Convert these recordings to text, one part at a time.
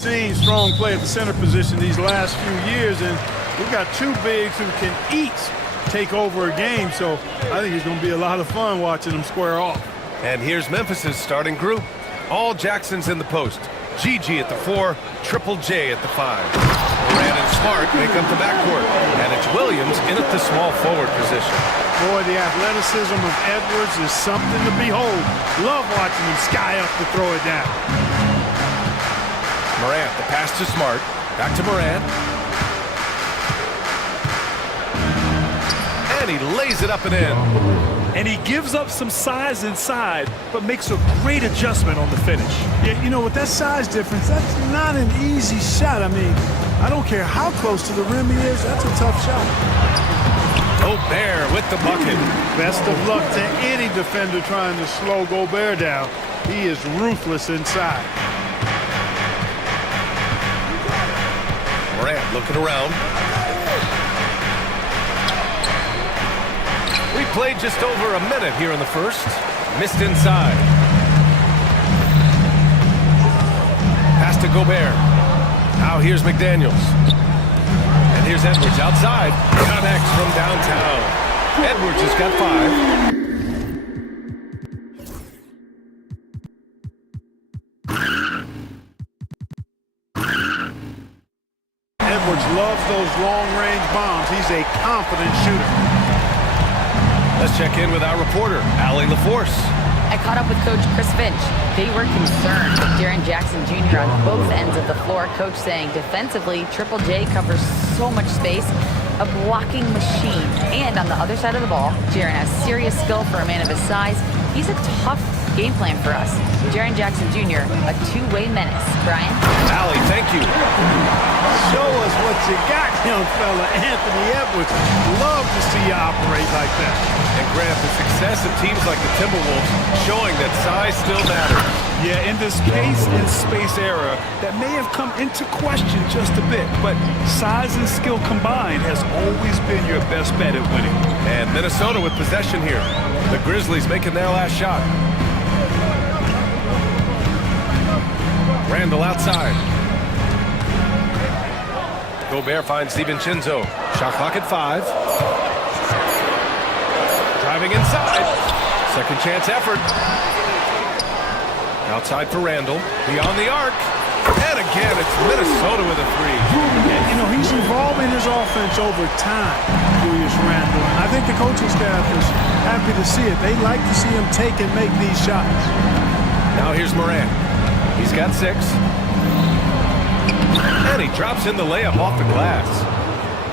Seen strong play at the center position these last few years, and we've got two bigs who can each take over a game, so I think it's going to be a lot of fun watching them square off. And here's Memphis's starting group. All Jacksons in the post. Gigi at the 4, Triple J at the 5. Moran and Smart make up the backcourt, and it's Williams in at the small forward position. Boy, the athleticism of Edwards is something to behold. Love watching him sky up to throw it down. Morant, the pass to Smart. Back to Morant. And he lays it up and in. And he gives up some size inside, but makes a great adjustment on the finish. Yeah, you know, with that size difference, that's not an easy shot. I mean, I don't care how close to the rim he is, that's a tough shot. Gobert with the bucket. Best of luck to any defender trying to slow Gobert down. He is ruthless inside. Morant looking around. We played just over a minute here in the first. Missed inside. Pass to Gobert. Now here's McDaniels. And here's Edwards outside. Connects from downtown. Edwards has got 5. Edwards loves those long-range bombs. He's a confident shooter. Let's check in with our reporter, Allie LaForce. I caught up with Coach Chris Finch. They were concerned with Jaren Jackson Jr. on both ends of the floor. Coach saying defensively, Triple J covers so much space, a blocking machine. And on the other side of the ball, Jaren has serious skill for a man of his size. He's a tough game plan for us. Jaren Jackson Jr., a two-way menace. Brian? Allie, thank you. Show us what you got, young fella. Anthony Edwards. Love to see you operate like that. And Grant, the success of teams like the Timberwolves showing that size still matters. Yeah, in this pace and space era, that may have come into question just a bit, but size and skill combined has always been your best bet at winning. And Minnesota with possession here. The Grizzlies making their last shot. Randall outside. Gobert finds DiVincenzo. Shot clock at 5. Driving inside. Second chance effort. Outside for Randall. Beyond the arc. And again, it's Minnesota with a 3. And, you know, he's evolving his offense over time, Julius Randle. And I think the coaching staff is happy to see it. They like to see him take and make these shots. Now here's Morant. He's got 6. And he drops in the layup off the glass.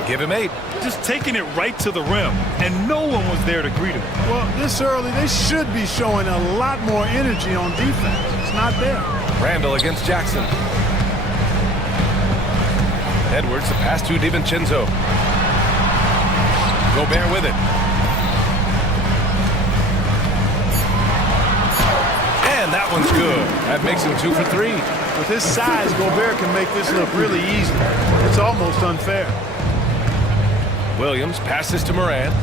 Give him 8. Just taking it right to the rim, and no one was there to greet him. Well, this early, they should be showing a lot more energy on defense. It's not there. Randall against Jackson. Edwards, the pass to DiVincenzo. Gobert with it. And that one's good. That makes him 2 for 3. With his size, Gobert can make this look really easy. It's almost unfair. Williams passes to Morant.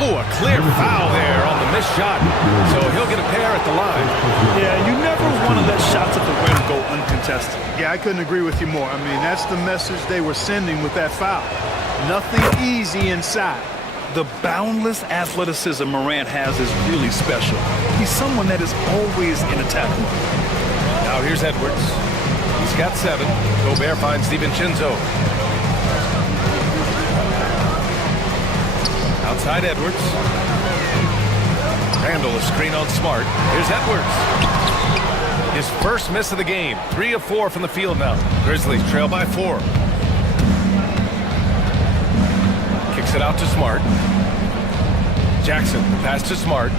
Oh, a clear foul there on the missed shot. So he'll get a pair at the line. Yeah, you never want to let shots at the rim go uncontested. Yeah, I couldn't agree with you more. I mean, that's the message they were sending with that foul. Nothing easy inside. The boundless athleticism Morant has is really special. He's someone that is always in attack mode. Now here's Edwards. He's got 7. Gobert finds DiVincenzo. Outside Edwards. Randall, a screen on Smart. Here's Edwards. His first miss of the game. 3 of 4 from the field now. Grizzlies trail by 4. Kicks it out to Smart. Jackson, the pass to Smart.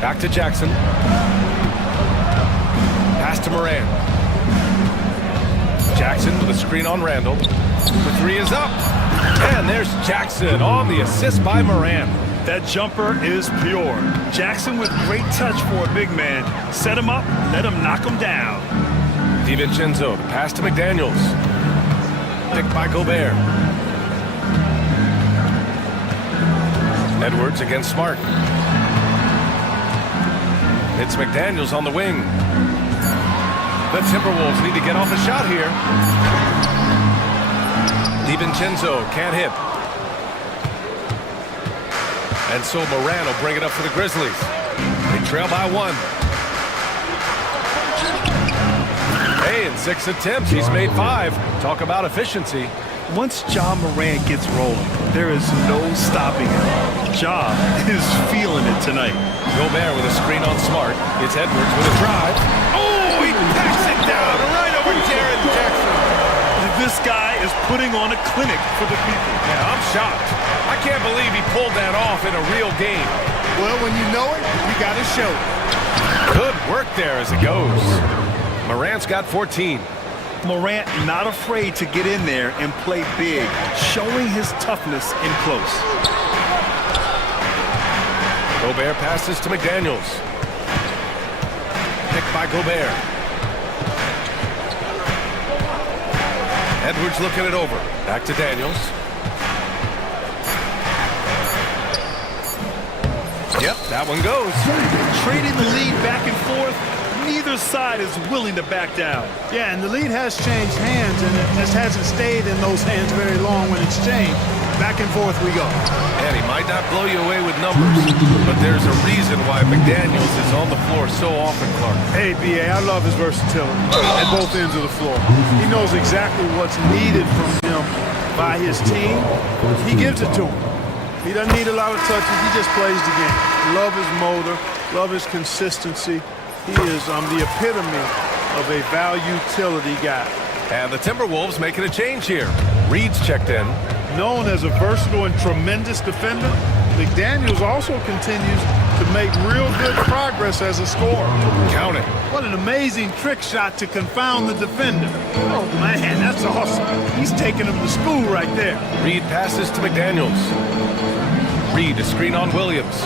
Back to Jackson. Pass to Morant. Jackson with a screen on Randall. The 3 is up. And there's Jackson on the assist by Morant. That jumper is pure. Jackson with great touch for a big man. Set him up, let him knock him down. DiVincenzo, pass to McDaniels. Picked by Gobert. Edwards against Smart. It's McDaniels on the wing. The Timberwolves need to get off a shot here. DiVincenzo can't hit. And so Moran will bring it up for the Grizzlies. They trail by 1. Hey, in 6 attempts, he's made 5. Talk about efficiency. Once Ja Morant gets rolling, there is no stopping him. Ja is feeling it tonight. Gobert with a screen on Smart. It's Edwards with a drive. Oh, he packs it down right over Jaren Jackson. This guy is putting on a clinic for the people. Yeah, I'm shocked. I can't believe he pulled that off in a real game. Well, when you know it, you got to show it. Good work there as it goes. Morant's got 14. Morant not afraid to get in there and play big, showing his toughness in close. Gobert passes to McDaniels. Picked by Gobert. Edwards looking it over. Back to Daniels. Yep, that one goes. Trading the lead back and forth. Neither side is willing to back down. Yeah, and the lead has changed hands, and it just hasn't stayed in those hands very long when it's changed. Back and forth we go. And he might not blow you away with numbers, but there's a reason why McDaniels is on the floor so often, Clark. Hey, B.A., I love his versatility at both ends of the floor. He knows exactly what's needed from him by his team. He gives it to him. He doesn't need a lot of touches. He just plays the game. Love his motor. Love his consistency. He is the epitome of a value-utility guy. And the Timberwolves making a change here. Reed's checked in. Known as a versatile and tremendous defender, McDaniels also continues to make real good progress as a scorer. Count it. What an amazing trick shot to confound the defender. Oh, man, that's awesome. He's taking him to school right there. Reed passes to McDaniels. Reed, a screen on Williams.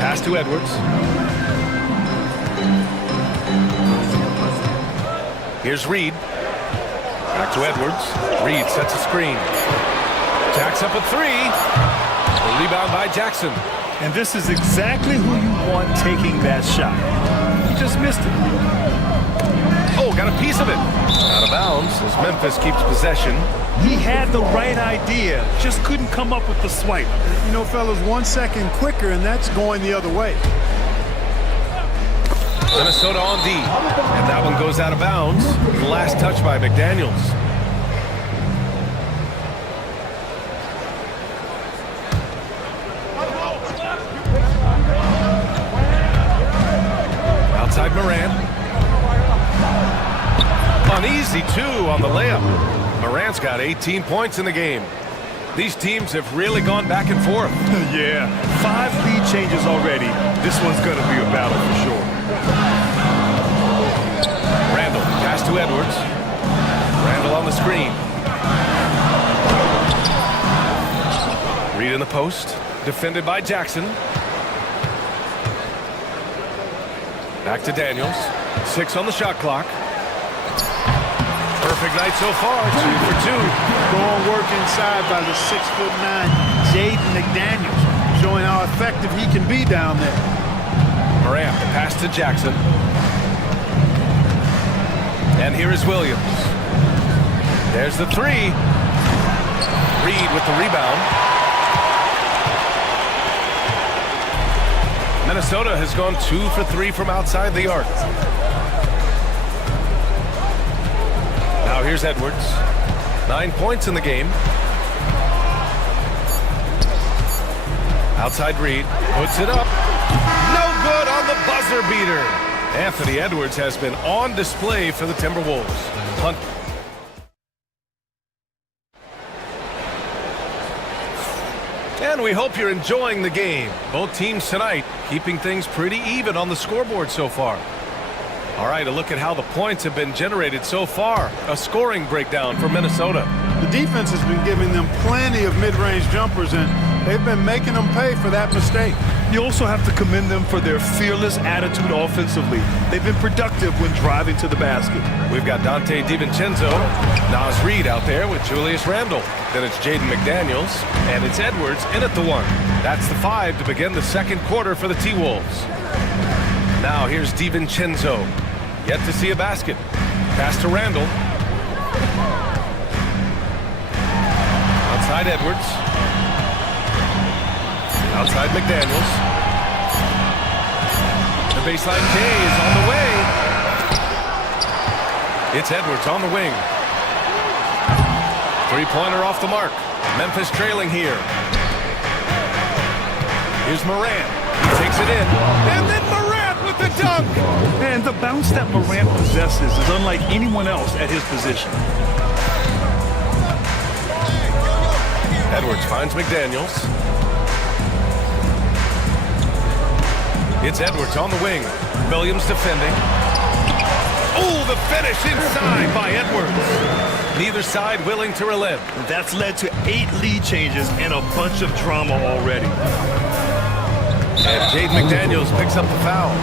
Pass to Edwards. Here's Reed. Back to Edwards. Reed sets a screen. Jacks up a 3. The rebound by Jackson. And this is exactly who you want taking that shot. He just missed it. Oh, got a piece of it. Out of bounds as Memphis keeps possession. He had the right idea, just couldn't come up with the swipe. You know, fellas, 1 second quicker, and that's going the other way. Minnesota on D. And that one goes out of bounds. Last touch by McDaniels. Outside Morant. Uneasy, too, on the layup. Morant's got 18 points in the game. These teams have really gone back and forth. Yeah, 5 lead changes already. This one's going to be a battle for sure. Randall, pass to Edwards. Randall on the screen. Reed in the post. Defended by Jackson. Back to Daniels. 6 on the shot clock. Perfect night so far. 2 for 2. Going work inside by the 6'9" Jaden McDaniels, showing how effective he can be down there. Morant, the pass to Jackson. And here is Williams. There's the 3. Reed with the rebound. Minnesota has gone 2 for 3 from outside the arc. Now here's Edwards. 9 points in the game. Outside Reed. Puts it up. No good on the buzzer beater. Anthony Edwards has been on display for the Timberwolves. Punt. And we hope you're enjoying the game. Both teams tonight keeping things pretty even on the scoreboard so far. All right, a look at how the points have been generated so far. A scoring breakdown for Minnesota. The defense has been giving them plenty of mid-range jumpers, and they've been making them pay for that mistake. You also have to commend them for their fearless attitude offensively. They've been productive when driving to the basket. We've got Dante DiVincenzo, Nas Reed out there with Julius Randle. Then it's Jaden McDaniels, and it's Edwards in at the 1. That's the 5 to begin the second quarter for the T-Wolves. Now here's DiVincenzo. Yet to see a basket. Pass to Randall. Outside Edwards. Outside McDaniels. The baseline K is on the way. It's Edwards on the wing. Three-pointer off the mark. Memphis trailing here. Here's Morant. He takes it in. And then Morant with the dunk. And the bounce that Morant possesses is unlike anyone else at his position. Edwards finds McDaniels. It's Edwards on the wing. Williams defending. Oh, the finish inside by Edwards. Neither side willing to relent. That's led to 8 lead changes and a bunch of drama already. And Jaden McDaniels picks up the foul.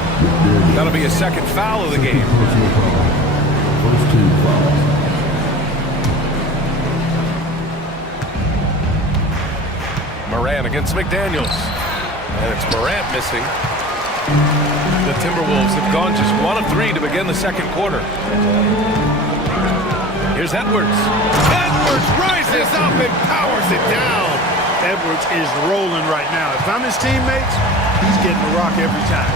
That'll be his second foul of the game. Morant against McDaniels. And it's Morant missing. The Timberwolves have gone just 1 of 3 to begin the second quarter. Here's Edwards. Edwards rises up and powers it down. Edwards is rolling right now. If I'm his teammates, he's getting the rock every time.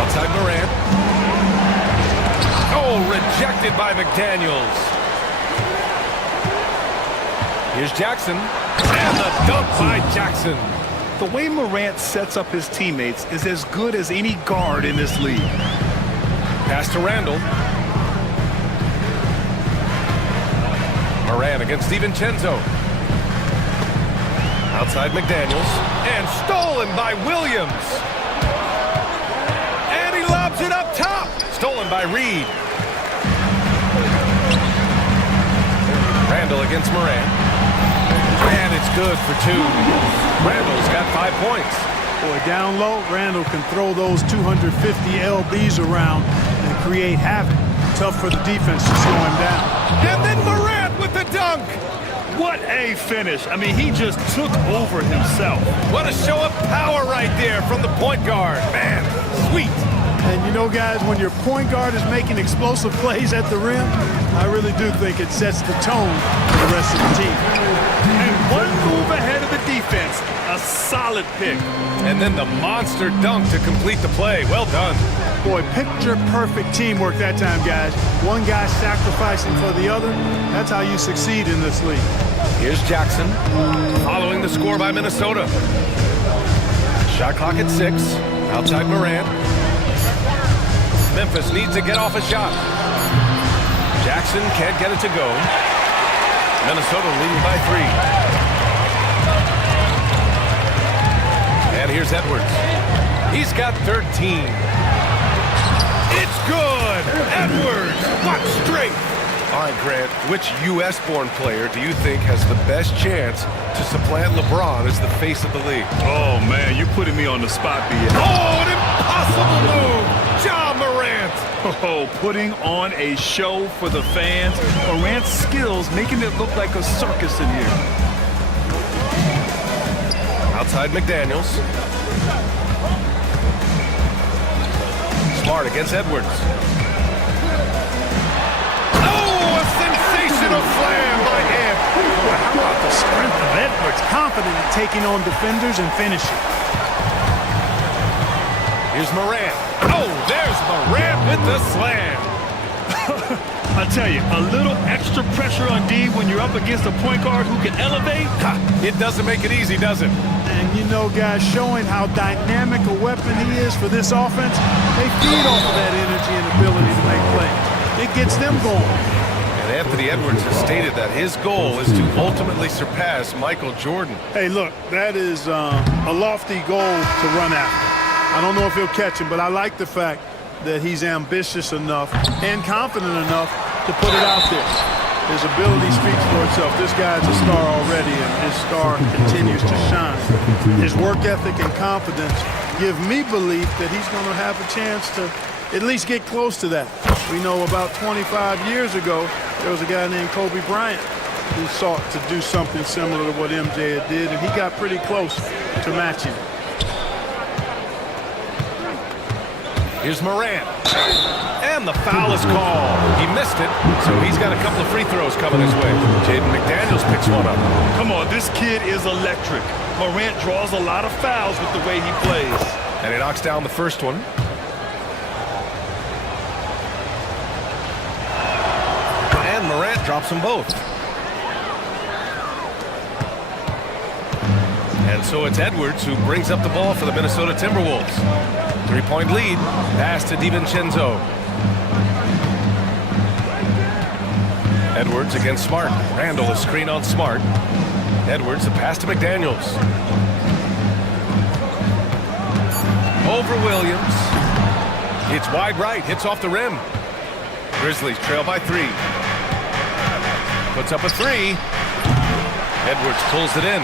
Outside Morant. Oh, rejected by McDaniels. Here's Jackson. And the dunk by Jackson. The way Morant sets up his teammates is as good as any guard in this league. Pass to Randall. Morant against DiVincenzo. Outside McDaniels. And stolen by Williams. And he lobs it up top. Stolen by Reed. Randall against Morant. And it's good for 2. Randall's got 5 points. Boy, down low, Randall can throw those 250 LBs around and create havoc. Tough for the defense to slow him down. And then Morant with the dunk. What a finish. I mean, he just took over himself. What a show of power right there from the point guard. Man, sweet. And you know, guys, when your point guard is making explosive plays at the rim, I really do think it sets the tone for the rest of the team. And one move ahead of the defense. A solid pick. And then the monster dunk to complete the play. Well done. Boy, picture-perfect teamwork that time, guys. One guy sacrificing for the other. That's how you succeed in this league. Here's Jackson, following the score by Minnesota. Shot clock at 6. Outside Morant. Memphis needs to get off a shot. Jackson can't get it to go. Minnesota leading by 3. And here's Edwards. He's got 13. It's good! Edwards! What strength! All right, Grant, which U.S.-born player do you think has the best chance to supplant LeBron as the face of the league? Oh, man, you're putting me on the spot, B. Oh, an impossible move! Ja Morant! Oh, putting on a show for the fans. Morant's skills making it look like a circus in here. Outside McDaniels. Smart against Edwards. Oh, a sensational slam by him. How about the strength of Edwards? Confident in taking on defenders and finishing. Here's Morant. Oh, there's Morant with the slam. I tell you, a little extra pressure on D when you're up against a point guard who can elevate. It doesn't make it easy, does it? And you know, guys, showing how dynamic a weapon he is for this offense, they feed off of that energy and ability to make plays. It gets them going. And Anthony Edwards has stated that his goal is to ultimately surpass Michael Jordan. Hey, look, that is a lofty goal to run after. I don't know if he'll catch him, but I like the fact that he's ambitious enough and confident enough to put it out there. His ability speaks for itself. This guy's a star already, and his star continues to shine. His work ethic and confidence give me belief that he's going to have a chance to at least get close to that. We know about 25 years ago, there was a guy named Kobe Bryant who sought to do something similar to what MJ did, and he got pretty close to matching it. Here's Morant. And the foul is called. He missed it, so he's got a couple of free throws coming his way. Jaden McDaniels picks one up. Come on, this kid is electric. Morant draws a lot of fouls with the way he plays. And he knocks down the first one. And Morant drops them both. And so it's Edwards who brings up the ball for the Minnesota Timberwolves. 3-point lead. Pass to DiVincenzo. Edwards against Smart. Randall, a screen on Smart. Edwards, a pass to McDaniels. Over Williams. It's wide right. Hits off the rim. Grizzlies trail by 3. Puts up a 3. Edwards pulls it in.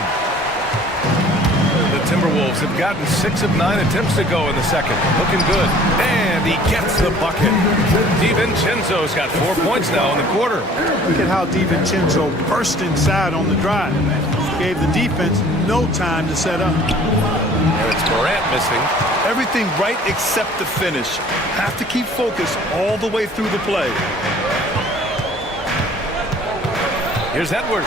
The Timberwolves have gotten 6 of 9 attempts to go in the second. Looking good. And he gets the bucket. DiVincenzo's got 4 points now in the quarter. Look at how DiVincenzo burst inside on the drive. Gave the defense no time to set up. And it's Morant missing. Everything right except the finish. Have to keep focus all the way through the play. Here's Edwards.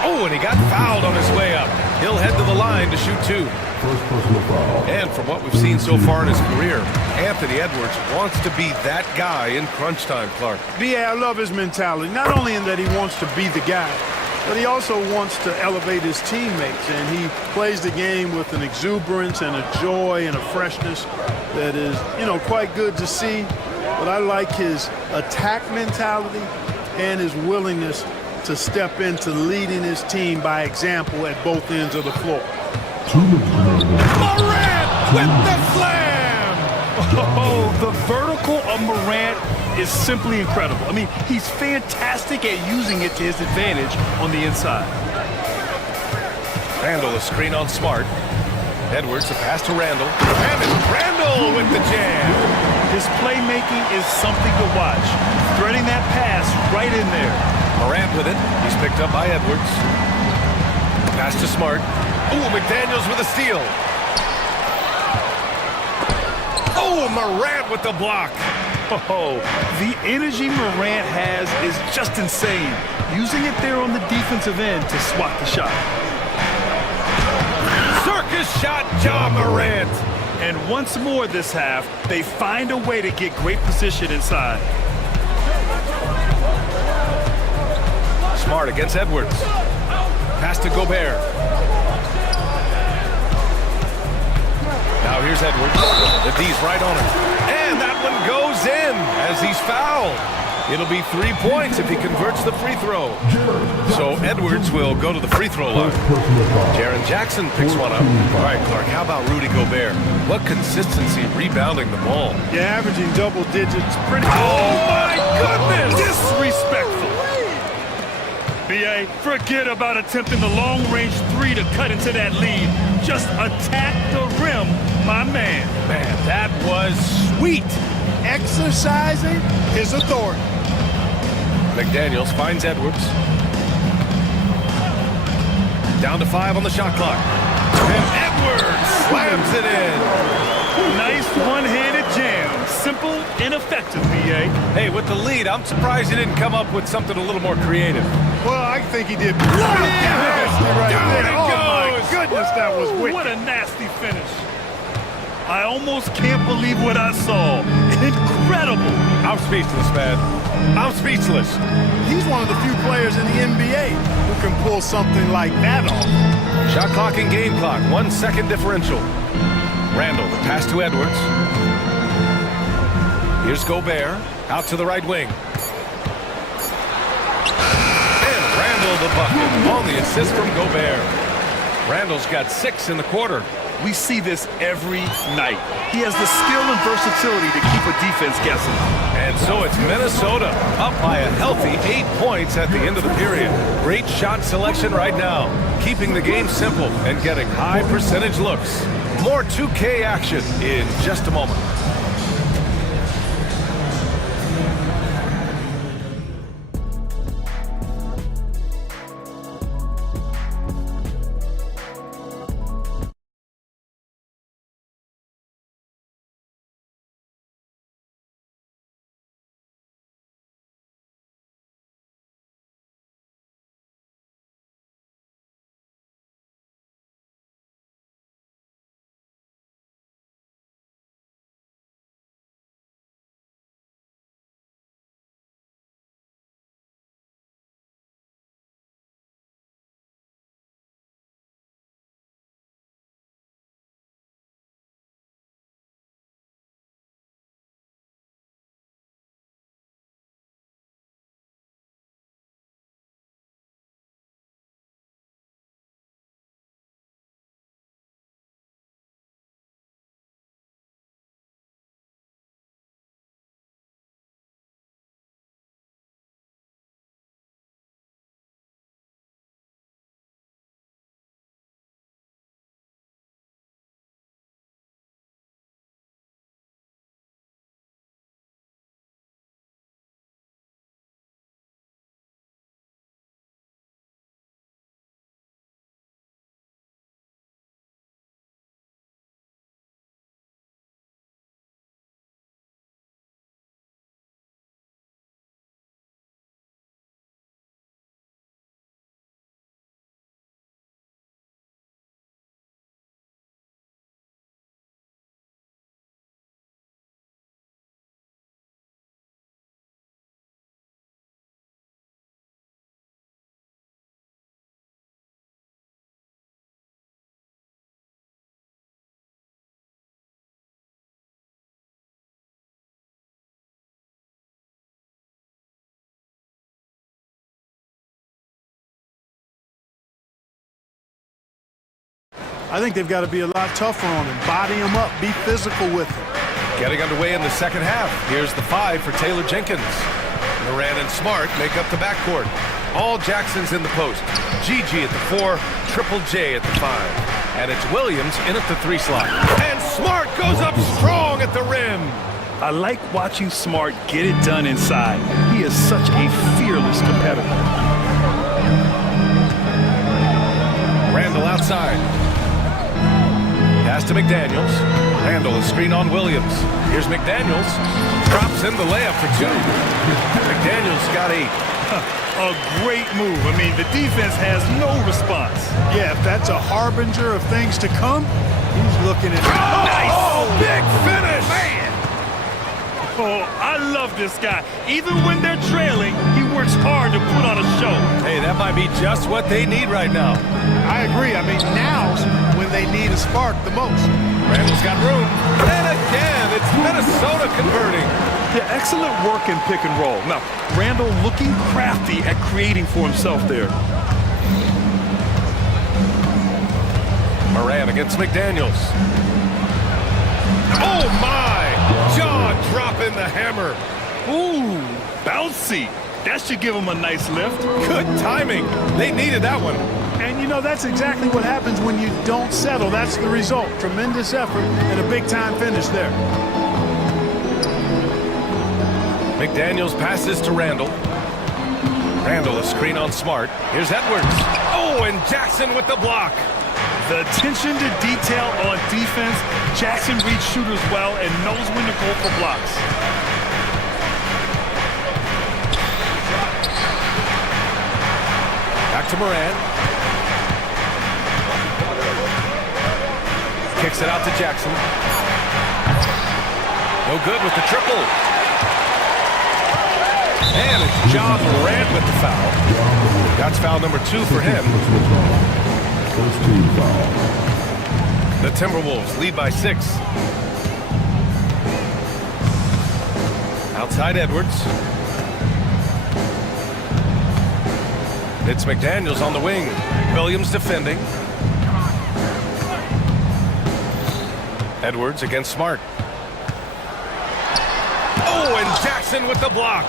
Oh, and he got fouled on his way up. He'll head to the line to shoot 2. And from what we've seen so far in his career, Anthony Edwards wants to be that guy in crunch time, Clark. B.A., I love his mentality. Not only in that he wants to be the guy, but he also wants to elevate his teammates. And he plays the game with an exuberance and a joy and a freshness that is, quite good to see. But I like his attack mentality and his willingness to step into leading his team by example at both ends of the floor. Morant with the slam! Oh, the vertical of Morant is simply incredible. I mean, he's fantastic at using it to his advantage on the inside. Randall, a screen on Smart. Edwards, a pass to Randall. And it's Randall with the jam. His playmaking is something to watch. Threading that pass right in there. Morant with it. He's picked up by Edwards. Pass to Smart. Ooh, McDaniels with a steal. Oh, Morant with the block. Oh, the energy Morant has is just insane. Using it there on the defensive end to swat the shot. Circus shot, Ja Morant. And once more this half, they find a way to get great position inside. Smart against Edwards. Pass to Gobert. Now here's Edwards. The D's right on him. And that one goes in as he's fouled. It'll be 3 points if he converts the free throw. So Edwards will go to the free throw line. Jaren Jackson picks one up. All right, Clark, how about Rudy Gobert? What consistency rebounding the ball. Yeah, averaging double digits. Pretty Oh, my goodness! Disrespectful. B.A., forget about attempting the long-range 3 to cut into that lead. Just attack the rim, my man. Man, that was sweet. exercising his authority. McDaniels finds Edwards. Down to 5 on the shot clock. And Edwards slams it in. Nice one-handed jam. Simple and effective, B.A. Hey, with the lead, I'm surprised he didn't come up with something a little more creative. Well, I think he did pretty nasty right Down there. it Oh, my goes. goodness, that was wicked. What a nasty finish. I almost can't believe what I saw. Incredible. I'm speechless, man. I'm speechless. He's one of the few players in the NBA who can pull something like that off. Shot clock and game clock, 1 second differential. Randall, the pass to Edwards. Here's Gobert, out to the right wing. And Randall the bucket on the assist from Gobert. Randall's got 6 in the quarter. We see this every night. He has the skill and versatility to keep a defense guessing. And so it's Minnesota up by a healthy 8 points at the end of the period. Great shot selection right now, keeping the game simple and getting high percentage looks. More 2K action in just a moment. I think they've got to be a lot tougher on him. Body him up. Be physical with him. Getting underway in the second half. Here's the 5 for Taylor Jenkins. Moran and Smart make up the backcourt. All Jackson's in the post. GG at the 4, Triple J at the 5. And it's Williams in at the 3 slot. And Smart goes up strong at the rim. I like watching Smart get it done inside. He is such a fearless competitor. Randall outside. Pass to McDaniels. Randall a screen on Williams. Here's McDaniels. Drops in the layup for 2. McDaniels got 8. A great move. I mean, the defense has no response. Yeah, if that's a harbinger of things to come, he's looking at... Nice! Oh, big finish! Man! Oh, I love this guy. Even when they're trailing, he works hard to put on a show. Hey, that might be just what they need right now. I agree. I mean, now's when they need a spark the most. Randall's got room. And again, it's Minnesota converting. Yeah, excellent work in pick and roll. Now, Randall looking crafty at creating for himself there. Moran against McDaniels. Oh, my! Jaw dropping the hammer. Ooh, bouncy. That should give him a nice lift. Good timing. They needed that one. And, you know, that's exactly what happens when you don't settle. That's the result. Tremendous effort and a big-time finish there. McDaniels passes to Randall. Randall a screen on Smart. Here's Edwards. Oh, and Jackson with the block. The attention to detail on defense. Jackson reads shooters well and knows when to go for blocks. Back to Moran. Kicks it out to Jackson. No good with the triple. And it's John Moran with the foul. That's foul number 2 for him. The Timberwolves lead by 6. Outside Edwards. It's McDaniels on the wing. Williams defending. Edwards against Smart. Oh, and Jackson with the block.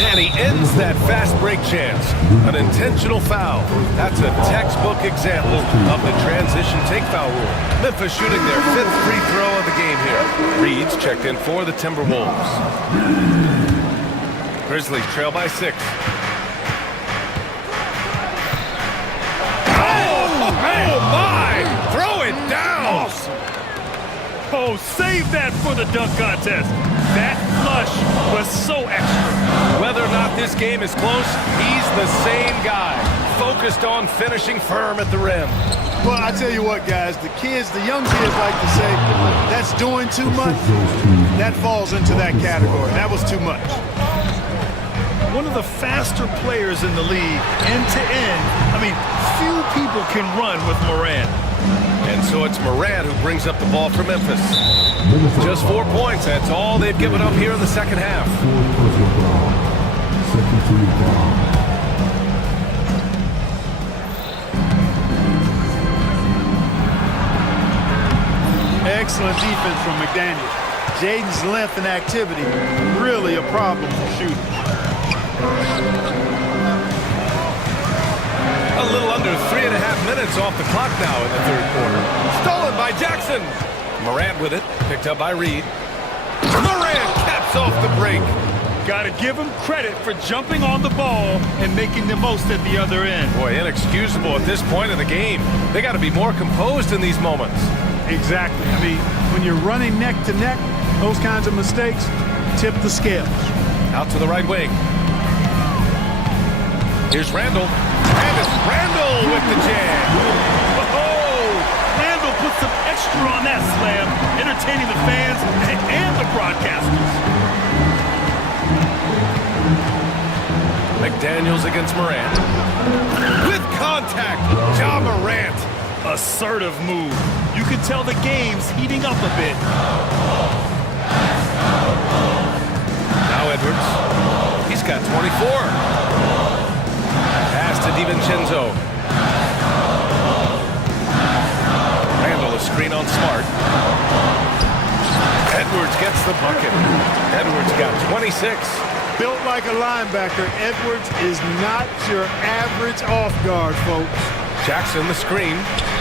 And he ends that fast break chance. An intentional foul. That's a textbook example of the transition take foul rule. Memphis shooting their 5th free throw of the game here. Reed's checked in for the Timberwolves. Grizzlies trail by 6. Oh my! Throw it down! Awesome. Oh, save that for the dunk contest. That flush was so extra. Whether or not this game is close, he's the same guy. Focused on finishing firm at the rim. Well, I tell you what, guys, the young kids like to say, that's doing too much. That falls into that category. That was too much. One of the faster players in the league, end to end. I mean, few people can run with Moran. And so it's Moran who brings up the ball for Memphis. Just 4 points. That's all they've given up here in the second half. Excellent defense from McDaniels. Jaden's length and activity, really a problem for shooting. A little under 3.5 minutes off the clock now in the third quarter. Stolen by Jackson. Morant with it, picked up by Reed. Morant caps off the break. Got to give him credit for jumping on the ball and making the most at the other end. Boy, inexcusable at this point in the game. They got to be more composed in these moments. Exactly. I mean, when you're running neck to neck, those kinds of mistakes tip the scales. Out to the right wing. Here's Randall. And it's Randall with the jam. Oh, Randall put some extra on that slam, entertaining the fans and the broadcasters. McDaniels against Morant. With contact, Ja Morant. Assertive move. You can tell the game's heating up a bit. Now Edwards. He's got 24. Pass to DiVincenzo. gets the bucket. Edwards got 26. Built like a linebacker, Edwards is not your average off guard, folks. Jackson the screen.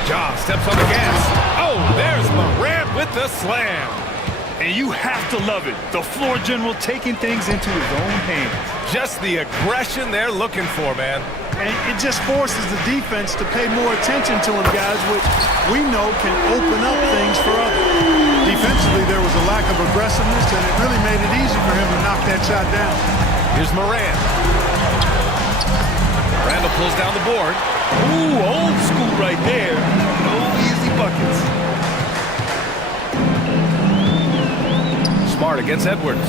Ja steps on the gas. Oh, there's Morant with the slam. And you have to love it. The floor general taking things into his own hands. Just the aggression they're looking for, man. And it just forces the defense to pay more attention to him, guys, which we know can open up things for others. Defensively, there was a lack of aggressiveness, and it really made it easy for him to knock that shot down. Here's Morant. Randall pulls down the board. Ooh, old school right there. No easy buckets. Smart against Edwards.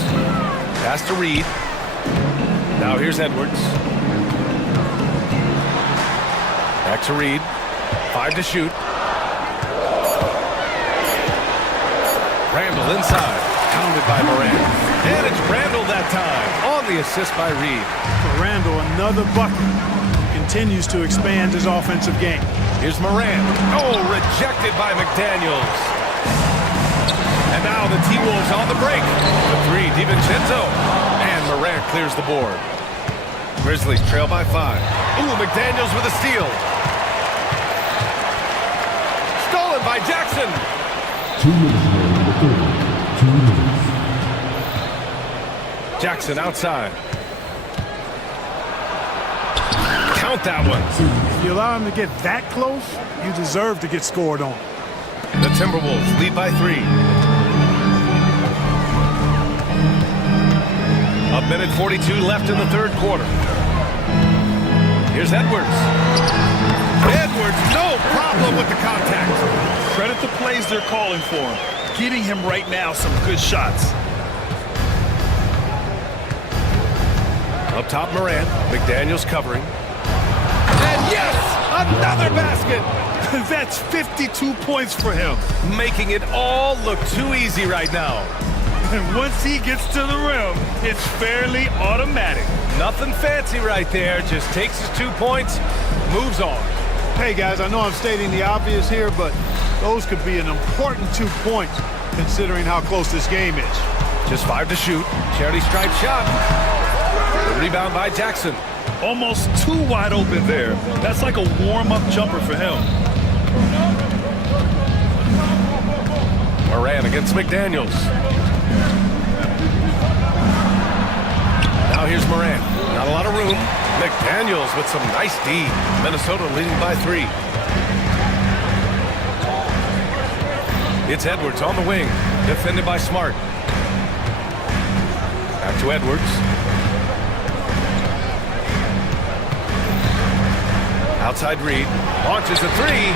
Pass to Reed. Now here's Edwards. Back to Reed. 5 to shoot. Randall inside. Pounded by Morant. And it's Randall that time. On the assist by Reed. For Randall, another bucket. Continues to expand his offensive game. Here's Morant. Oh, rejected by McDaniels. And now the T-Wolves on the break. The 3, DiVincenzo. And Morant clears the board. Grizzlies trail by 5. Ooh, McDaniels with a steal. Stolen by Jackson. 2 minutes remaining in the third. 2 minutes. Jackson outside. Count that one. If you allow him to get that close, you deserve to get scored on. The Timberwolves lead by 3. 1:42 left in the third quarter. Here's Edwards. Edwards, no problem with the contact. Credit the plays they're calling for him. Getting him right now some good shots. Up top, Morant. McDaniels covering. And yes, another basket. That's 52 points for him. Making it all look too easy right now. And once he gets to the rim, it's fairly automatic. Nothing fancy right there. Just takes his 2 points, moves on. Hey, guys, I know I'm stating the obvious here, but those could be an important 2 points considering how close this game is. Just 5 to shoot. Charity stripe shot. The rebound by Jackson. Almost too wide open there. That's like a warm-up jumper for him. Morant against McDaniels. Now here's Morant. Not a lot of room. McDaniels with some nice D. Minnesota leading by 3. It's Edwards on the wing. Defended by Smart. Back to Edwards. Outside Reed. Launches a 3.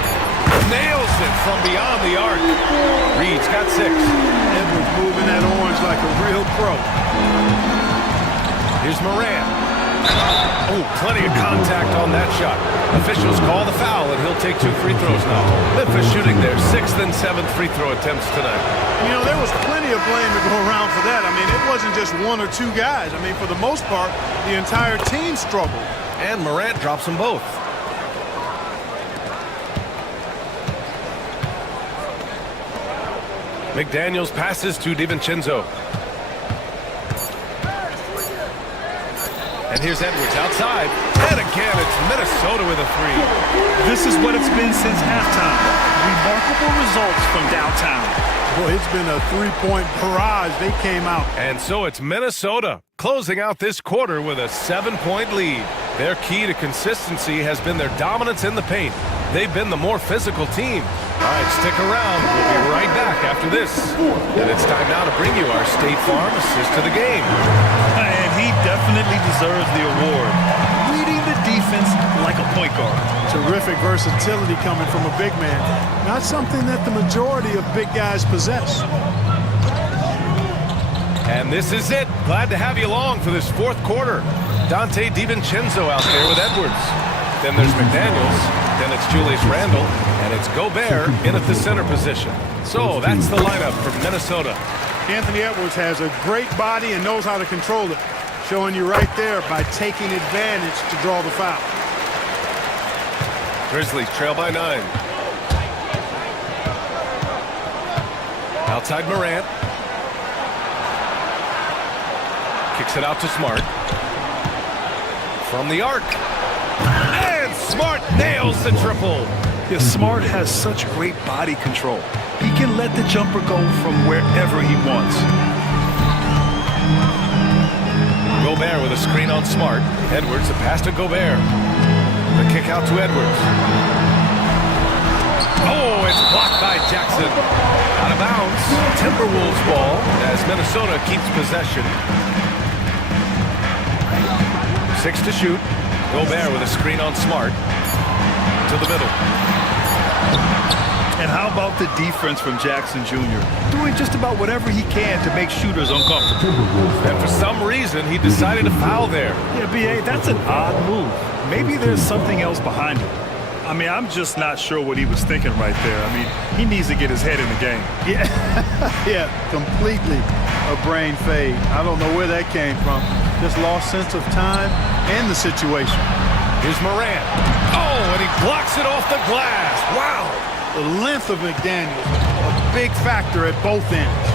Nails it from beyond the arc. Reed's got 6. Edwards moving that orange like a real pro. Here's Morant. Oh, plenty of contact on that shot. Officials call the foul, and he'll take 2 free throws now. Memphis shooting their 6th and 7th free throw attempts tonight. You know, there was plenty of blame to go around for that. I mean, it wasn't just 1 or 2 guys. I mean, for the most part, the entire team struggled. And Morant drops them both. McDaniels passes to DiVincenzo. And here's Edwards outside. And again, it's Minnesota with a 3. This is what it's been since halftime. Remarkable results from downtown. Boy, it's been a 3-point barrage. They came out. And so it's Minnesota closing out this quarter with a 7-point lead. Their key to consistency has been their dominance in the paint. They've been the more physical team. All right, stick around. We'll be right back after this. And it's time now to bring you our State Farm assist to the game. And he definitely deserves the award. Leading the defense like a point guard. Terrific versatility coming from a big man. Not something that the majority of big guys possess. And this is it. Glad to have you along for this 4th quarter. Dante DiVincenzo out there with Edwards. Then there's McDaniels. Then it's Julius Randle. And it's Gobert in at the center position. So that's the lineup for Minnesota. Anthony Edwards has a great body and knows how to control it. Showing you right there by taking advantage to draw the foul. Grizzlies trail by 9. Outside Morant. Kicks it out to Smart. From the arc. And Smart nails the triple. Yeah, Smart has such great body control. He can let the jumper go from wherever he wants. Gobert with a screen on Smart. Edwards, a pass to Gobert. The kick out to Edwards. Oh, it's blocked by Jackson. Out of bounds. Timberwolves ball as Minnesota keeps possession. 6 to shoot. Gobert with a screen on Smart. To the middle. And how about the defense from Jackson Jr.? Doing just about whatever he can to make shooters uncomfortable. And for some reason, he decided to foul there. Yeah, B.A., that's an odd move. Maybe there's something else behind it. I mean, I'm just not sure what he was thinking right there. I mean, he needs to get his head in the game. Yeah, yeah, completely a brain fade. I don't know where that came from. Just lost sense of time and the situation. Here's Morant. Oh, and he blocks it off the glass. Wow. The length of McDaniels, a big factor at both ends.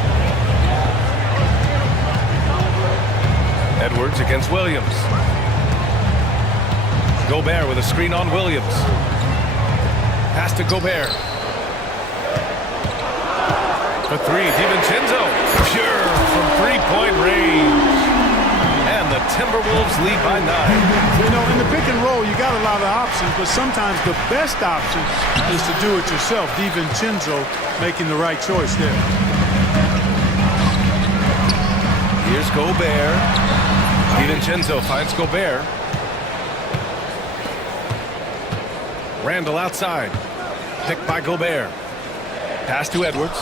Edwards against Williams. Gobert with a screen on Williams. Pass to Gobert. For three, DiVincenzo. Pure from three-point range. And the Timberwolves lead by 9. You know, in the pick and roll, you got a lot of options, but sometimes the best option is to do it yourself. DiVincenzo making the right choice there. Here's Gobert. DiVincenzo finds Gobert. Randall outside. Picked by Gobert. Pass to Edwards.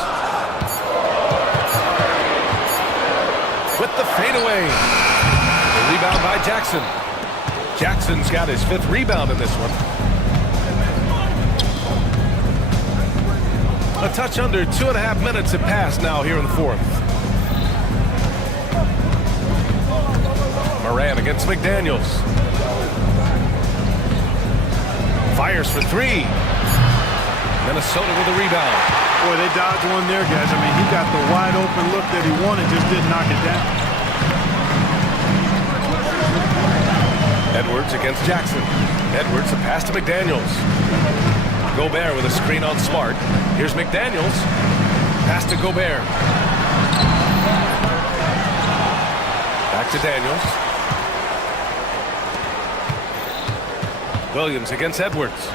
With the fadeaway. The rebound by Jackson. Jackson's got his 5th rebound in this one. A touch under 2.5 minutes have passed now here in the 4th. Morant against McDaniels. Fires for 3. Minnesota with a rebound. Boy, they dodged one there, guys. I mean, he got the wide open look that he wanted, just didn't knock it down. Edwards against Jackson. Edwards, a pass to McDaniels. Gobert with a screen on Smart. Here's McDaniels. Pass to Gobert. Back to Daniels. Williams against Edwards.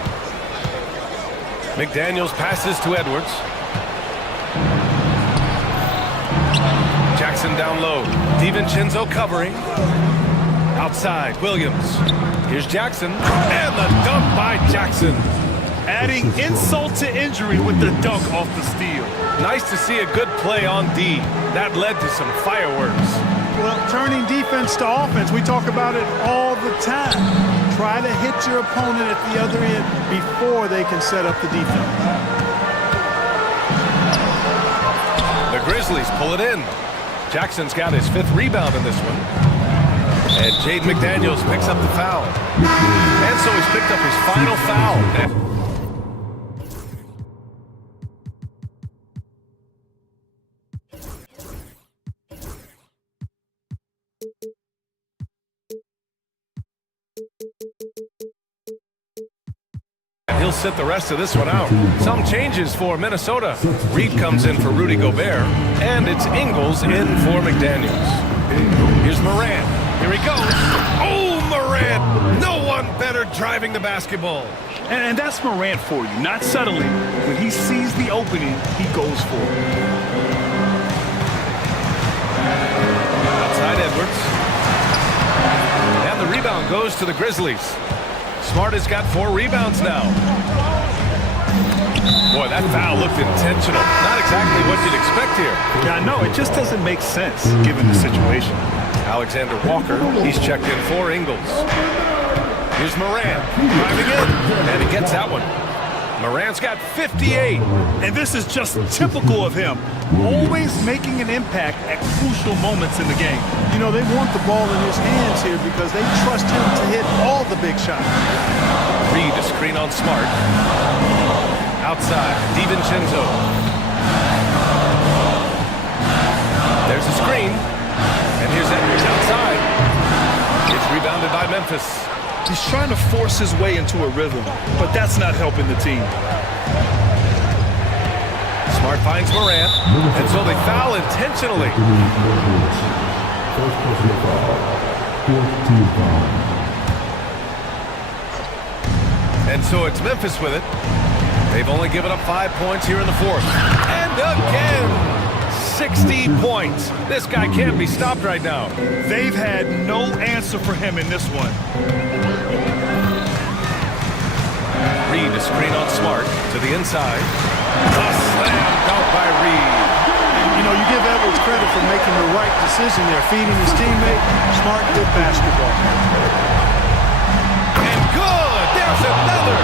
McDaniels passes to Edwards. Jackson down low. DiVincenzo covering. Outside, Williams. Here's Jackson. And the dunk by Jackson. Adding insult to injury with the dunk off the steal. Nice to see a good play on D. That led to some fireworks. Well, turning defense to offense, we talk about it all the time. Try to hit your opponent at the other end before they can set up the defense. The Grizzlies pull it in. Jackson's got his 5th rebound in this one. And Jaden McDaniels picks up the foul. And so he's picked up his final foul. He'll sit the rest of this one out. Some changes for Minnesota. Reed comes in for Rudy Gobert, and it's Ingles in for McDaniels. Here's Morant. Here he goes. Oh, Morant! No one better driving the basketball. And that's Morant for you. Not settling. When he sees the opening, he goes for it. Outside Edwards. And the rebound goes to the Grizzlies. Smart has got 4 rebounds now. Boy, that foul looked intentional. Not exactly what you'd expect here. Yeah, I know. It just doesn't make sense given the situation. Alexander Walker, he's checked in for Ingles. Here's Morant, driving in, and he gets that one. Morant's got 58. And this is just typical of him. Always making an impact at crucial moments in the game. You know, they want the ball in his hands here because they trust him to hit all the big shots. Reed, a screen on Smart. Outside, DiVincenzo. There's a screen. And here's Edwards outside. Memphis. He's trying to force his way into a rhythm, but that's not helping the team. Smart finds Morant, and so they foul intentionally. First personal foul. Fourth team foul. And so it's Memphis with it. They've only given up 5 points here in the fourth. And again, 60 points. This guy can't be stopped right now. They've had no answer for him in this one. Reed, a screen on Smart to the inside. A slam dunk by Reed. You know, you give Edwards credit for making the right decision there, feeding his teammate. Smart, good basketball. And good! There's another!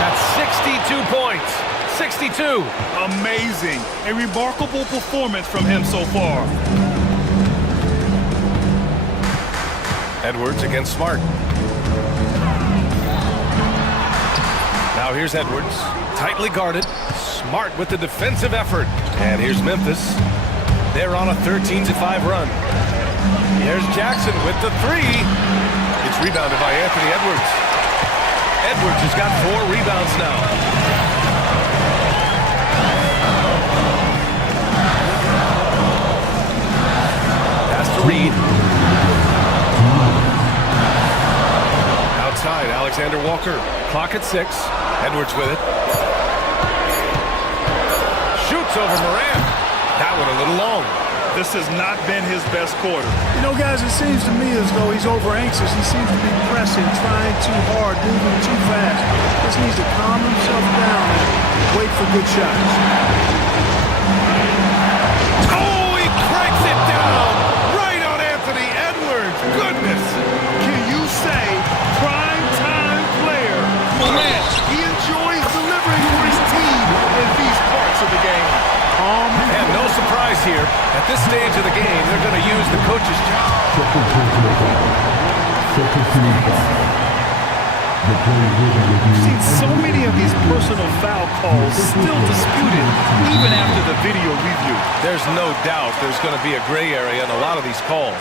That's 62 points. 62. Amazing. A remarkable performance from him so far. Edwards against Smart. Now here's Edwards, tightly guarded. Smart with the defensive effort. And here's Memphis. They're on a 13-5 run. There's Jackson with the three. It's rebounded by Anthony Edwards. Edwards has got 4 rebounds now. Pass to Reed. Outside, Alexander Walker. Clock at 6. Edwards with it. Shoots over Morant. That one a little long. This has not been his best quarter. You know, guys, it seems to me as though he's over anxious. He seems to be pressing, trying too hard, moving too fast. Just needs to calm himself down and wait for good shots. Oh, he cranks it down! Right on Anthony Edwards! Goodness! Can you say prime time player Morant? He enjoys delivering for his team in these parts of the game. And no surprise here. At this stage of the game, they're going to use the coach's job. Second personal foul. Second team foul. The play will be We've reviewed. seen so many of these personal foul calls still disputed, even after the video review. There's no doubt there's going to be a gray area in a lot of these calls.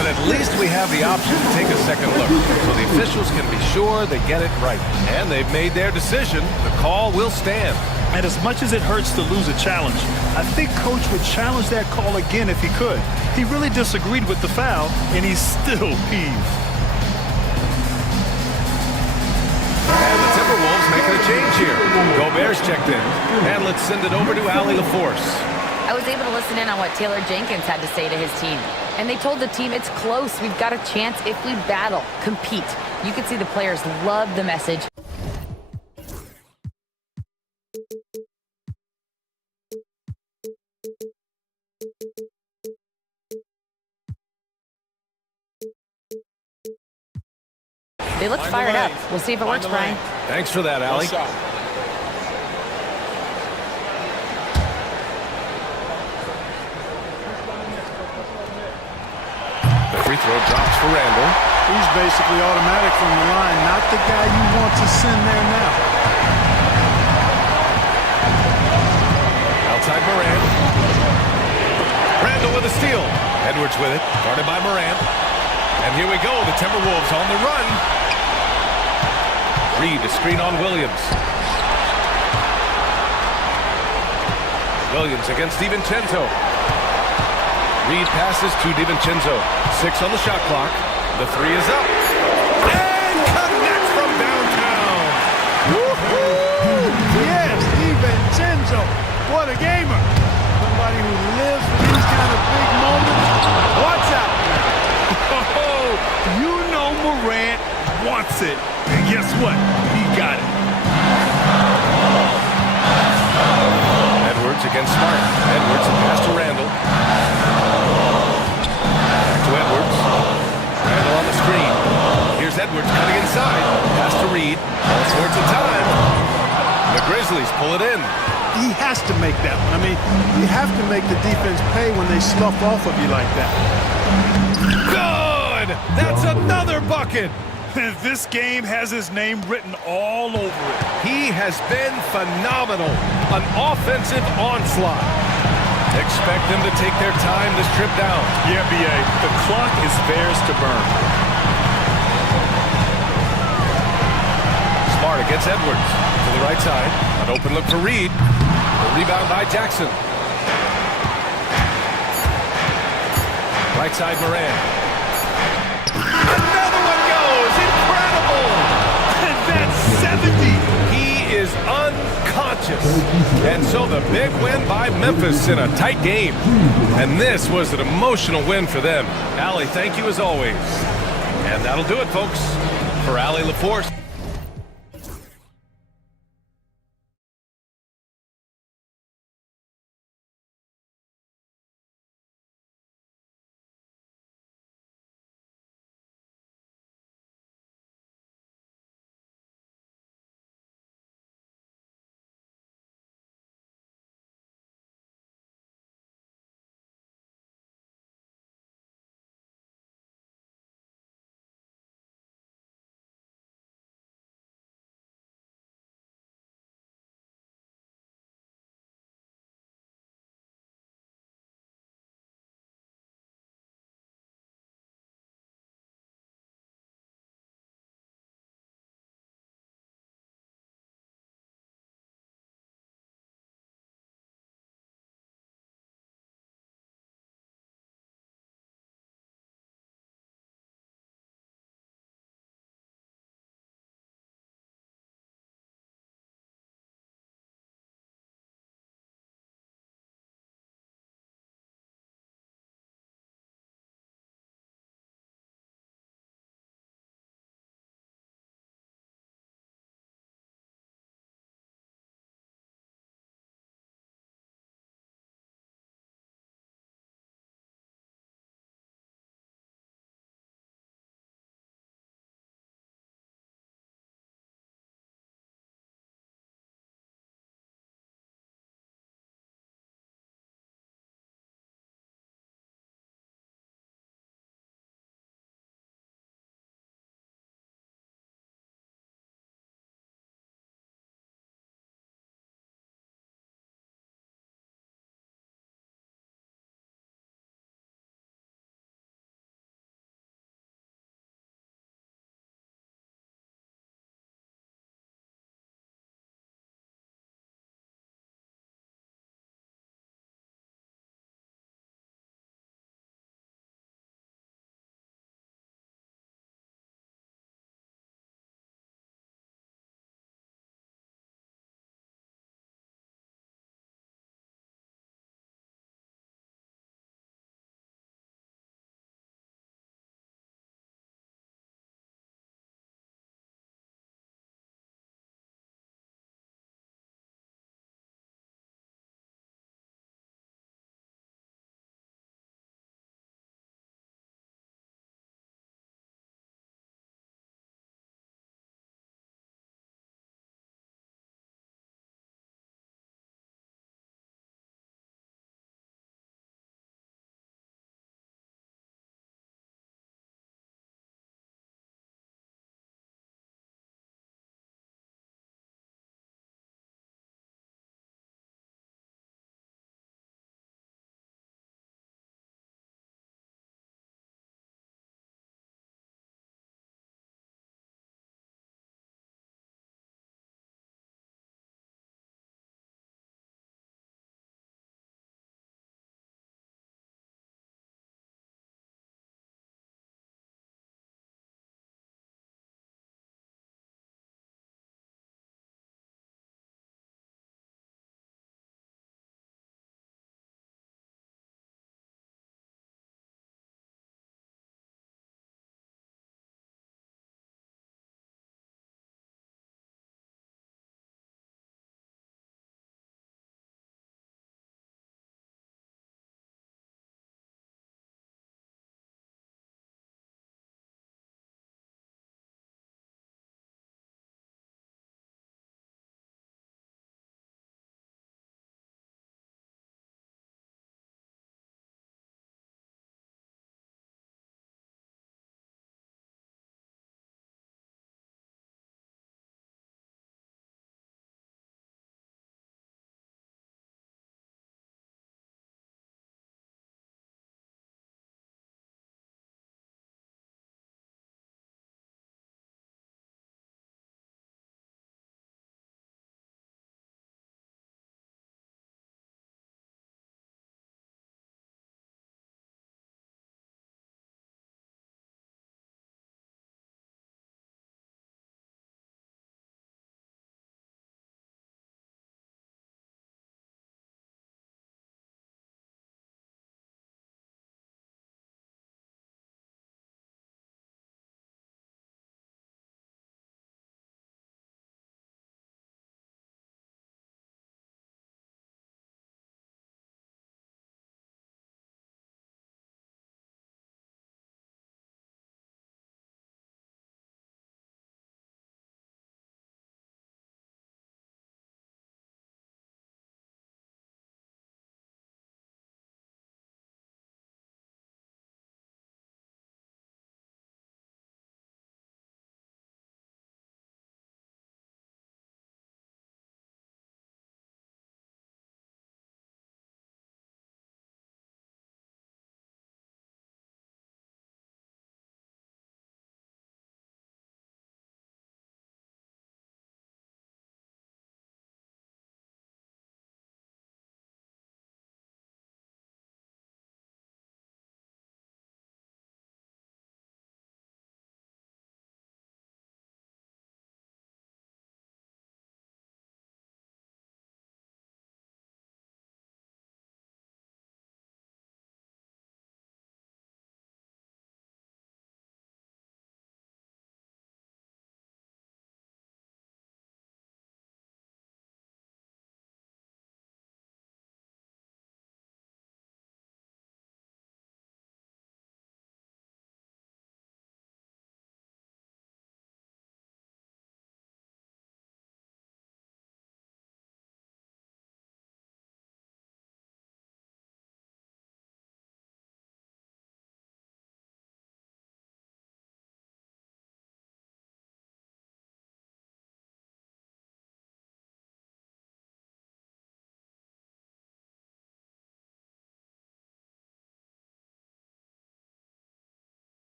But at least we have the option to take a second look, so the officials can be sure they get it right. And they've made their decision. The call will stand. And as much as it hurts to lose a challenge, I think Coach would challenge that call again if he could. He really disagreed with the foul, and he's still peeved. And the Timberwolves making a change here. Gobert's checked in. And let's send it over to Allie LaForce. I was able to listen in on what Taylor Jenkins had to say to his team. And they told the team it's close. We've got a chance if we battle, compete. You could see the players love the message. They looked fired up. We'll see if it works, Brian. Thanks for that, Allie. The free throw drops for Randall. He's basically automatic from the line, not the guy you want to send there now. Outside Morant. Randall with a steal. Edwards with it, guarded by Morant. And here we go, the Timberwolves on the run. Reed, a screen on Williams. Williams against DiVincenzo. Reed passes to DiVincenzo. 6 on the shot clock. The three is up. And connects from downtown. Woo-hoo! Yes, DiVincenzo. What a gamer. Somebody who lives for these kind of big moments. Watch out. Oh, you know Morant wants it. And guess what? He got it. Edwards against Smart. Edwards and pass to Randall. Back to Edwards. Randall on the screen. Here's Edwards cutting inside. Pass to Reed. All sorts of time. The Grizzlies pull it in. He has to make that one. I mean, you have to make the defense pay when they slough off of you like that. Good! That's another bucket! This game has his name written all over it. He has been phenomenal. An offensive onslaught. Expect them to take their time this trip down. Yeah, B.A., the clock is theirs to burn. Smart against Edwards. To the right side. An open look for Reed. The rebound by Jackson. Right side, Moran. Another one goes! Incredible! And that's 70. He is unconscious. And so the big win by Memphis in a tight game. And this was an emotional win for them. Allie, thank you as always. And that'll do it, folks. For Allie LaForce.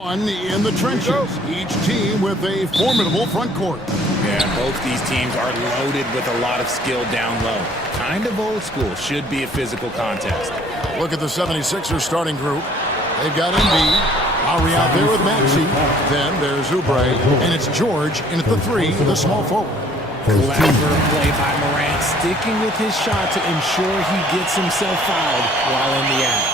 In the trenches, each team with a formidable front court. Yeah, both these teams are loaded with a lot of skill down low. Kind of old school, should be a physical contest. Look at the 76ers starting group. They've got Embiid, Ari out there with Maxey. Then there's Oubre, and it's George in at the 3, the small forward. Clever play by Morant, sticking with his shot to ensure he gets himself fouled while in the act.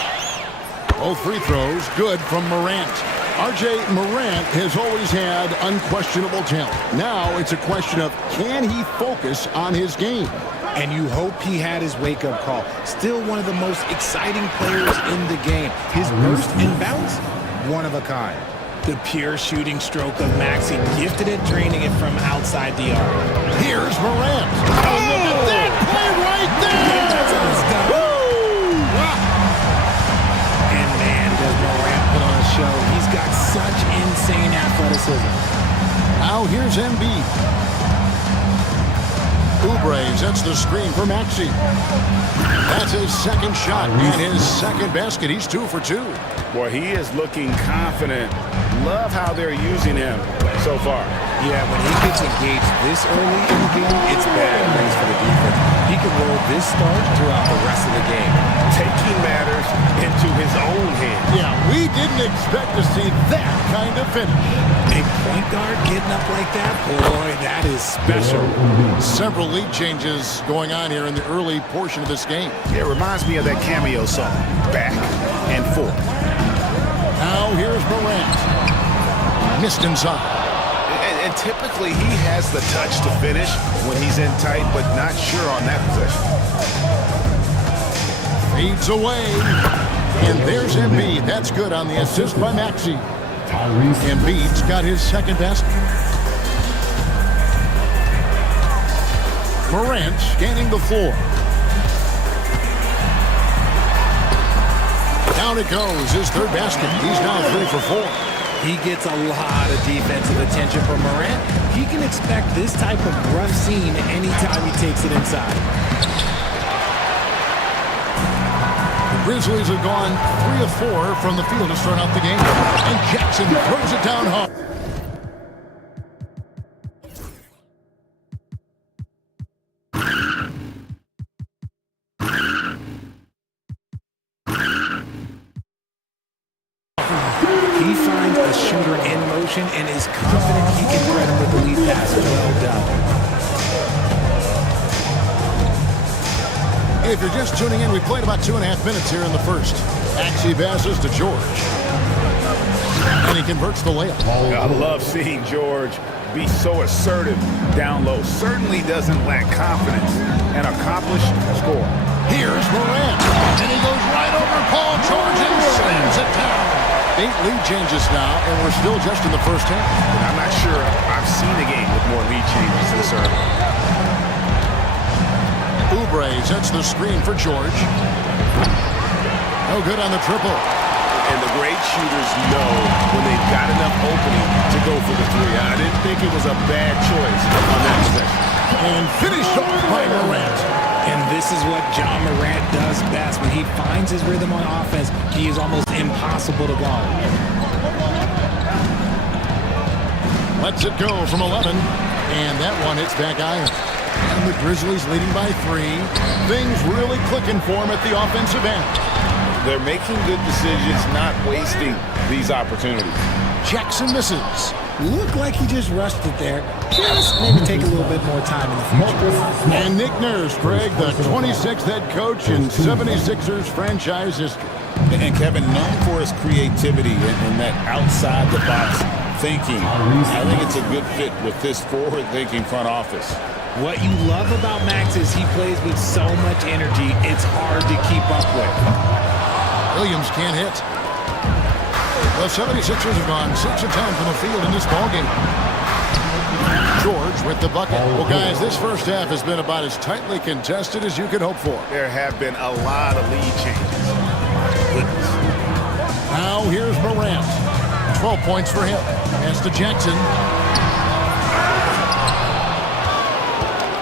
Both free throws good from Morant. R.J. Morant has always had unquestionable talent. Now it's a question of, can he focus on his game? And you hope he had his wake-up call. Still one of the most exciting players in the game. His burst and bounce, one of a kind. The pure shooting stroke of Maxey, gifted at draining it from outside the arc. Here's Morant. Oh, look at that play right there! That's how it's done. Woo! Wow. And man, does Morant put on a show. He's got such insane athleticism. Now here's Embiid. Oubre sets the screen for Maxey. That's his second shot and his second basket. He's 2 for 2. Boy, he is looking confident. Love how they're using him so far. Yeah, when he gets engaged this early in the game, it's bad news for the defense. He can roll this start throughout the rest of the game. Taking matters into his own hands. Yeah, we didn't expect to see that kind of finish. A point guard getting up like that, boy, that is special. Several lead changes going on here in the early portion of this game. It reminds me of that cameo song, Back and Forth. Now here's Morant. Missed inside. And typically he has the touch to finish when he's in tight, but not sure on that possession. Fades away. And there's Embiid. That's good on the assist by Maxey. Embiid's got his second basket. Morant scanning the floor. Down it goes, his third basket. He's now 3 for 4. He gets a lot of defensive attention from Morant. He can expect this type of rough scene anytime he takes it inside. The Grizzlies have gone 3 of 4 from the field to start out the game. And Jackson throws it down hard. He finds a shooter in motion and is confident he can thread him with the lead pass. Well done. If you're just tuning in, we played about 2.5 minutes here in the first. Maxey passes to George. And he converts the layup. I love seeing George be so assertive down low. Certainly doesn't lack confidence. An accomplished scorer. Here's Morant. And he goes right over Paul George and slams it down. 8 lead changes now, and we're still just in the first half. And I'm not sure I've seen a game with more lead changes this early. Oubre sets the screen for George. No good on the triple. And the great shooters know when they've got enough opening to go for the 3. I didn't think it was a bad choice on that possession. And finished off by Morant. And this is what John Morant does best. When he finds his rhythm on offense, he is almost impossible to guard. Lets it go from 11. And that one hits back iron. And the Grizzlies leading by 3. Things really clicking for him at the offensive end. They're making good decisions, not wasting these opportunities. Jackson misses. Looked like he just rushed it there. Just maybe take a little bit more time in the future. And Nick Nurse, Greg, the 26th head coach in 76ers franchise history. And Kevin, known for his creativity and that outside-the-box thinking, I think it's a good fit with this forward-thinking front office. What you love about Max is he plays with so much energy, it's hard to keep up with. Williams can't hit. The 76ers have gone 6 of 10 from the field in this ballgame. George with the bucket. Well, guys, this first half has been about as tightly contested as you could hope for. There have been a lot of lead changes. Goodness. Now here's Morant. 12 points for him. Pass to Jackson.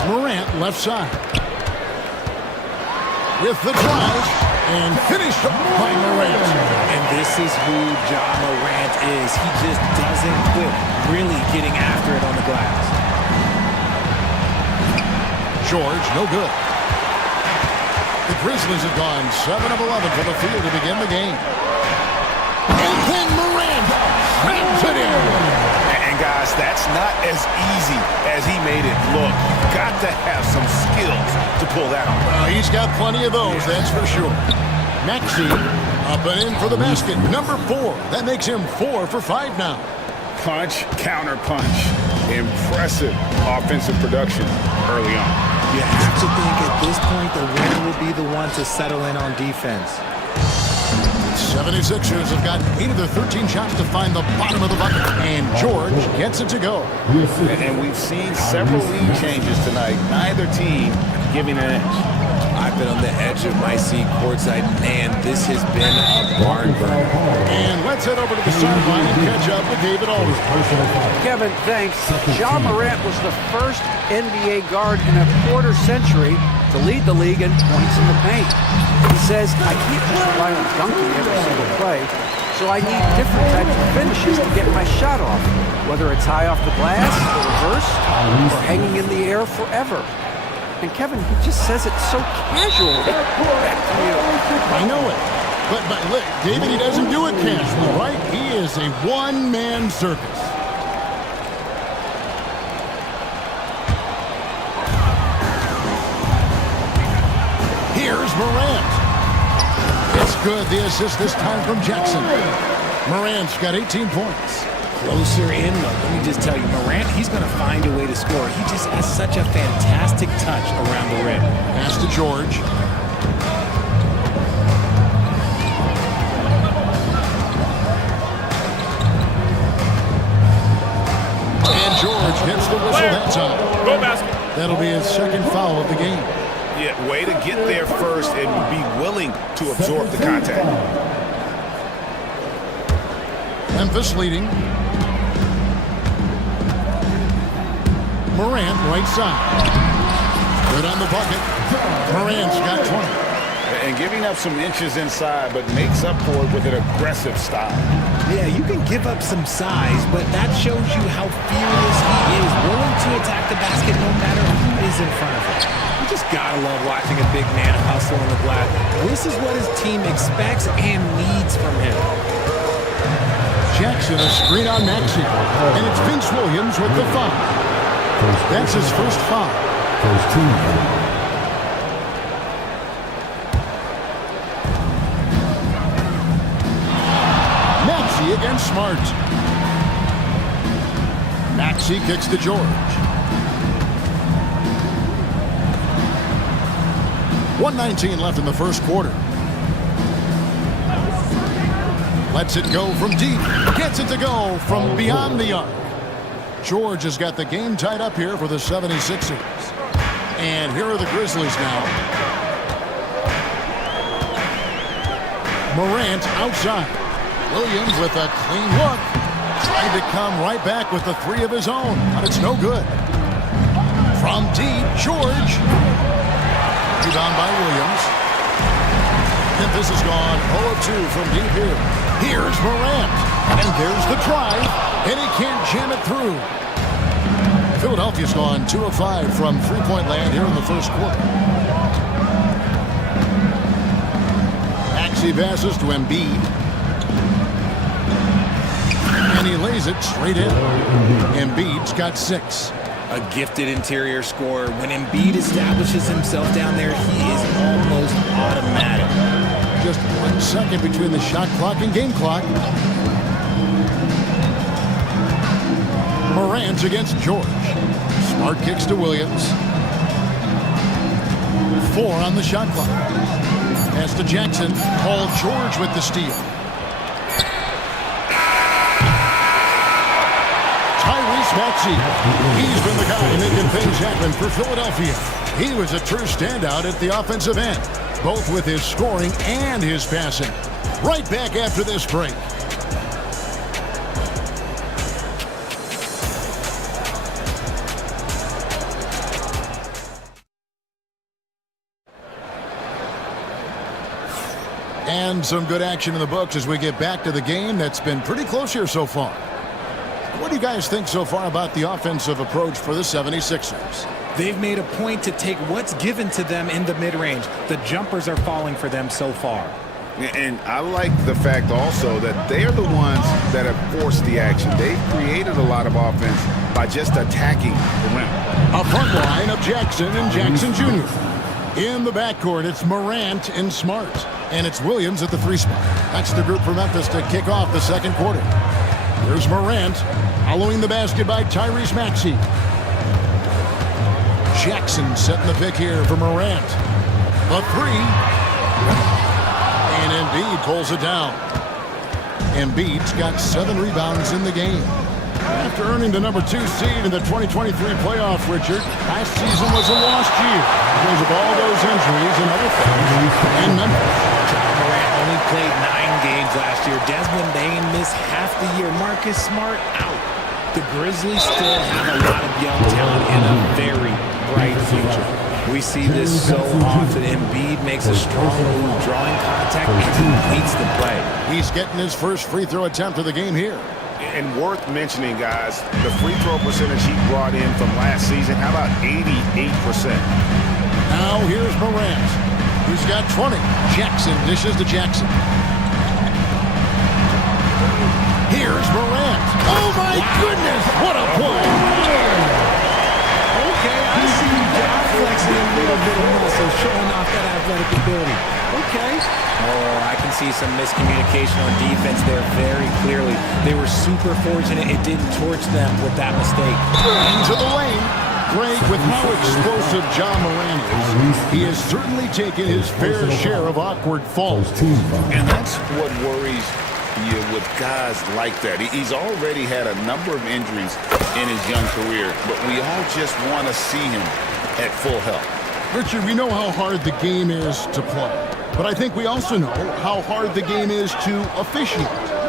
Morant left side. With the drive. And finished by Morant. And this is who Ja Morant is. He just doesn't quit, really getting after it on the glass. George, no good. The Grizzlies have gone 7 of 11 from the field to begin the game. And then Morant slams it in. And guys, that's not as easy as he made it look. Got to have some skills to pull that off. Well, he's got plenty of those, that's for sure. Maxey up and in for the basket. Number 4. That makes him 4 for 5 now. Punch, counter punch. Impressive offensive production early on. You have to think at this point the winner will be the one to settle in on defense. 76ers have got 8 of their 13 shots to find the bottom of the bucket. And George gets it to go. And we've seen several lead changes tonight. Neither team giving an edge. I've been on the edge of my seat courtside. Man, this has been a barn burner. And let's head over to the sideline and catch up with David Aldridge. Kevin, thanks. Ja Morant was the first NBA guard in a quarter century to lead the league in points in the paint. He says, I can't just rely on dunking every single play, so I need different types of finishes to get my shot off, whether it's high off the glass, or reverse, or hanging in the air forever. And Kevin, he just says it so casually. Back to you. I know it. But look, David, he doesn't do it casually, right? He is a one-man circus. Here's Morant. It's good. The assist this time from Jackson. Morant's got 18 points. Closer in, though. Let me just tell you, Morant, he's going to find a way to score. He just has such a fantastic touch around the rim. Pass to George. And George gets the whistle that time. Go basket. That'll be his second foul of the game. Yeah, way to get there first and be willing to absorb the contact. Memphis leading. Morant, right side. Good on the bucket. Morant's got 20. And giving up some inches inside, but makes up for it with an aggressive style. Yeah, you can give up some size, but that shows you how fearless he is, willing to attack the basket no matter who is in front of him. You just gotta love watching a big man hustle on the glass. This is what his team expects and needs from him. Jackson, a screen on Maxey. And it's Vince Williams with the foul. That's his first foul. First team. Maxey against Smart. Maxey kicks to George. 1:19 left in the first quarter. Lets it go from deep. Gets it to go from beyond the arc. George has got the game tied up here for the 76ers. And here are the Grizzlies now. Morant outside. Williams with a clean look. Trying to come right back with the three of his own, but it's no good. From deep, George. Rebound by Williams. Memphis has gone 0-2 from deep here. Here's Morant. And there's the drive. And he can't jam it through. Philadelphia's gone 2 of 5 from three-point land here in the first quarter. Maxey passes to Embiid. And he lays it straight in. Embiid's got 6. A gifted interior scorer. When Embiid establishes himself down there, he is almost automatic. Just 1 second between the shot clock and game clock. Morant against George. Smart kicks to Williams. 4 on the shot clock. Pass to Jackson. Paul George with the steal. Maxey. He's been the guy making things happen for Philadelphia. He was a true standout at the offensive end, both with his scoring and his passing. Right back after this break. And some good action in the books as we get back to the game that's been pretty close here so far. What do you guys think so far about the offensive approach for the 76ers? They've made a point to take what's given to them in the mid-range. The jumpers are falling for them so far. And I like the fact also that they're the ones that have forced the action. They've created a lot of offense by just attacking the rim. A front line of Jackson and Jackson Jr. In the backcourt, it's Morant and Smart. And it's Williams at the 3 spot. That's the group for Memphis to kick off the second quarter. Here's Morant, following the basket by Tyrese Maxey. Jackson setting the pick here for Morant. A 3. And Embiid pulls it down. Embiid's got 7 rebounds in the game. After earning the number 2 seed in the 2023 playoff, Richard, last season was a lost year because of all those injuries and other things in Memphis. John Morant only played 9 games last year. Desmond Bain missed half the year. Marcus Smart out. The Grizzlies still have a lot of young talent and a very bright future. We see this so often. Embiid makes a strong move, drawing contact, and completes the play. He's getting his first free throw attempt of the game here. And worth mentioning, guys, the free throw percentage he brought in from last season, how about 88%? Now here's Morant, who's got 20. Jackson dishes to Jackson. Here's Morant. Oh, my goodness, what a play. Okay, I see John flexing a little bit of muscle, showing off that athletic ability. Okay. Oh, I can see some miscommunication on defense there very clearly. They were super fortunate it didn't torch them with that mistake. Into the lane. Greg, with how explosive John Morant is, he has certainly taken his fair share of awkward falls. And that's what worries you with guys like that. He's already had a number of injuries in his young career, but we all just want to see him at full health. Richard, we know how hard the game is to play, but I think we also know how hard the game is to officiate.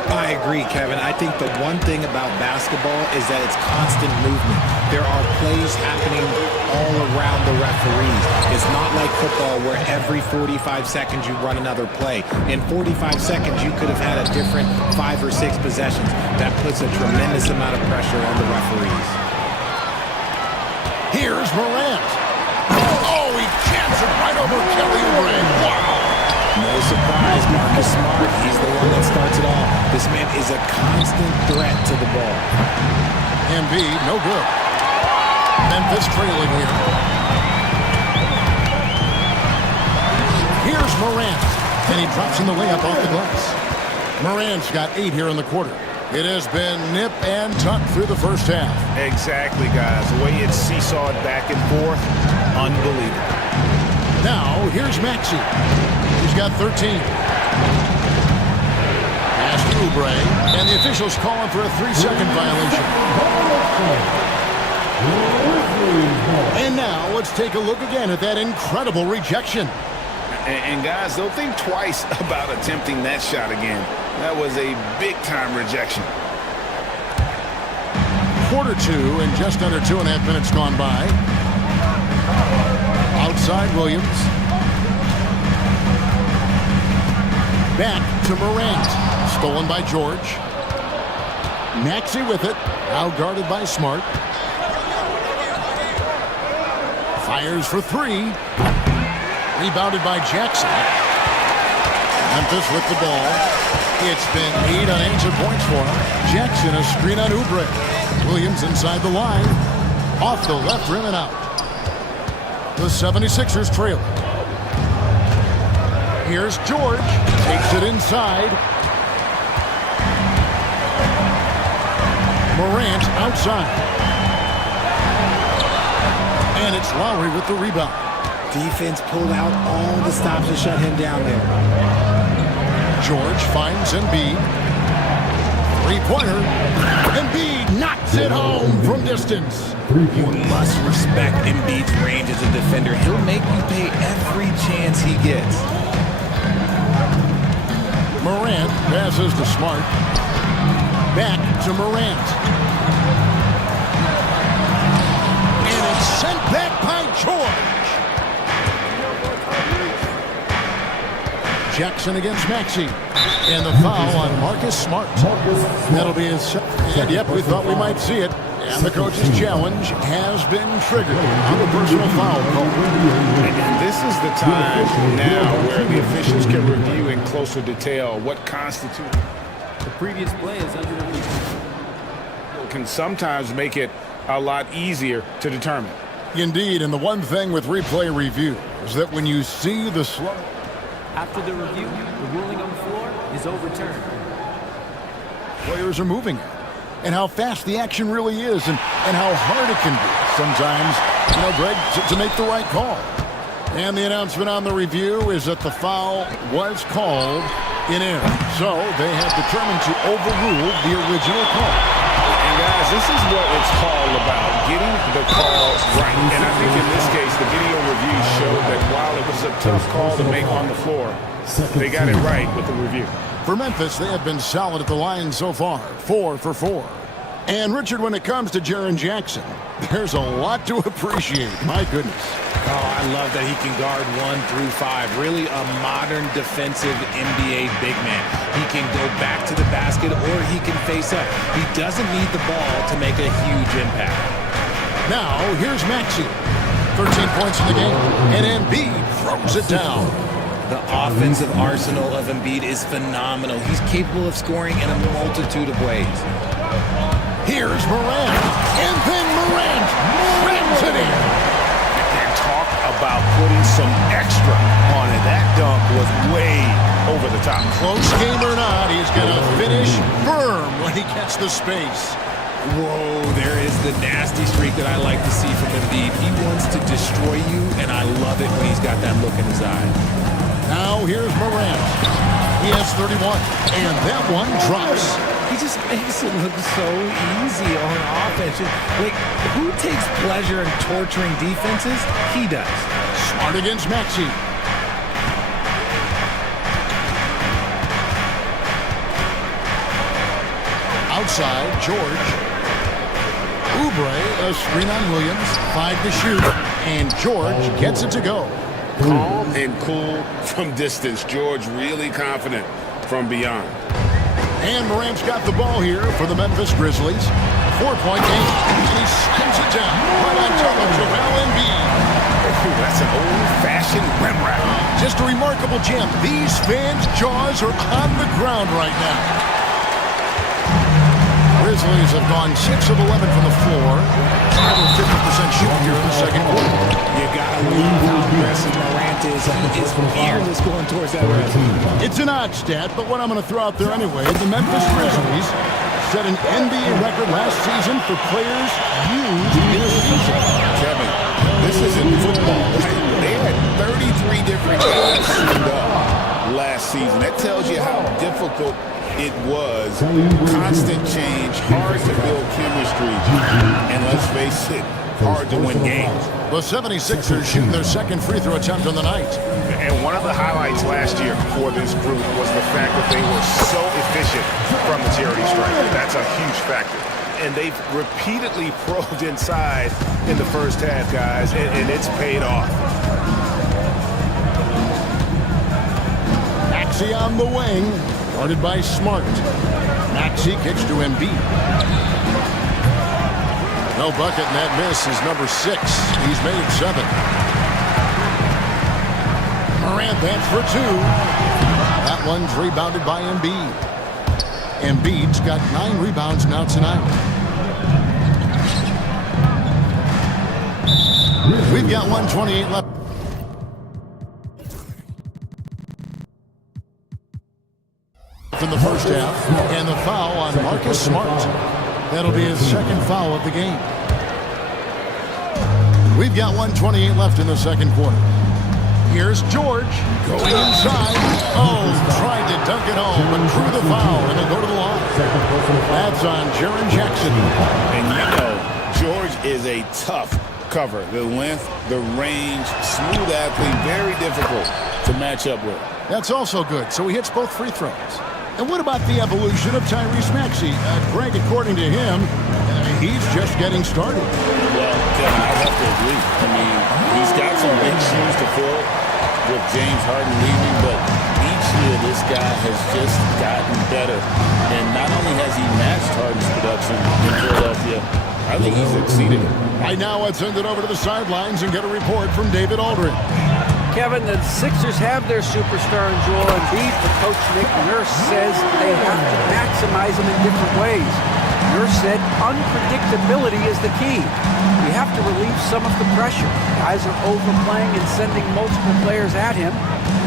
I agree, Kevin. I think the one thing about basketball is that it's constant movement. There are plays happening all around the referees. It's not like football where every 45 seconds you run another play. In 45 seconds, you could have had a different 5 or 6 possessions. That puts a tremendous amount of pressure on the referees. Here's Morant. Oh, he jams it right over Kelly Oubre. Wow. No surprise, Marcus Smart. He's the one that starts it all. This man is a constant threat to the ball. Embiid, no good. Memphis trailing here. Here's Morant, and he drops in the layup off the glass. Morant's got 8 here in the quarter. It has been nip and tuck through the first half. Exactly, guys. The way it's seesawed back and forth, unbelievable. Now, here's Maxey. He's got 13. Pass to Oubre, and the officials calling for a 3-second violation. And now, let's take a look again at that incredible rejection. And guys, they'll think twice about attempting that shot again. That was a big-time rejection. Quarter 2 and just under 2.5 minutes gone by. Outside Williams. Back to Morant. Stolen by George. Maxey with it. Now guarded by Smart. Fires for 3. Rebounded by Jackson. Memphis with the ball. It's been 8 unanswered points for him. Jackson a screen on Oubre. Williams inside the line. Off the left rim and out. The 76ers trail. Here's George. Takes it inside. Morant outside. And it's Lowry with the rebound. Defense pulled out all the stops to shut him down there. George finds Embiid. 3-pointer. Embiid knocks it home from distance. You must respect Embiid's range as a defender. He'll make you pay every chance he gets. Morant passes to Smart. Back to Morant. And it's sent back by George. Jackson against Maxey. And the foul on Marcus Smart. That'll be his second. And yep, we thought we might see it. And the coach's challenge has been triggered on the personal foul call. And this is the time now where the officials can review in closer detail what constitutes. The previous play is under review. Can sometimes make it a lot easier to determine. Indeed, and the one thing with replay review is that when you see the slow... After the review, the ruling on the floor is overturned. Players are moving it, and how fast the action really is, and how hard it can be sometimes, you know, Greg, to make the right call. And the announcement on the review is that the foul was called in error. So they have determined to overrule the original call. And guys, this is what it's all about, getting the call right. And I think in this case, the video review showed that while it was a tough call to make on the floor, they got it right with the review. For Memphis, they have been solid at the line so far, 4 for 4. And Richard, when it comes to Jaren Jackson, there's a lot to appreciate. My goodness. Oh, I love that he can guard 1 through 5. Really a modern defensive NBA big man. He can go back to the basket or he can face up. He doesn't need the ball to make a huge impact. Now, here's Maxey. 13 points in the game, and Embiid throws it down. The offensive arsenal of Embiid is phenomenal. He's capable of scoring in a multitude of ways. Here's Morant, and then Morant rams it in. And talk about putting some extra on it. That dunk was way over the top. Close game or not, he's going to finish firm when he gets the space. Whoa, there is the nasty streak that I like to see from Embiid. He wants to destroy you, and I love it when he's got that look in his eye. Now here's Morant. He has 31, and that one drops. He just makes it look so easy on offense. Like, who takes pleasure in torturing defenses? He does. Smart against Maxey. Outside, George. Oubre, a screen on Williams. 5 to shoot, and George gets it to go. Calm and cool from distance. George really confident from beyond. And Morant's got the ball here for the Memphis Grizzlies. 4-point game, and he slams it down right on top of Joel Embiid. Ooh, that's an old-fashioned rim wrap. Just a remarkable jam. These fans' jaws are on the ground right now. Grizzlies have gone 6 of 11 from the floor. 50% shooting here in the second quarter. You gotta love how aggressive Morant is. He is fearless going towards that rim. It's an odd stat, but what I'm going to throw out there anyway, the Memphis Grizzlies set an NBA record last season for players used in a season. Kevin, this isn't football. They had 33 different guys suited up last season. That tells you how difficult it was. Constant change, hard to build chemistry, and let's face it, hard to win games. The 76ers shooting their second free throw attempt on the night. And one of the highlights last year for this group was the fact that they were so efficient from the charity stripe. That's a huge factor. And they've repeatedly probed inside in the first half, guys, and it's paid off. Maxey on the wing, guarded by Smart. Maxey kicks to Embiid. No bucket, and that miss is number 6. He's made 7. Morant, that's for 2. That one's rebounded by Embiid. Embiid's got 9 rebounds now tonight. We've got 1:28 left. In the first half, and the foul on Marcus Smart. That'll be his second foul of the game. We've got 1:28 left in the second quarter. Here's George going inside. Oh, tried to dunk it home, but drew the foul, and they'll go to the line. That's on Jaren Jackson. And you know, George is a tough cover. The length, the range, smooth athlete, very difficult to match up with. That's also good, so he hits both free throws. And what about the evolution of Tyrese Maxey? Greg, according to him, he's just getting started. Well, Kevin, I have to agree. I mean, he's got some big shoes to fill with James Harden leaving, but each year, this guy has just gotten better. And not only has he matched Harden's production in Philadelphia, I think he's exceeded it. Right now, let's send it over to the sidelines and get a report from David Aldridge. Kevin, the Sixers have their superstar in Joel Embiid, but Coach Nick Nurse says they have to maximize him in different ways. Nurse said unpredictability is the key. We have to relieve some of the pressure. Guys are overplaying and sending multiple players at him.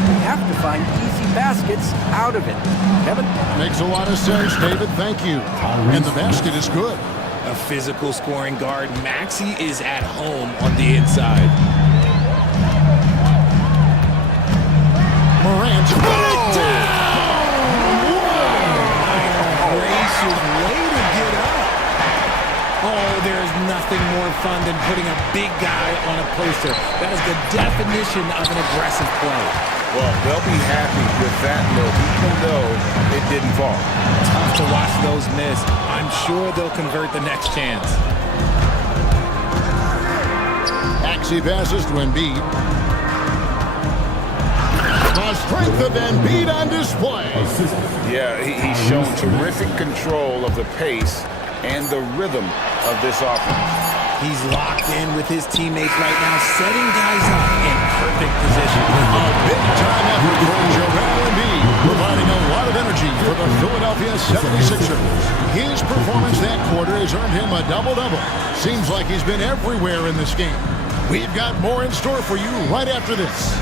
We have to find easy baskets out of it. Kevin? Makes a lot of sense, David. Thank you. And the basket is good. A physical scoring guard, Maxey is at home on the inside. Morant. Oh! Gracious way to get up. Oh, there's nothing more fun than putting a big guy on a poster. That is the definition of an aggressive play. Well, they'll be happy with that look, even though it didn't fall. Tough to watch those miss. I'm sure they'll convert the next chance. Maxey passes to Embiid. The strength of Embiid on display. Yeah, he's shown terrific control of the pace and the rhythm of this offense. He's locked in with his teammates right now, setting guys up in perfect position. A big-time effort for Joel Embiid, providing a lot of energy for the Philadelphia 76ers. His performance that quarter has earned him a double-double. Seems like he's been everywhere in this game. We've got more in store for you right after this.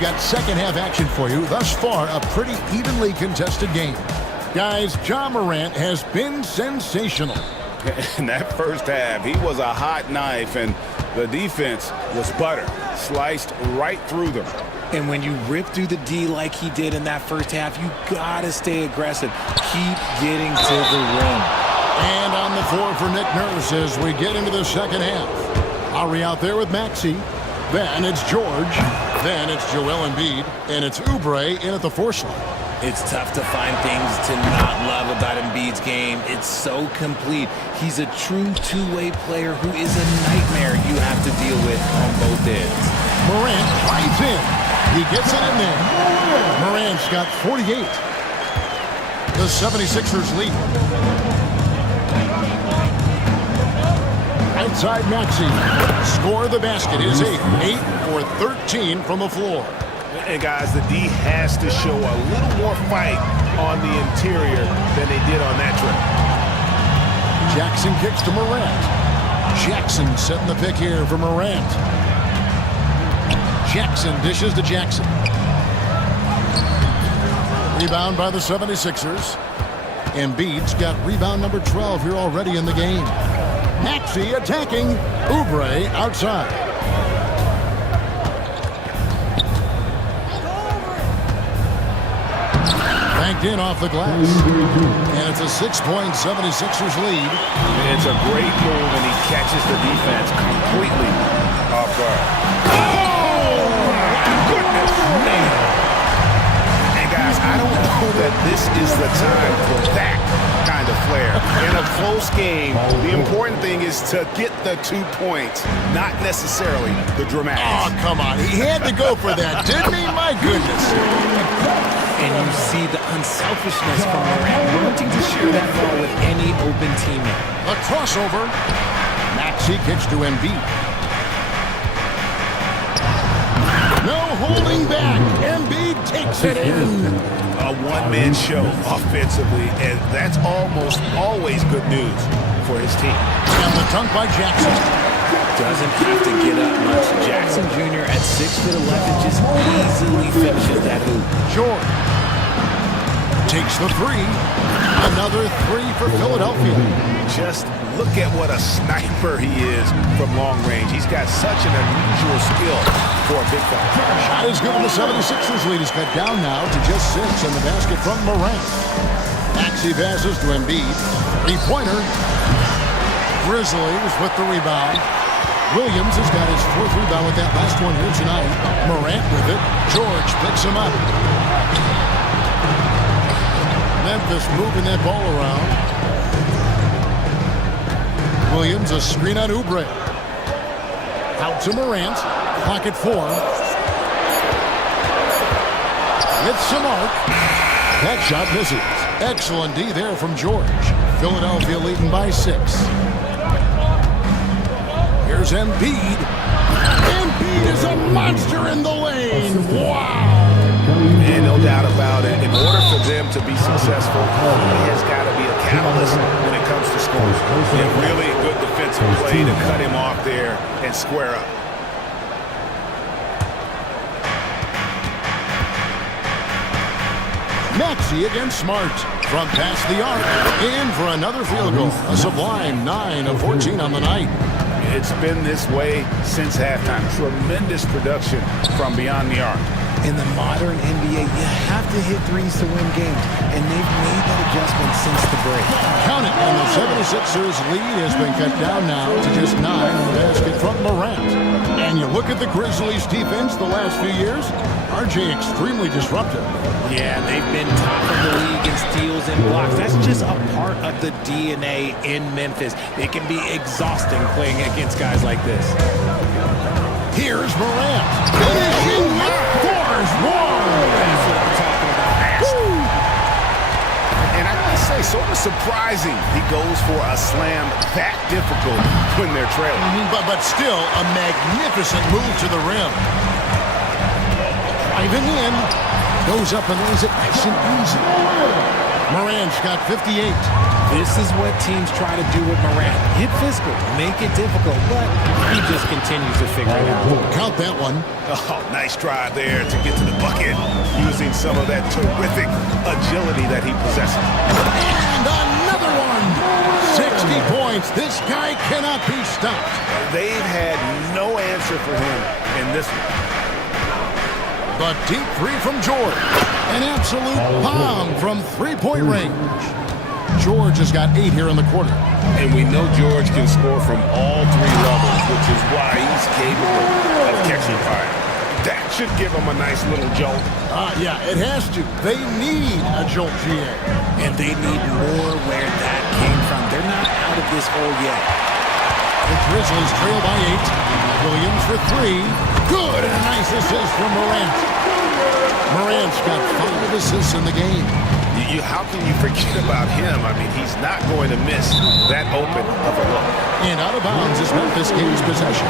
Got second half action for you. Thus far, a pretty evenly contested game. Guys, Ja Morant has been sensational. In that first half, he was a hot knife, and the defense was butter, sliced right through them. And when you rip through the D like he did in that first half, you gotta stay aggressive. Keep getting to the rim. And on the floor for Nick Nurse as we get into the second half. Ari out there with Maxey. Then it's George. Then it's Joel Embiid. And it's Oubre in at the 4 slot. It's tough to find things to not love about Embiid's game. It's so complete. He's a true two-way player who is a nightmare you have to deal with on both ends. Morant finds in. He gets it in there. Morant's got 48. The 76ers lead. inside Maxey. Score the basket. His 8 for 13 from the floor. And guys, the D has to show a little more fight on the interior than they did on that trip. Jackson kicks to Morant. Jackson setting the pick here for Morant. Jackson dishes to Jackson. Rebound by the 76ers. Embiid's got rebound number 12 here already in the game. Maxey attacking. Oubre outside. Banked in off the glass. And it's a 6-point 76ers lead. It's a great move, and he catches the defense completely off guard. Oh, my goodness me. And guys, I don't know that this is the time for that kind of flair. In a close game, the important thing is to get the 2 points, not necessarily the dramatics. Oh, come on. He had to go for that, didn't he? My goodness. And you see the unselfishness from Morant, wanting to share that ball with any open teammate. A crossover. Maxey kicks to Embiid. No holding back. Embiid takes it in. A one-man show offensively, and that's almost always good news for his team. And the dunk by Jackson. Doesn't have to get up much. Jackson Jr. at 6'11" just easily finishes that hoop. George takes the three. Another three for Philadelphia. Just look at what a sniper he is from long range. He's got such an unusual skill for a big fella. Shot is good, and the 76ers lead is cut down now to just 6 in the basket from Morant. Maxey passes to Embiid. Three-pointer. Grizzlies with the rebound. Williams has got his 4th rebound with that last one here tonight. Morant with it. George picks him up. Memphis moving that ball around. Williams, a screen on Oubre. Out to Morant. Clock at 4. It's some arc. That shot misses. Excellent D there from George. Philadelphia leading by 6. Here's Embiid. Embiid is a monster in the lane. Wow. And no doubt about it, in order for them to be successful, he has got to be a catalyst when it comes to scoring. And really good defensive play to cut him off there and square up. Maxey against Smart. From past the arc. In for another field goal. A sublime 9 of 14 on the night. It's been this way since halftime. Tremendous production from beyond the arc. In the modern NBA, you have to hit threes to win games, and they've made that adjustment since the break. Count it, and the 76ers lead has been cut down now to just 9 on the basket from Morant. And you look at the Grizzlies' defense the last few years, RJ extremely disruptive. Yeah, they've been top of the league in steals and blocks. That's just a part of the DNA in Memphis. It can be exhausting playing against guys like this. Here's Morant. Finishing with force. That's what I'm talking about. And I gotta say, sort of surprising he goes for a slam that difficult when they're trailing. But still, a magnificent move to the rim. Driving in. Goes up and lays it nice and easy. Morant's got 58. This is what teams try to do with Morant. Hit physical, make it difficult, but he just continues to figure it out. Count that one. Oh, nice try there to get to the bucket, using some of that terrific agility that he possesses. And another one. 60 points. This guy cannot be stopped. They've had no answer for him in this one. The deep three from George. An absolute bomb from three-point range. George has got 8 here in the quarter. And we know George can score from all 3 levels, which is why he's capable of catching fire. That should give him a nice little jolt. Yeah, it has to. They need a jolt, GA. And they need more where that came from. They're not out of this hole yet. The Grizzlies trail by 8. Williams for 3. Good, and a nice assist from Morant. Morant's got 5 assists in the game. How can you forget about him? I mean, he's not going to miss that open of a look. And out of bounds is Memphis gains possession.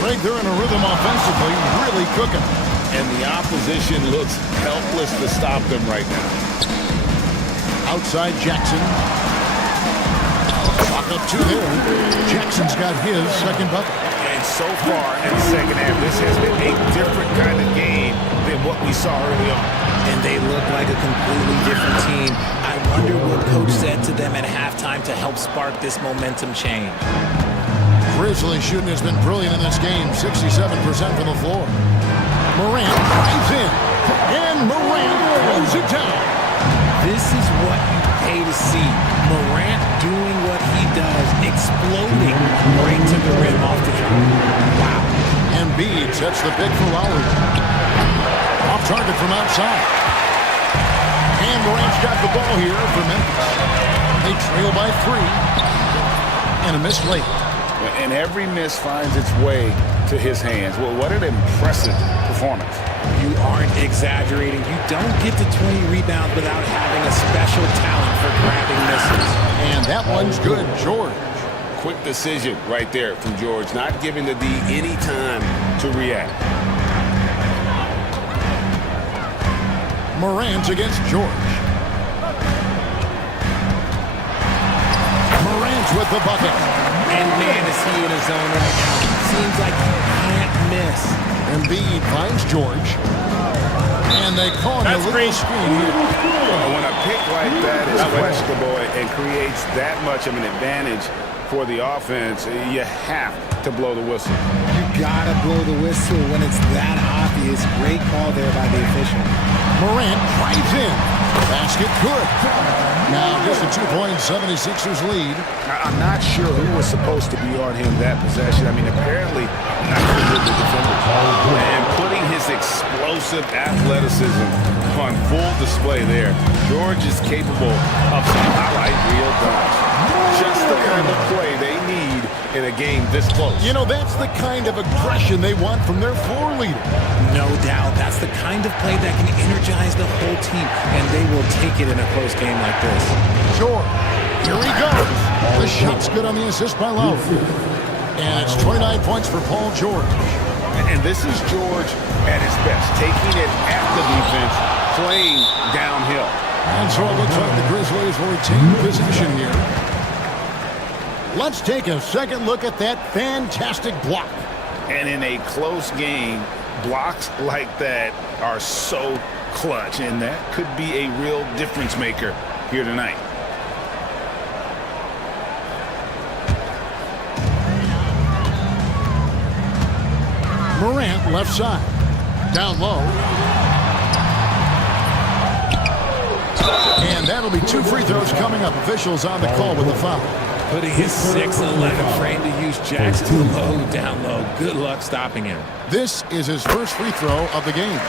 Greg, they're in a rhythm offensively, really cooking. And the opposition looks helpless to stop them right now. Outside Jackson. Clock up two there. Jackson's got his second bucket. And so far in the second half, this has been a different kind of game than what we saw early on. And they look like a completely different team. I wonder what coach said to them at halftime to help spark this momentum change. Grizzlies shooting has been brilliant in this game, 67% from the floor. Morant drives in, and Morant throws it down. This is what you pay to see. Morant doing what he does, exploding right to the rim off the dribble. Wow. Embiid sets the pick for Lowry. Off target from outside. And Morant's got the ball here for Memphis. They trail by 3. And a missed late. And every miss finds its way to his hands. Well, what an impressive performance. You aren't exaggerating. You don't get to 20 rebounds without having a special talent for grabbing misses. And that one's good, George. Quick decision right there from George, not giving the D any time to react. Morant against George. Morant with the bucket. And man, is he in his zone right now. Seems like he can't miss. Embiid finds George. And they call him a little screen here. When a pick like that is questionable and creates that much of an advantage for the offense, you have to blow the whistle. You gotta blow the whistle when it's that obvious. Great call there by the official. Morant drives in. Basket good. Now just a 2-point 76ers lead. I'm not sure who was supposed to be on him that possession. I mean, apparently not good the defender. And putting his explosive athleticism on full display there. George is capable of some highlight reel dunks. Just the kind of play they need in a game this close. You know, that's the kind of aggression they want from their floor leader. No doubt. That's the kind of play that can energize the whole team, and they will take it in a close game like this. George, here he goes. The shot's good on the assist by Lowry. And it's 29 points for Paul George. And this is George at his best, taking it at the defense, playing downhill. And so it looks like the Grizzlies will retain possession here. Let's take a second look at that fantastic block. And in a close game, blocks like that are so clutch, and that could be a real difference maker here tonight. Morant left side. Down low. And that'll be 2 free throws coming up. Officials on the call with the foul. Putting his 6'11" frame to use Jackson low, down low. Good luck stopping him. This is his first free throw of the game.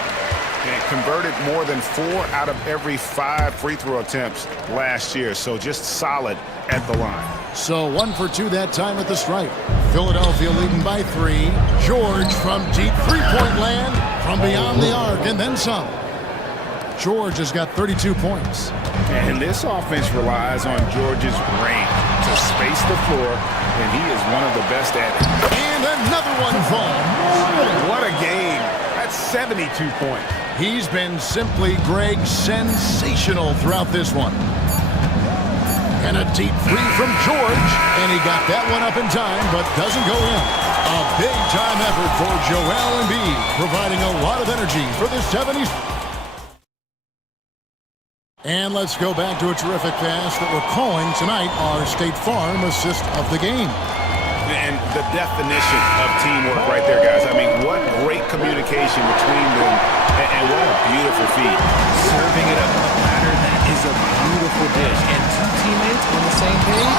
And converted more than 4 out of every 5 free throw attempts last year. So just solid at the line. So 1 for 2 that time at the stripe. Philadelphia leading by 3. George from deep three-point land, from beyond the arc, and then some. George has got 32 points. And this offense relies on George's range to space the floor, and he is one of the best at it. And another one falls. What a game. That's 72 points. He's been simply, Greg, sensational throughout this one. And a deep 3 from George. And he got that one up in time, but doesn't go in. A big-time effort for Joel Embiid, providing a lot of energy for the 70s. And let's go back to a terrific pass that we're calling tonight our State Farm assist of the game. And the definition of teamwork right there, guys. I mean, what great communication between them, and what a beautiful feed. Serving it up on a platter, that is a beautiful dish. And 2 teammates on the same page.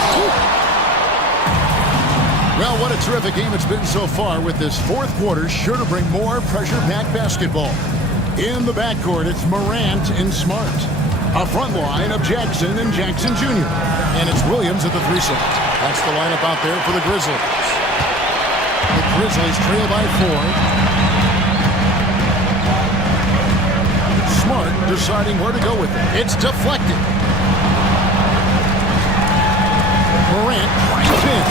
Well, what a terrific game it's been so far, with this 4th quarter sure to bring more pressure-packed basketball. In the backcourt, it's Morant and Smart. A front line of Jackson and Jackson Jr. And it's Williams at the 3 slot. That's the lineup out there for the Grizzlies. The Grizzlies trail by 4. deciding where to go with it. It's deflected. Morant drives in.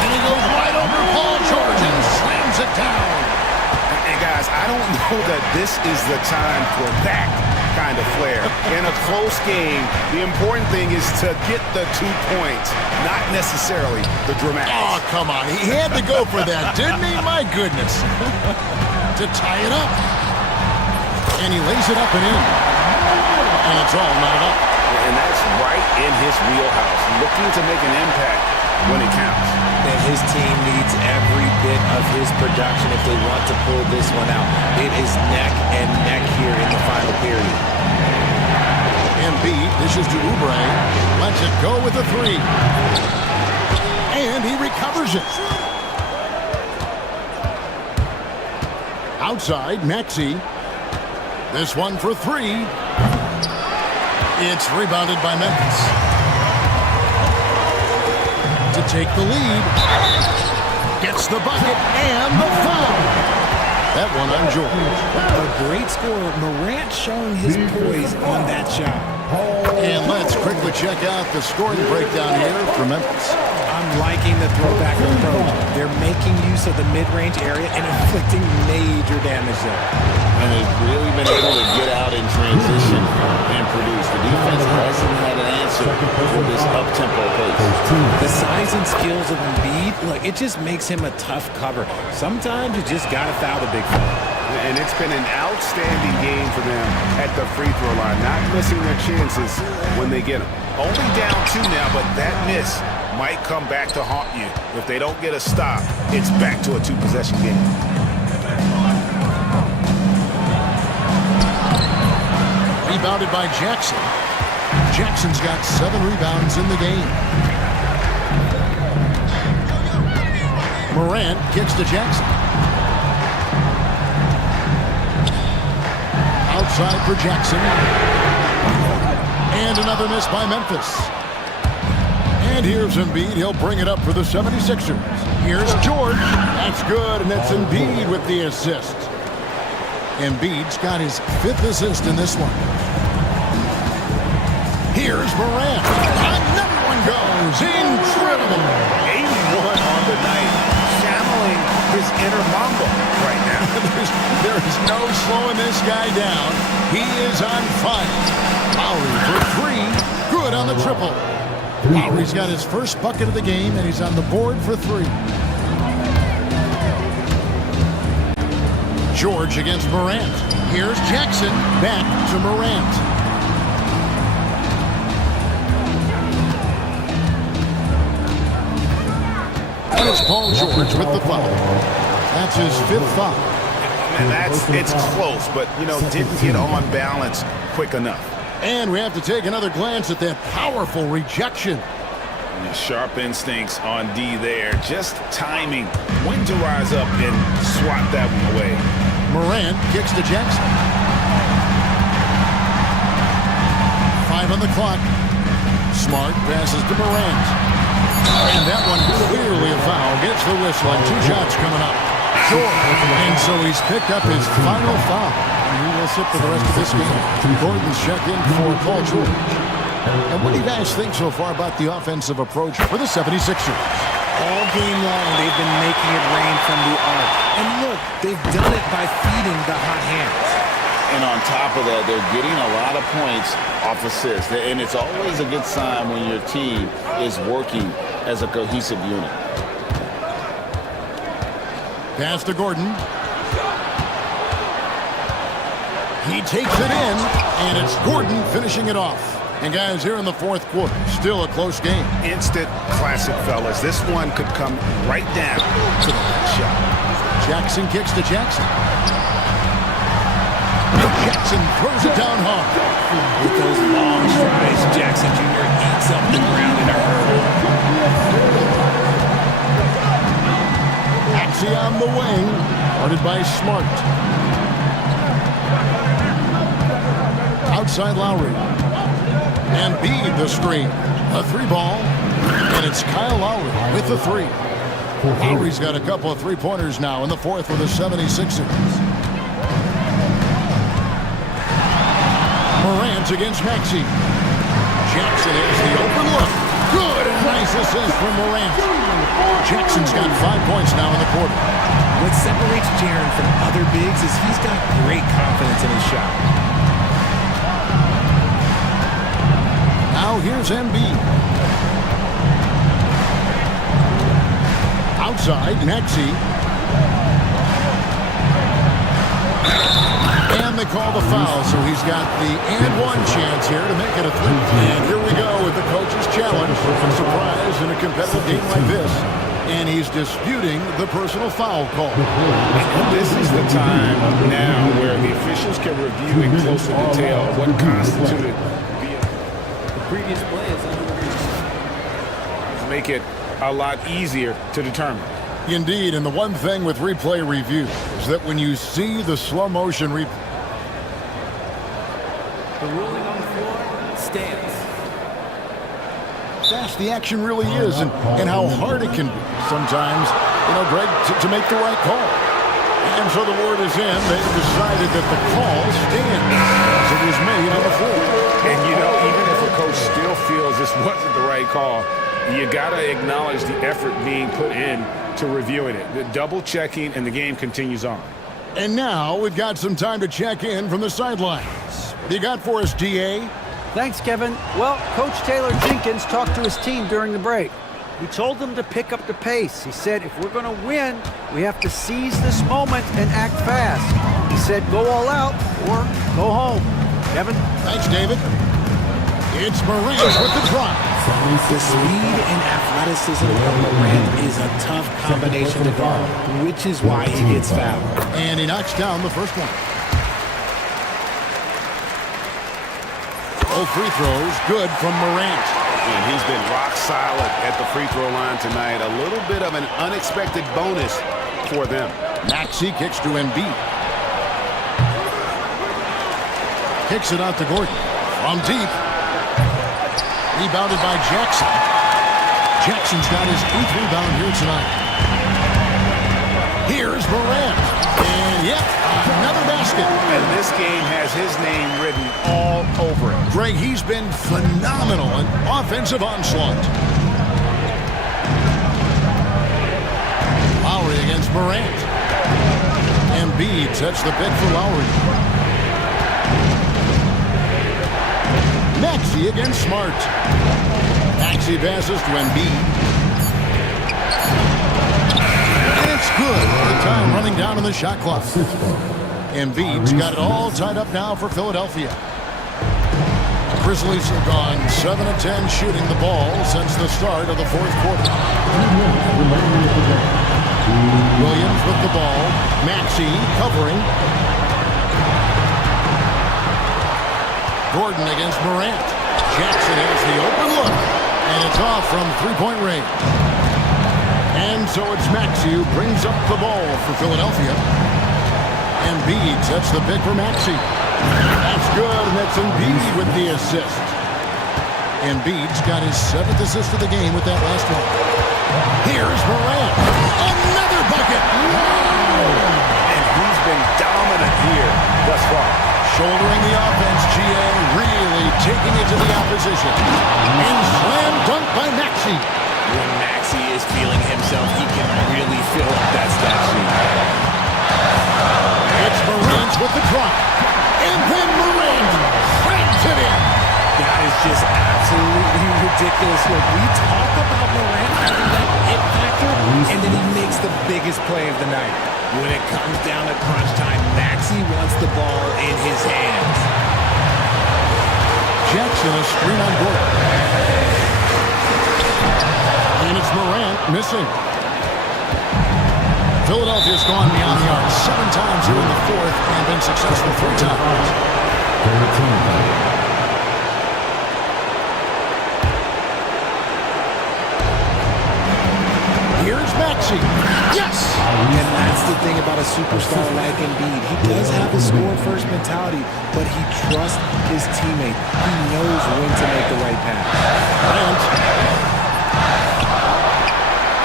And he goes right over Paul George and slams it down. And guys, I don't know that this is the time for that kind of flair. In a close game, the important thing is to get the 2 points, not necessarily the dramatics. Oh, come on. He had to go for that, didn't he? My goodness. To tie it up. And he lays it up and in. And it's all knotted up. And that's right in his wheelhouse, looking to make an impact when it counts. And his team needs every bit of his production if they want to pull this one out. It is neck and neck here in the final period. Embiid dishes to Oubre. Lets it go with a 3. And he recovers it. Outside, Maxey. This one for 3. It's rebounded by Memphis. To take the lead. Gets the bucket and the foul. That one on George. A great scorer. Morant showing his poise on that shot. And let's quickly check out the scoring breakdown here for Memphis. I'm liking the throwback approach. They're making use of the mid-range area and inflicting major damage there. And they've really been able to get out in transition and produce. The defense hasn't had an answer for this up-tempo pace. The size and skills of Embiid, look, it just makes him a tough cover. Sometimes you just got to foul the big fella. And it's been an outstanding game for them at the free throw line, not missing their chances when they get them. Only down 2 now, but that miss might come back to haunt you. If they don't get a stop, it's back to a 2-possession game. Rebounded by Jackson. Jackson's got 7 rebounds in the game. Morant kicks to Jackson. Outside for Jackson. And another miss by Memphis. And here's Embiid. He'll bring it up for the 76ers. Here's George. That's good, and it's Embiid with the assist. Embiid's got his 5th assist in this one. Here's Morant. Another one goes. Incredible. 81 on the night. Channeling his inner Mamba right now. There is no slowing this guy down. He is on fire. Lowry for 3. Good on the triple. Lowry's got his first bucket of the game, and he's on the board for 3. George against Morant. Here's Jackson. Back to Morant. And it's Paul George with the foul. That's his 5th foul. And it's close, but, didn't get on balance quick enough. And we have to take another glance at that powerful rejection. Sharp instincts on D there. Just timing when to rise up and swat that one away. Morant kicks to Jackson. 5 on the clock. Smart passes to Morant. And that one clearly a foul. Gets the whistle and 2 shots coming up. And so he's picked up his final foul. And he will sit for the rest of this game. Gordon's check in for Paul George. And what do you guys think so far about the offensive approach for the 76ers? All game long, they've been making it rain from the arc. And look, they've done it by feeding the hot hands. And on top of that, they're getting a lot of points off assists. And it's always a good sign when your team is working as a cohesive unit. Pass to Gordon. He takes it in, and it's Gordon finishing it off. And guys, here in the 4th quarter, still a close game. Instant classic, fellas. This one could come right down to the last shot. Jackson kicks to Jackson. Jackson throws it down hard. With those long strides, Jackson Jr. eats up the ground in a hurry. Maxey on the wing, guarded by Smart. Outside Lowry. Embiid the screen. A 3-ball. And it's Kyle Lowry with the 3. Lowry's got a couple of 3-pointers now in the 4th for the 76ers. Morant against Maxey. Jackson has the open look. Good and nice assist from Morant. Jackson's got 5 points now in the quarter. What separates Jaren from other bigs is he's got great confidence in his shot. Now here's Embiid. Outside, Maxey. And they call the foul, so he's got the and one chance here to make it a 3. And here we go with the coach's challenge. Surprise in a competitive game like this. And he's disputing the personal foul call. This is the time now where the officials can review in closer detail what constituted The previous play is under review. make it a lot easier to determine. Indeed, and the one thing with replay review is that when you see the slow motion replay, The ruling on the floor stands. fast the action really is and how hard it can be sometimes, Greg, to make the right call. And so the word is in. They've decided that the call stands as it was made on the floor. And, even if a coach still feels this wasn't the right call, you got to acknowledge the effort being put in to reviewing it. The double checking, and the game continues on. And now we've got some time to check in from the sidelines. What do you got for us, DA? Thanks, Kevin. Well, Coach Taylor Jenkins talked to his team during the break. He told them to pick up the pace. He said, if we're going to win, we have to seize this moment and act fast. He said, go all out or go home. Kevin? Thanks, David. It's Morant with the drive. The speed and athleticism of Morant is a tough combination to guard, which is why he gets fouled. And he knocks down the first one. All free throws, good from Morant. And he's been rock solid at the free throw line tonight. A little bit of an unexpected bonus for them. Maxey kicks to Embiid. Kicks it out to Gordon. From deep. Rebounded by Jackson. Jackson's got his 8th rebound here tonight. Here's Morant. And yep, another basket. And this game has his name written all over it. Greg, he's been phenomenal in offensive onslaught. Lowry against Morant. Embiid sets the pick for Lowry. Maxey against Smart. Maxey passes to Embiid. And it's good. The time running down in the shot clock. Embiid's got it all tied up now for Philadelphia. Grizzlies have gone 7 of 10 shooting the ball since the start of the 4th quarter. Williams with the ball. Maxey covering. Gordon against Morant. Jackson has the open look. And it's off from 3-point range. And so it's Maxey who brings up the ball for Philadelphia. Embiid sets the pick for Maxey. That's good, and that's Embiid with the assist. Embiid's got his 7th assist of the game with that last one. Here's Morant. Another bucket. Wow! And he's been dominant here thus far. Shouldering the offense, GA really taking it to the opposition. And slam dunk by Maxey. When Maxey is feeling himself, he can really fill up that stat sheet. It's Morant with the drop. And then Morant cracks it in. That is just absolutely ridiculous. Look, we talk about Morant having that hit factor, and then he makes the biggest play of the night. When it comes down to crunch time, Maxey wants the ball in his hands. Jackson a screen on Gordon. And it's Morant missing. Philadelphia's gone beyond the arc 7 times here in the 4th and been successful 3 times. Here's Maxey. Yes! And that's the thing about a superstar like Embiid. He does have the score-first mentality, but he trusts his teammate. He knows when to make the right pass. Bryant.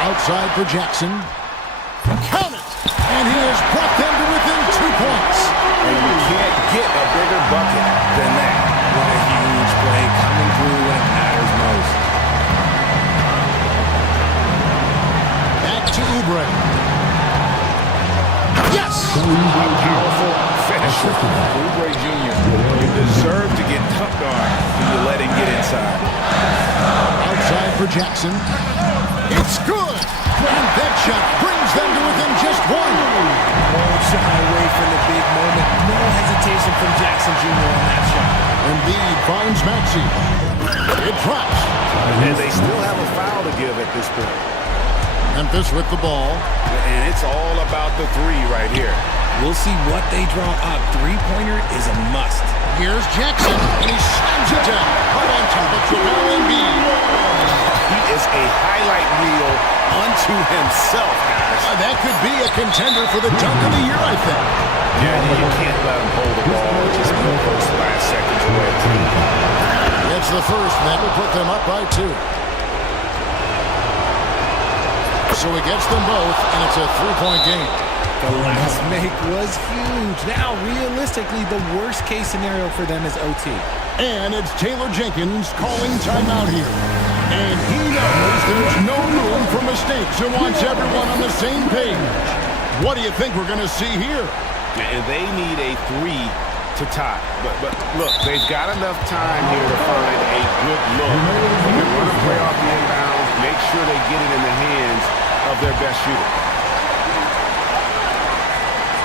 Outside for Jackson. Count it! And he has brought them to within 2 points. And you can't get a bigger bucket than that. Right. A powerful finisher. Oubre Jr., you deserve to get dunked on when you let him get inside. Outside for Jackson. It's good! And that shot brings them to within just one. Won't shy away from the big moment. No hesitation from Jackson Jr. on that shot. Embiid finds Maxey. It drops. And they still have a foul to give at this point. Memphis with the ball. And it's all about the three right here. We'll see what they draw up. Three-pointer is a must. Here's Jackson, and he slams it down. Right on top of Joel Embiid. He is a highlight reel unto himself, guys. That could be a contender for the dunk of the year, I think. Yeah, you can't let him hold the ball. Just go those last seconds away. It's the first, and that will put them up by 2. So he gets them both, and it's a 3-point game. The last make was huge. Now, realistically, the worst-case scenario for them is OT. And it's Taylor Jenkins calling timeout here. And he knows there's no room for mistakes and wants everyone on the same page. What do you think we're going to see here? And they need a 3 to tie. But look, they've got enough time here to find a good look. They can run a play off the inbounds, make sure they get it in the hands of their best shooter.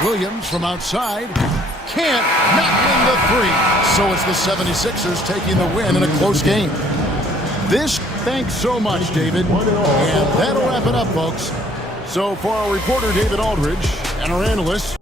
Williams from outside can't not win the 3. So it's the 76ers taking the win in a close game. Thanks so much, David. And that'll wrap it up, folks. So for our reporter, David Aldridge, and our analyst,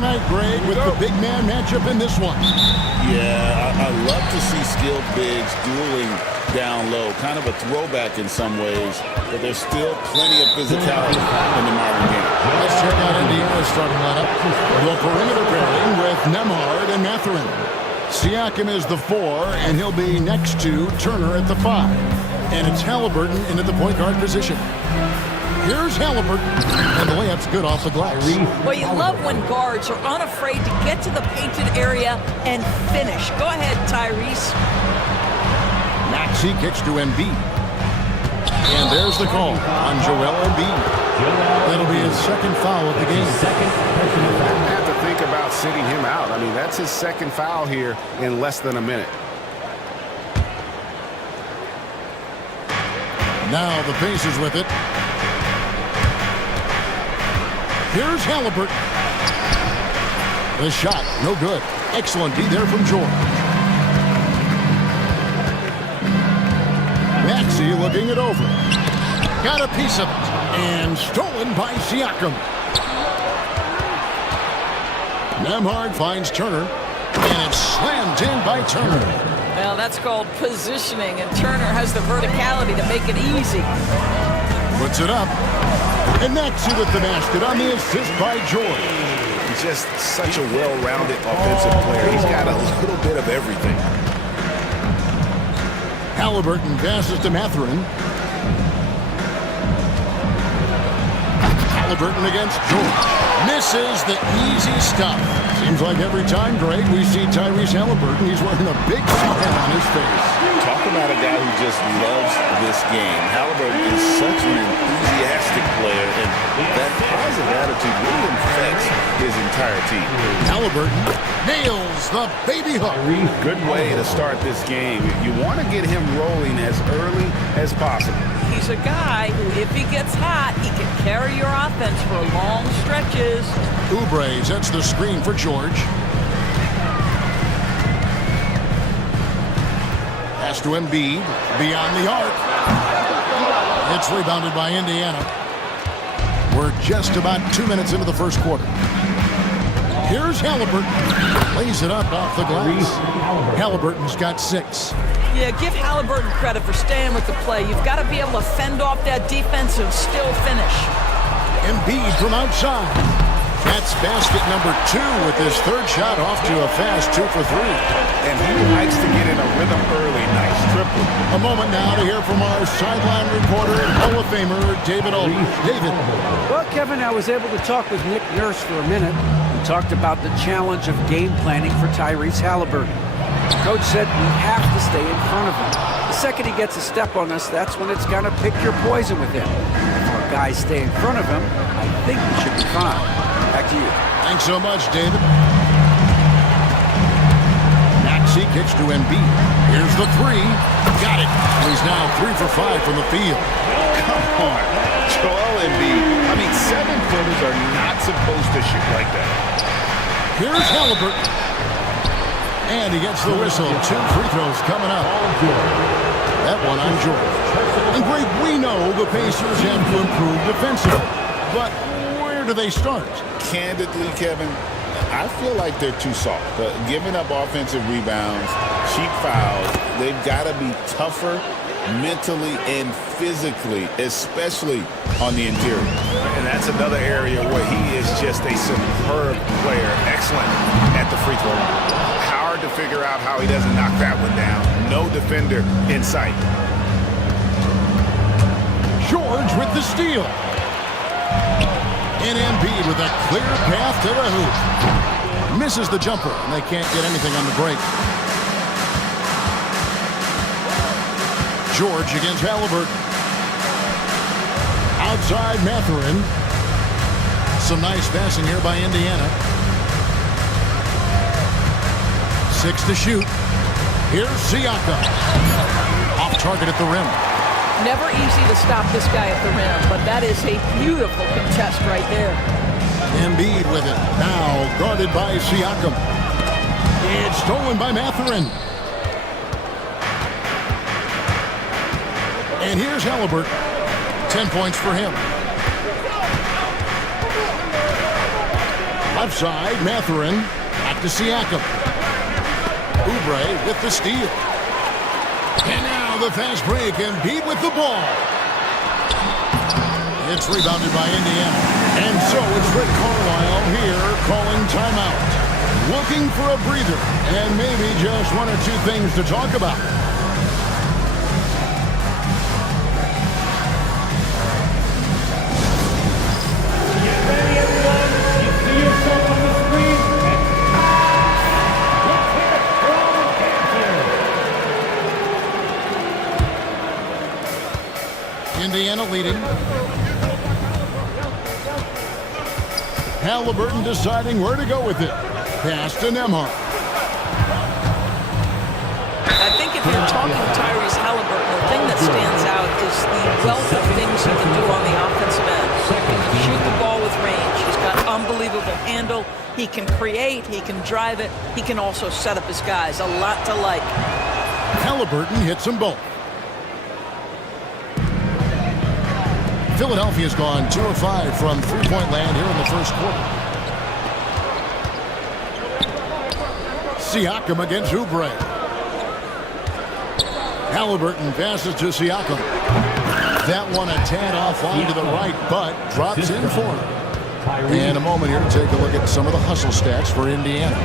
Night, Greg, with the big man matchup in this one. Yeah, I love to see skilled bigs dueling down low. Kind of a throwback in some ways, but there's still plenty of physicality in the modern game. Let's check out Indiana's starting lineup. The perimeter pairing with Nemhard and Mathurin. Siakam is the 4, and he'll be next to Turner at the 5. And it's Halliburton into the point guard position. Here's Halliburton, and the layup's good off the glass. Well, you love when guards are unafraid to get to the painted area and finish. Go ahead, Tyrese. Maxey kicks to Embiid. And there's the call on Joel Embiid. That'll be his second foul of the game. I have to think about sitting him out. I mean, that's his second foul here in less than a minute. Now the Pacers with it. Here's Halliburton. The shot, no good. Excellent D there from George. Maxey looking it over. Got a piece of it. And stolen by Siakam. Nemhard finds Turner. And it's slammed in by Turner. Well, that's called positioning, and Turner has the verticality to make it easy. Puts it up. And Maxey with the basket on the assist by George. He's just such a well-rounded offensive player. He's got a little bit of everything. Halliburton passes to Mathurin. Halliburton against George. Misses the easy stuff. Seems like every time, Greg, we see Tyrese Halliburton, he's wearing a big smile on his face. Talk about a guy who just loves this game. Halliburton is such an enthusiastic player, and that positive attitude really infects his entire team. Halliburton nails the baby hook. Good way to start this game. You want to get him rolling as early as possible. He's a guy who, if he gets hot, he can carry your offense for long stretches. Oubre sets the screen for George. Pass to Embiid, beyond the arc. It's rebounded by Indiana. We're just about 2 minutes into the first quarter. Here's Halliburton. Lays it up off the glass. Halliburton's got 6. Yeah, give Halliburton credit for staying with the play. You've got to be able to fend off that defense and still finish. Embiid from outside. That's basket number 2 with his third shot off to a fast 2 for 3. And he likes to get in a rhythm early. Nice triple. A moment now to hear from our sideline reporter and Hall of Famer, David Aldridge. David. Well, Kevin, I was able to talk with Nick Nurse for a minute. We talked about the challenge of game planning for Tyrese Halliburton. The coach said we have to stay in front of him. The second he gets a step on us, that's when it's going to pick your poison with him. If our guys stay in front of him, I think we should be fine. Back to you. Thanks so much, David. Maxey kicks to Embiid. Here's the 3. Got it. He's now 3 for 5 from the field. Come on. Joel Embiid. I mean, 7-footers are not supposed to shoot like that. Here's Halliburton. And he gets the whistle. 2 free throws coming up. That one on George. And Greg, we know the Pacers have to improve defensively. But where do they start? Candidly, Kevin, I feel like they're too soft. Giving up offensive rebounds, cheap fouls, they've got to be tougher mentally and physically, especially on the interior. And that's another area where he is just a superb player. Excellent at the free throw line. Hard to figure out how he doesn't knock that one down. No defender in sight. George with the steal. And Embiid with a clear path to the hoop. Misses the jumper, and they can't get anything on the break. George against Halliburton. Outside Mathurin. Some nice passing here by Indiana. 6 to shoot. Here's Siakam. Off target at the rim. Never easy to stop this guy at the rim, but that is a beautiful contest right there. Embiid with it. Now guarded by Siakam. It's stolen by Mathurin. And here's Halliburton. 10 points for him. Left side, Mathurin. Back to Siakam. Oubre with the steal. And now the fast break, and Embiid with the ball. It's rebounded by Indiana. And so it's Rick Carlisle here calling timeout. Looking for a breather and maybe just one or two things to talk about. Indiana leading. Halliburton deciding where to go with it. Pass to Nembhard. I think if you're talking Tyrese Halliburton, the thing that stands out is the wealth of things he can do on the offensive end. He can shoot the ball with range. He's got unbelievable handle. He can create. He can drive it. He can also set up his guys. A lot to like. Halliburton hits them both. Philadelphia's gone 2 of 5 from three-point land here in the first quarter. Siakam against Oubre. Halliburton passes to Siakam. That one a tad off line to the right, but drops in for him. In a moment here to take a look at some of the hustle stats for Indiana.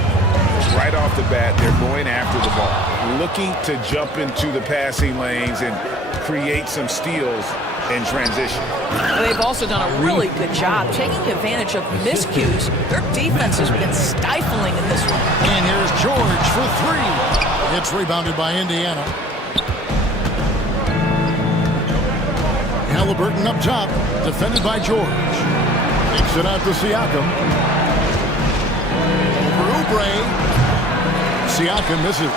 Right off the bat, they're going after the ball, looking to jump into the passing lanes and create some steals in transition. They've also done a really good job taking advantage of miscues. Their defense has been stifling in this one. And here's George for three. It's rebounded by Indiana. Halliburton up top, defended by George. Takes it out to Siakam. Over Oubre. Siakam misses.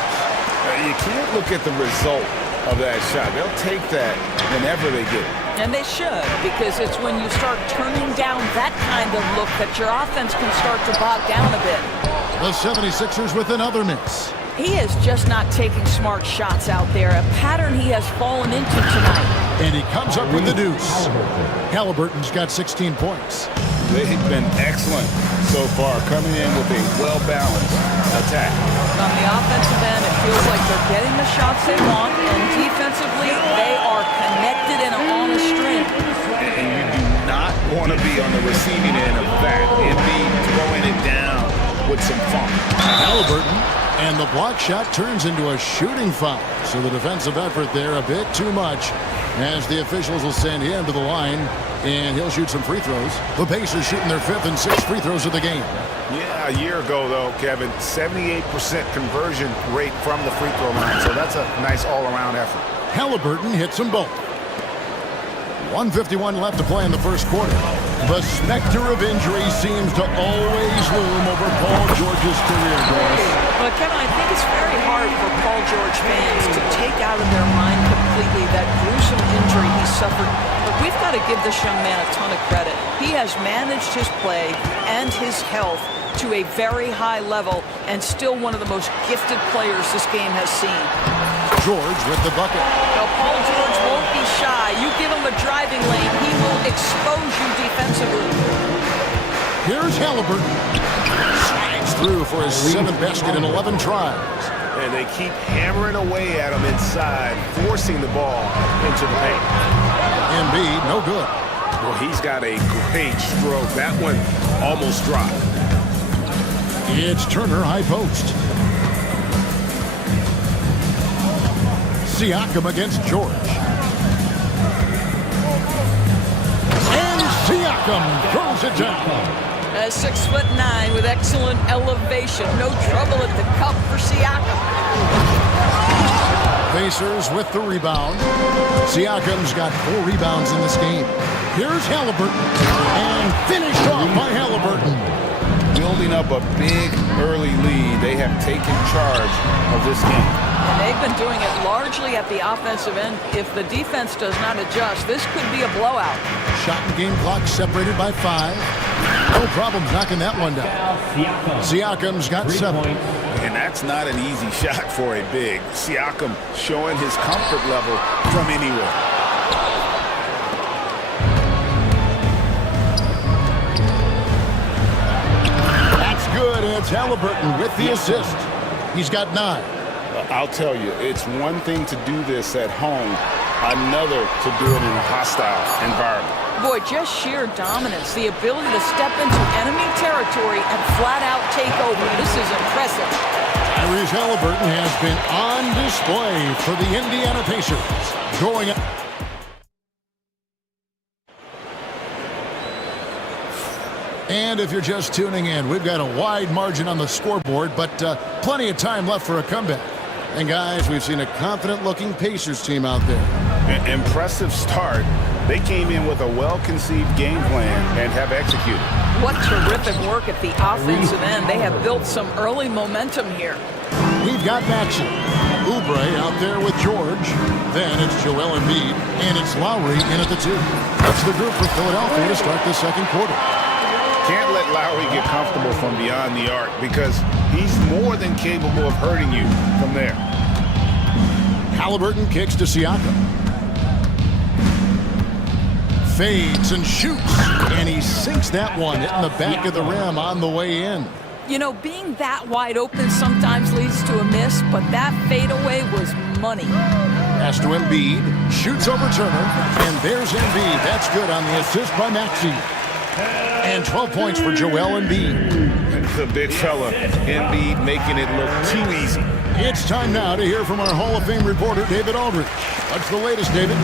You can't look at the result of that shot. They'll take that whenever they get it. And they should, because it's when you start turning down that kind of look that your offense can start to bog down a bit. The 76ers with another miss. He is just not taking smart shots out there, a pattern he has fallen into tonight. And he comes up with the deuce. Halliburton's got 16 points. They've been excellent so far, coming in with a well-balanced attack. On the offensive end, it feels like they're getting the shots they want, and defensively, they are connected and on a string. And you do not want to be on the receiving end of that. Embiid throwing it down with some funk. Halliburton, and the block shot turns into a shooting foul. So the defensive effort there a bit too much, as the officials will send him to the line, and he'll shoot some free throws. The Pacers shooting their 5th and 6th free throws of the game. Yeah, a year ago, though, Kevin, 78% conversion rate from the free throw line. So that's a nice all-around effort. Halliburton hits them both. 1:51 left to play in the first quarter. The specter of injury seems to always loom over Paul George's career, Doris. But Kevin, I think it's very hard for Paul George fans to take out of their mind completely that gruesome injury he suffered. But we've got to give this young man a ton of credit. He has managed his play and his health to a very high level, and still one of the most gifted players this game has seen. George with the bucket. Now, Paul George won't be shy. You give him a driving lane, he will expose you defensively. Here's Halliburton. Slides through for his 7th basket in 11 tries. And they keep hammering away at him inside, forcing the ball into the paint. Embiid, no good. Well, he's got a great stroke. That one almost dropped. It's Turner, high post. Siakam against George. And Siakam throws it down. 6'9" with excellent elevation. No trouble at the cup for Siakam. Pacers with the rebound. Siakam's got 4 rebounds in this game. Here's Halliburton. And finished off by Halliburton. Building up a big early lead, they have taken charge of this game. And they've been doing it largely at the offensive end. If the defense does not adjust, this could be a blowout. Shot and game clock separated by 5. No problem knocking that one down. Siakam's got 7. And that's not an easy shot for a big. Siakam showing his comfort level from anywhere. That's Halliburton with the assist. He's got 9. I'll tell you, it's one thing to do this at home, another to do it in a hostile environment. Boy, just sheer dominance, the ability to step into enemy territory and flat out take over. This is impressive. Tyrese Halliburton has been on display for the Indiana Pacers. Going up. And if you're just tuning in, we've got a wide margin on the scoreboard, but plenty of time left for a comeback. And guys, we've seen a confident-looking Pacers team out there. Impressive start. They came in with a well-conceived game plan and have executed. What terrific work at the offensive end. They have built some early momentum here. We've got Maxey. Oubre out there with George. Then it's Joel Embiid, and it's Lowry in at the 2. That's the group for Philadelphia to start the second quarter. Can't let Lowry get comfortable from beyond the arc because he's more than capable of hurting you from there. Halliburton kicks to Siakam. Fades and shoots, and he sinks that one hitting the back of the rim on the way in. You know, being that wide open sometimes leads to a miss, but that fadeaway was money. Pass to Embiid, shoots over Turner, and there's Embiid. That's good on the assist by Maxey. And 12 points for Joel Embiid. The big fella, Embiid, making it look too easy. It's time now to hear from our Hall of Fame reporter, David Aldridge. What's the latest, David?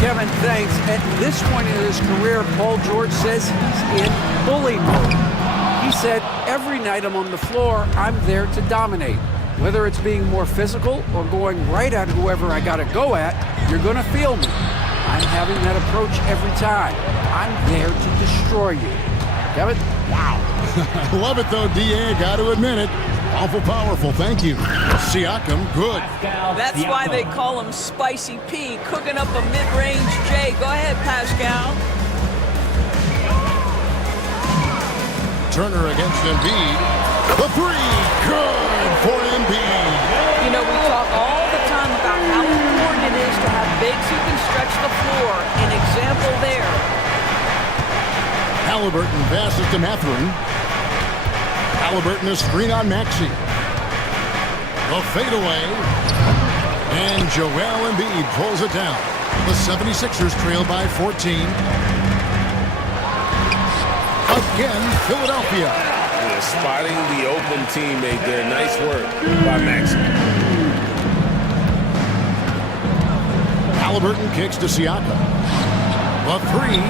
Kevin, thanks. At this point in his career, Paul George says he's in bully mode. He said, every night I'm on the floor, I'm there to dominate. Whether it's being more physical or going right at whoever I got to go at, you're going to feel me. I'm having that approach every time. I'm there to destroy you. Kevin? Wow. I love it, though, D.A. Got to admit it. Awful powerful. Thank you. Siakam, good. That's why they call him Spicy P, cooking up a mid-range J. Go ahead, Pascal. Turner against Embiid. The 3, good for Embiid. You know, we talk all the time about how important it is to have bigs who can stretch the floor. An example there. Halliburton passes to Mathurin. Halliburton is screen on Maxey. The fadeaway. And Joel Embiid pulls it down. The 76ers trail by 14. Again, Philadelphia. Yeah, spotting the open teammate there. Nice work by Maxey. Halliburton kicks to Siakam. The 3.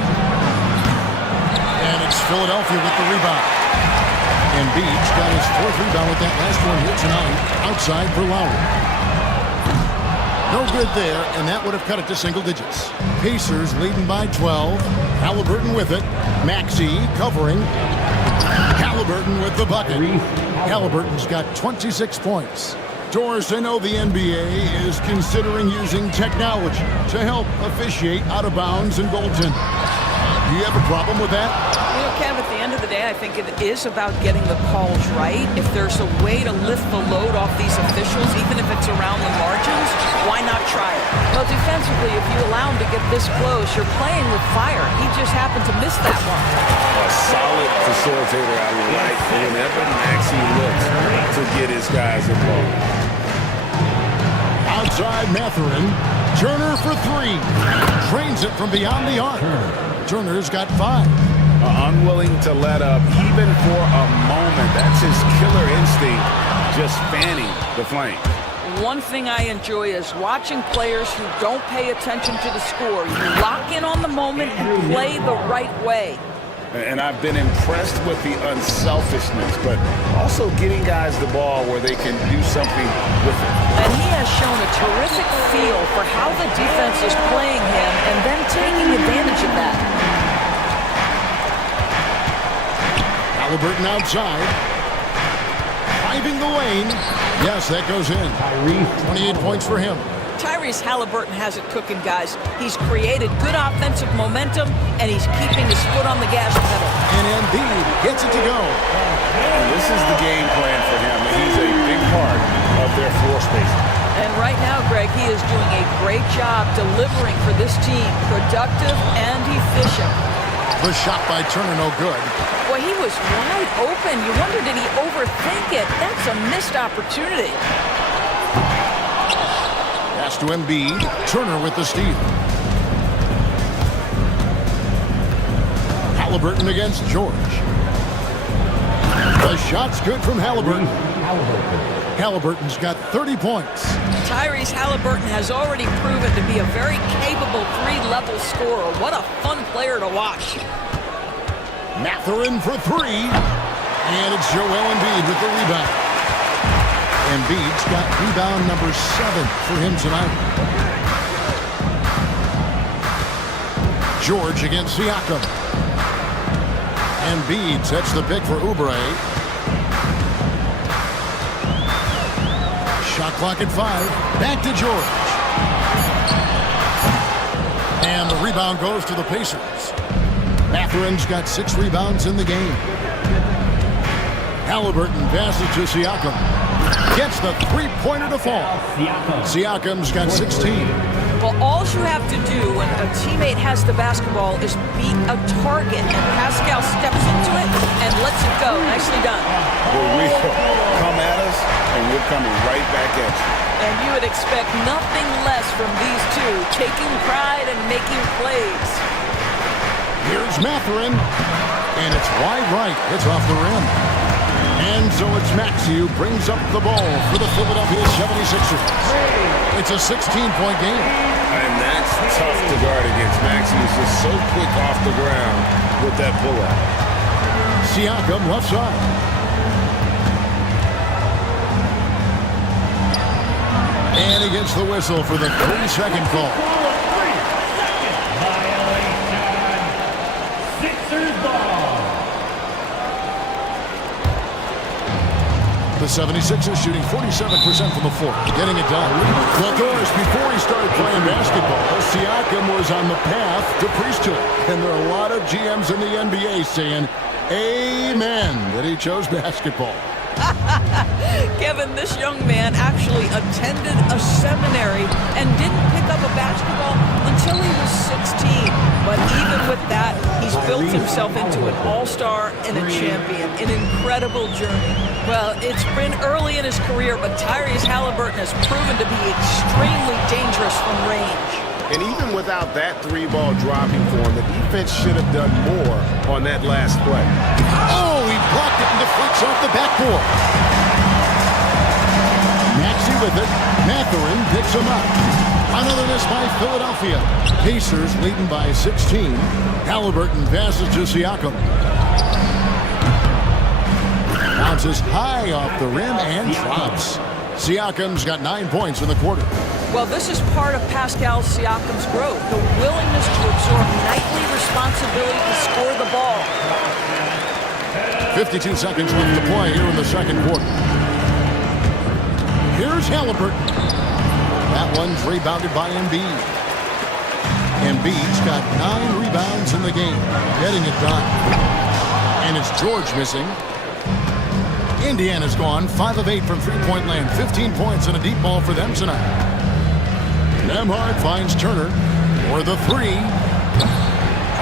And it's Philadelphia with the rebound. Embiid's got his 4th rebound with that last one here tonight. Outside for Lowry. No good there, and that would have cut it to single digits. Pacers leading by 12. Halliburton with it. Maxey covering. Halliburton with the bucket. Halliburton's got 26 points. Doris, I know the NBA is considering using technology to help officiate out of bounds and goaltending. Do you have a problem with that? You know, Kev, at the end of the day, I think it is about getting the calls right. If there's a way to lift the load off these officials, even if it's around the margins, why not try it? Well, defensively, if you allow him to get this close, you're playing with fire. He just happened to miss that one. A solid facilitator. I like whenever Maxey looks to get his guys involved. Outside Mathurin. Turner for 3. Trains it from beyond the arc. Turner's got 5. Unwilling to let up even for a moment. That's his killer instinct, just fanning the flame. One thing I enjoy is watching players who don't pay attention to the score. You lock in on the moment and play the right way. And I've been impressed with the unselfishness, but also getting guys the ball where they can do something with it. And he has shown a terrific feel for how the defense is playing him and then taking advantage of that. Halliburton outside. Driving the lane. Yes, that goes in. 28 points for him. Tyrese Halliburton has it cooking, guys. He's created good offensive momentum, and he's keeping his foot on the gas pedal. And Embiid gets it to go. And this is the game plan for him. He's a big part of their floor space. And right now, Greg, he is doing a great job delivering for this team, productive and efficient. The shot by Turner, no good. Boy, he was wide open. You wonder, did he overthink it? That's a missed opportunity. Pass to Embiid. Turner with the steal. Halliburton against George. The shot's good from Halliburton. Halliburton's got 30 points. Tyrese Halliburton has already proven to be a very capable three-level scorer. What a fun player to watch. Mathurin for three. And it's Joel Embiid with the rebound. Embiid's got rebound number 7 for him tonight. George against Siakam. Embiid sets the pick for Oubre. Shot clock at 5. Back to George. And the rebound goes to the Pacers. Mathurin's got 6 rebounds in the game. Halliburton passes to Siakam. Gets the three-pointer to fall. Siakam's got 16. Well, all you have to do when a teammate has the basketball is beat a target, and Pascal steps into it and lets it go. Nicely done. Well, we come at us, and we're coming right back at you. And you would expect nothing less from these two, taking pride and making plays. Here's Mathurin, and it's wide right. It's off the rim. And so it's Maxey who brings up the ball for the Philadelphia 76ers. It's a 16-point game. And that's tough to guard against. Maxey is just so quick off the ground with that pull-up. Siakam left side. And he gets the whistle for the 30-second call. The 76ers shooting 47% from the floor, getting it done. Well, Doris, before he started playing basketball, Siakam was on the path to priesthood. And there are a lot of GMs in the NBA saying, amen, that he chose basketball. Kevin, this young man actually attended a seminary and didn't pick up a basketball until he was 16. But even with that, he's built himself into an all-star and a champion. An incredible journey. Well, it's been early in his career, but Tyrese Halliburton has proven to be extremely dangerous from range. And even without that three-ball dropping for him, the defense should have done more on that last play. Oh, he blocked it and deflects off the backboard. Maxey with it. Mathurin picks him up. Another miss by Philadelphia. Pacers leading by 16. Halliburton passes to Siakam. Bounces high off the rim and drops. Siakam's got 9 points in the quarter. Well, this is part of Pascal Siakam's growth, the willingness to absorb nightly responsibility to score the ball. 52 seconds left to play here in the second quarter. Here's Halliburton. That one's rebounded by Embiid. Embiid's got 9 rebounds in the game, getting it done. And it's George missing. Indiana's gone 5 of 8 from three-point land, 15 points and a deep ball for them tonight. Nembhard finds Turner for the 3.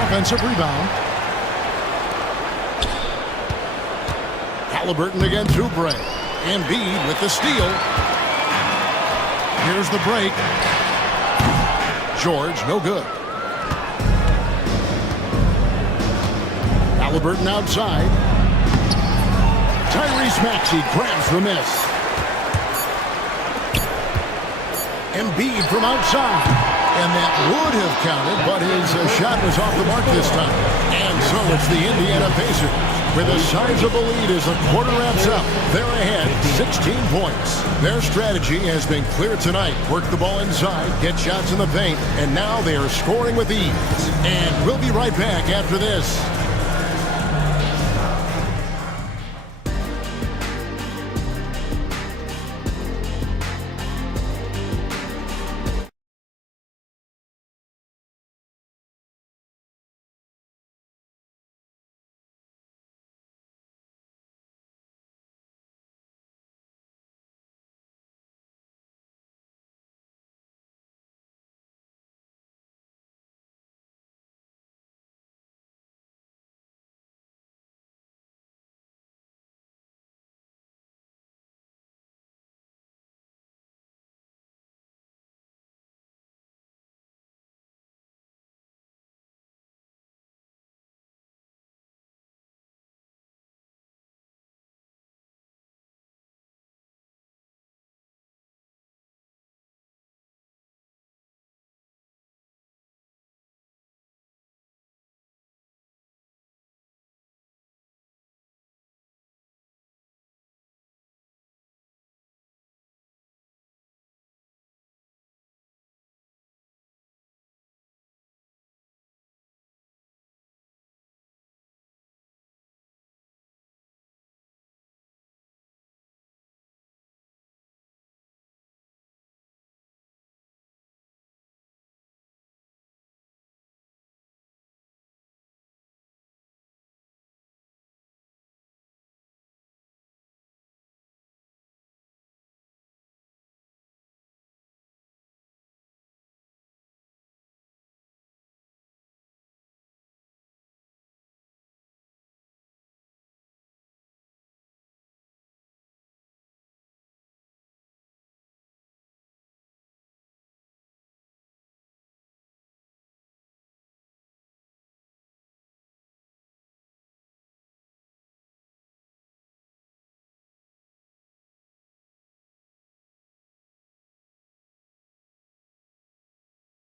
Offensive rebound. Halliburton against Oubre. Embiid with the steal. Here's the break. George, no good. Halliburton outside. Tyrese Maxey grabs the miss. Embiid from outside. And that would have counted, but his shot was off the mark this time. And so it's the Indiana Pacers with a sizable lead as the quarter wraps up. They're ahead 16 points. Their strategy has been clear tonight. Work the ball inside, get shots in the paint, and now they are scoring with ease. And we'll be right back after this.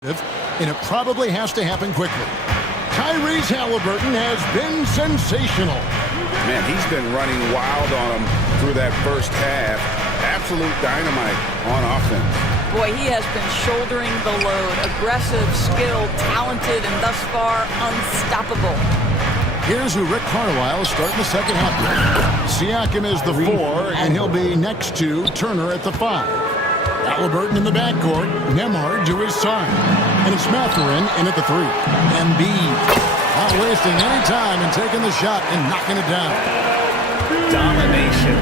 And it probably has to happen quickly. Tyrese Halliburton has been sensational. Man, he's been running wild on him through that first half. Absolute dynamite on offense. Boy, he has been shouldering the load. Aggressive, skilled, talented, and thus far unstoppable. Here's who Rick Carlisle is starting the second half with. Siakam is the 4, and he'll be next to Turner at the 5. Halliburton in the backcourt, Nembhard to his side. And it's Mathurin in at the 3. Embiid not wasting any time and taking the shot and knocking it down. Domination,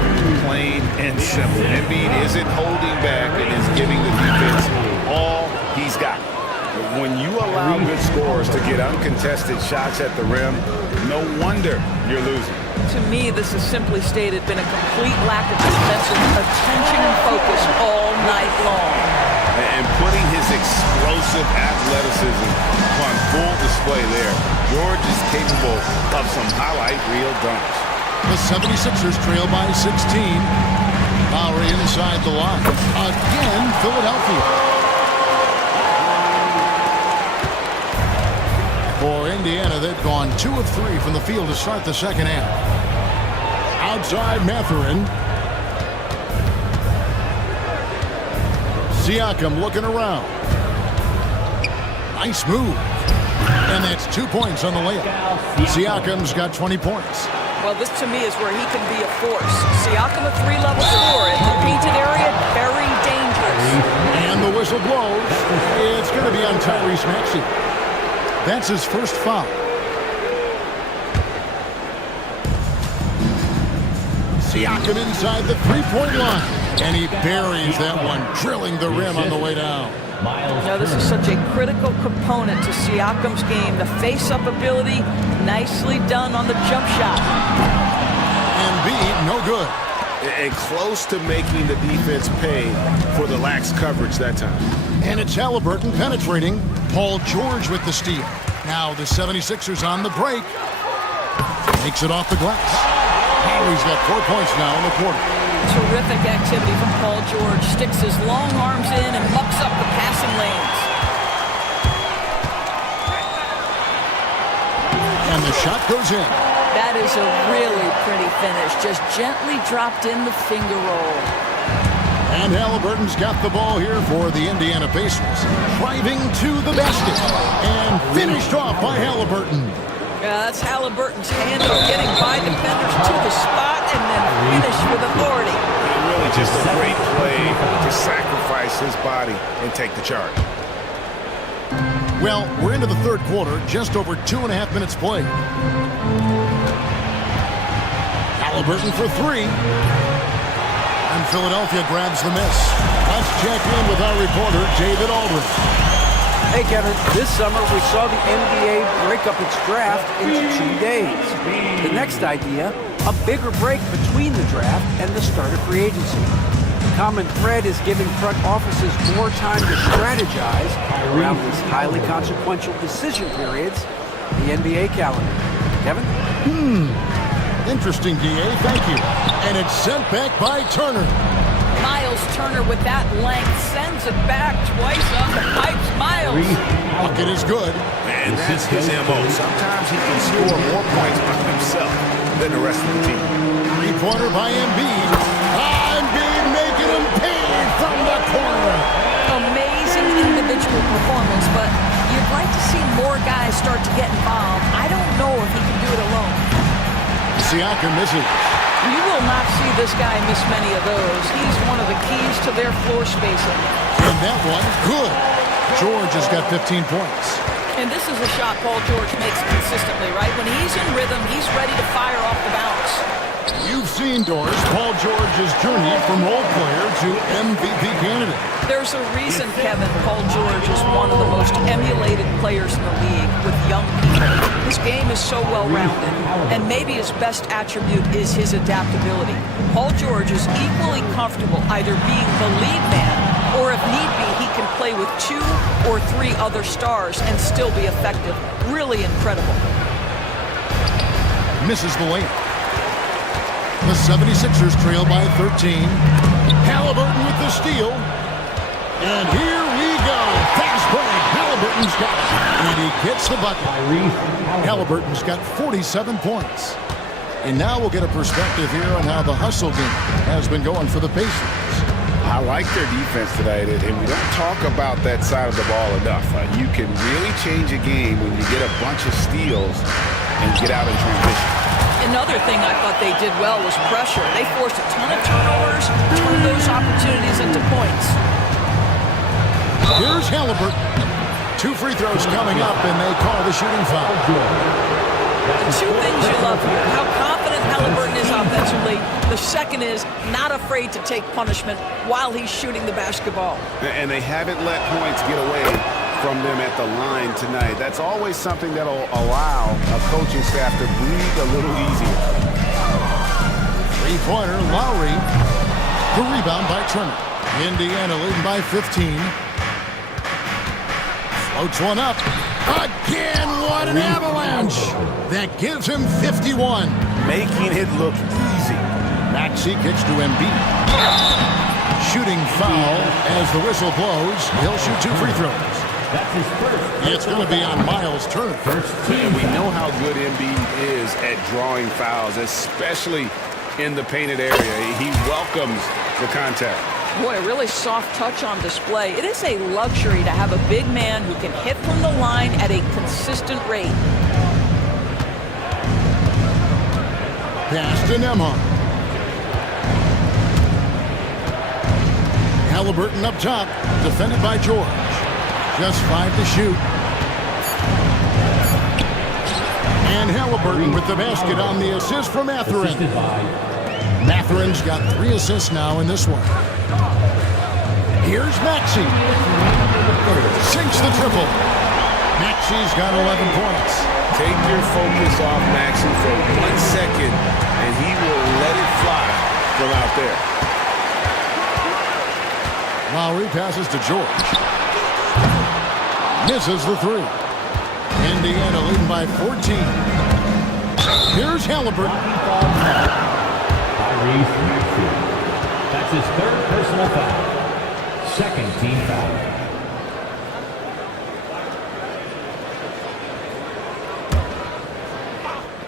plain and simple. Embiid isn't holding back and is giving the defense all he's got. When you allow good scorers to get uncontested shots at the rim, no wonder you're losing. To me, this is simply stated been a complete lack of defensive attention and focus all night long. And putting his explosive athleticism on full display there, George is capable of some highlight reel dunks. The 76ers trail by 16. Lowry inside the line. Again, Philadelphia. For Indiana, they've gone 2 of 3 from the field to start the second half. Outside Mathurin. Siakam looking around. Nice move. And that's 2 points on the layup. Siakam's got 20 points. Well, this to me is where he can be a force. Siakam, a 3-level scorer in the painted area, very dangerous. And the whistle blows. It's going to be on Tyrese Maxey. That's his first foul. Siakam inside the three-point line. And he buries that one, drilling the rim on the way down. Now, this is such a critical component to Siakam's game. The face-up ability, nicely done on the jump shot. Embiid, no good. And close to making the defense pay for the lax coverage that time. And it's Halliburton penetrating. Paul George with the steal. Now the 76ers on the break. Makes it off the glass. He's got 4 points now in the quarter. Terrific activity from Paul George. Sticks his long arms in and mucks up the passing lanes. And the shot goes in. That is a really pretty finish. Just gently dropped in the finger roll. And Halliburton's got the ball here for the Indiana Pacers. Driving to the basket. And finished off by Halliburton. That's Halliburton's handle, getting by defenders to the spot and then finish with authority. Really just a great play to sacrifice his body and take the charge. Well, we're into the third quarter, just over 2.5 minutes played. Halliburton for 3. And Philadelphia grabs the miss. Let's check in with our reporter, David Aldridge. Hey, Kevin, this summer we saw the NBA break up its draft into 2 days. The next idea, a bigger break between the draft and the start of free agency. The common thread is giving front offices more time to strategize around these highly consequential decision periods, the NBA calendar. Kevin? Interesting, DA. Thank you. And it's sent back by Turner. Miles Turner with that length sends it back twice on the pipes. Miles. Bucket is good. And that's his MO. Sometimes he can score more points by himself than the rest of the team. Three-pointer by Embiid. Embiid making him pay from the corner. Amazing individual performance, but you'd like to see more guys start to get involved. I don't know if he can do it alone. Siakam misses. You will not see this guy miss many of those. He's one of the keys to their floor spacing. And that one, good. George has got 15 points. And this is a shot Paul George makes consistently, right? When he's in rhythm, he's ready to fire off the bounce. You've seen, Doris, Paul George's journey from role player to MVP candidate. There's a reason, Kevin, Paul George is one of the most emulated players in the league with young people. His game is so well-rounded, and maybe his best attribute is his adaptability. Paul George is equally comfortable either being the lead man, or if need be, he can play with 2 or 3 other stars and still be effective. Really incredible. Misses the layup. The 76ers trail by 13. Halliburton with the steal. And here we go. rebound. Fast break. Halliburton's got it. And he gets the bucket. Halliburton's got 47 points. And now we'll get a perspective here on how the hustle game has been going for the Pacers. I like their defense tonight, and we don't talk about that side of the ball enough. You can really change a game when you get a bunch of steals and get out in transition. Another thing I thought they did well was pressure. They forced a ton of turnovers, turned those opportunities into points. Here's Halliburton. 2 free throws coming up, and they call the shooting foul. The two things you love here, how confident Halliburton is offensively. The second is not afraid to take punishment while he's shooting the basketball. And they haven't let points get away from them at the line tonight. That's always something that'll allow a coaching staff to breathe a little easier. Three-pointer, Lowry. The rebound by Turner. Indiana leading by 15. Floats one up. Again, what an avalanche! That gives him 51. Making it look easy. Maxey kicks to Embiid. Shooting foul as the whistle blows. He'll shoot 2 free throws. That's his first. It's going to be on Miles Turner. And we know how good Embiid is at drawing fouls, especially in the painted area. He welcomes the contact. Boy, a really soft touch on display. It is a luxury to have a big man who can hit from the line at a consistent rate. Pass to Nembhard. Halliburton up top, defended by George. Just 5 to shoot. And Halliburton with the basket on the assist from Mathurin. Mathurin's got 3 assists now in this one. Here's Maxey. Sinks the triple. Maxey's got 11 points. Take your focus off Maxey for 1 second, and he will let it fly from out there. Lowry passes to George. Misses the 3. Indiana leading by 14. Here's Halliburton. That's his 3rd personal foul. 2nd team foul.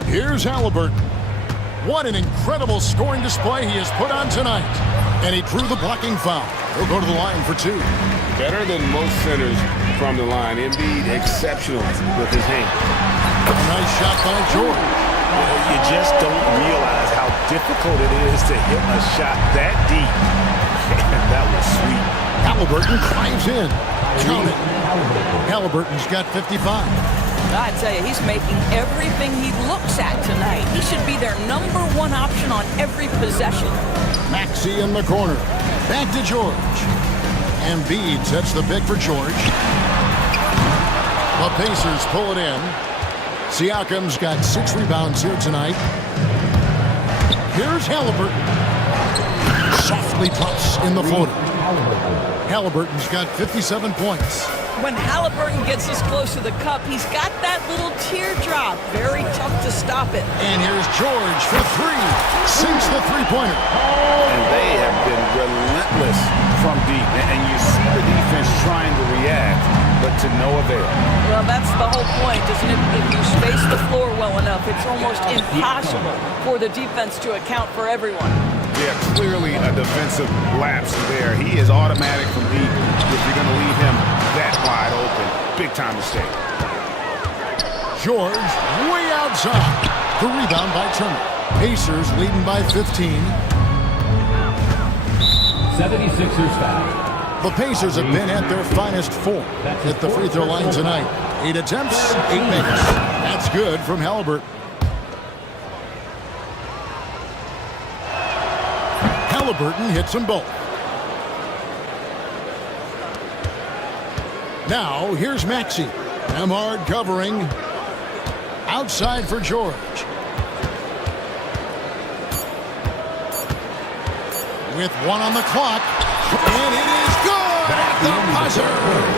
Here's Halliburton. What an incredible scoring display he has put on tonight. And he drew the blocking foul. He'll go to the line for 2. Better than most centers from the line. Embiid exceptional with his hand. A nice shot by George. You just don't realize how difficult it is to hit a shot that deep. That was sweet. Halliburton climbs in. Count it. Halliburton's got 55. I tell you, he's making everything he looks at tonight. He should be their #1 option on every possession. Maxey in the corner. Back to George. Embiid sets the pick for George. The Pacers pull it in. Siakam's got 6 rebounds here tonight. Here's Halliburton. Softly drops in the floater. Halliburton's got 57 points. When Halliburton gets this close to the cup, he's got that little teardrop. Very tough to stop it. And here's George for 3. Sinks the 3-pointer. And they have been relentless from deep. And you see the defense trying to react, but to no avail. Well, that's the whole point, isn't it? If you space the floor well enough, it's almost impossible for the defense to account for everyone. Yeah, clearly a defensive lapse there. He is automatic from deep if you're going to leave him that wide open. Big time mistake. George way outside. The rebound by Turner. Pacers leading by 15. 76ers foul. The Pacers have been at their finest form at the free throw line tonight. 8 attempts, 8 makes. That's good from Halliburton. Halliburton hits them both. Now, here's Maxey. Nembhard covering. Outside for George. With 1 on the clock. And it is good at the buzzer.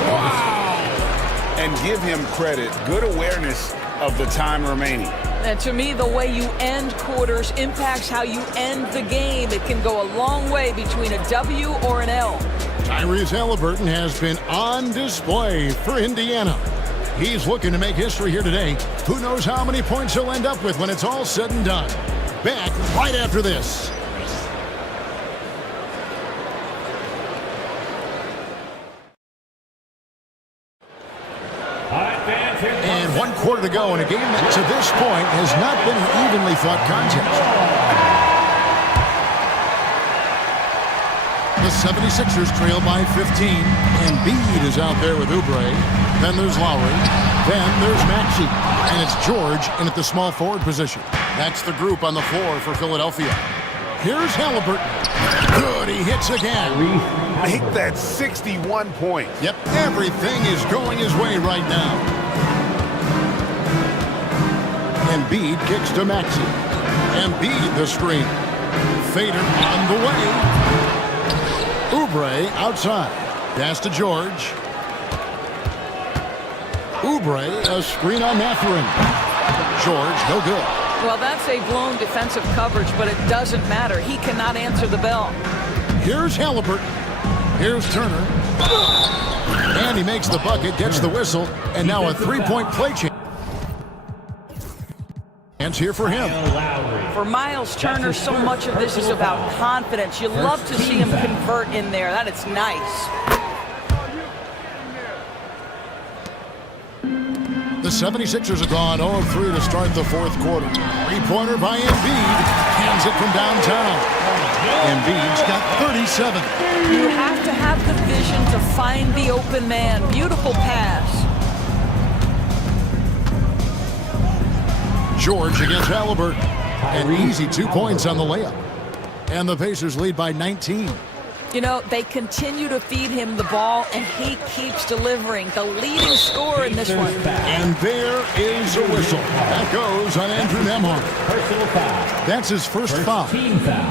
Wow. And give him credit. Good awareness of the time remaining. And to me, the way you end quarters impacts how you end the game. It can go a long way between a W or an L. Tyrese Halliburton has been on display for Indiana. He's looking to make history here today. Who knows how many points he'll end up with when it's all said and done. Back right after this. And 1 quarter to go in a game that to this point has not been an evenly fought contest. The 76ers trail by 15. Embiid is out there with Oubre. Then there's Lowry. Then there's Maxey. And it's George in at the small forward position. That's the group on the floor for Philadelphia. Here's Halliburton. Good, he hits again. Make that 61 points. Yep, everything is going his way right now. Embiid kicks to Maxey. Embiid the screen. Fader on the way. Oubre outside. Pass to George. Oubre, a screen on Mathurin. George, no good. Well, that's a blown defensive coverage, but it doesn't matter. He cannot answer the bell. Here's Halliburton. Here's Turner. And he makes the bucket, gets the whistle, and now a three-point play chance here for him. For Miles Turner, so much of this is about confidence. You love to see him convert in there. That is nice. The 76ers have gone 0-3 to start the fourth quarter. Three-pointer by Embiid. Hands it from downtown. Embiid's got 37. You have to have the vision to find the open man. Beautiful pass. George against Halliburton. An easy 2 points on the layup. And the Pacers lead by 19. You know, they continue to feed him the ball, and he keeps delivering. The leading scorer in this one. And there is a whistle. That goes on Andrew Nembhard. Personal foul. That's his first foul. Team foul.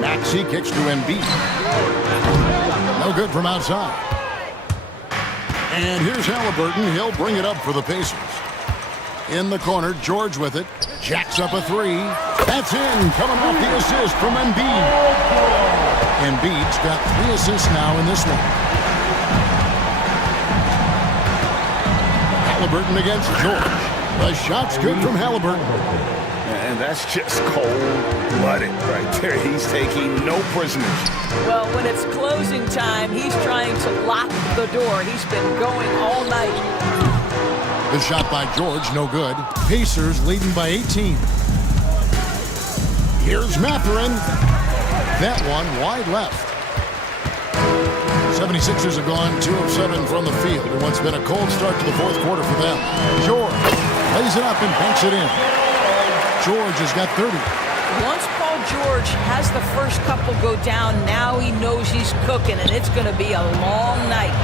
Maxey kicks to Embiid. No good from outside. And here's Halliburton. He'll bring it up for the Pacers. In the corner, George with it. Jacks up a three. That's in, coming off the assist from Embiid. Embiid's got 3 assists now in this one. Halliburton against George. The shot's good from Halliburton. And that's just cold-blooded right there. He's taking no prisoners. Well, when it's closing time, he's trying to lock the door. He's been going all night. The shot by George, no good. Pacers leading by 18. Here's Mathurin. That one wide left. 76ers have gone 2 of 7 from the field in what's been a cold start to the fourth quarter for them. George lays it up and banks it in. George has got 30. Once Paul George has the first couple go down, now he knows he's cooking, and it's going to be a long night.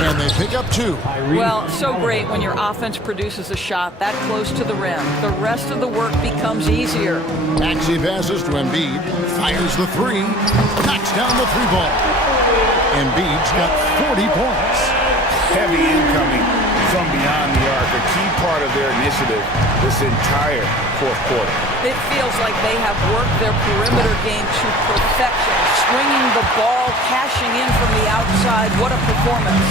And they pick up 2. Well, so great when your offense produces a shot that close to the rim. The rest of the work becomes easier. Maxey passes to Embiid. Fires the 3. Knocks down the 3 ball. Embiid's got 40 points. Heavy incoming from beyond the arc. A key part of their initiative this entire fourth quarter. It feels like they have worked their perimeter game to perfection. Swinging the ball, cashing in from the outside. What a performance.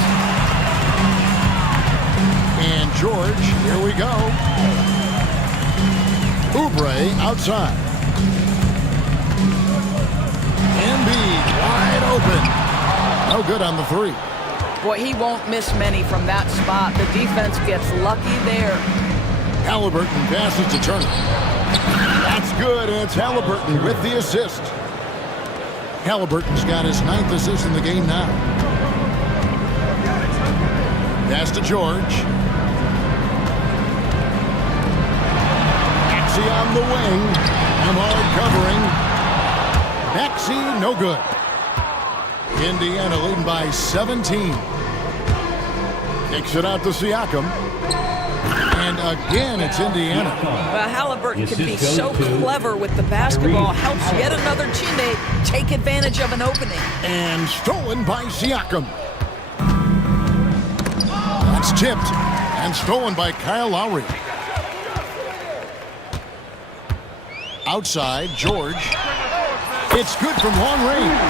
And George, here we go. Oubre outside. Embiid wide open. No good on the 3. Boy, he won't miss many from that spot. The defense gets lucky there. Halliburton passes to Turner. That's good, and it's Halliburton with the assist. Halliburton's got his 9th assist in the game now. Pass to George. Maxey on the wing. Nembhard covering. Maxey, no good. Indiana leading by 17. Kicks it out to Siakam. And again, it's Indiana. Well, Halliburton can be so clever with the basketball. Helps yet another teammate take advantage of an opening. And stolen by Siakam. That's tipped and stolen by Kyle Lowry. Outside, George. It's good from long range.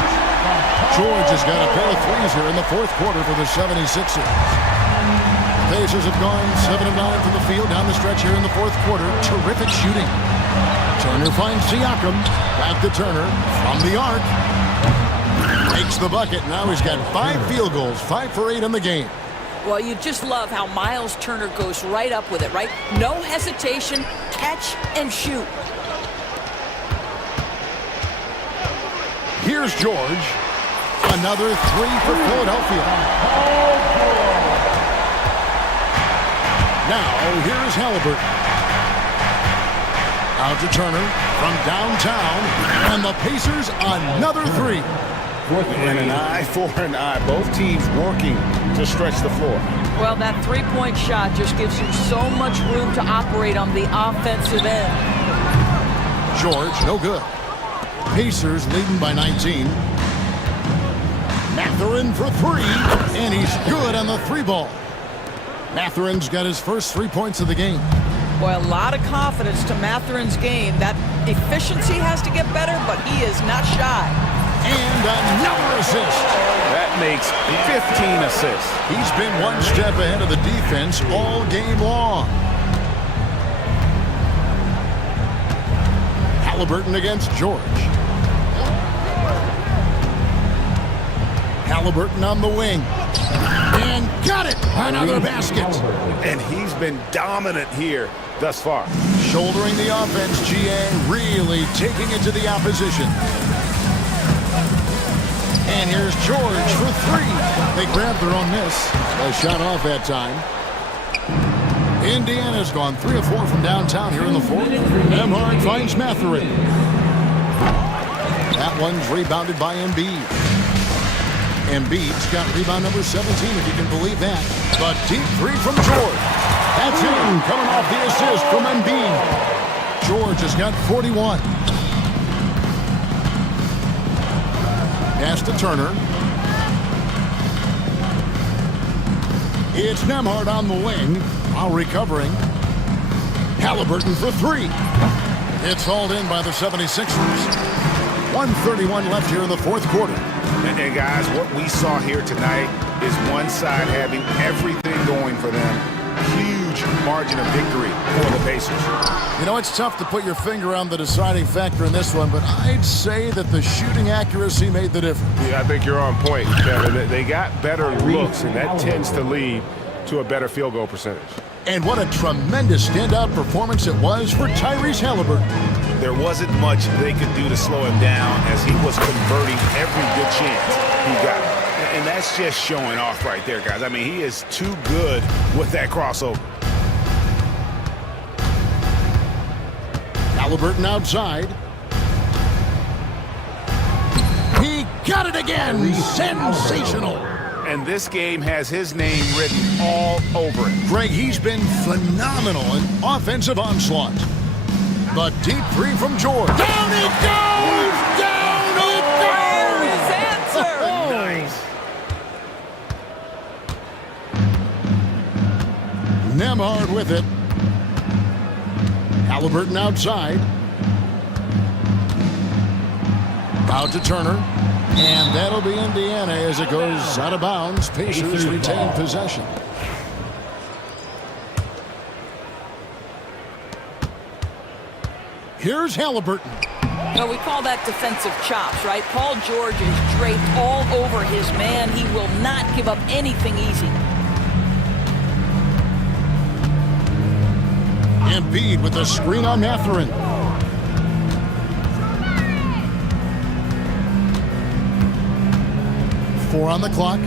George has got a pair of threes here in the fourth quarter for the 76ers. Pacers have gone 7 of 9 from the field down the stretch here in the fourth quarter. Terrific shooting. Turner finds Siakam. Back to Turner from the arc. Makes the bucket. Now he's got 5 field goals, 5 for 8 in the game. Well, you just love how Miles Turner goes right up with it, right? No hesitation, catch and shoot. Here's George. Another 3 for Philadelphia. Now, here's Halliburton. Out to Turner from downtown. And the Pacers, another 3. And an eye for an eye. Both teams working to stretch the floor. Well, that three-point shot just gives you so much room to operate on the offensive end. George, no good. Pacers leading by 19. Mathurin for 3, and he's good on the 3 ball. Mathurin's got his first 3 points of the game. Boy, a lot of confidence to Mathurin's game. That efficiency has to get better, but he is not shy. And another assist. That makes 15 assists. He's been one step ahead of the defense all game long. Halliburton against George. Halliburton on the wing. And got it! Another basket. And he's been dominant here thus far. Shouldering the offense, GA really taking it to the opposition. And here's George for 3. They grabbed their own miss. A shot off that time. Indiana's gone 3 of 4 from downtown here in the fourth. Nemhard finds Mathurin. That one's rebounded by Embiid. Embiid's got rebound number 17, if you can believe that. But deep 3 from George. That's in, coming off the assist from Embiid. George has got 41. Pass to Turner. It's Nemhard on the wing while recovering. Halliburton for 3. It's hauled in by the 76ers. 1:31 left here in the fourth quarter. And guys, what we saw here tonight is one side having everything going for them. Huge margin of victory for the Pacers. You know, it's tough to put your finger on the deciding factor in this one, but I'd say that the shooting accuracy made the difference. Yeah, I think you're on point, Kevin. They got better looks, and that tends to lead to a better field goal percentage. And what a tremendous standout performance it was for Tyrese Halliburton. There wasn't much they could do to slow him down as he was converting every good chance he got. And that's just showing off right there, guys. I mean, he is too good with that crossover. Halliburton outside. He got it again. Sensational. And this game has his name written all over it. Greg, he's been phenomenal in offensive onslaught. But deep 3 from George. Down it goes! Down it goes! His answer! Nice. Nemhard with it. Halliburton outside. Out to Turner. And that'll be Indiana as it goes out of bounds. Pacers retain possession. Here's Halliburton. Well, we call that defensive chops, right? Paul George is draped all over his man. He will not give up anything easy. Embiid with the screen on Mathurin. 4 on the clock.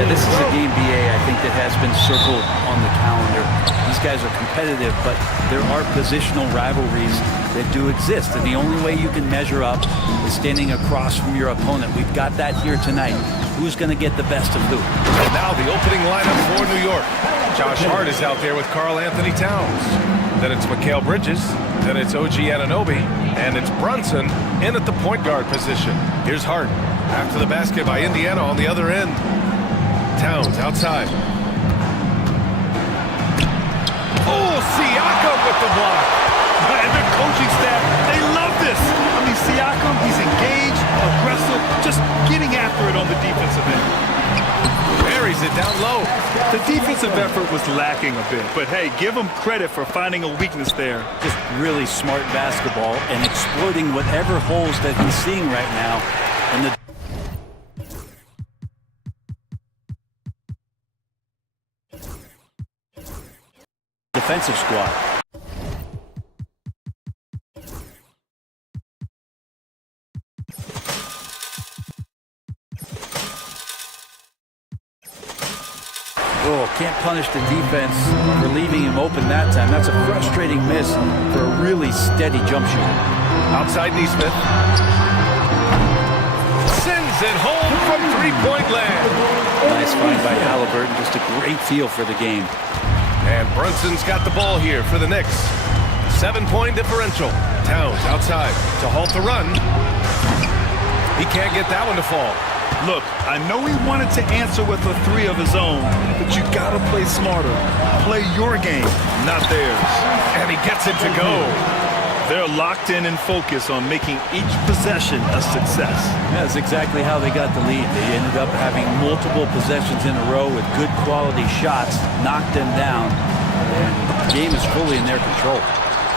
Yeah, this is a game, BA, I think that has been circled on the calendar. These guys are competitive, but there are positional rivalries that do exist, and the only way you can measure up is standing across from your opponent. We've got that here tonight. Who's going to get the best of who? And now the opening lineup for New York. Josh Hart is out there with Karl Anthony Towns. Then it's Mikal Bridges. Then it's OG Anunoby. And it's Brunson in at the point guard position. Here's Hart. After the basket by Indiana on the other end. Towns outside. Oh, Siakam with the block. And their coaching staff, they love this. I mean, Siakam, he's engaged, aggressive, just getting after it on the defensive end. Buries it down low. The defensive effort was lacking a bit, but hey, give him credit for finding a weakness there. Just really smart basketball and exploiting whatever holes that he's seeing right now. And the defensive squad. Oh, can't punish the defense for leaving him open that time. That's a frustrating miss for a really steady jump shot. Outside Neesmith. Sends it home from three-point land. Nice find by Halliburton. Just a great feel for the game. And Brunson's got the ball here for the Knicks. 7-point differential. Towns outside to halt the run. He can't get that one to fall. Look, I know he wanted to answer with a three of his own, but you gotta play smarter. Play your game, not theirs. And he gets it to go. They're locked in and focused on making each possession a success. That's exactly how they got the lead. They ended up having multiple possessions in a row with good quality shots, knocked them down, and the game is fully in their control.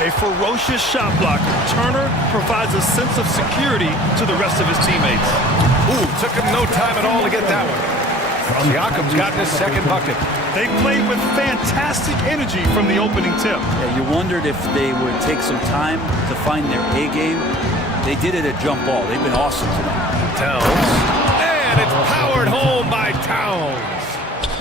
A ferocious shot blocker, Turner provides a sense of security to the rest of his teammates. Ooh, took him no time at all to get that one. Siakam's gotten his second bucket. They played with fantastic energy from the opening tip. Yeah, you wondered if they would take some time to find their A game. They did it at jump ball. They've been awesome tonight. Towns. And it's powered home by Towns.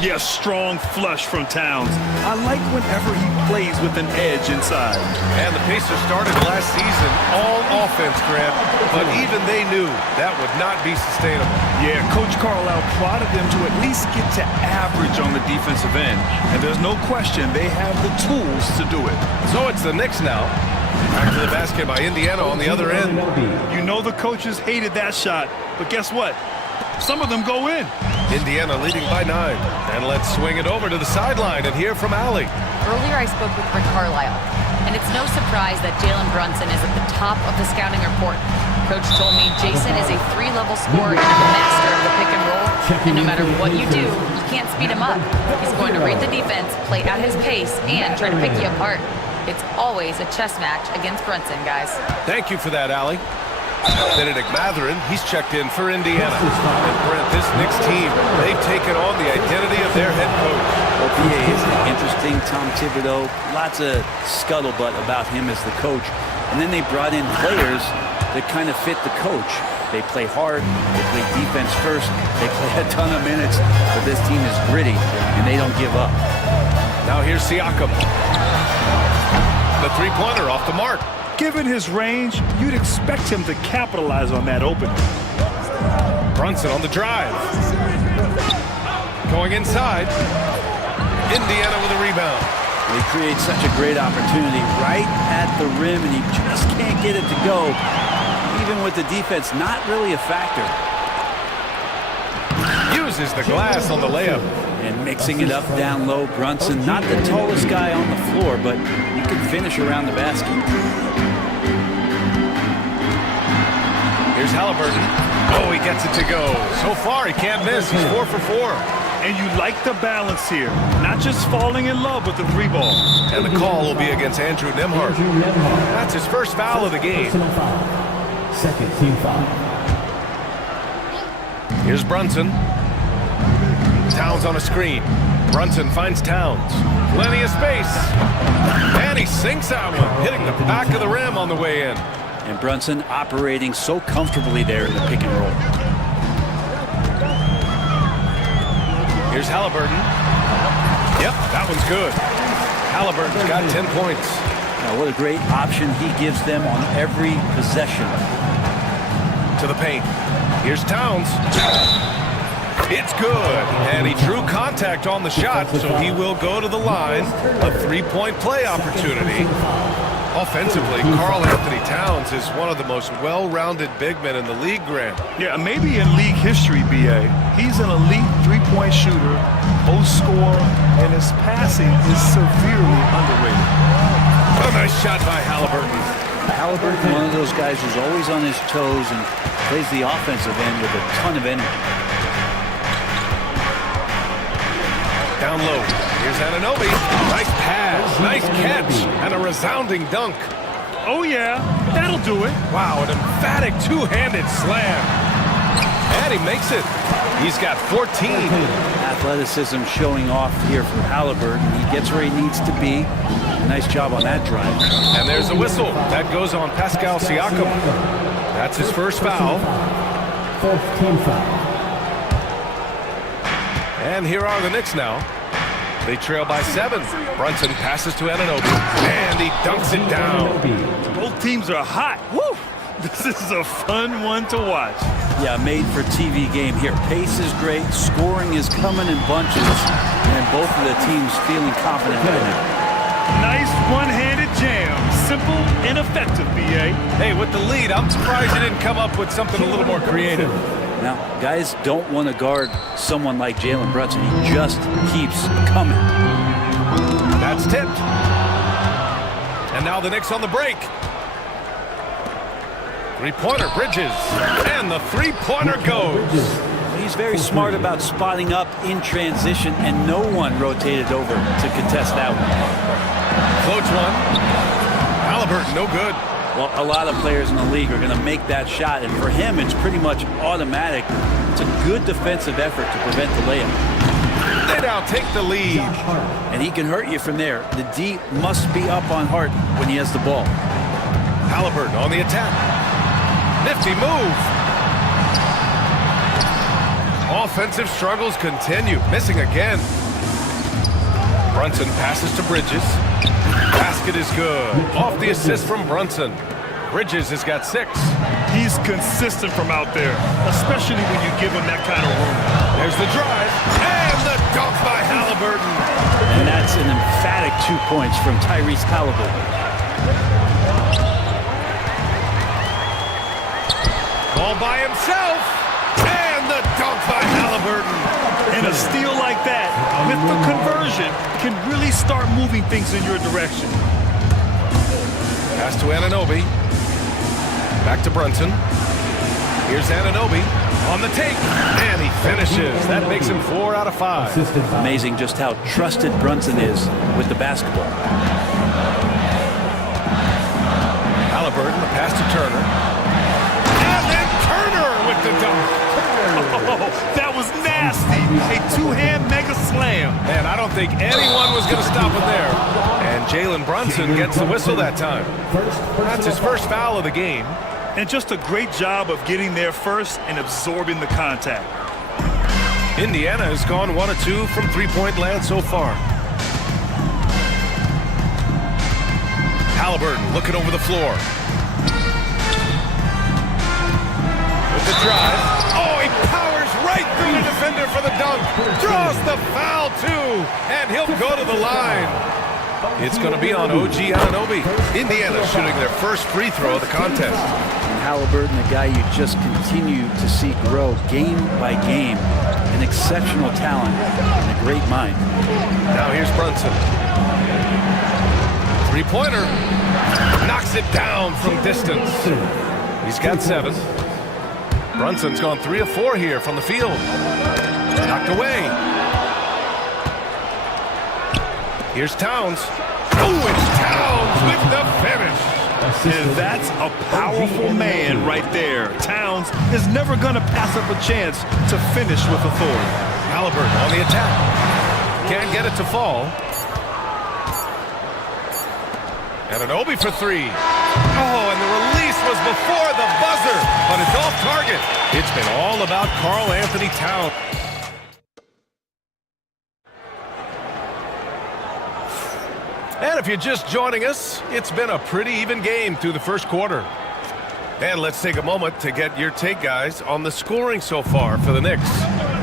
Yes, strong flush from Towns. I like whenever he plays with an edge inside. And the Pacers started last season all offense, Grant, but even they knew that would not be sustainable. Yeah, Coach Carlisle prodded them to at least get to average on the defensive end. And there's no question they have the tools to do it. So it's the Knicks now. Back to the basket by Indiana on the other end. You know the coaches hated that shot, but guess what? Some of them go in. Indiana leading by 9. And let's swing it over to the sideline and hear from Allie. Earlier I spoke with Rick Carlisle, and it's no surprise that Jalen Brunson is at the top of the scouting report. Coach told me Jason is a 3-level scorer and a master of the pick and roll, and no matter what you do, you can't speed him up. He's going to read the defense, play at his pace, and try to pick you apart. It's always a chess match against Brunson, guys. Thank you for that, Allie. Benedict Mathurin, he's checked in for Indiana. And Brent, this Knicks team, they've taken on the identity of their head coach. OPA is interesting. Tom Thibodeau, lots of scuttlebutt about him as the coach. And then they brought in players that kind of fit the coach. They play hard, they play defense first, they play a ton of minutes, but this team is gritty, and they don't give up. Now here's Siakam. The three-pointer off the mark. Given his range, you'd expect him to capitalize on that opening. Brunson on the drive. Going inside. Indiana with a rebound. He creates such a great opportunity right at the rim, and he just can't get it to go. Even with the defense not really a factor. Uses the glass on the layup. And mixing it up down low, Brunson, not the tallest guy on the floor, but he can finish around the basket. Here's Halliburton. Oh, he gets it to go. So far, he can't miss. He's 4 for 4. And you like the balance here. Not just falling in love with the three ball. And the call will be against Andrew Nembhard. That's his first foul of the game. Second team foul. Here's Brunson. Towns on a screen. Brunson finds Towns. Plenty of space. And he sinks that one, hitting the back of the rim on the way in. And Brunson operating so comfortably there in the pick and roll. Here's Halliburton. Yep, that one's good. Halliburton's got 10 points. Now, what a great option he gives them on every possession. To the paint. Here's Towns. It's good. And he drew contact on the shot, so he will go to the line. A three-point play opportunity. Offensively, Karl Anthony Towns is one of the most well-rounded big men in the league, Grant. Yeah, maybe in league history, B.A. He's an elite three-point shooter, post scorer, and his passing is severely underrated. A nice shot by Halliburton. Halliburton, one of those guys who's always on his toes and plays the offensive end with a ton of energy. Down low. Here's Anunoby. Nice pass, nice catch, and a resounding dunk. Oh, yeah, that'll do it. Wow, an emphatic two-handed slam. And he makes it. He's got 14. Athleticism showing off here from Halliburton. He gets where he needs to be. Nice job on that drive. And there's a whistle. That goes on Pascal Siakam. That's his first foul. First team foul. And here are the Knicks now. They trail by 7. Brunson passes to Anunoby, and he dunks it down. Both teams are hot. Woo! This is a fun one to watch. Yeah, made for TV game here. Pace is great, scoring is coming in bunches, and both of the teams feeling confident right now. Nice one-handed jam. Simple and effective, B.A. Hey, with the lead, I'm surprised you didn't come up with something a little more creative. Now, guys don't want to guard someone like Jalen Brunson. He just keeps coming. That's tipped. And now the Knicks on the break. Three-pointer, Bridges. And the three-pointer goes. He's very smart about spotting up in transition, and no one rotated over to contest that one. Floats one. Halliburton, no good. Well, a lot of players in the league are going to make that shot, and for him, it's pretty much automatic. It's a good defensive effort to prevent the layup. They now take the lead. And he can hurt you from there. The D must be up on Hart when he has the ball. Halliburton on the attack. Nifty move. Offensive struggles continue. Missing again. Brunson passes to Bridges. Basket is good. Off the assist from Brunson. Bridges has got 6. He's consistent from out there, especially when you give him that kind of room. There's the drive. And the dunk by Halliburton. And that's an emphatic 2 points from Tyrese Halliburton. Ball by himself. And the dunk by Halliburton. And a steal like that, with the conversion, can really start moving things in your direction. Pass to Anunoby. Back to Brunson. Here's Anunoby on the take. And he finishes. That makes him 4 out of 5. Amazing just how trusted Brunson is with the basketball. Halliburton, the pass to Turner. And then Turner with the dunk. Oh, that was nasty. A two-hand mega slam. Man, I don't think anyone was going to stop him there. And Jalen Brunson gets the whistle that time. That's his first foul of the game. And just a great job of getting there first and absorbing the contact. Indiana has gone 1 of 2 from three-point land so far. Halliburton looking over the floor. With the drive. Oh, he powers right through the defender for the dunk. Draws the foul, too. And he'll go to the line. It's going to be on OG Anunoby. Indiana shooting their first free throw of the contest. And Halliburton, the guy you just continue to see grow game by game. An exceptional talent and a great mind. Now here's Brunson. Three-pointer. Knocks it down from distance. He's got 7. Brunson's gone 3 of 4 here from the field. Knocked away. Here's Towns. Oh, it's Towns with the finish. And that's a powerful man right there. Towns is never going to pass up a chance to finish with authority. Halliburton on the attack. Can't get it to fall. Anunoby for 3. Oh, and the release was before the buzzer, but it's off target. It's been all about Karl Anthony Towns. And if you're just joining us, it's been a pretty even game through the first quarter. And let's take a moment to get your take, guys, on the scoring so far for the Knicks.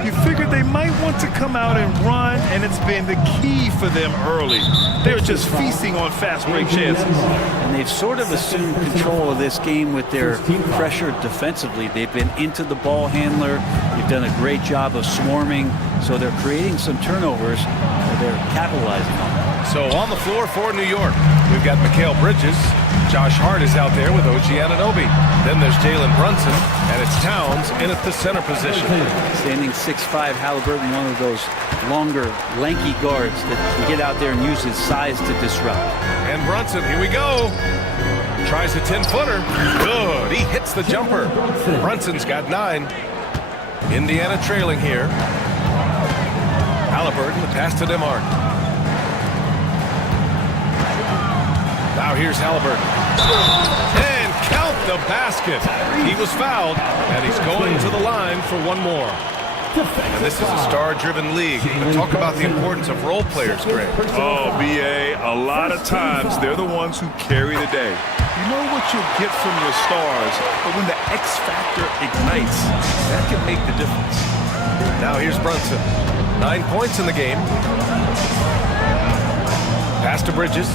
You figured they might want to come out and run, and it's been the key for them early. They're just feasting on fast break chances. And they've sort of assumed control of this game with their pressure defensively. They've been into the ball handler. They've done a great job of swarming, so they're creating some turnovers that they're capitalizing on. So on the floor for New York, we've got Mikal Bridges. Josh Hart is out there with OG Anunoby. Then there's Jalen Brunson, and it's Towns in at the center position. Standing 6'5", Halliburton, one of those longer, lanky guards that can get out there and use his size to disrupt. And Brunson, here we go. Tries a 10-footer. Good. He hits the jumper. Brunson's got 9. Indiana trailing here. Halliburton, the pass to DeMar. Now here's Halliburton. And count the basket. He was fouled, and he's going to the line for one more. And this is a star-driven league. Talk about the importance of role players, Grant. Oh, B.A., a lot of times they're the ones who carry the day. You know what you'll get from your stars, but when the X factor ignites, that can make the difference. Now here's Brunson. 9 points in the game. Pass to Bridges.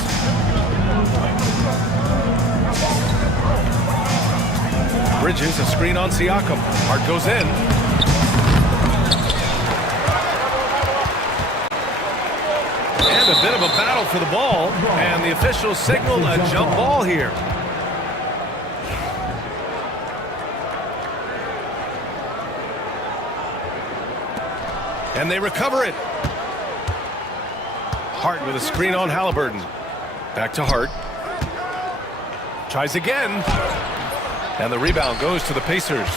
Bridges, a screen on Siakam. Hart goes in. And a bit of a battle for the ball. And the officials signal a jump ball here. And they recover it. Hart with a screen on Halliburton. Back to Hart. Tries again. And the rebound goes to the Pacers.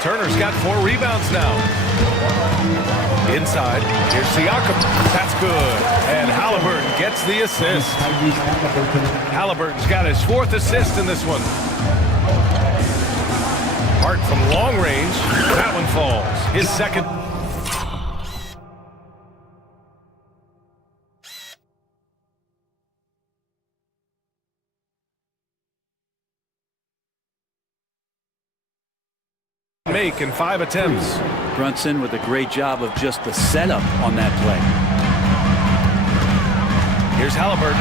Turner's got 4 rebounds now. Inside, here's Siakam. That's good. And Halliburton gets the assist. Halliburton's got his 4th assist in this one. Hart from long range. That one falls. His second. Make in 5 attempts. Brunson with a great job of just the setup on that play. Here's Halliburton.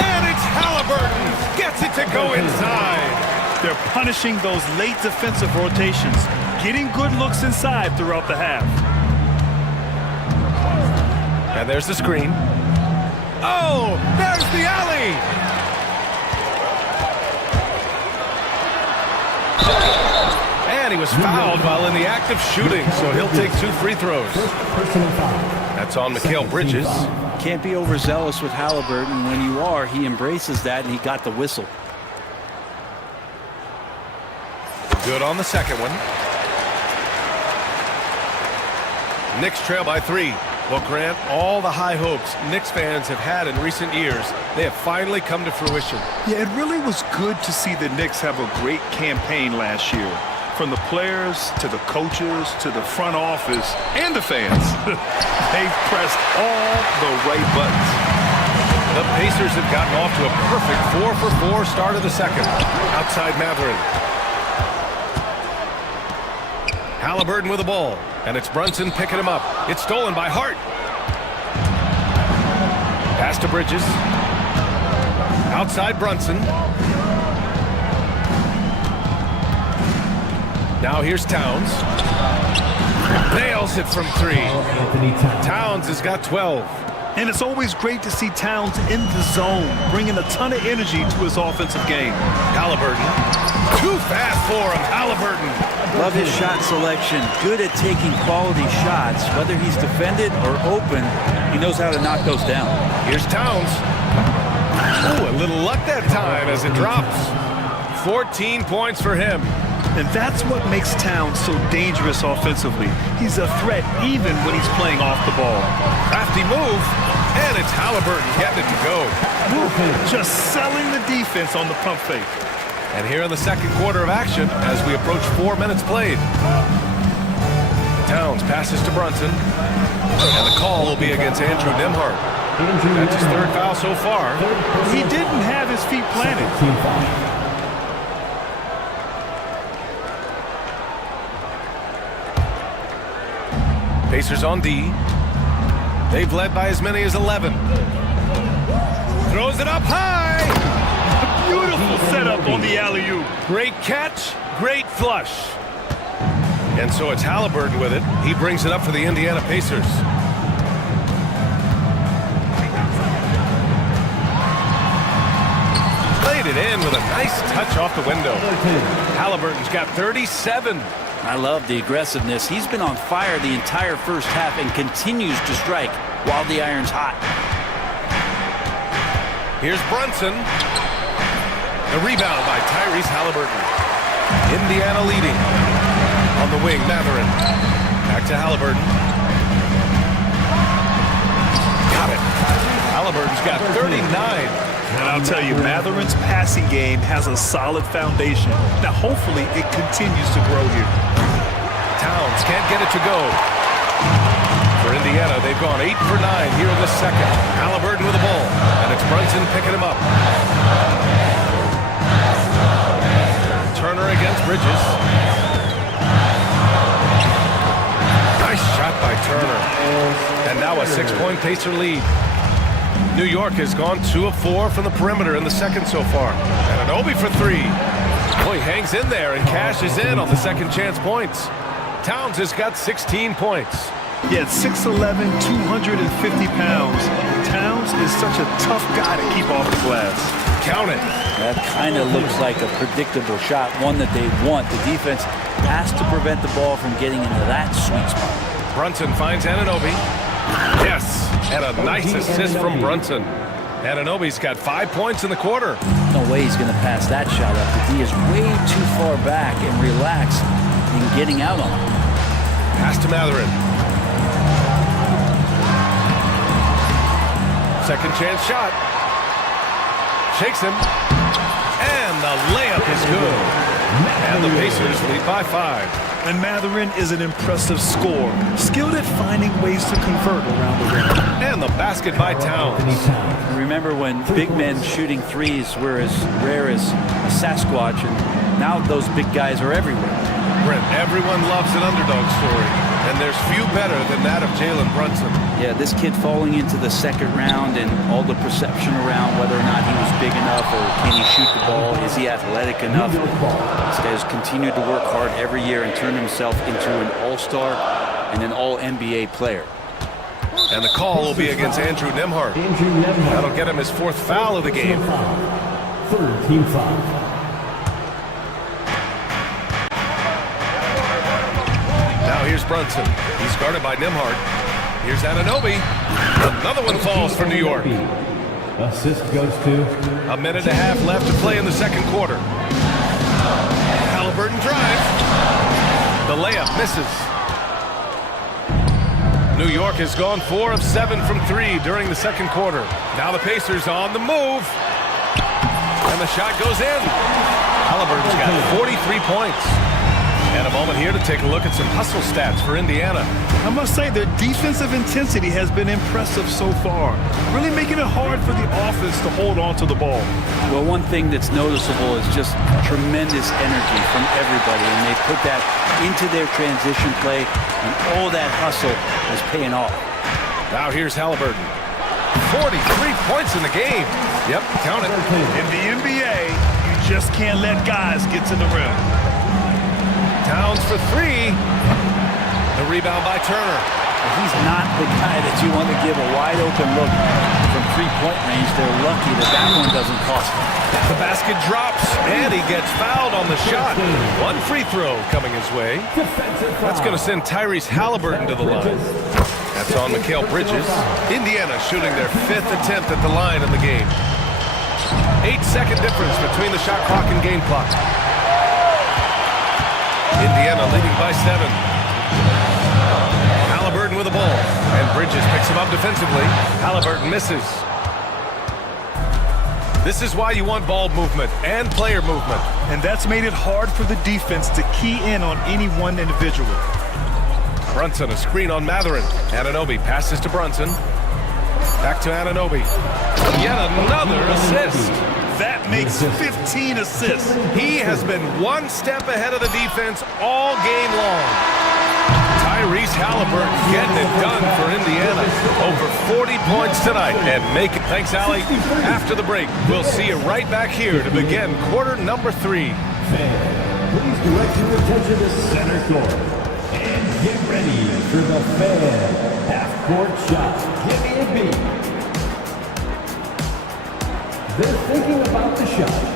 And it's Halliburton. Gets it to go inside. They're punishing those late defensive rotations, getting good looks inside throughout the half. And there's the screen. Oh, there's the alley. And he was fouled while in the act of shooting, so he'll take 2 free throws. That's on Mikal Bridges. Can't be overzealous with Halliburton. When you are, he embraces that, and he got the whistle. Good on the second one. Knicks trail by 3. Well, Grant, all the high hopes Knicks fans have had in recent years, they have finally come to fruition. Yeah, it really was good to see the Knicks have a great campaign last year. From the players to the coaches to the front office and the fans. They've pressed all the right buttons. The Pacers have gotten off to a perfect 4-for-4 start of the second. Outside Mathurin. Halliburton with the ball. And it's Brunson picking him up. It's stolen by Hart. Pass to Bridges. Outside Brunson. Now here's Towns. Nails it from 3. Towns has got 12. And it's always great to see Towns in the zone, bringing a ton of energy to his offensive game. Halliburton. Too fast for him. Halliburton. Love his shot selection. Good at taking quality shots. Whether he's defended or open, he knows how to knock those down. Here's Towns. Oh, a little luck that time as it drops. 14 points for him. And that's what makes Towns so dangerous offensively. He's a threat even when he's playing off the ball. Crafty move, and it's Halliburton getting it to go. Just selling the defense on the pump fake. And here in the second quarter of action, as we approach 4 minutes played. Towns passes to Brunson, and the call will be against Andrew Nembhard. That's his third foul so far. He didn't have his feet planted. Team foul. Pacers on D. They've led by as many as 11. Throws it up high. Beautiful setup on the alley-oop. Great catch, great flush. And so it's Halliburton with it. He brings it up for the Indiana Pacers. Played it in with a nice touch off the window. Halliburton's got 37. I love the aggressiveness. He's been on fire the entire first half and continues to strike while the iron's hot. Here's Brunson. The rebound by Tyrese Halliburton. Indiana leading. On the wing, Matherin. Back to Halliburton. Got it. Halliburton's got 39. And I'll tell you, Matherin's passing game has a solid foundation. Now, hopefully, it continues to grow here. Towns can't get it to go. For Indiana, they've gone 8 for 9 here in the second. Halliburton with the ball, and it's Brunson picking him up. Turner against Bridges. Nice shot by Turner. And now a 6-point Pacer lead. New York has gone 2 of 4 from the perimeter in the second so far. And an Obi for 3. Boy, hangs in there and cashes in on the second chance points. Towns has got 16 points. Yeah, 6'11", 250 pounds. Towns is such a tough guy to keep off the glass. Count it. That kind of looks like a predictable shot, one that they want. The defense has to prevent the ball from getting into that sweet spot. Brunson finds Anunoby. Yes, and a nice assist from Brunson. Anunoby's got 5 points in the quarter. No way he's going to pass that shot up. The D is way too far back and relaxed in getting out on him. Pass to Matherin. Second chance shot. Shakes him. And the layup is good. And the Pacers lead by 5. And Matherin is an impressive scorer, skilled at finding ways to convert around the rim. And the basket by Towns. Remember when big men shooting threes were as rare as a Sasquatch, and now those big guys are everywhere. Brent, everyone loves an underdog story, and there's few better than that of Jalen Brunson. Yeah, this kid falling into the second round and all the perception around whether or not he was big enough or can he shoot the ball, is he athletic enough? This guy has continued to work hard every year and turn himself into an all-star and an all-NBA player. And the call will be against Andrew Nembhard. That'll get him his 4th foul of the game. Third team foul. Now here's Brunson. He's guarded by Nembhard. Here's Anunoby. Another one falls for New York. Assist goes to... A minute and a half left to play in the second quarter. Halliburton drives. The layup misses. New York has gone 4 of 7 from 3 during the second quarter. Now the Pacers on the move. And the shot goes in. Halliburton's got 43 points. And a moment here to take a look at some hustle stats for Indiana. I must say their defensive intensity has been impressive so far, really making it hard for the offense to hold on to the ball. Well, one thing that's noticeable is just tremendous energy from everybody, and they put that into their transition play, and all that hustle is paying off. Now here's Halliburton. 43 points in the game. Yep, count it. In the NBA, you just can't let guys get to the rim. Towns for 3. The rebound by Turner. He's not the guy that you want to give a wide open look from 3-point range. They're lucky that that one doesn't cost them. The basket drops, and he gets fouled on the shot. 1 free throw coming his way. That's going to send Tyrese Halliburton to the line. That's on Mikal Bridges. Indiana shooting their 5th attempt at the line in the game. 8-second difference between the shot clock and game clock. Indiana leading by 7. Halliburton with the ball. And Bridges picks him up defensively. Halliburton misses. This is why you want ball movement and player movement. And that's made it hard for the defense to key in on any one individual. Brunson, a screen on Matherin. Anunoby passes to Brunson. Back to Anunoby. Yet another assist. That makes 15 assists. He has been one step ahead of the defense all game long. Tyrese Halliburton getting it done for Indiana. Over 40 points tonight and make it. Thanks, Allie. After the break, we'll see you right back here to begin quarter number 3. Please direct your attention to center court and get ready for the Fan half-court shot. Give me a beat. They're thinking about the shot.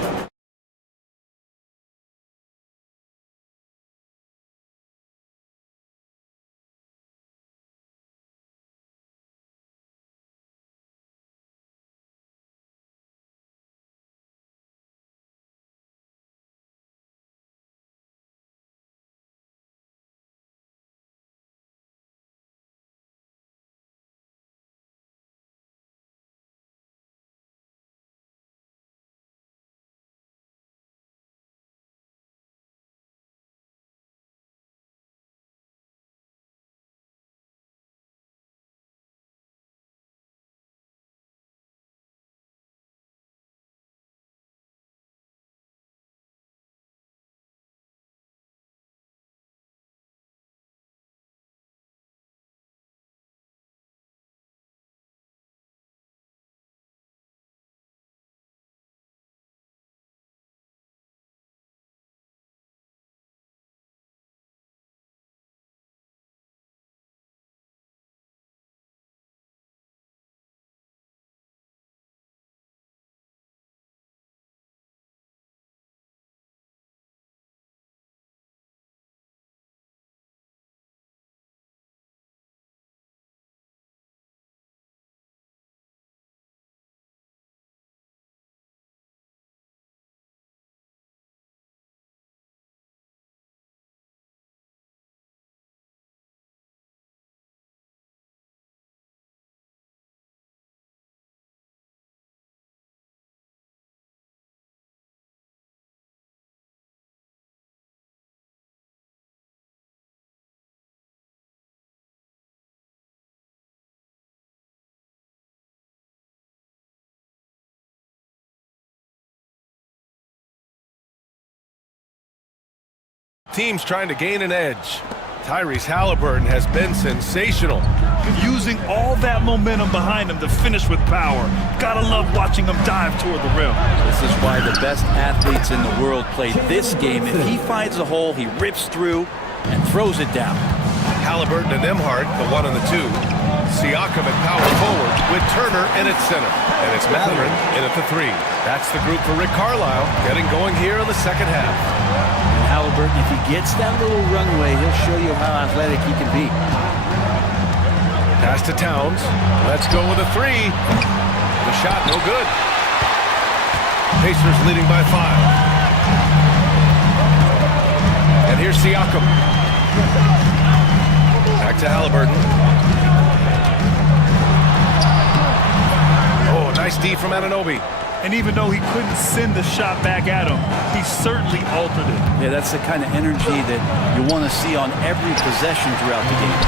Teams trying to gain an edge. Tyrese Halliburton has been sensational. Using all that momentum behind him to finish with power. Gotta love watching him dive toward the rim. This is why the best athletes in the world play this game. If he finds a hole, he rips through and throws it down. Halliburton and Emhart, the 1 and the 2. Siakam at power forward with Turner in at center. And it's Mathurin in at the 3. That's the group for Rick Carlisle getting going here in the second half. And Halliburton, if he gets that little runway, he'll show you how athletic he can be. Pass to Towns. Let's go with a 3. The shot no good. Pacers leading by 5. And here's Siakam. Back to Halliburton. Oh, nice D from Anunoby. And even though he couldn't send the shot back at him, he certainly altered it. Yeah, that's the kind of energy that you want to see on every possession throughout the game.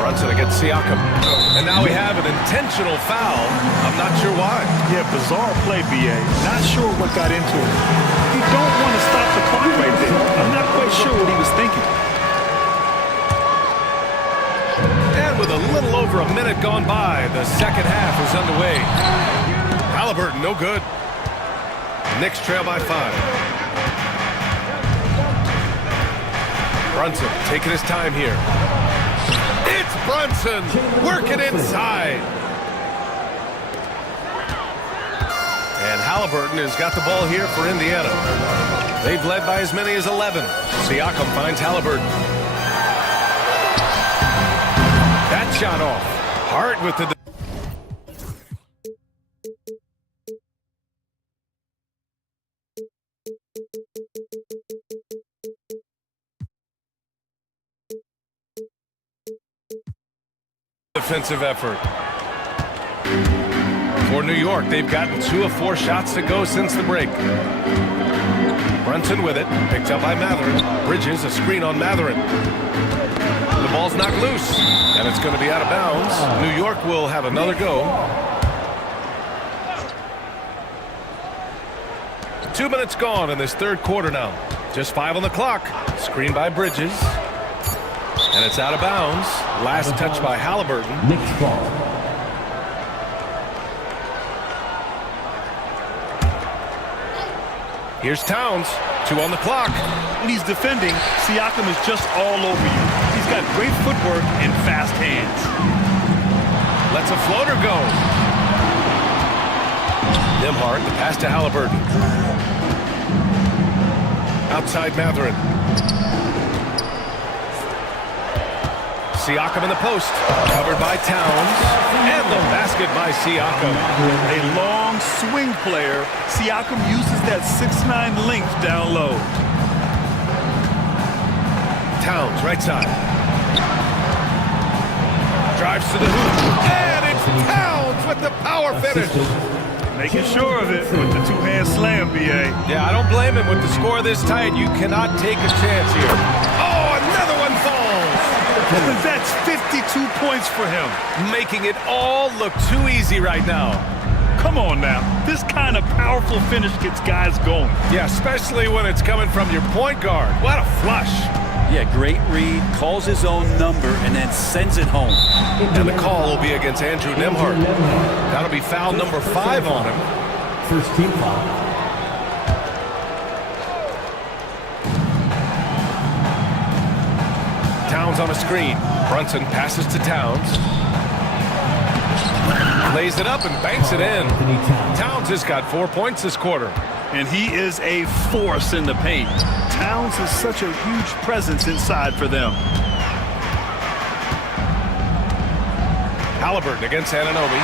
Brunson against Siakam. And now we have an intentional foul. I'm not sure why. Yeah, bizarre play, BA. Not sure what got into it. You don't want to stop the clock right there. I'm not quite sure what he was thinking. And with a little over a minute gone by, the second half is underway. Halliburton, no good. Knicks trail by 5. Brunson taking his time here. It's Brunson working inside. And Halliburton has got the ball here for Indiana. They've led by as many as 11. Siakam finds Halliburton. That shot off. Hart with the... defensive effort. For New York, they've gotten 2 of 4 shots to go since the break. Brunson with it, picked up by Mathurin. Bridges, a screen on Mathurin. the ball's knocked loose, and it's going to be out of bounds. New York will have another go. 2 minutes gone in this third quarter now. Just 5 on the clock. Screen by Bridges. And it's out of bounds. Last touch by Halliburton. Here's Towns. 2 on the clock. When he's defending, Siakam is just all over you. He's got great footwork and fast hands. Lets a floater go. Nembhard, the pass to Halliburton. Outside Mathurin. Siakam in the post. Covered by Towns. And the basket by Siakam. A long swing player. Siakam uses that 6'9" length down low. Towns, right side. Drives to the hoop. And it's Towns with the power finish. Making sure of it with the two-hand slam, B.A. Yeah, I don't blame him. With the score this tight, you cannot take a chance here. Oh, another one falls. That's 52 points for him. Making it all look too easy right now. Come on now. This kind of powerful finish gets guys going. Yeah, especially when it's coming from your point guard. What a flush. Yeah, great read, calls his own number, and then sends it home. And the call will be against Andrew Nembhard. That'll be foul number 5 on him. First team foul. Towns on a screen. Brunson passes to Towns. Lays it up and banks it in. Towns has got 4 points this quarter. And he is a force in the paint. Towns is such a huge presence inside for them. Halliburton against Anunoby.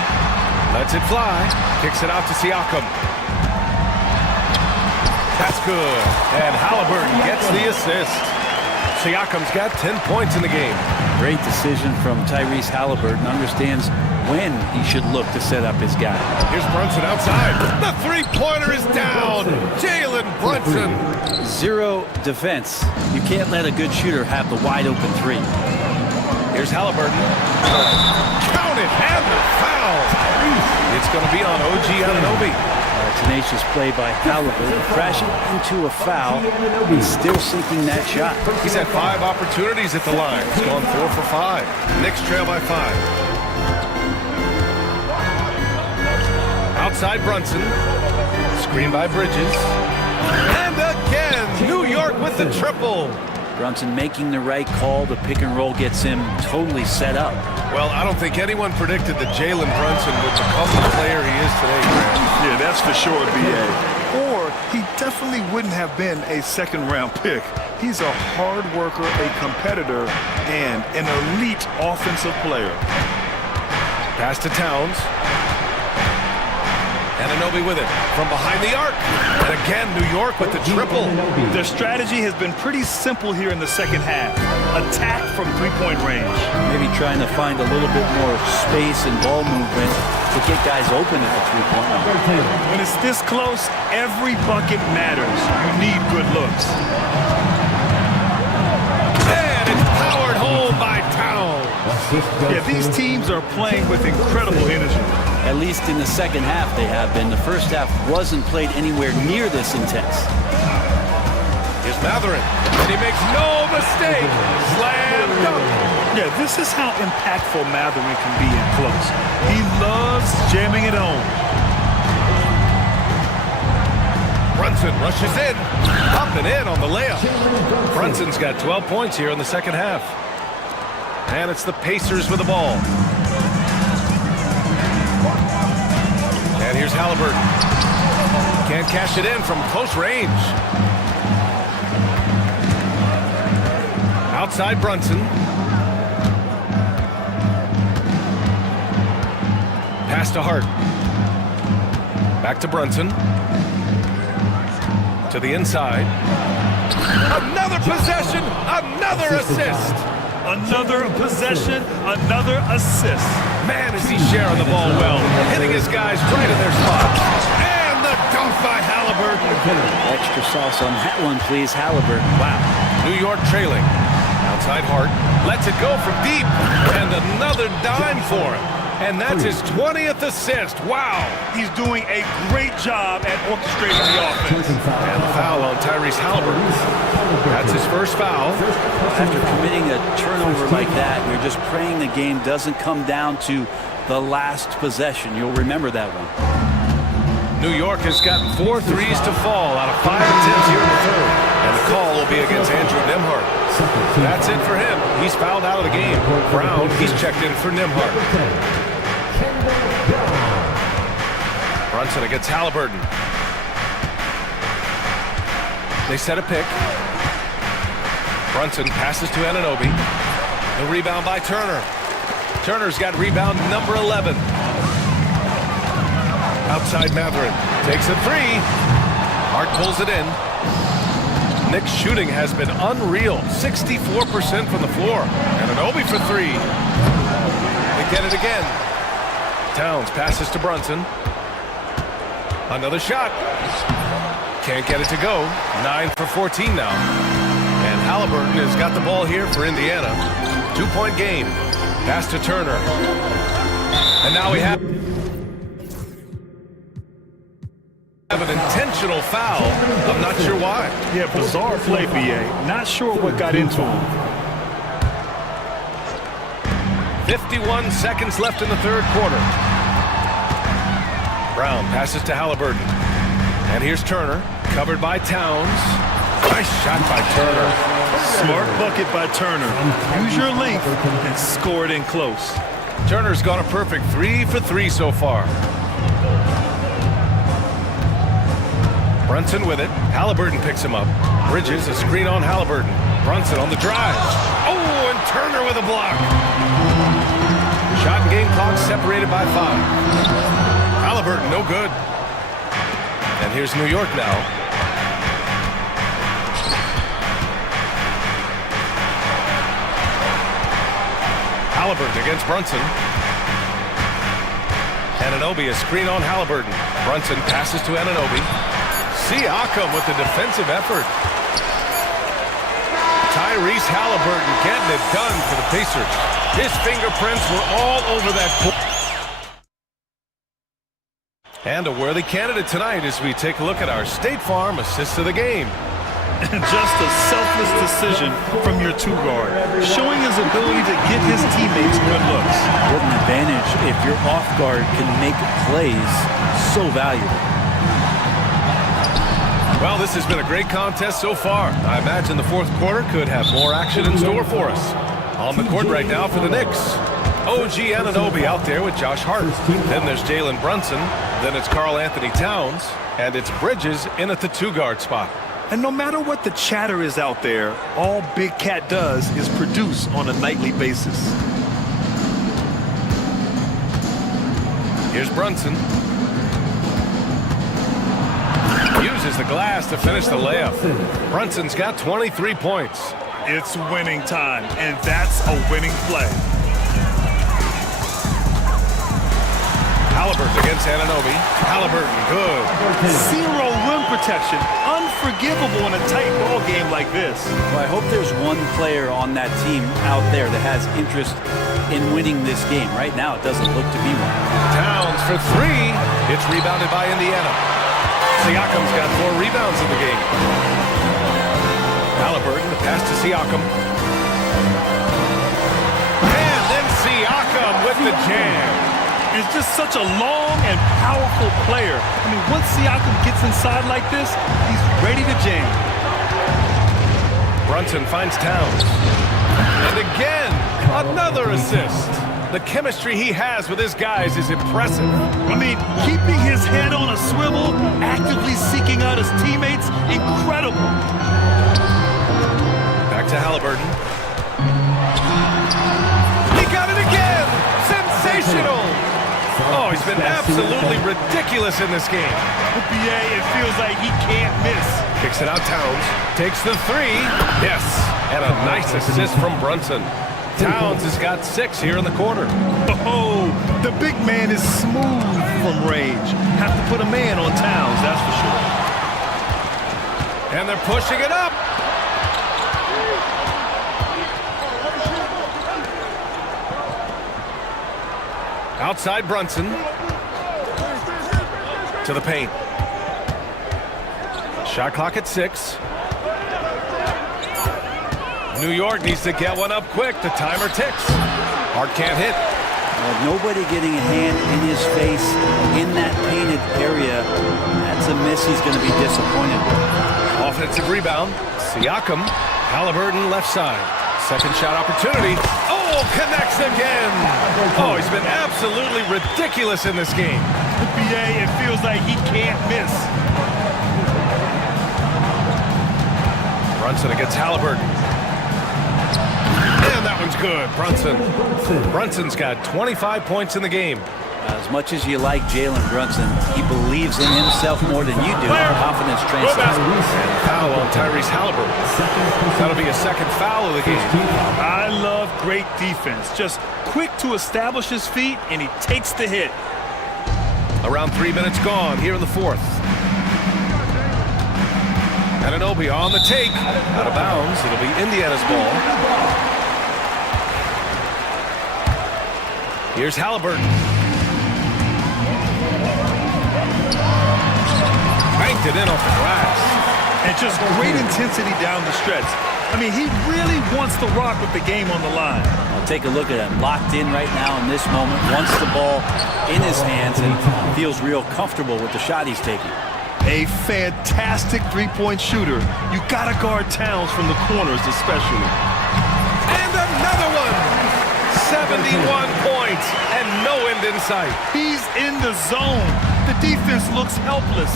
Lets it fly. Kicks it out to Siakam. That's good. And Halliburton gets the assist. Siakam's got 10 points in the game. Great decision from Tyrese Halliburton. Understands when he should look to set up his guy. Here's Brunson outside. The three-pointer is down. Jalen Brunson. 0 defense. You can't let a good shooter have the wide-open 3. Here's Halliburton. Count it, and the foul. It's going to be on OG Anunoby. Tenacious play by Halliburton, crashing into a foul and still sinking that shot. He's had 5 opportunities at the line. He's gone 4 for 5. Knicks trail by 5. Outside Brunson. Screen by Bridges. And again, New York with the triple. Brunson making the right call. The pick and roll gets him totally set up. Well, I don't think anyone predicted that Jalen Brunson would become the player he is today, Grant. Yeah, that's for sure, B.A. Or he definitely wouldn't have been a second-round pick. He's a hard worker, a competitor, and an elite offensive player. Pass to Towns. Anunoby with it from behind the arc. And again, New York with the triple. Their strategy has been pretty simple here in the second half. Attack from three-point range. Maybe trying to find a little bit more space and ball movement to get guys open at the three-point line. When it's this close, every bucket matters. You need good looks. And it's powered home by Towns. Yeah, these teams are playing with incredible energy. At least in the second half they have been. The first half wasn't played anywhere near this intense. Here's Mathurin, and he makes no mistake. Slam dunk. Yeah, this is how impactful Mathurin can be in close. He loves jamming it home. Brunson rushes in, up and in on the layup. Brunson's got 12 points here in the second half. And it's the Pacers with the ball. And here's Halliburton. Can't cash it in from close range. Outside Brunson. Pass to Hart. Back to Brunson. To the inside. Another possession, another assist. Another possession, another assist. Man, is he sharing the ball well, hitting his guys right in their spots. And the dunk by Halliburton. Extra sauce on that one, please, Halliburton. Wow. New York trailing. Outside Hart. Lets it go from deep. And another dime for him. And that's his 20th assist. Wow. He's doing a great job at orchestrating the offense. And the foul on Tyrese Halliburton. That's his first foul. After committing a turnover like that, you're just praying the game doesn't come down to the last possession. You'll remember that one. New York has gotten 4 threes to fall out of 5 attempts here in the third. And the call will be against Andrew Nembhard. That's it for him. He's fouled out of the game. Brown, he's checked in for Nembhard. Brunson against Halliburton. They set a pick. Brunson passes to Anunoby. The rebound by Turner. Turner's got rebound number 11. Outside Matherin. Takes a three. Hart pulls it in. Nick's shooting has been unreal. 64% from the floor. Anunoby for three. They get it again. Towns passes to Brunson. Another shot. Can't get it to go. 9 for 14 now. And Halliburton has got the ball here for Indiana. 2-point game. Pass to Turner. And now we have an intentional foul. I'm not sure why. Yeah, bizarre play, BA. Not sure what got into him. 51 seconds left in the third quarter. Brown passes to Halliburton. And here's Turner, covered by Towns. Nice shot by Turner. Smart bucket by Turner. Use your length and score it in close. Turner's got a perfect 3 for 3 so far. Brunson with it. Halliburton picks him up. Bridges, a screen on Halliburton. Brunson on the drive. Oh, and Turner with a block. Shot and game clock separated by 5. Halliburton, no good. And here's New York now. Halliburton against Brunson. Anunoby, a screen on Halliburton. Brunson passes to Anunoby. Siakam with the defensive effort. Tyrese Halliburton getting it done for the Pacers. His fingerprints were all over that court. And a worthy candidate tonight as we take a look at our State Farm assist of the game. Just a selfless decision from your two-guard, showing his ability to get his teammates good looks. What an advantage if your off-guard can make plays so valuable. Well, this has been a great contest so far. I imagine the fourth quarter could have more action in store for us. On the court right now for the Knicks. OG Anunoby out there with Josh Hart. Then there's Jalen Brunson. Then it's Karl Anthony Towns. And it's Bridges in at the two-guard spot. And no matter what the chatter is out there, all Big Cat does is produce on a nightly basis. Here's Brunson. Uses the glass to finish the layup. Brunson's got 23 points. It's winning time, and that's a winning play. Halliburton against Anunoby. Halliburton, good. Zero rim protection. Unforgivable in a tight ball game like this. Well, I hope there's one player on that team out there that has interest in winning this game. Right now, it doesn't look to be one. Towns for three. It's rebounded by Indiana. Siakam's got 4 rebounds in the game. Halliburton, the pass to Siakam. And then Siakam with the jam. Is just such a long and powerful player. I mean, once Siakam gets inside like this, he's ready to jam. Brunson finds Towns. And again, another assist. The chemistry he has with his guys is impressive. I mean, keeping his head on a swivel, actively seeking out his teammates, incredible. Back to Halliburton. He got it again! Sensational! Oh, he's been absolutely ridiculous in this game. With BA, it feels like he can't miss. Kicks it out Towns. Takes the three. Yes. And a nice assist from Brunson. Towns has got 6 here in the quarter. Oh, the big man is smooth from range. Have to put a man on Towns, that's for sure. And they're pushing it up. Outside Brunson. To the paint. Shot clock at 6. New York needs to get one up quick. The timer ticks. Hart can't hit. Nobody getting a hand in his face in that painted area. That's a miss he's going to be disappointed with. Offensive rebound. Siakam. Halliburton left side. Second shot opportunity. Oh, connects again. Oh, he's been absolutely ridiculous in this game. NBA, it feels like he can't miss. Brunson against Halliburton. And that one's good. Brunson's got 25 points in the game. As much as you like Jalen Brunson, he believes in himself more than you do. Confidence translates. And foul on Tyrese Halliburton. That'll be a second foul of the game. I love great defense. Just quick to establish his feet, and he takes the hit. Around 3 minutes gone here in the fourth. Anunoby on the take. Out of bounds. It'll be Indiana's ball. Here's Halliburton. Banked it in off the glass. And just great intensity down the stretch. I mean, he really wants to rock with the game on the line. I'll take a look at him. Locked in right now in this moment. Wants the ball in his hands and feels real comfortable with the shot he's taking. A fantastic three-point shooter. You got to guard Towns from the corners especially. And another one. 71 points and no end in sight. He's in the zone. The defense looks helpless.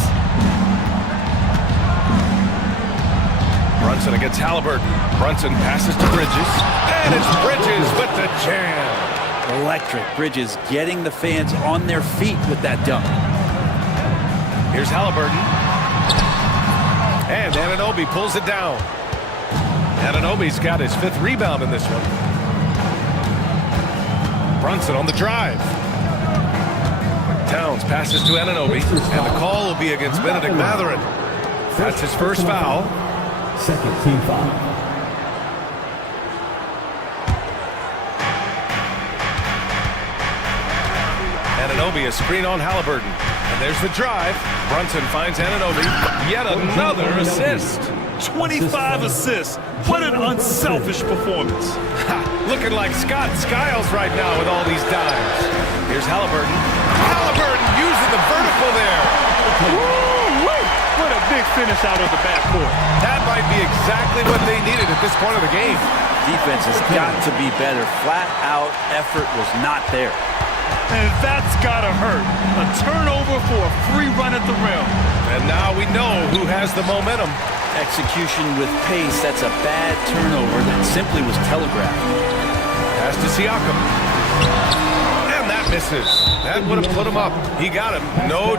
Brunson against Halliburton. Brunson passes to Bridges. And it's Bridges with the jam. Electric. Bridges getting the fans on their feet with that dunk. Here's Halliburton. And Anunoby pulls it down. Anunoby's got his 5th rebound in this one. Brunson on the drive. Towns passes to Anunoby, and the call will be against Benedict Mathurin. That's his first foul. Second team foul. Anunoby a screen on Halliburton. And there's the drive. Brunson finds Anunoby. Yet another assist. 25 assists. What an unselfish performance. Looking like Scott Skiles right now with all these dives. Here's Halliburton. Halliburton using the vertical there. Woo-wee! What a big finish out of the backcourt. That might be exactly what they needed at this point of the game. Defense has got to be better. Flat out effort was not there. And that's gotta hurt. A turnover for a free run at the rim. And now we know who has the momentum. Execution with pace. That's a bad turnover that simply was telegraphed. Pass to Siakam. And that misses. That would have put him up. He got him. No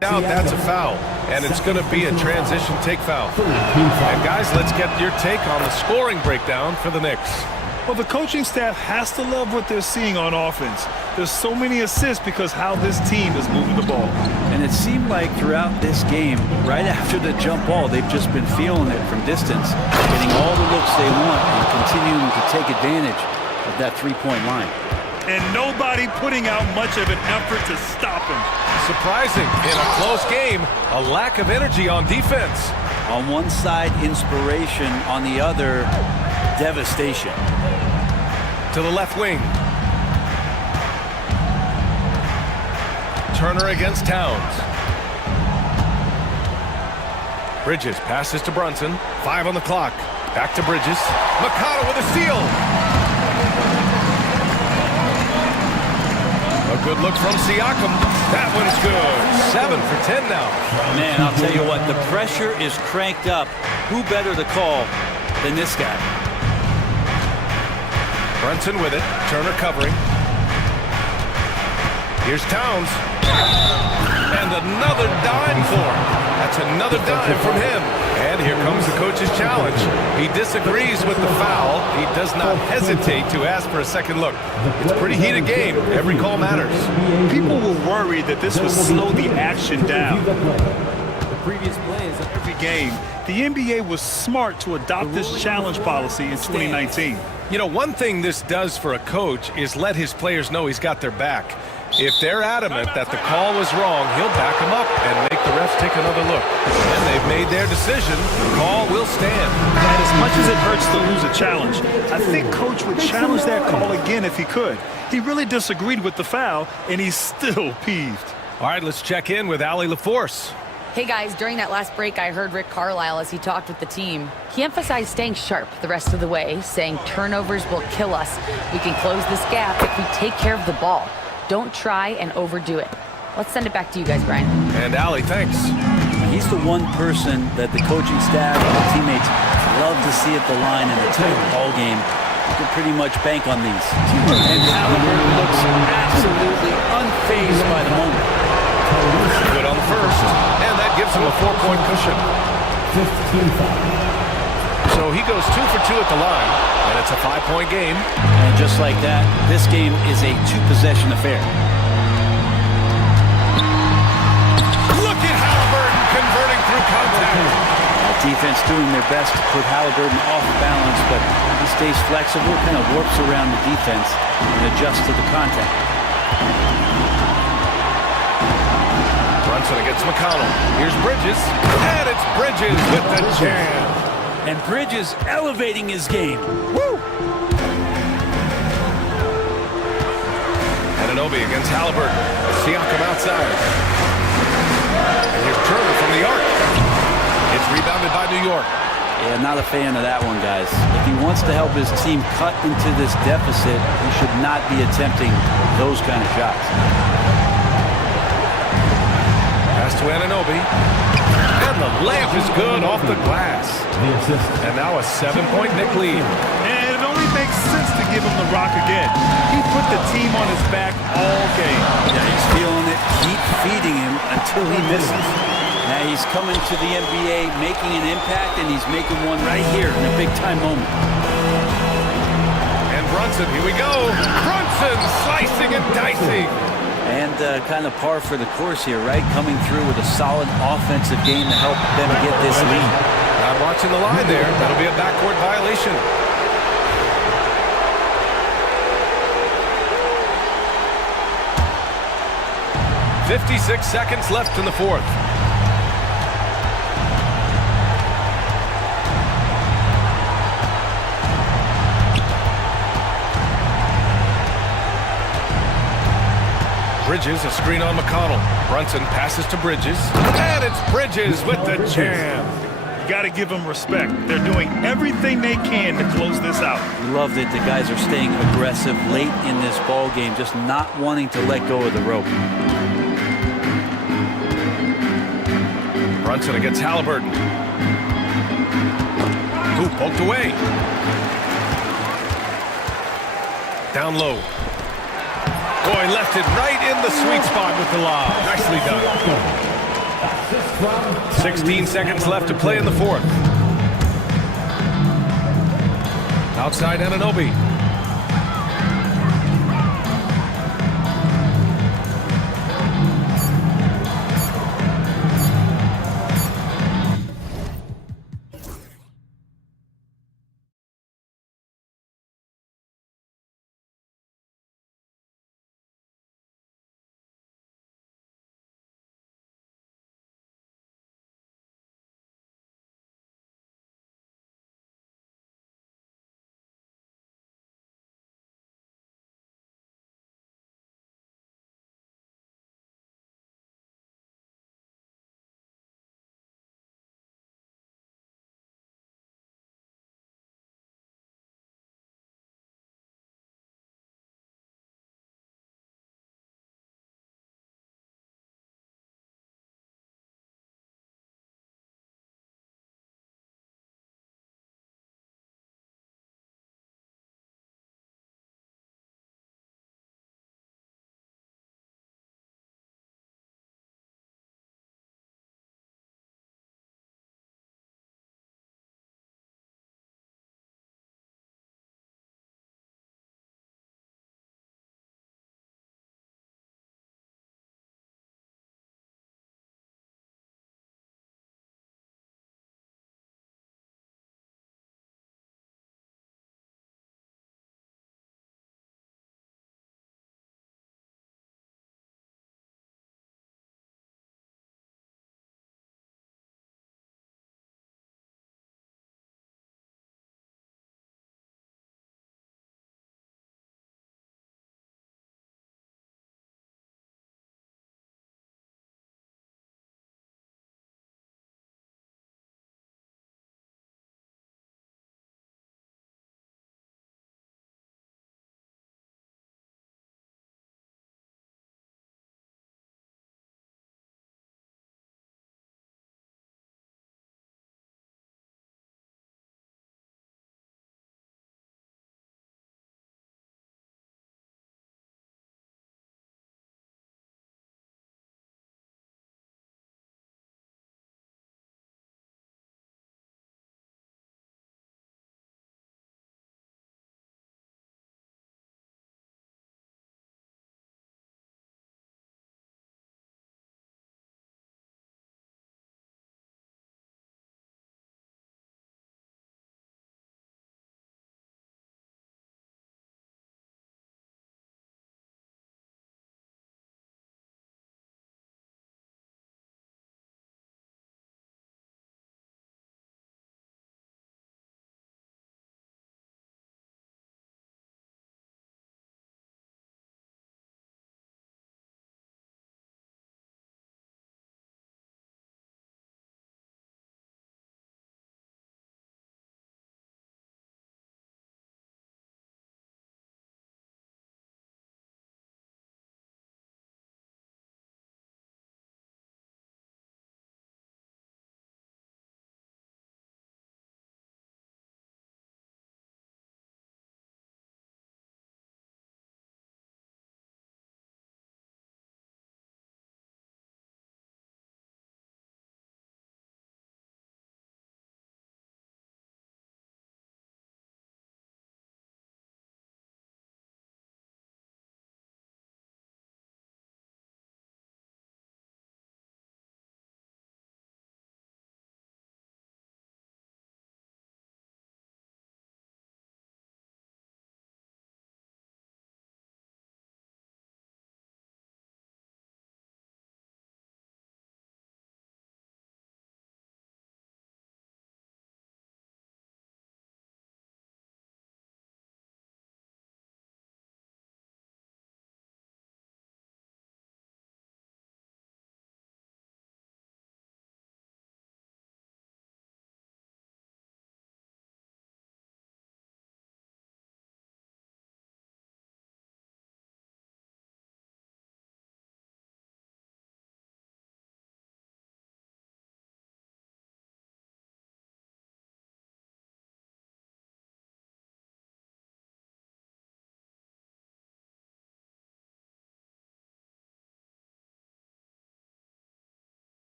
doubt that's a foul. And it's going to be a transition take foul. And guys, let's get your take on the scoring breakdown for the Knicks. Well, the coaching staff has to love what they're seeing on offense. There's so many assists because how this team is moving the ball. And it seemed like throughout this game, right after the jump ball, they've just been feeling it from distance, getting all the looks they want and continuing to take advantage of that three-point line. And nobody putting out much of an effort to stop him. Surprising, in a close game, a lack of energy on defense. On one side, inspiration. On the other, devastation. To the left wing. Turner against Towns. Bridges passes to Brunson. 5 on the clock. Back to Bridges. Mikata with a steal. A good look from Siakam. That one's good. 7 for 10 now. Man, I'll tell you what, the pressure is cranked up. Who better to call than this guy? Brunson with it. Turner covering. Here's Towns. And another dime for him. That's another dime from him. And here comes the coach's challenge. He disagrees with the foul. He does not hesitate to ask for a second look. It's a pretty heated game. Every call matters. People were worried that this would slow the action down. The previous plays Every game, the NBA was smart to adopt this challenge policy in 2019. You know, one thing this does for a coach is let his players know he's got their back. If they're adamant that the call was wrong, he'll back them up and make the refs take another look. And they've made their decision. The call will stand. And as much as it hurts to lose a challenge, I think Coach would challenge that call again if he could. He really disagreed with the foul, and he's still peeved. All right, let's check in with Allie LaForce. Hey guys, during that last break, I heard Rick Carlisle as he talked with the team. He emphasized staying sharp the rest of the way, saying turnovers will kill us. We can close this gap if we take care of the ball. Don't try and overdo it. Let's send it back to you guys, Brian. And Allie, thanks. He's the one person that the coaching staff and the teammates love to see at the line in a tight ball game. You can pretty much bank on these. And Halliburton looks absolutely unfazed by the moment. Good on the first, and that gives him a 4-point cushion. 15-5. So he goes 2 for 2 at the line, and it's a 5-point game. And just like that, this game is a 2-possession affair. Look at Halliburton converting through contact. Defense doing their best to put Halliburton off balance, but he stays flexible, kind of warps around the defense and adjusts to the contact. Brunson against McConnell. Here's Bridges, and it's Bridges with the jam. And Bridges elevating his game. Woo! Anunoby against Halliburton. Siakam outside. And here's Turner from the arc. It's rebounded by New York. Yeah, not a fan of that one, guys. If he wants to help his team cut into this deficit, he should not be attempting those kind of shots. Pass to Anunoby. And the layup is good off the glass. And now a 7-point Knick lead. And it only makes sense to give him the rock again. He put the team on his back all game. Yeah, he's feeling it. Keep feeding him until he misses. Now he's coming to the NBA, making an impact, and he's making one right here in a big-time moment. And Brunson, here we go. Brunson slicing and dicing. And kind of par for the course here, right? Coming through with a solid offensive game to help them get this lead. Not watching the line there. That'll be a backcourt violation. .56 seconds left in the fourth. Bridges, a screen on McConnell. Brunson passes to Bridges. And it's Bridges with the jam. You got to give them respect. They're doing everything they can to close this out. Love that the guys are staying aggressive late in this ball game, just not wanting to let go of the rope. Brunson against Halliburton. Ooh, poked away. Down low. Boy, left it right in the sweet spot with the lob. Nicely done. 16 seconds left to play in the fourth. Outside Anunoby.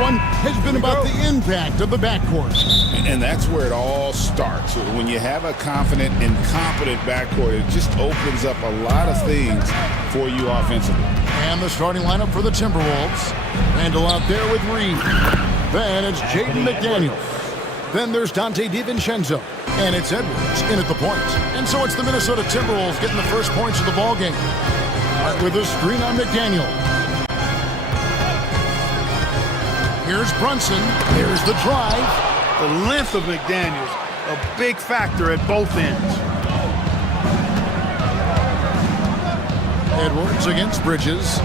one has been about the impact of the backcourt. And that's where it all starts. When you have a confident and competent backcourt, it just opens up a lot of things for you offensively. And the starting lineup for the Timberwolves. Randall out there with Reed. Then it's Jaden McDaniels. Then there's Dante DiVincenzo. And it's Edwards in at the point. And so it's the Minnesota Timberwolves getting the first points of the ballgame. With a screen on McDaniel. Here's Brunson. Here's the drive. The length of McDaniels, a big factor at both ends. Edwards against Bridges.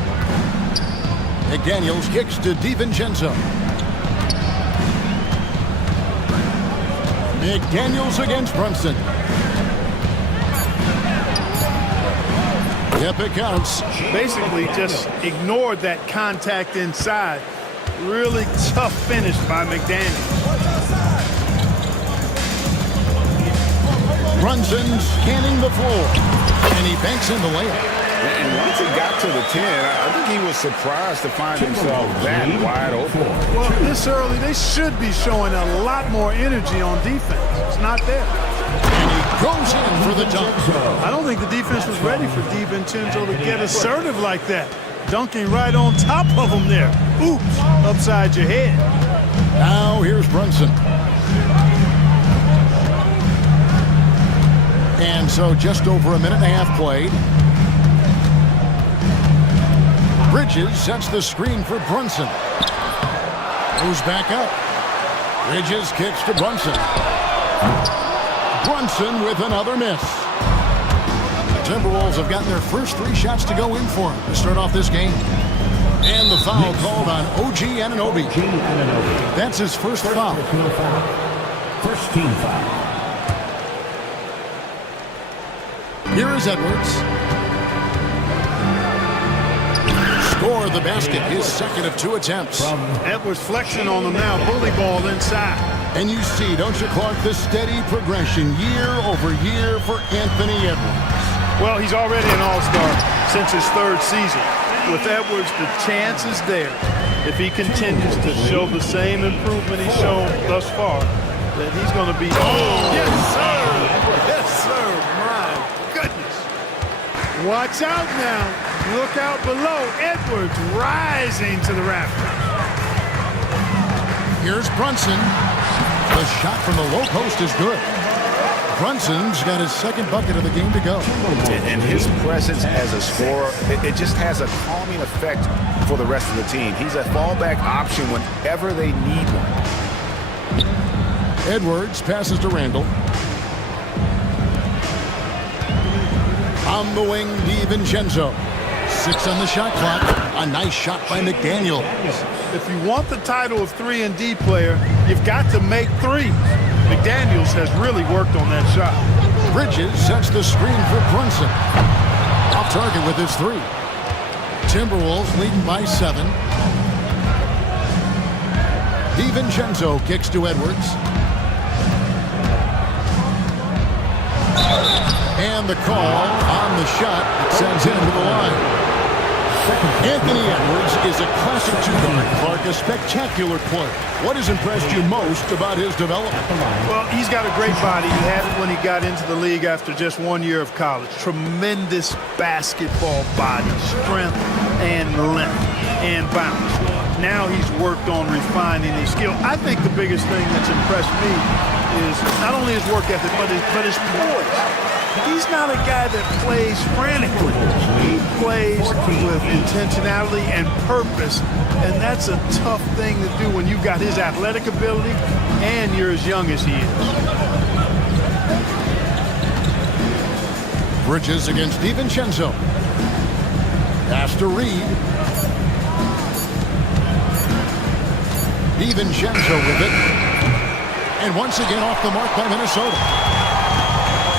McDaniels kicks to DiVincenzo. McDaniels against Brunson. Yep, it counts. Basically just ignored that contact inside. Really tough finish by McDaniels. Brunson scanning the floor. And he banks in the layup. And once he got to the 10, I think he was surprised to find himself that wide open. Well, this early, they should be showing a lot more energy on defense. It's not there. And he goes in for the dunk. I don't think the defense was ready for DiVincenzo to get assertive like that. Dunking right on top of him there. Oops, upside your head. Now here's Brunson. And so just over a minute and a half played. Bridges sets the screen for Brunson. Moves back up. Bridges kicks to Brunson. Brunson with another miss. The Timberwolves have gotten their first 3 shots to go in for him to start off this game. And the foul called on OG Anunoby. That's his first foul. First team foul. Here is Edwards. Score the basket, his second of 2 attempts. Edwards flexing on them now, bully ball inside. And you see, don't you, Clark, the steady progression year over year for Anthony Edwards. Well, he's already an all-star since his 3rd season. With Edwards, the chance is there. If he continues to show the same improvement he's shown thus far, that he's going to be... Oh, yes, sir! Yes, sir! My goodness! Watch out now. Look out below. Edwards rising to the rafters. Here's Brunson. The shot from the low post is good. Brunson's got his second bucket of the game to go. And his presence as a scorer, it just has a calming effect for the rest of the team. He's a fallback option whenever they need one. Edwards passes to Randall. On the wing, DiVincenzo. 6 on the shot clock. A nice shot by McDaniel. If you want the title of 3-and-D player, you've got to make threes. McDaniels has really worked on that shot. Bridges sets the screen for Brunson. Off target with his 3. Timberwolves leading by 7. DiVincenzo kicks to Edwards. And the call on the shot sends him to the line. Anthony Edwards is a classic 2-guard. Clark, a spectacular player. What has impressed you most about his development? Well, he's got a great body. He had it when he got into the league after just 1 year of college. Tremendous basketball body, strength and length and bounce. Now he's worked on refining his skill. I think the biggest thing that's impressed me is not only his work ethic, but his poise. He's not a guy that plays frantically. He plays with intentionality and purpose, and that's a tough thing to do when you've got his athletic ability and you're as young as he is. Bridges against DiVincenzo. Pass to Reed. DiVincenzo with it. And once again off the mark by Minnesota.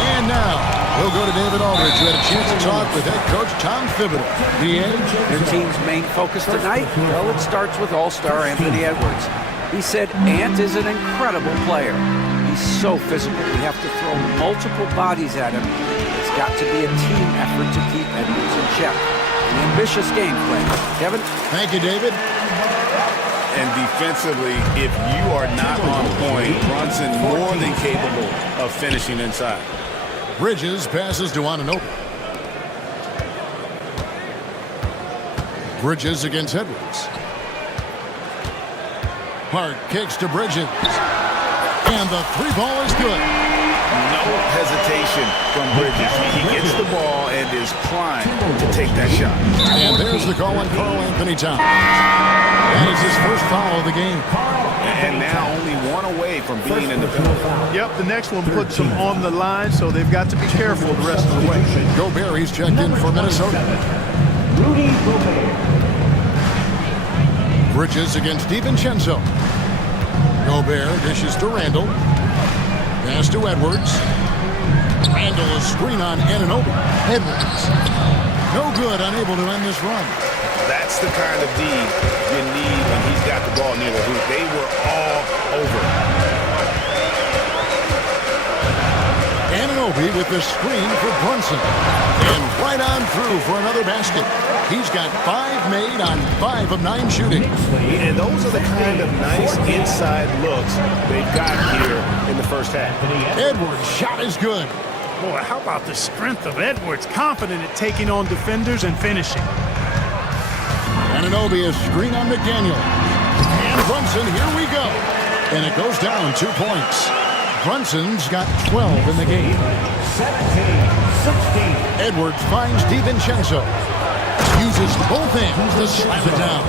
And now, we'll go to David Aldridge, who had a chance to talk with head coach Tom Thibodeau. Their team's main focus tonight? Well, it starts with all-star Anthony Edwards. He said Ant is an incredible player. He's so physical. We have to throw multiple bodies at him. It's got to be a team effort to keep Edwards in check. An ambitious game plan. Kevin? Thank you, David. And defensively, if you are not on point, Brunson more than capable of finishing inside. Bridges passes to Anunoby. Bridges against Edwards. Hart kicks to Bridges. And the three ball is good. No hesitation from Bridges. He gets the ball and is primed to take that shot. And there's the call on Karl Anthony Towns. That is his first foul of the game. And now only one away from being in the penalty. Yep, the next one puts them on the line, so they've got to be careful the rest of the way. Gobert, he's checked in for Minnesota. Rudy Gobert. Bridges against DiVincenzo. Gobert dishes to Randall. Pass to Edwards. Randall is screen on Anunoby. Edwards. No good, unable to end this run. That's the kind of D you need when he's got the ball near the hoop. They were all over. Anunoby with the screen for Brunson. And right on through for another basket. He's got 5 made on 5 of 9 shooting. And those are the kind of nice inside looks they've got here in the first half. Edwards' shot is good. Boy, how about the strength of Edwards? Confident at taking on defenders and finishing. Anunoby is screen on McDaniel. And Brunson, here we go. And it goes down 2 points. Brunson's got 12 in the game. 17-16. Edwards finds DiVincenzo. Uses both hands to slam it down.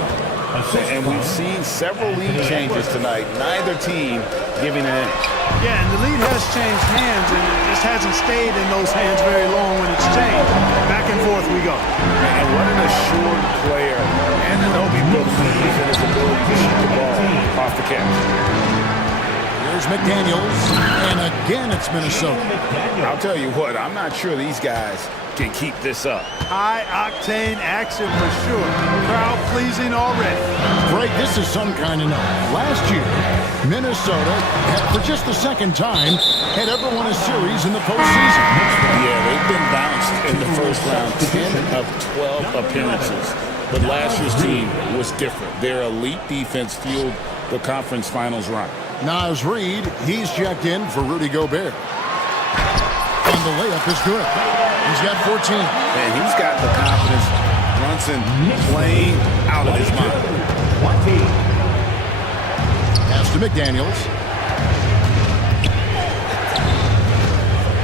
And we've seen several lead changes tonight. Neither team giving an inch. Yeah, and the lead has changed hands, and it just hasn't stayed in those hands very long when it's changed. Back and forth we go. And what an assured player. Anunoby believes in his ability to shoot the ball off the catch. Here's McDaniels, and again it's Minnesota. I'll tell you what, I'm not sure these guys can keep this up. High-octane action for sure. Crowd-pleasing already. Greg, this is some kind of night. Last year, Minnesota had, for just the second time, had ever won a series in the postseason. Yeah, they've been bounced in the first round, 10 of 12 appearances. But last year's team was different. Their elite defense fueled the conference finals run. Naz Reid, he's checked in for Rudy Gobert. And the layup is good. He's got 14. And he's got the confidence. Brunson playing out of his mind. Pass to McDaniels.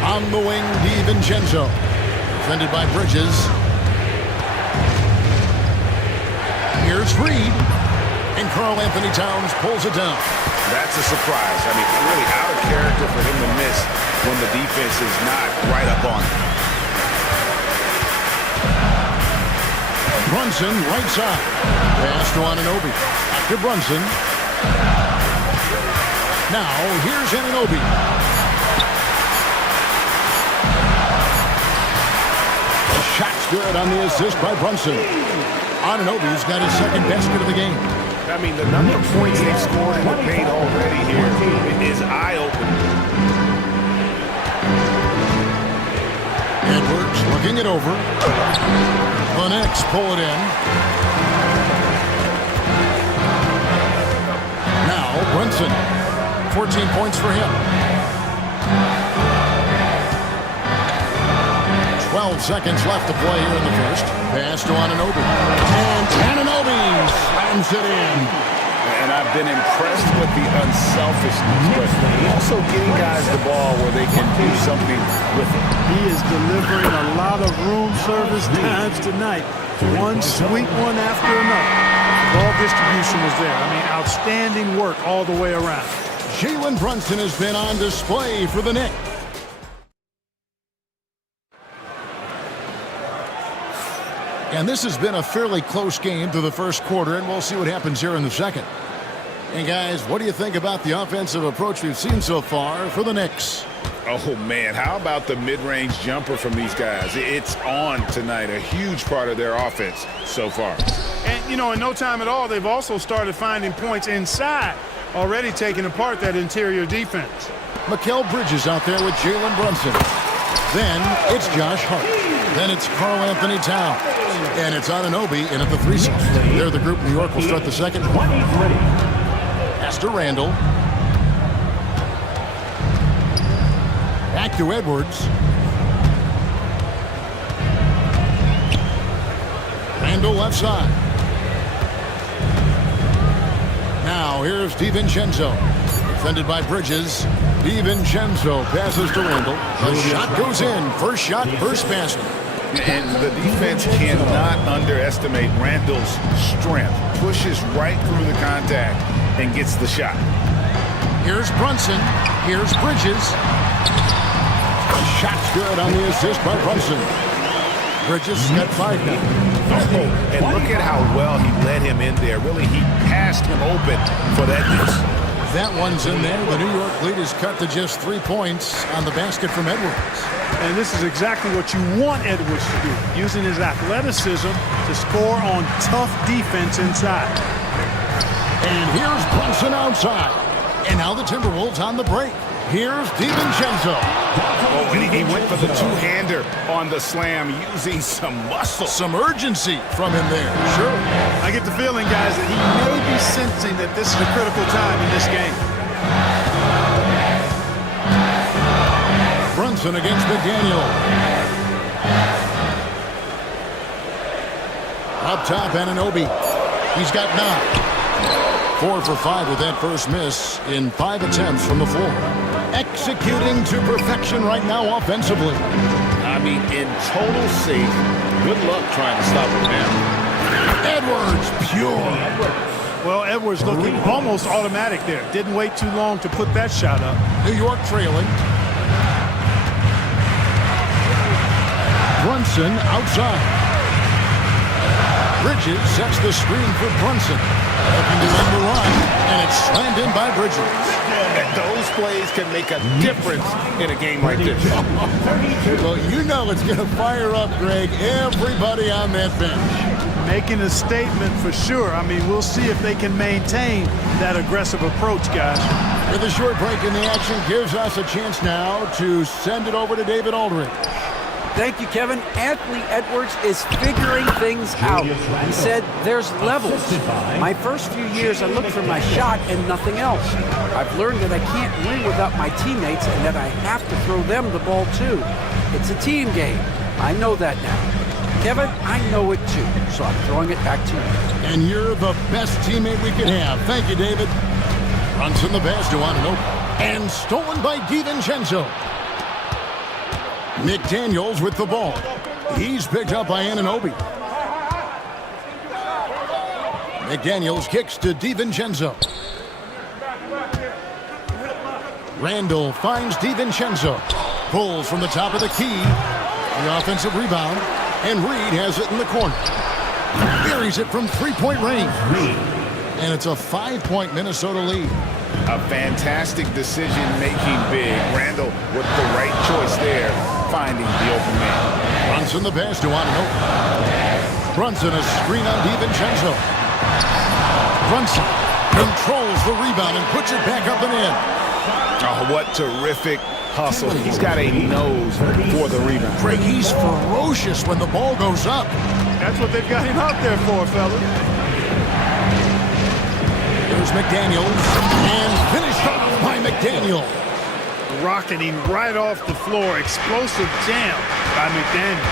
On the wing, DiVincenzo. Defended by Bridges. Here's Reid. And Karl Anthony Towns pulls it down. That's a surprise. I mean, really out of character for him to miss when the defense is not right up on him. Brunson, right side. Pass to Anunoby. Back to Brunson. Now, here's Anunoby. The shot's good on the assist by Brunson. Anunoby's got his second basket of the game. I mean, the number of points they've scored in the paint already here is eye-opening. Edwards looking it over. The Knicks pull it in. Now, Brunson. 14 points for him. 12 seconds left to play here in the first. Pass to Anunoby. And Anunoby slams it in. And I've been impressed with the unselfishness, but also getting guys the ball where they can do something with it. He is delivering a lot of room service times tonight. One sweet one after another. Ball distribution was there. I mean, outstanding work all the way around. Jalen Brunson has been on display for the Knicks. And this has been a fairly close game through the first quarter, and we'll see what happens here in the second. And guys, what do you think about the offensive approach we've seen so far for the Knicks? Oh, man, how about the mid-range jumper from these guys? It's on tonight, a huge part of their offense so far. And, you know, in no time at all, they've also started finding points inside, already taking apart that interior defense. Mikal Bridges out there with Jalen Brunson. Then it's Josh Hart. Then it's Karl Anthony Towns. And it's Anunoby in at the 3 spot. They're the group. New York will start the second. Pass to Randall. Back to Edwards. Randall left side. Now here's DiVincenzo. Defended by Bridges. DiVincenzo passes to Randall. The shot goes in. First shot, first basket. And the defense cannot underestimate Randall's strength. Pushes right through the contact and gets the shot. Here's Brunson. Here's Bridges. The shot's good on the assist by Brunson. Bridges got 5 now. Oh, and look at how well he led him in there. Really, he passed him open for that miss. That one's in there. The New York lead is cut to just 3 points on the basket from Edwards. And this is exactly what you want Edwards to do, using his athleticism to score on tough defense inside. And here's Brunson outside. And now the Timberwolves on the break. Here's DiVincenzo. Oh, and he went for the two-hander on the slam, using some muscle. Some urgency from him there. Sure. I get the feeling, guys, that he may be sensing that this is a critical time in this game. Brunson against McDaniel. Up top, Anunoby. He's got 9. 4 for 5 with that first miss in 5 attempts from the floor. Executing to perfection right now offensively. I mean, in total safe. Good luck trying to stop him now. Edwards, pure. Well, Edwards looking almost automatic there. Didn't wait too long to put that shot up. New York trailing. Brunson outside. Bridges sets the screen for Brunson. Looking to run the line, and it's slammed in by Bridges. Those plays can make a difference in a game like this. Well, you know it's going to fire up, Greg, everybody on that bench. Making a statement for sure. I mean, we'll see if they can maintain that aggressive approach, guys. With a short break in the action gives us a chance now to send it over to David Aldridge. Thank you, Kevin. Anthony Edwards is figuring things out. He said there's levels. My first few years, I looked for my shot and nothing else. I've learned that I can't win without my teammates and that I have to throw them the ball too. It's a team game. I know that now. Kevin, I know it too, so I'm throwing it back to you. And you're the best teammate we could have. Thank you, David. Runs in the pass to Anunoby. And stolen by DiVincenzo. McDaniels with the ball. He's picked up by Anunoby. McDaniels kicks to DiVincenzo. Randall finds DiVincenzo. Pulls from the top of the key. The offensive rebound. And Reed has it in the corner. Buries it from three-point range. And it's a 5-point Minnesota lead. A fantastic decision-making big. Randall with the right choice there, finding the open man. Brunson the pass to Anunoby. Brunson a screen on DiVincenzo. Brunson controls the rebound and puts it back up and in. Oh, what terrific hustle. He's got a nose for the rebound. Craig, he's ferocious when the ball goes up. That's what they've got him out there for, fellas. Here's McDaniels, and finished off by McDaniel. Rocketing right off the floor. Explosive jam by McDaniel.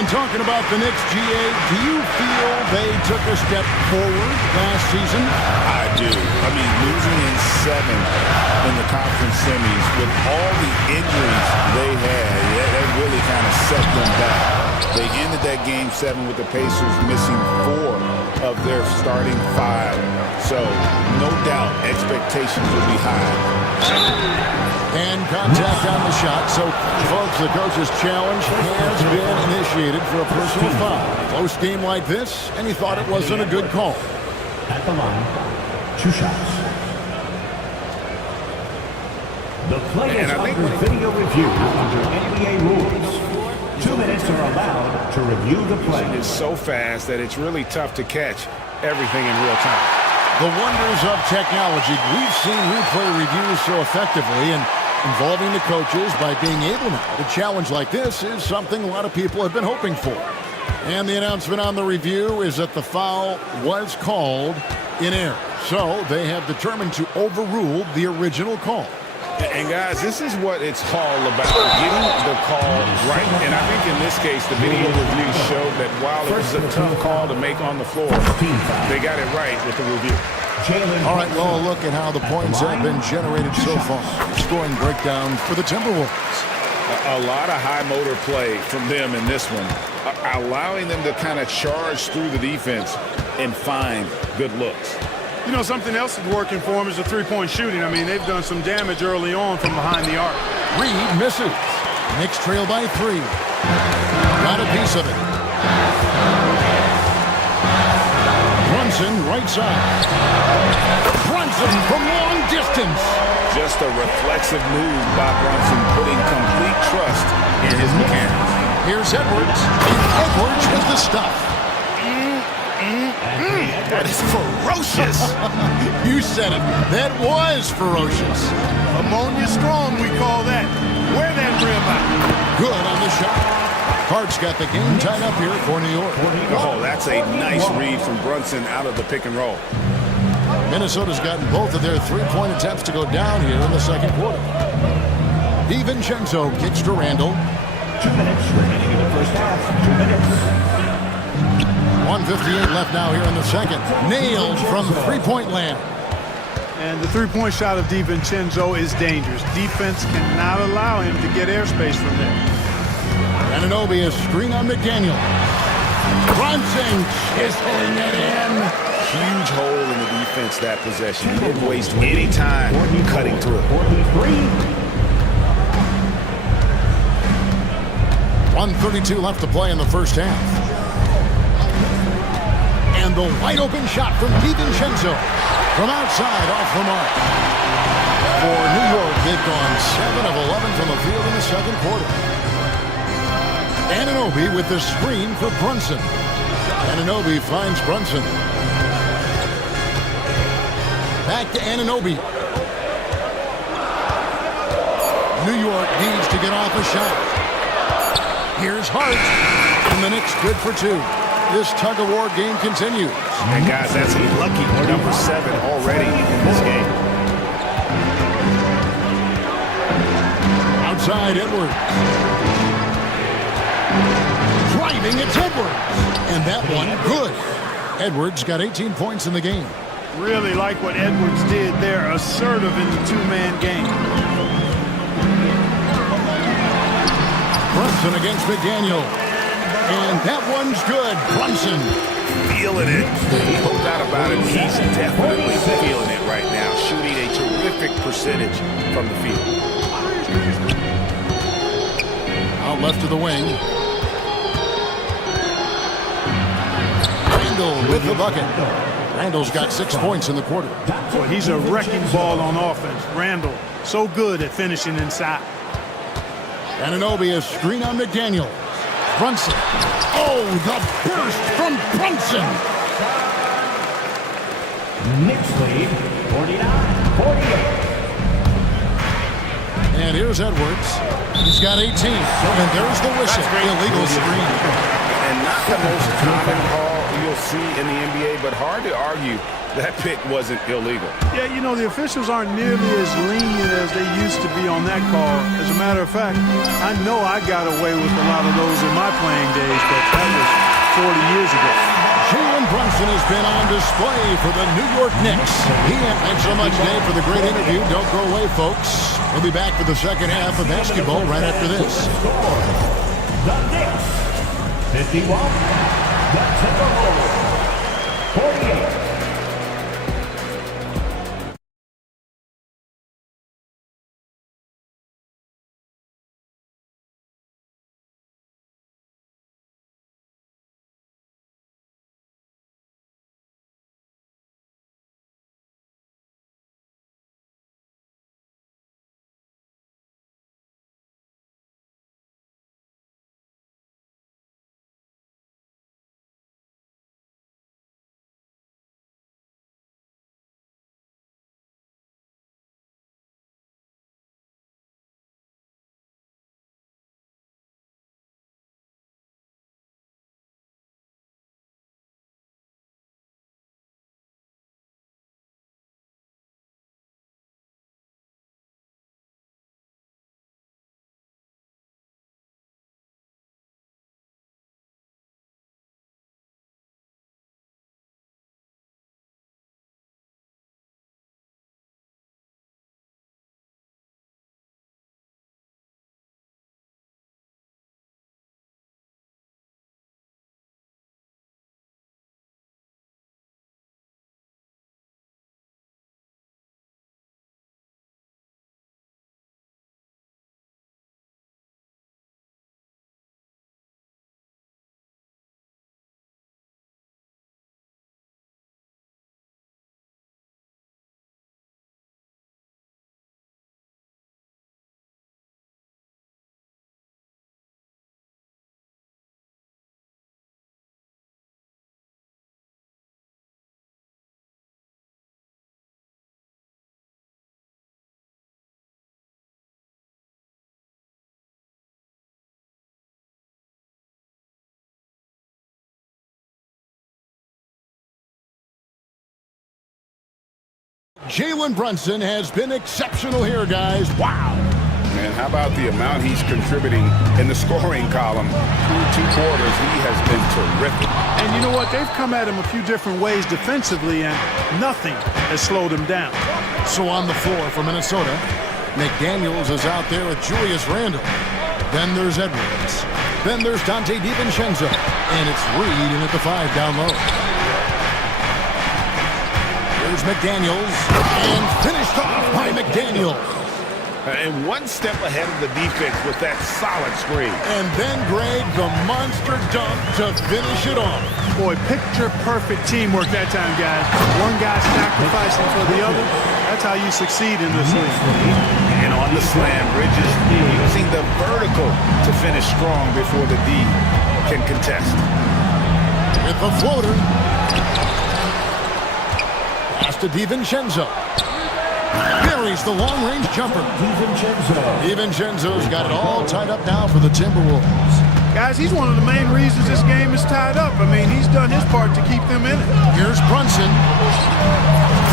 And talking about the Knicks, GA, do you feel they took a step forward last season? I do. I mean, losing in 7 in the conference semis with all the injuries they had, that really kind of set them back. They ended that game 7 with the Pacers missing 4 of their starting 5. So, no doubt, expectations will be high. And contact on the shot. So, folks, the coach's challenge has been initiated for a personal foul. Close game like this, and he thought it wasn't a good call. At the line, 2 shots. The play is under video review under NBA rules. 2 minutes are allowed to review the play. It's so fast that it's really tough to catch everything in real time. The wonders of technology. We've seen replay reviews so effectively, and involving the coaches by being able to challenge like this is something a lot of people have been hoping for. And the announcement on the review is that the foul was called in air. So they have determined to overrule the original call. And guys, this is what it's all about, getting the call right. And I think in this case, the video review showed that while it was a tough call to make on the floor, they got it right with the review. All right, well, a look at how the points have been generated so far. Scoring breakdown for the Timberwolves. A lot of high motor play from them in this one, allowing them to kind of charge through the defense and find good looks. You know, something else that's working for them is the three-point shooting. I mean, they've done some damage early on from behind the arc. Reed misses. Knicks trail by 3. Got a piece of it. Brunson, right side. Brunson from long distance. Just a reflexive move by Brunson, putting complete trust in his mechanics. Here's Edwards. And Edwards with the stuff. That is ferocious. You said it. That was ferocious. Ammonia strong, we call that. Wear that rim out. Good on the shot. Hart's got the game tied up here for New York. Oh, that's a nice read from Brunson out of the pick and roll. Minnesota's gotten both of their three-point attempts to go down here in the second quarter. DiVincenzo kicks to Randall. 2 minutes remaining in the first half. 2 minutes. 1:58 left now here in the second. Nailed from three-point land. And the three-point shot of DiVincenzo is dangerous. Defense cannot allow him to get airspace from there. Anunoby is screen on McDaniel. Brunson chiseling it in. Huge hole in the defense that possession. He didn't waste any time cutting through it. 1:32 left to play in the first half. And the wide-open shot from DiVincenzo. From outside, off the mark. For New York, they've gone 7 of 11 from the field in the second quarter. Anunoby with the screen for Brunson. Anunoby finds Brunson. Back to Anunoby. New York needs to get off a shot. Here's Hart. And the Knicks good for 2. This tug-of-war game continues. And guys, that's a lucky number 7 already in this game. Outside, Edwards. Driving, it's Edwards. And that one, good. Edwards got 18 points in the game. Really like what Edwards did there, assertive in the two-man game. Brunson against McDaniel. And that one's good. Brunson. Feeling it. No doubt about it. He's definitely feeling it right now. Shooting a terrific percentage from the field. Out left to the wing. Randall with the bucket. Randall's got 6 points in the quarter. Boy, he's a wrecking ball on offense. Randall, so good at finishing inside. Anunoby is screen on McDaniel. Brunson. Oh, the burst from Brunson. Knicks lead, 49-48. And here's Edwards. He's got 18. And there's the whistle. Illegal screen. And not the most common call you'll see in the NBA, but hard to argue that pick wasn't illegal. Yeah, you know, the officials aren't nearly as lenient as they used to be on that call. As a matter of fact, I know I got away with a lot of those in my playing days, but that was 40 years ago. Jalen Brunson has been on display for the New York Knicks. Thanks so much, Dave, for the great interview. Don't go away, folks. We'll be back for the second half of basketball right after this. The Knicks, 51. The Timberwolves, 48. Jalen Brunson has been exceptional here, guys. Wow. And how about the amount he's contributing in the scoring column? Through 2 quarters, he has been terrific. And you know what? They've come at him a few different ways defensively, and nothing has slowed him down. So on the floor for Minnesota, McDaniels is out there with Julius Randle. Then there's Edwards. Then there's Dante DiVincenzo. And it's Reed in at the 5 down low. There's McDaniels. And finished off by McDaniels. And one step ahead of the defense with that solid screen. And then, Greg, the monster dunk to finish it off. Boy, picture-perfect teamwork that time, guys. One guy sacrificing for the other. That's how you succeed in this league. And on the slam, Bridges using the vertical to finish strong before the D can contest. With the floater. Pass to DiVincenzo. Buries the long-range jumper. DiVincenzo's got it all tied up now for the Timberwolves. Guys, he's one of the main reasons this game is tied up. I mean, he's done his part to keep them in it. Here's Brunson.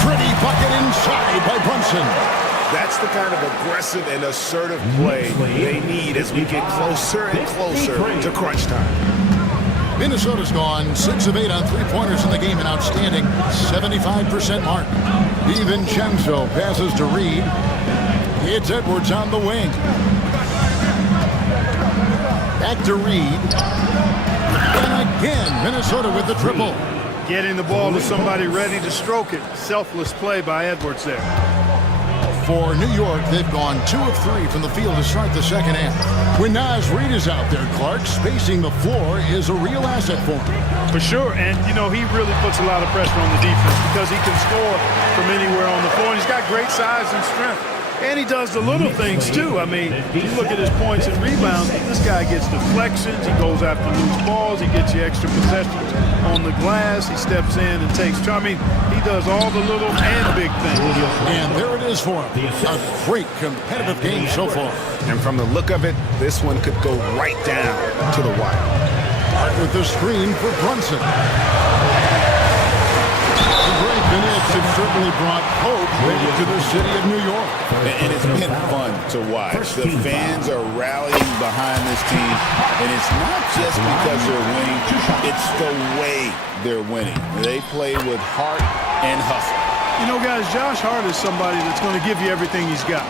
Pretty bucket inside by Brunson. That's the kind of aggressive and assertive play they need as we get closer and closer to crunch time. Minnesota's gone 6 of 8 on 3-pointers in the game, an outstanding 75% mark. DiVincenzo passes to Reed. It's Edwards on the wing. Back to Reed. And again, Minnesota with the triple. Getting the ball to somebody ready to stroke it. Selfless play by Edwards there. For New York, they've gone 2 of 3 from the field to start the second half. When Naz Reid is out there, Clark, spacing the floor is a real asset for him. For sure, and you know, he really puts a lot of pressure on the defense because he can score from anywhere on the floor. And he's got great size and strength. And he does the little things too. I mean, you look at his points and rebounds, this guy gets deflections, he goes after loose balls, he gets you extra possessions on the glass, he steps in and takes charge. I mean, he does all the little and big things. And there it is for him. A great competitive game so far. And from the look of it, this one could go right down to the wire. With the screen for Brunson. The Knicks have certainly brought hope to the city of New York. And it's been fun to watch. The fans are rallying behind this team. And it's not just because they're winning. It's the way they're winning. They play with heart and hustle. You know, guys, Josh Hart is somebody that's going to give you everything he's got.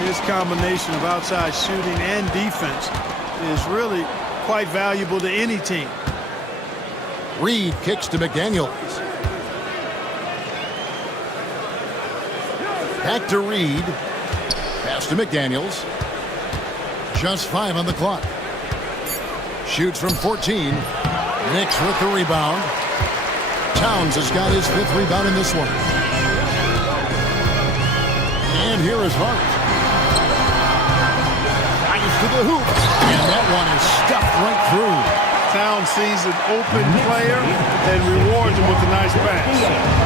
His combination of outside shooting and defense is really quite valuable to any team. Reed kicks to McDaniels. Back to Reed. Pass to McDaniels. Just 5 on the clock. Shoots from 14. Knicks with the rebound. Towns has got his 5th rebound in this one. And here is Hart. Drives to the hoop. And that one is stuffed right through. Towns sees an open player and rewards him with a nice pass.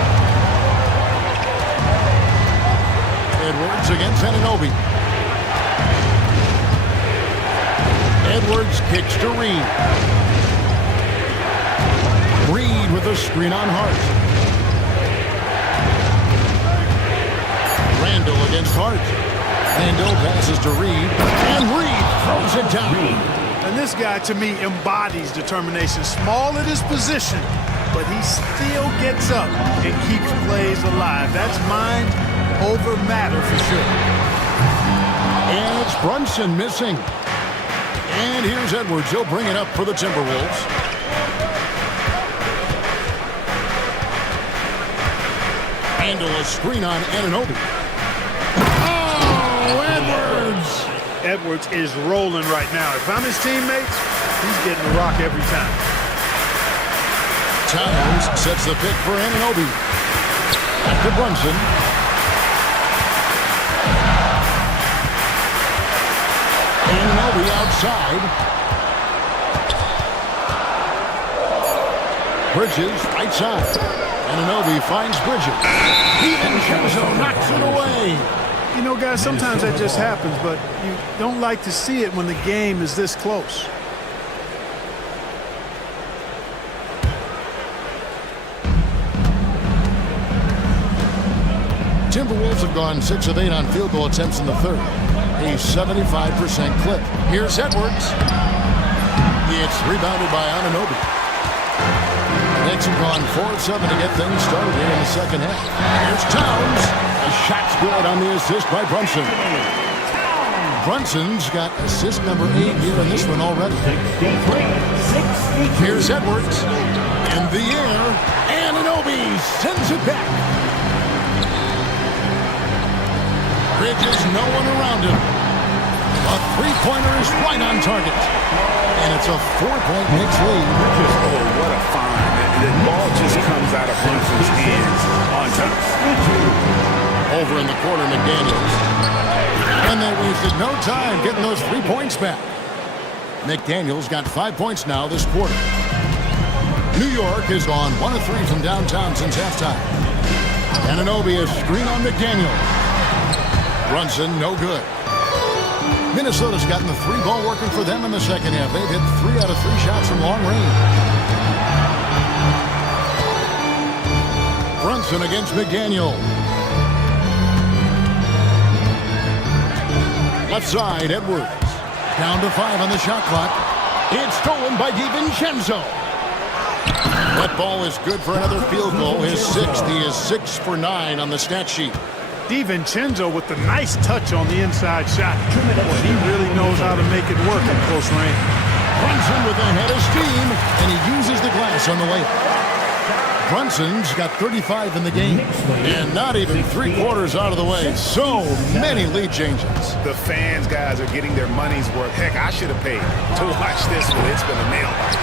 Edwards against Anunoby. Edwards kicks to Reed. Reed with a screen on Hart. Randle against Hart. Randle passes to Reed. And Reed throws it down. And this guy, to me, embodies determination. Small at his position, but he still gets up and keeps plays alive. That's mind over matter for sure. And it's Brunson missing. And here's Edwards. He'll bring it up for the Timberwolves. Handle a screen on Anunoby. Oh, Edwards! Edwards is rolling right now. If I'm his teammates, he's getting the rock every time. Towns sets the pick for Anunoby. Back to Brunson. Anunoby outside. Bridges, right side. Anunoby finds Bridges. DiVincenzo knocks it away. You know, guys, sometimes that just happens, but you don't like to see it when the game is this close. Timberwolves have gone 6 of 8 on field goal attempts in the third. A 75% clip. Here's Edwards. It's rebounded by Anunoby. The Knicks have gone 4 of 7 to get things started here in the second half. Here's Towns. A shot's good on the assist by Brunson. Brunson's got assist number 8 here in this one already. Here's Edwards. In the air. Anunoby sends it back. Bridges, no one around him. A three-pointer is right on target. And it's a 4-point Knicks lead. Oh, what a find. The ball just comes out of Brunson's hands on top. Over in the corner, McDaniels. And they wasted no time getting those 3 points back. McDaniels got 5 points now this quarter. New York has gone 1 of 3 from downtown since halftime. Anunoby, a screen on McDaniels. Brunson, no good. Minnesota's gotten the 3 ball working for them in the second half. They've hit 3 out of 3 shots from long range. Brunson against McDaniel. Left side, Edwards. Down to 5 on the shot clock. It's stolen by DiVincenzo. That ball is good for another field goal. His 6th. He is 6 for 9 on the stat sheet. DiVincenzo with the nice touch on the inside shot. Boy, he really knows how to make it work at close range. Brunson with a head of steam, and he uses the glass on the way. Brunson's got 35 in the game, and not even 3/4 out of the way. So many lead changes. The fans, guys, are getting their money's worth. Heck, I should have paid to watch this one. It's been a nail biter.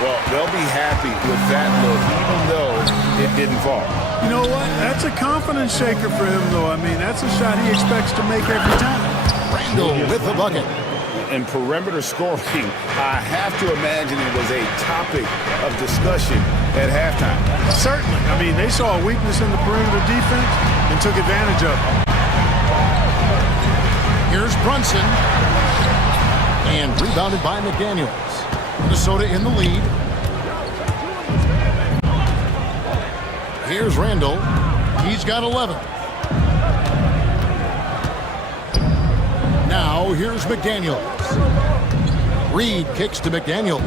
Well, they'll be happy with that look, even though it didn't fall. You know what? That's a confidence shaker for him, though. I mean, that's a shot he expects to make every time. Randall with the bucket. In perimeter scoring, I have to imagine it was a topic of discussion at halftime. Certainly. I mean, they saw a weakness in the perimeter defense and took advantage of it. Here's Brunson. And rebounded by McDaniels. Minnesota in the lead. Here's Randall. He's got 11. Now here's McDaniels. Reed kicks to McDaniels.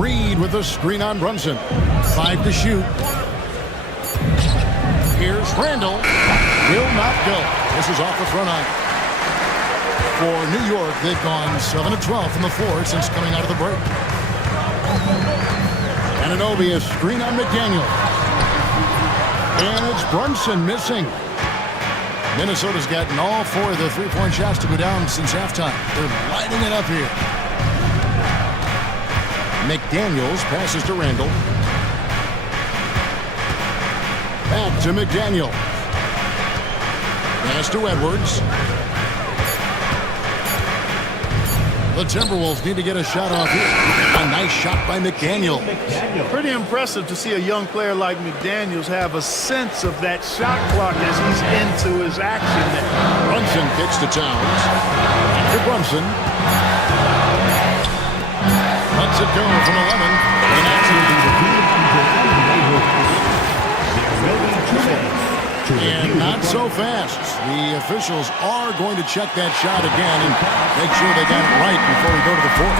Reed with a screen on Brunson. 5 to shoot. Here's Randall. Will not go. This is off the front iron. For New York, they've gone 7 of 12 from the floor since coming out of the break. Anunoby, a screen on McDaniel. And it's Brunson missing. Minnesota's gotten all 4 of the 3-point shots to go down since halftime. They're lighting it up here. McDaniels passes to Randall. Back to McDaniel. Pass to Edwards. The Timberwolves need to get a shot off here. A nice shot by McDaniel. Pretty impressive to see a young player like McDaniels have a sense of that shot clock as he's into his action there. Brunson kicks to Towns. To Brunson. Lets it go from 11. And not so fast. The officials are going to check that shot again and make sure they got it right before we go to the fourth.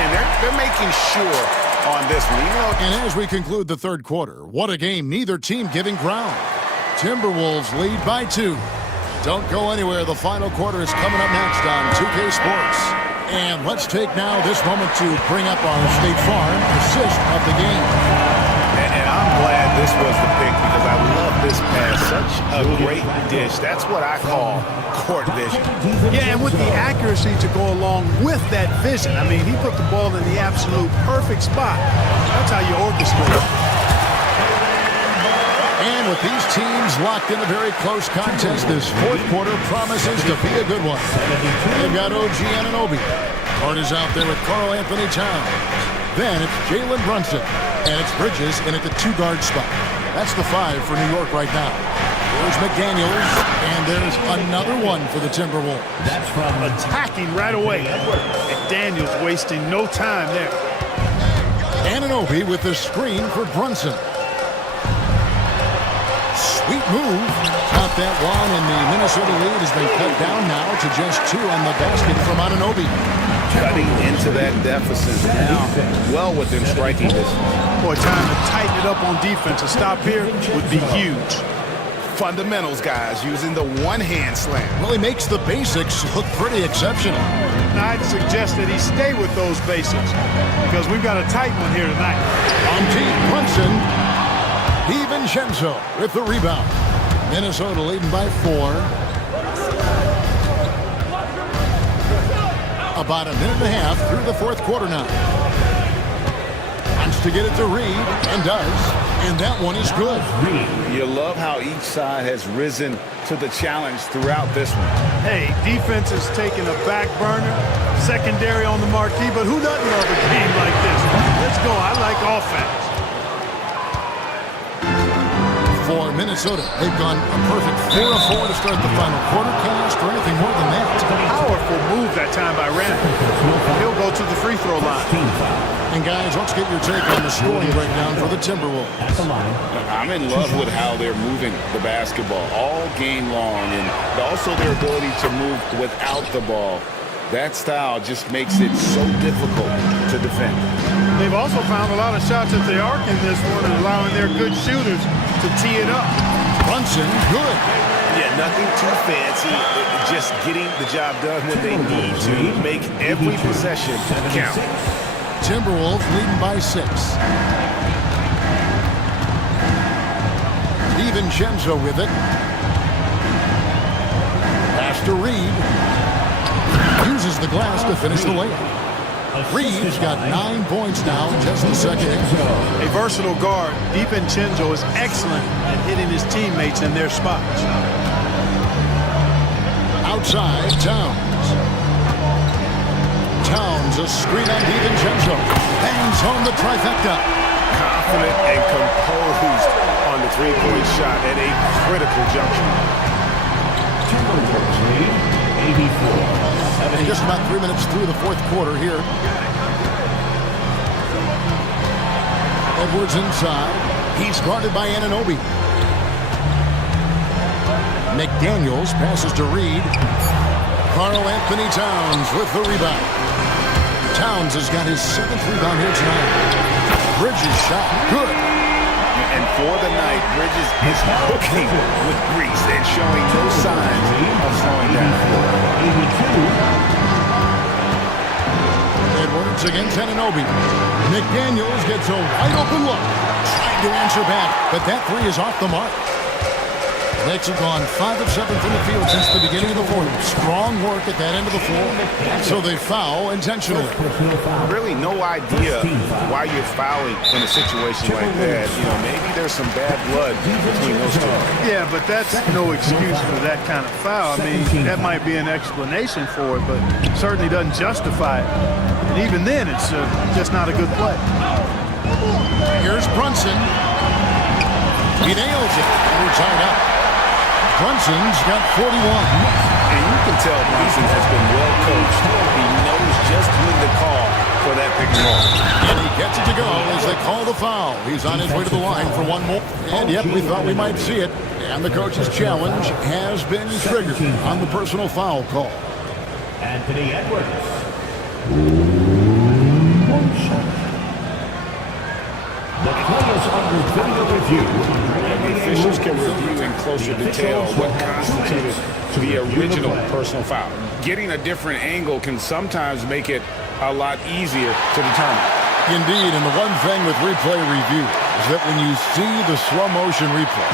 And they're making sure on this one. You know, and as we conclude the third quarter, what a game. Neither team giving ground. Timberwolves lead by 2. Don't go anywhere. The final quarter is coming up next on 2K Sports. And let's take now this moment to bring up our State Farm assist of the game. And I'm glad this was the pick because I love this pass. Such a great dish. That's what I call court vision. Yeah, and with the accuracy to go along with that vision. I mean, he put the ball in the absolute perfect spot. That's how you orchestrate it. And with these teams locked in a very close contest, this fourth quarter promises to be a good one. They've got OG Anunoby. Carter's out there with Karl Anthony Towns. Then it's Jalen Brunson. And it's Bridges in at the 2-guard spot. That's the 5 for New York right now. There's McDaniels, and there's another one for the Timberwolves. That's from attacking right away. McDaniels wasting no time there. Anunoby with the screen for Brunson. Sweet move. Got that one, and the Minnesota lead has been cut down now to just 2 on the basket from Anunoby. Cutting into that deficit now. Well within striking distance. Boy, time to tighten it up on defense. A stop here would be huge. Fundamentals, guys, using the one-hand slam. Well, he makes the basics look pretty exceptional. Now, I'd suggest that he stay with those basics because we've got a tight one here tonight. On deep, Brunson. DiVincenzo with the rebound. Minnesota leading by 4. About a minute and a half through the fourth quarter now. Wants to get it to Reed, and does. And that one is good. You love how each side has risen to the challenge throughout this one. Hey, defense is taking a back burner, secondary on the marquee, but who doesn't love a game like this? Let's go. I like offense. For Minnesota, they've gone a perfect 4 of 4 to start the final quarter. Can't ask for anything more than that. Powerful move that time by Randall. He'll go to the free throw line. And guys, let's get your take on the scoring breakdown for the Timberwolves. I'm in love with how they're moving the basketball all game long, and also their ability to move without the ball. That style just makes it so difficult to defend. They've also found a lot of shots at the arc in this one and allowing their good shooters to tee it up. Brunson, good. Yeah, nothing too fancy. Just getting the job done when they need to. Make every possession count. Timberwolves leading by 6. DiVincenzo with it. Pass to Reed. Uses the glass to finish the layup. Reed's got 9 points now in just the second half. A versatile guard, DiVincenzo is excellent at hitting his teammates in their spots. Outside, Towns. Towns, a screen on DiVincenzo. Bangs home the trifecta. Confident and composed on the three-point shot at a critical juncture. Timberwolves lead 84. And just about 3 minutes through the fourth quarter here. Edwards inside. He's guarded by Anunoby. McDaniels passes to Reed. Karl Anthony Towns with the rebound. Towns has got his 7th rebound here tonight. Bridges shot good. And for the night, Bridges is cooking with grease and showing no signs of slowing down. Edwards against Anunoby. McDaniels gets a wide open look. Trying to answer back, but that 3 is off the mark. Knicks have gone 5 of 7 from the field since the beginning of the fourth. Strong work at that end of the floor, so they foul intentionally. Really no idea why you're fouling in a situation like that. You know, maybe there's some bad blood between those two. Yeah, but that's no excuse for that kind of foul. I mean, that might be an explanation for it, but certainly doesn't justify it. And even then, it's just not a good play. Here's Brunson. He nails it. We're tied up. Brunson's got 41. And you can tell Brunson has been well coached. He knows just when to call for that pick and roll. And he gets it to go as they call the foul. He's on his way to the line for one more. And yep, we thought we might see it. And the coach's challenge has been triggered on the personal foul call. Anthony Edwards. The play is under video review. The officials can review in closer detail what constituted the original personal foul. Getting a different angle can sometimes make it a lot easier to determine. Indeed, and the one thing with replay review is that when you see the slow motion replay,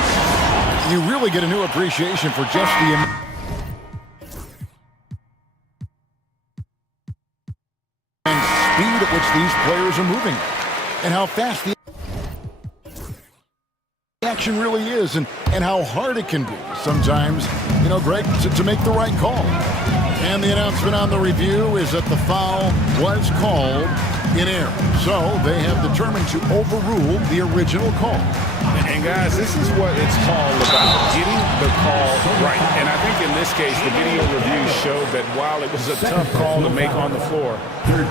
you really get a new appreciation for just the speed at which these players are moving and how fast the action really is and how hard it can be sometimes, you know, Greg, to make the right call. And the announcement on the review is that the foul was called in air. So they have determined to overrule the original call. And guys, this is what it's called about, getting the call right. And I think in this case, the video review showed that while it was a tough call to make on the floor,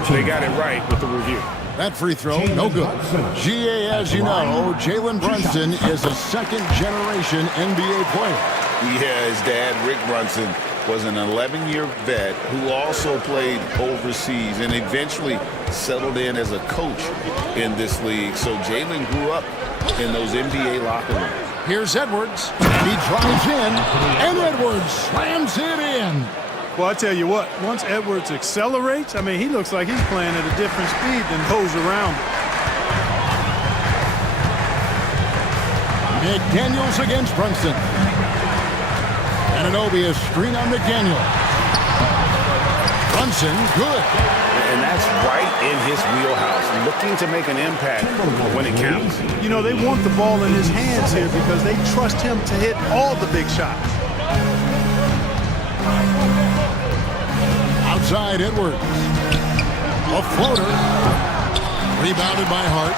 they got it right with the review. That free throw, no good. GA, as you know, Jalen Brunson is a second-generation NBA player. Yeah, his dad, Rick Brunson, was an 11-year vet who also played overseas and eventually settled in as a coach in this league. So Jalen grew up in those NBA locker rooms. Here's Edwards. He drives in, and Edwards slams it in. Well, I tell you what, once Edwards accelerates, I mean, he looks like he's playing at a different speed than those around him. McDaniels against Brunson. Anunoby, a screen on McDaniel. Brunson, good. And that's right in his wheelhouse, looking to make an impact when it counts. You know, they want the ball in his hands here because they trust him to hit all the big shots. Outside Edwards. A floater. Rebounded by Hart.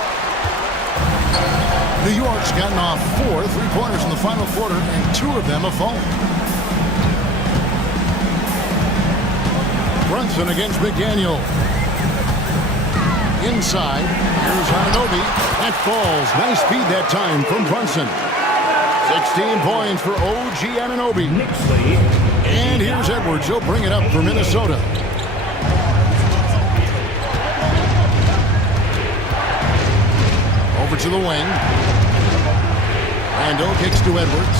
New York's gotten off 4 3-pointers in the final quarter, and 2 of them have fallen. Brunson against McDaniel. Inside. Here's Anunoby. That falls. Nice speed that time from Brunson. 16 points for OG Anunoby. And here's Edwards. He'll bring it up for Minnesota. Over to the wing. Randall kicks to Edwards.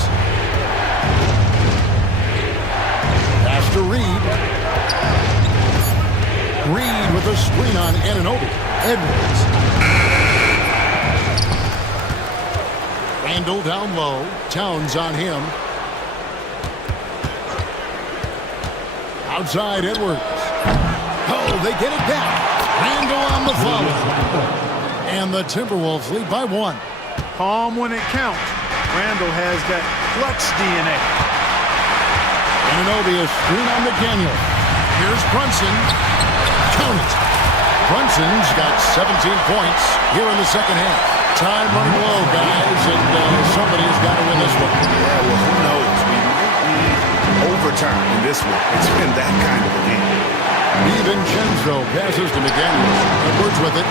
Pass to Reed. Reed with a screen on Anunoby. Edwards. Randall down low. Towns on him. Outside Edwards. Oh, they get it back. Randall on the follow. And the Timberwolves lead by 1. Calm when it counts. Randall has that clutch DNA. Anunoby, a screen on McDaniel. Here's Brunson. Count it. Brunson's got 17 points here in the second half. Time running low, guys, and somebody's got to win this one. Yeah, well, who knows? We might need overtime in this one. It's been that kind of a game. DiVincenzo passes to McDaniel. Edwards with it.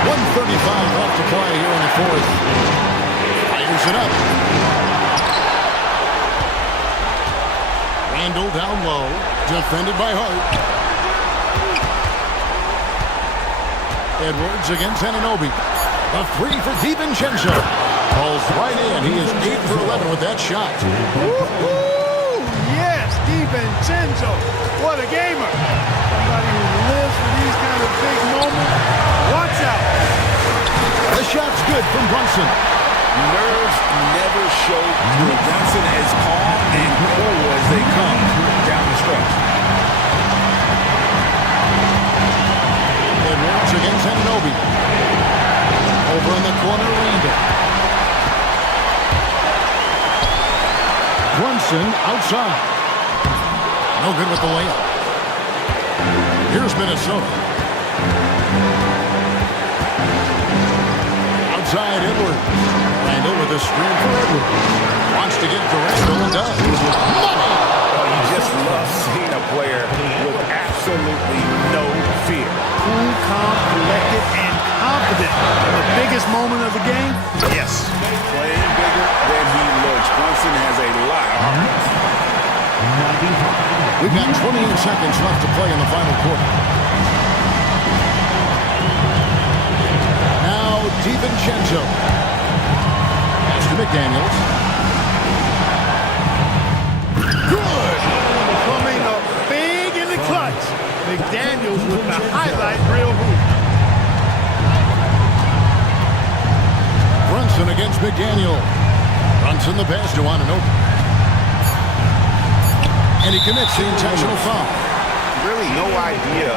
1:35 left to play here in the fourth. Fires it up. Randall down low. Defended by Hart. Edwards against Anunoby. A 3 for DiVincenzo. Falls right in. He is 8 for 11 with that shot. Woo-hoo! Yes, DiVincenzo. What a gamer. Somebody who lives for these kind of big moments. Watch out. The shot's good from Brunson. Nerves never show Brunson as calm and cool as they come down the stretch. Edwards against Anunoby. Over in the corner, Randall. Brunson outside. No good with the layup. Here's Minnesota. Outside Edwards. Randall with a screen for Edwards. Wants to get to Randall and does. Money! Oh, you just love seeing a player with absolutely no fear. Cool, calm, collected, and confident. In the biggest moment of the game? Yes. Playing bigger than he looks. Brunson has a lot of heart. We've got 28 seconds left to play in the final quarter. Now, DiVincenzo. Pass to McDaniels. Good. Coming up big in the clutch. McDaniels with the highlight reel hoop. Brunson against McDaniel. Brunson the pass to Anunoby. And he commits the intentional foul. really no idea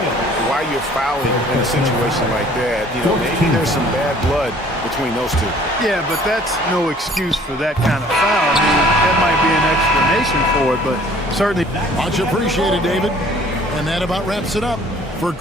why you're fouling in a situation like that. You know, maybe there's some bad blood between those two. Yeah, but that's no excuse for that kind of foul. I mean, that might be an explanation for it, but certainly. Much appreciated, David. And that about wraps it up for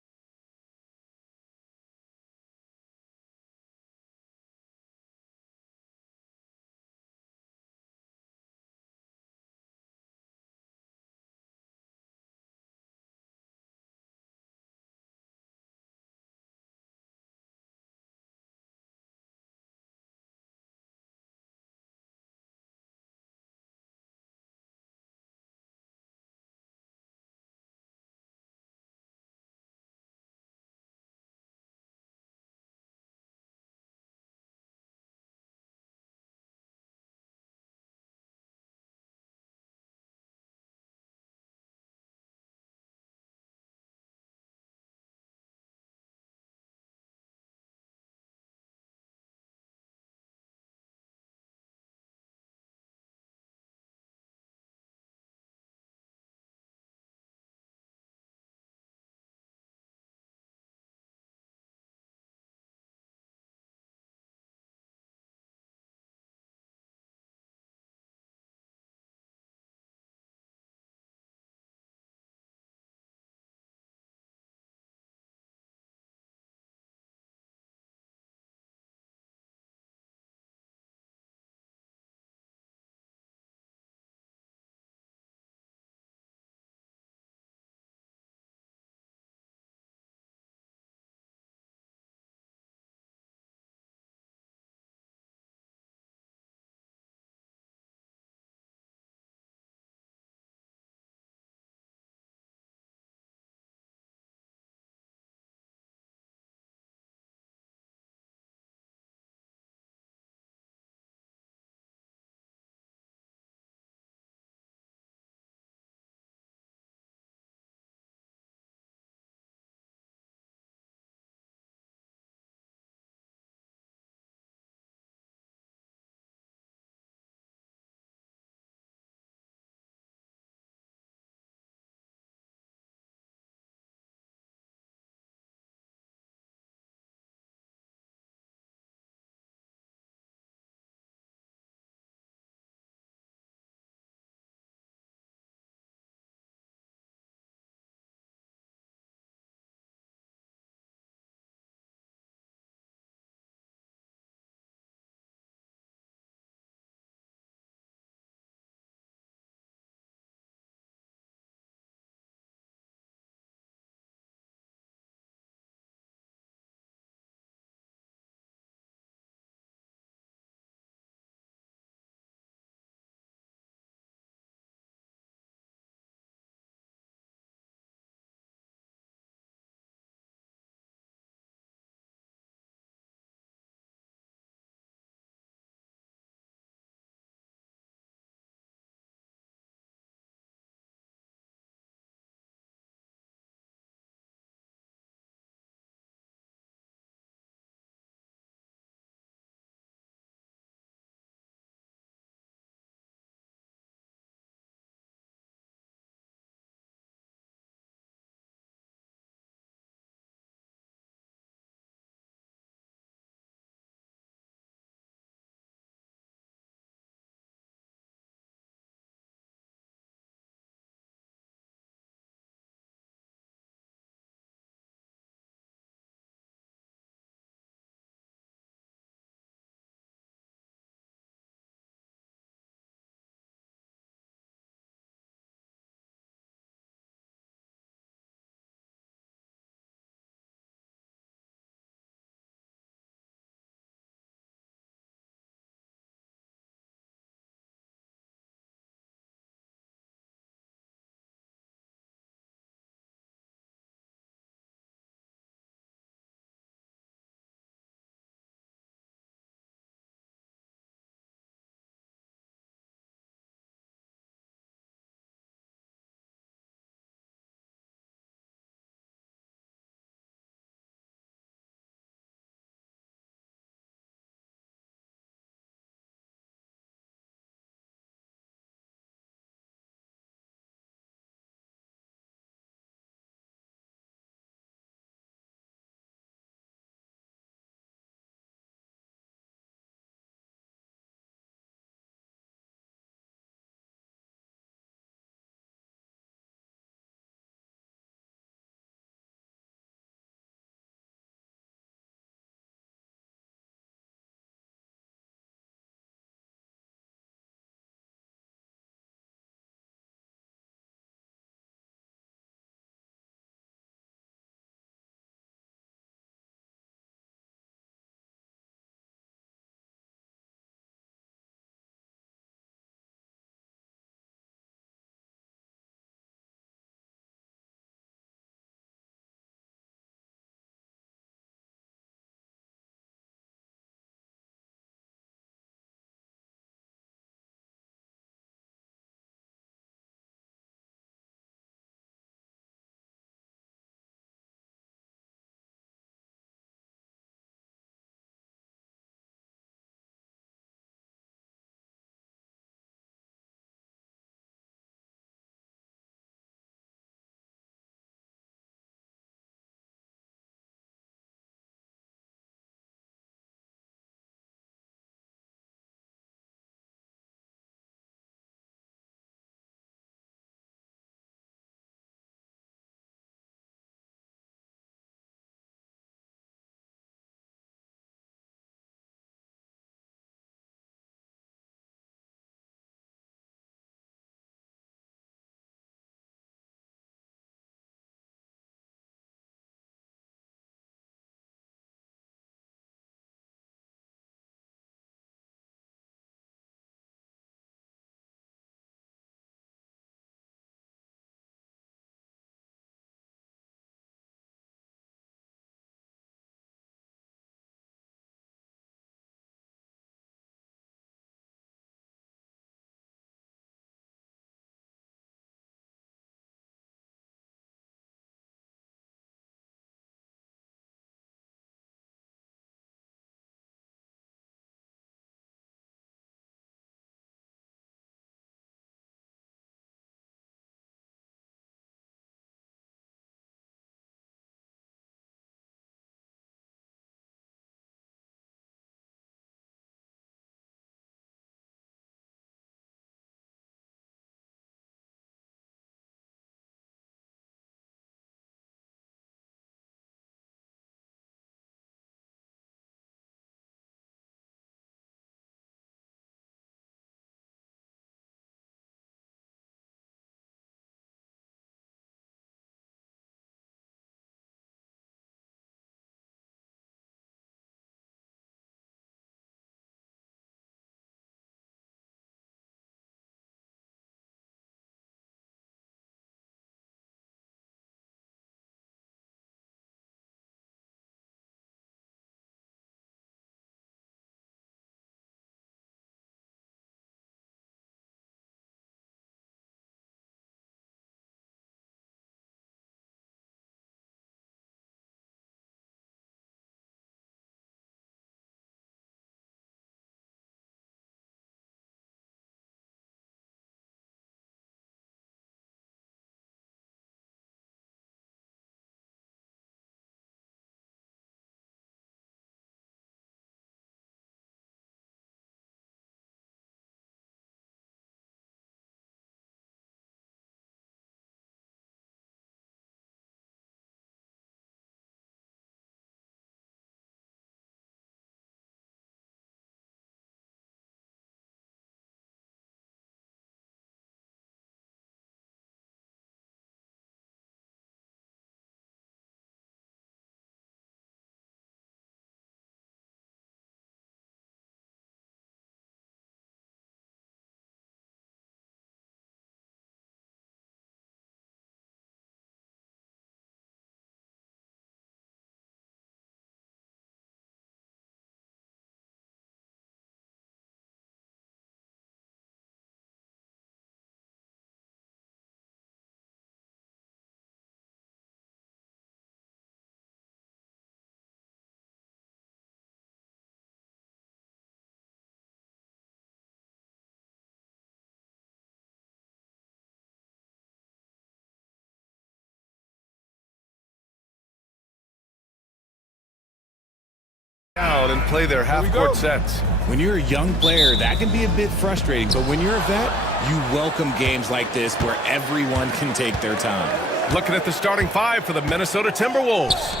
Down and play their half-court sets. When you're a young player, that can be a bit frustrating, but when you're a vet, you welcome games like this where everyone can take their time. Looking at the starting five for the Minnesota Timberwolves.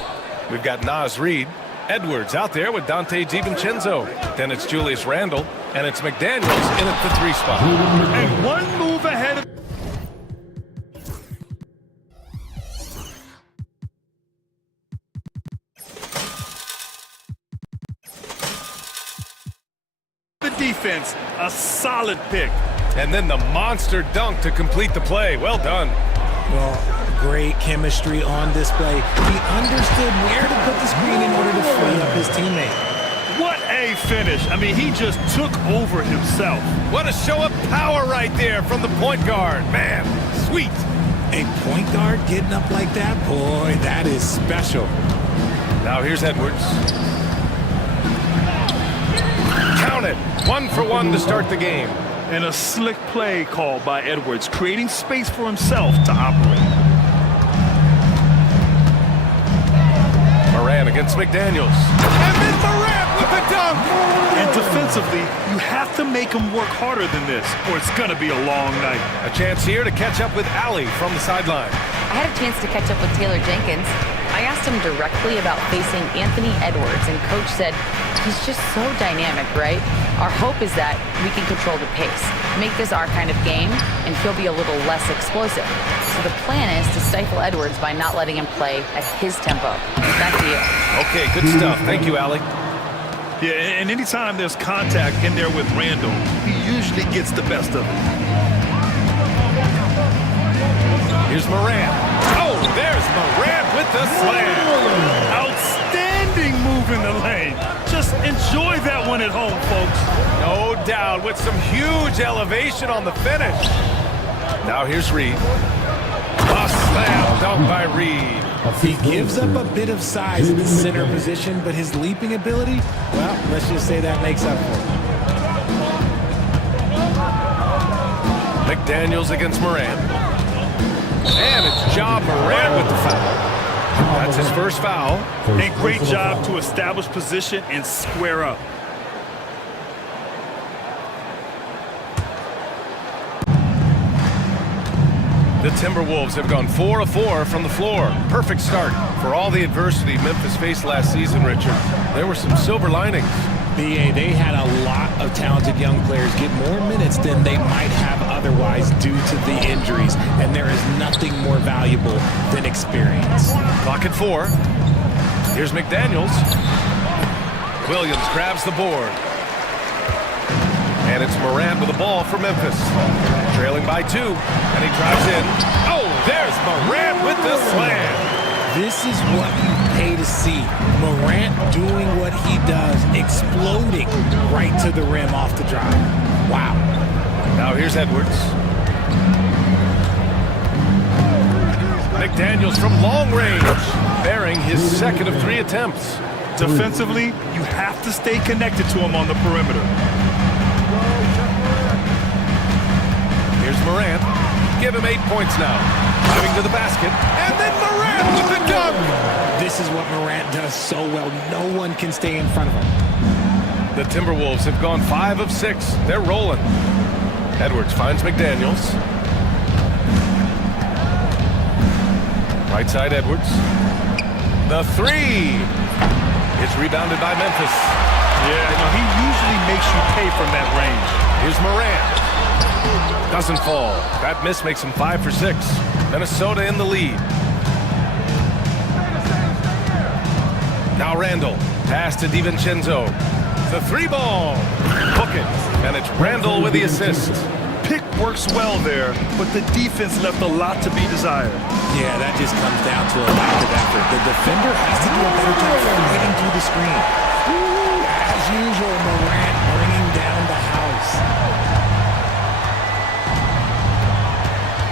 We've got Naz Reid, Edwards out there with Dante DiVincenzo. Then it's Julius Randle, and it's McDaniels in at the 3 spot. And one move ahead of the defense. A solid pick. And then the monster dunk to complete the play. Well done. Well, great chemistry on display. He understood where to put the screen in order to free up his teammate. What a finish. I mean, he just took over himself. What a show of power right there from the point guard. Man, sweet. A point guard getting up like that? Boy, that is special. Now here's Edwards. Count it. 1 for 1 to start the game. And a slick play called by Edwards, creating space for himself to operate. Morant against McDaniels. And then Morant with the dunk! And defensively, you have to make him work harder than this, or it's going to be a long night. A chance here to catch up with Allie from the sideline. I had a chance to catch up with Taylor Jenkins. I asked him directly about facing Anthony Edwards, and Coach said, he's just so dynamic, right? Our hope is that we can control the pace, make this our kind of game, and he'll be a little less explosive. So the plan is to stifle Edwards by not letting him play at his tempo. Back to you. Okay, good stuff. Thank you, Allie. Yeah, and anytime there's contact in there with Randle, he usually gets the best of it. Here's Morant. Oh, there's Morant with the slam. Outstanding move in the lane. Just enjoy that one at home, folks. No doubt, with some huge elevation on the finish. Now here's Reid. A slam dunk by Reid. He gives up a bit of size in the center position, but his leaping ability, well, let's just say that makes up for it. McDaniels against Morant. And it's Ja Morant with the foul. That's his first foul. And great job to establish position and square up. The Timberwolves have gone 4 of 4 from the floor. Perfect start. For all the adversity Memphis faced last season, Richard, there were some silver linings. BA, they had a lot of talented young players get more minutes than they might have otherwise due to the injuries, and there is nothing more valuable than experience. Clock at 4. Here's McDaniels. Williams grabs the board. And it's Morant with the ball for Memphis. Trailing by 2, and he drives in. Oh, there's Morant with the slam. This is what you pay to see. Morant doing what he does, exploding right to the rim off the drive. Wow. Now here's Edwards. McDaniels from long range, bearing his second of 3 attempts. Defensively, you have to stay connected to him on the perimeter. Here's Morant. Give him 8 points now. Driving to the basket. And then Morant with the dunk. This is what Morant does so well. No one can stay in front of him. The Timberwolves have gone 5 of 6. They're rolling. Edwards finds McDaniels. Right side Edwards. The 3 is rebounded by Memphis. Yeah, he usually makes you pay from that range. Here's Morant. Doesn't fall. That miss makes him 5 for 6. Minnesota in the lead. Now Randle. Pass to DiVincenzo. The 3 ball. Hook it. And it's Randle with the assist. Pick works well there, but the defense left a lot to be desired. Yeah, that just comes down to a lack of effort. The defender has to do a better job fighting through the screen. As usual, Morant bringing down the house.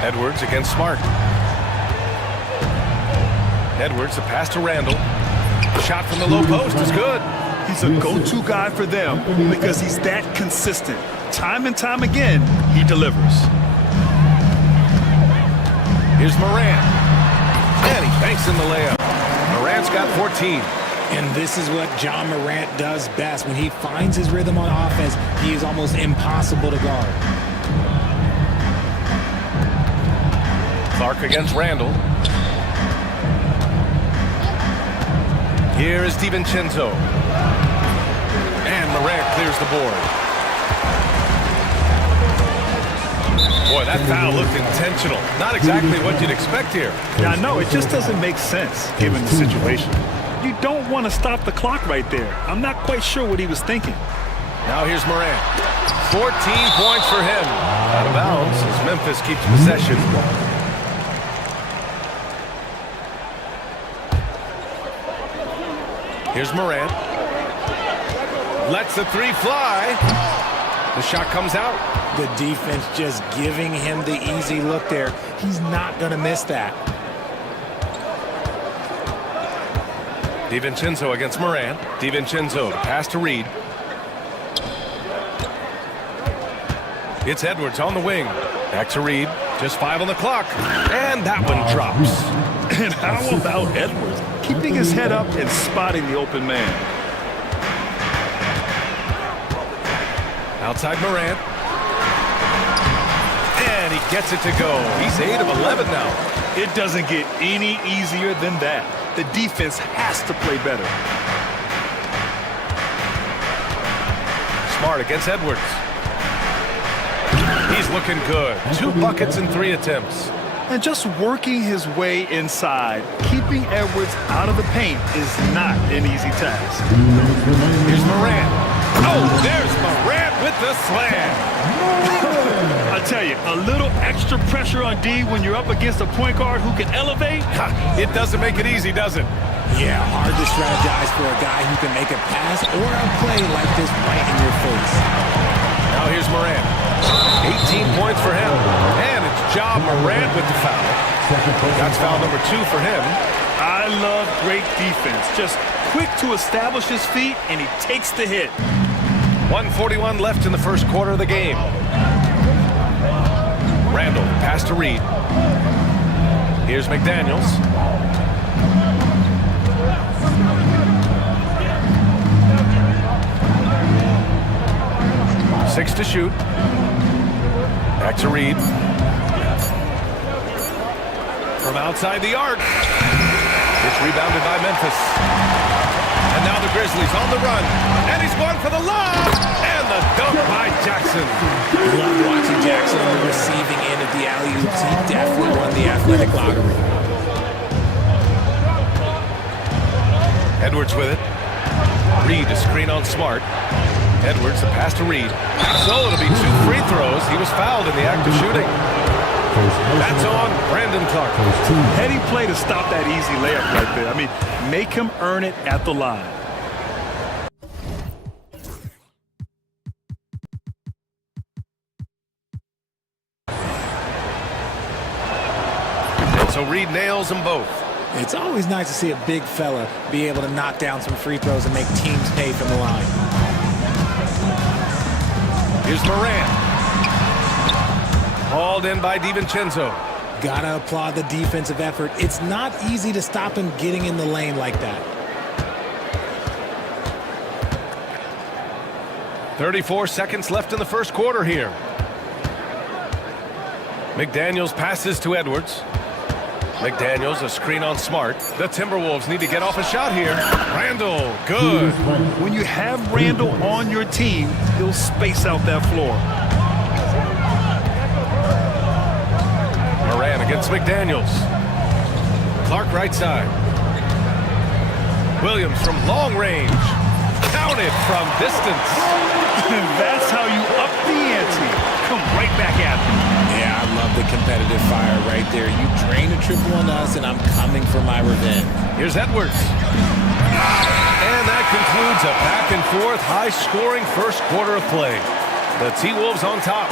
Edwards against Smart. Edwards, the pass to Randle. Shot from the low post is good. He's a go-to guy for them because he's that consistent. Time and time again, he delivers. Here's Morant. And he banks in the layup. Morant's got 14. And this is what John Morant does best. When he finds his rhythm on offense, he is almost impossible to guard. Clark against Randall. Here is DiVincenzo. And Morant clears the board. Boy, that foul looked intentional. Not exactly what you'd expect here. Yeah, no, it just doesn't make sense given the situation. You don't want to stop the clock right there. I'm not quite sure what he was thinking. Now here's Morant. 14 points for him. Out of bounds as Memphis keeps possession. Here's Morant. Lets the three fly. The shot comes out. The defense just giving him the easy look there. He's not going to miss that. DiVincenzo against Morant. DiVincenzo, pass to Reed. It's Edwards on the wing. Back to Reed. Just 5 on the clock. And that one drops. And how about Edwards? Keeping his head up and spotting the open man. Outside Morant. And he gets it to go. He's 8 of 11 now. It doesn't get any easier than that. The defense has to play better. Smart against Edwards. He's looking good. 2 buckets in 3 attempts. And just working his way inside, keeping Edwards out of the paint is not an easy task. Here's Morant. Oh, there's Morant with the slam. I tell you, a little extra pressure on D when you're up against a point guard who can elevate. It doesn't make it easy, does it? Yeah, hard to strategize for a guy who can make a pass or a play like this right in your face. Now here's Morant. 18 points for him. And it's Ja Morant with the foul. That's foul number 2 for him. I love great defense. Just quick to establish his feet, and he takes the hit. 1:41 left in the first quarter of the game. Randall, pass to Reed. Here's McDaniels. Six to shoot. Back to Reed. From outside the arc. It's rebounded by Memphis. And now the Grizzlies on the run. And he's going for the lob. And the dunk by Jackson. Love watching Jackson on the receiving end of the alley-oops. He definitely won the athletic lottery. Edwards with it. Reed to screen on Smart. Edwards, the pass to Reed. So it'll be 2 free throws. He was fouled in the act of shooting. That's on Brandon Clark. Heady play to stop that easy layup right there. I mean, make him earn it at the line. And so Reed nails them both. It's always nice to see a big fella be able to knock down some free throws and make teams pay from the line. Here's Morant. Hauled in by DiVincenzo. Gotta applaud the defensive effort. It's not easy to stop him getting in the lane like that. 34 seconds left in the first quarter here. McDaniels passes to Edwards. McDaniels, a screen on Smart. The Timberwolves need to get off a shot here. Randall, good. When you have Randall on your team, he'll space out that floor. Moran against McDaniels. Clark right side. Williams from long range. Counted from distance. That's how you up the ante. Come right back at him. Yeah, I love the competitive fire right there. You drain a triple on us, and I'm coming for my revenge. Here's Edwards. And that concludes a back-and-forth, high-scoring first quarter of play. The T-Wolves on top.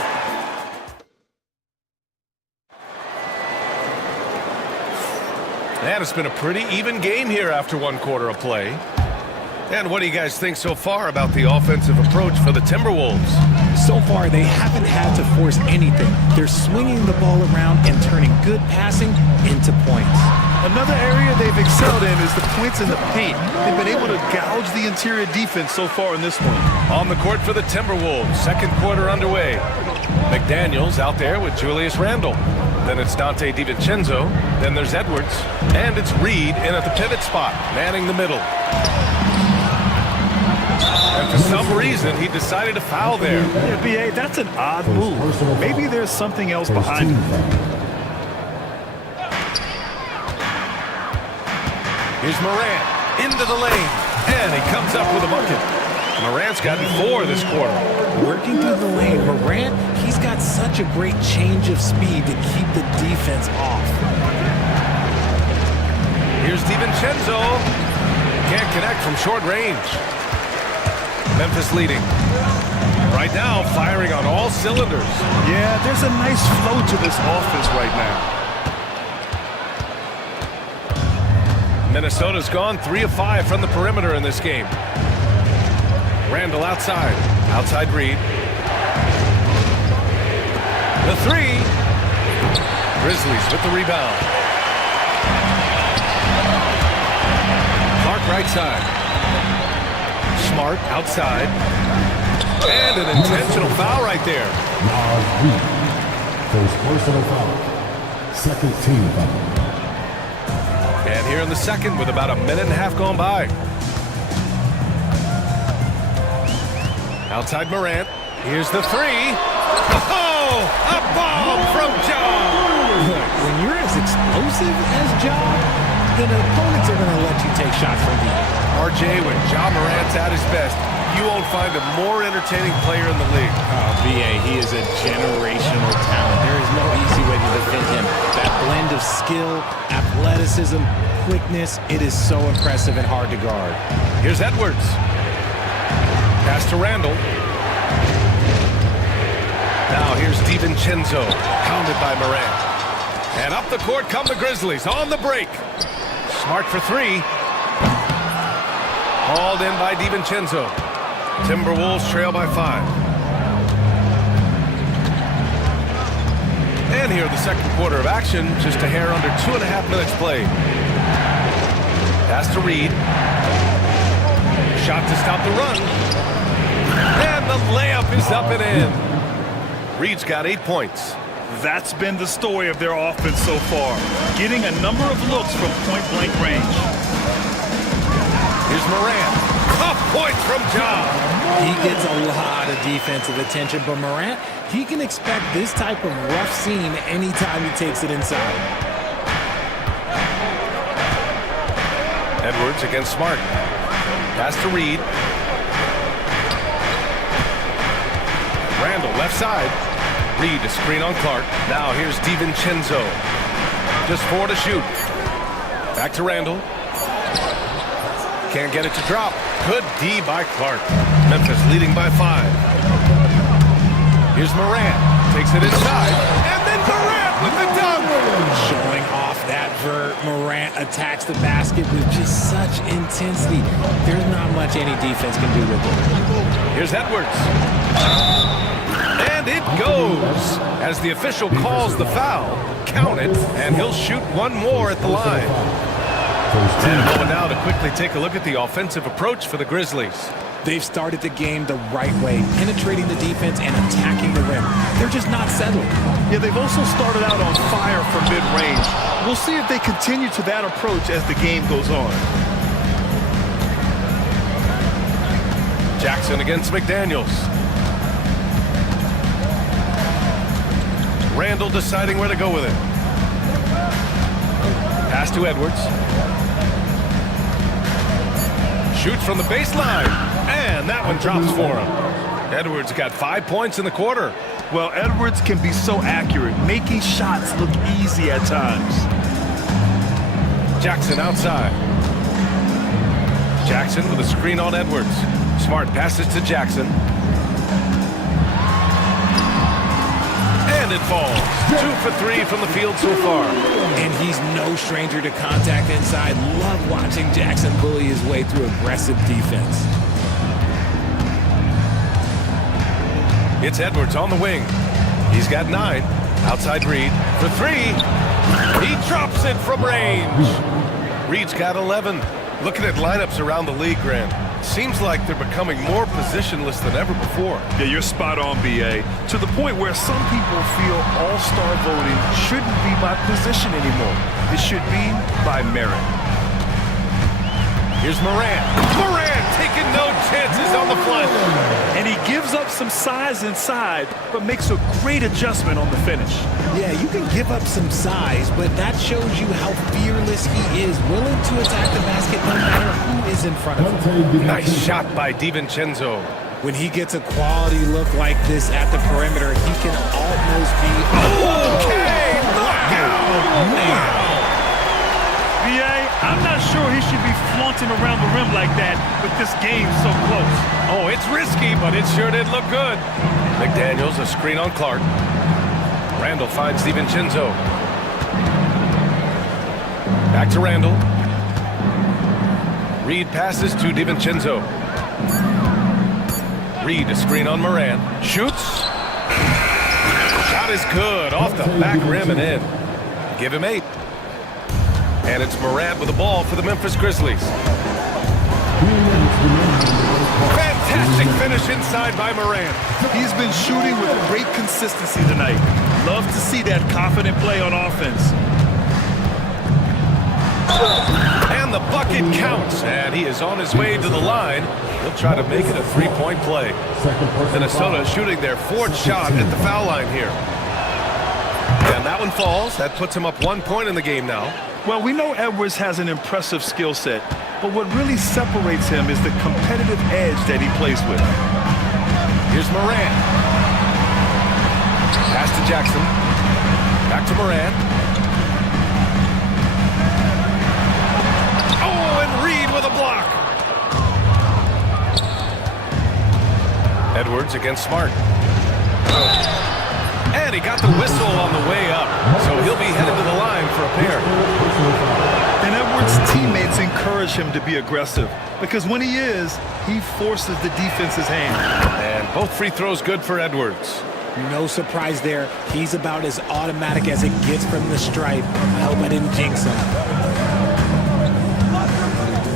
And it's been a pretty even game here after 1 quarter of play. And what do you guys think so far about the offensive approach for the Timberwolves? So far, they haven't had to force anything. They're swinging the ball around and turning good passing into points. Another area they've excelled in is the points in the paint. They've been able to gouge the interior defense so far in this one. On the court for the Timberwolves, second quarter underway. McDaniels out there with Julius Randle. Then it's Dante DiVincenzo. Then there's Edwards. And it's Reed in at the pivot spot, manning the middle. And for some reason, he decided to foul there. Yeah, B.A., that's an odd move. Maybe there's something else behind it. Here's Morant into the lane. And he comes up with a bucket. Morant's gotten 4 this quarter. Working through the lane, Morant, he's got such a great change of speed to keep the defense off. Here's DiVincenzo. Can't connect from short range. Memphis leading. Right now, firing on all cylinders. Yeah, there's a nice flow to this offense right now. Minnesota's gone 3 of 5 from the perimeter in this game. Randall outside. Outside Reed. The 3. Grizzlies with the rebound. Clark right side. Smart outside. And an intentional foul right there. First personal foul. Second team foul. And here in the second with about a minute and a half gone by. Outside Morant. Here's the 3. Oh, a bomb from John. Look, when you're as explosive as John, then opponents are going to let you take shots from deep. RJ, when John Morant's at his best, you won't find a more entertaining player in the league. B.A., he is a generational talent. There is no easy way to defend him. That blend of skill, athleticism, quickness, it is so impressive and hard to guard. Here's Edwards. Pass to Randall. Now here's DiVincenzo, pounded by Morant. And up the court come the Grizzlies on the break. Smart for 3. Hauled in by DiVincenzo. Timberwolves trail by 5. And here the second quarter of action, just a hair under 2.5 minutes played. Pass to Reed. Shot to stop the run. And the layup is up and in. Reed's got 8 points. That's been the story of their offense so far. Getting a number of looks from point-blank range. Here's Morant. Tough points from John. He gets a lot of defensive attention, but Morant, he can expect this type of rough scene anytime he takes it inside. Edwards against Smart. Pass to Reed. Randall left side. Reed to screen on Clark. Now here's DiVincenzo. Just 4 to shoot. Back to Randall. Can't get it to drop. Good D by Clark. Memphis leading by 5. Here's Morant. Takes it inside. And then Morant with the dunk. Showing off that vert. Morant attacks the basket with just such intensity. There's not much any defense can do with it. Here's Edwards. And it goes. As the official calls the foul, count it, and he'll shoot 1 more at the line. And a moment now to quickly take a look at the offensive approach for the Grizzlies. They've started the game the right way, penetrating the defense and attacking the rim. They're just not settling. Yeah, they've also started out on fire from mid-range. We'll see if they continue to that approach as the game goes on. Jackson against McDaniels. Randall deciding where to go with it. Pass to Edwards. Shoots from the baseline. And that one drops for him. Edwards got 5 points in the quarter. Well, Edwards can be so accurate, making shots look easy at times. Jackson outside. Jackson with a screen on Edwards. Smart passes to Jackson. And it falls. 2 for 3 from the field so far. And he's no stranger to contact inside. Love watching Jackson bully his way through aggressive defense. It's Edwards on the wing. He's got 9. Outside Reed for 3. He drops it from range. Reed's got 11. Looking at lineups around the league, Grant, seems like they're becoming more positionless than ever before. Yeah, you're spot on, B.A. To the point where some people feel all-star voting shouldn't be by position anymore. It should be by merit. Here's Morant. Morant taking no chances on the flank. And he gives up some size inside, but makes a great adjustment on the finish. Yeah, you can give up some size, but that shows you how fearless he is, willing to attack the basket no matter who is in front of him. Nice shot by DiVincenzo. When he gets a quality look like this at the perimeter, he can almost be... Okay, knockout! Man. B.A., I'm not sure he should be flaunting around the rim like that with this game so close. Oh, it's risky, but it sure did look good. McDaniels, a screen on Clark. Randall finds DiVincenzo. Back to Randall. Reed passes to DiVincenzo. Reed, a screen on Moran. Shoots. Shot is good. Off the back rim and in. Give him 8. And it's Morant with the ball for the Memphis Grizzlies. Fantastic finish inside by Morant. He's been shooting with great consistency tonight. Love to see that confident play on offense. And the bucket counts. And he is on his way to the line. He'll try to make it a three-point play. Minnesota shooting their 4th shot at the foul line here. And that one falls. That puts him up 1 point in the game now. Well, we know Edwards has an impressive skill set, but what really separates him is the competitive edge that he plays with. Here's Morant. Pass to Jackson. Back to Morant. Oh, and Reed with a block. Edwards against Smart. And he got the whistle on the way up, so he'll be headed to the line for a pair. And Edwards' teammates encourage him to be aggressive, because when he is, he forces the defense's hand. And both free throws good for Edwards. No surprise there. He's about as automatic as it gets from the stripe. I hope I didn't jinx him.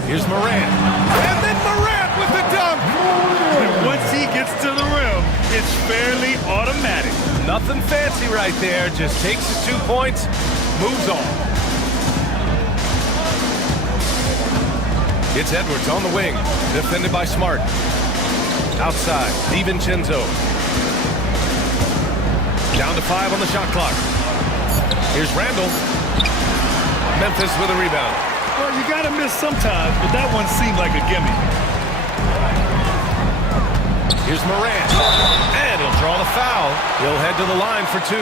Here's Morant. And then Morant with the dunk. And once he gets to the rim, it's fairly automatic. Nothing fancy right there. Just takes his 2 points, moves on. It's Edwards on the wing, defended by Smart. Outside, DiVincenzo. Down to 5 on the shot clock. Here's Randall. Memphis with a rebound. Well, you gotta miss sometimes, but that one seemed like a gimme. Here's Morant. And he'll draw the foul. He'll head to the line for 2.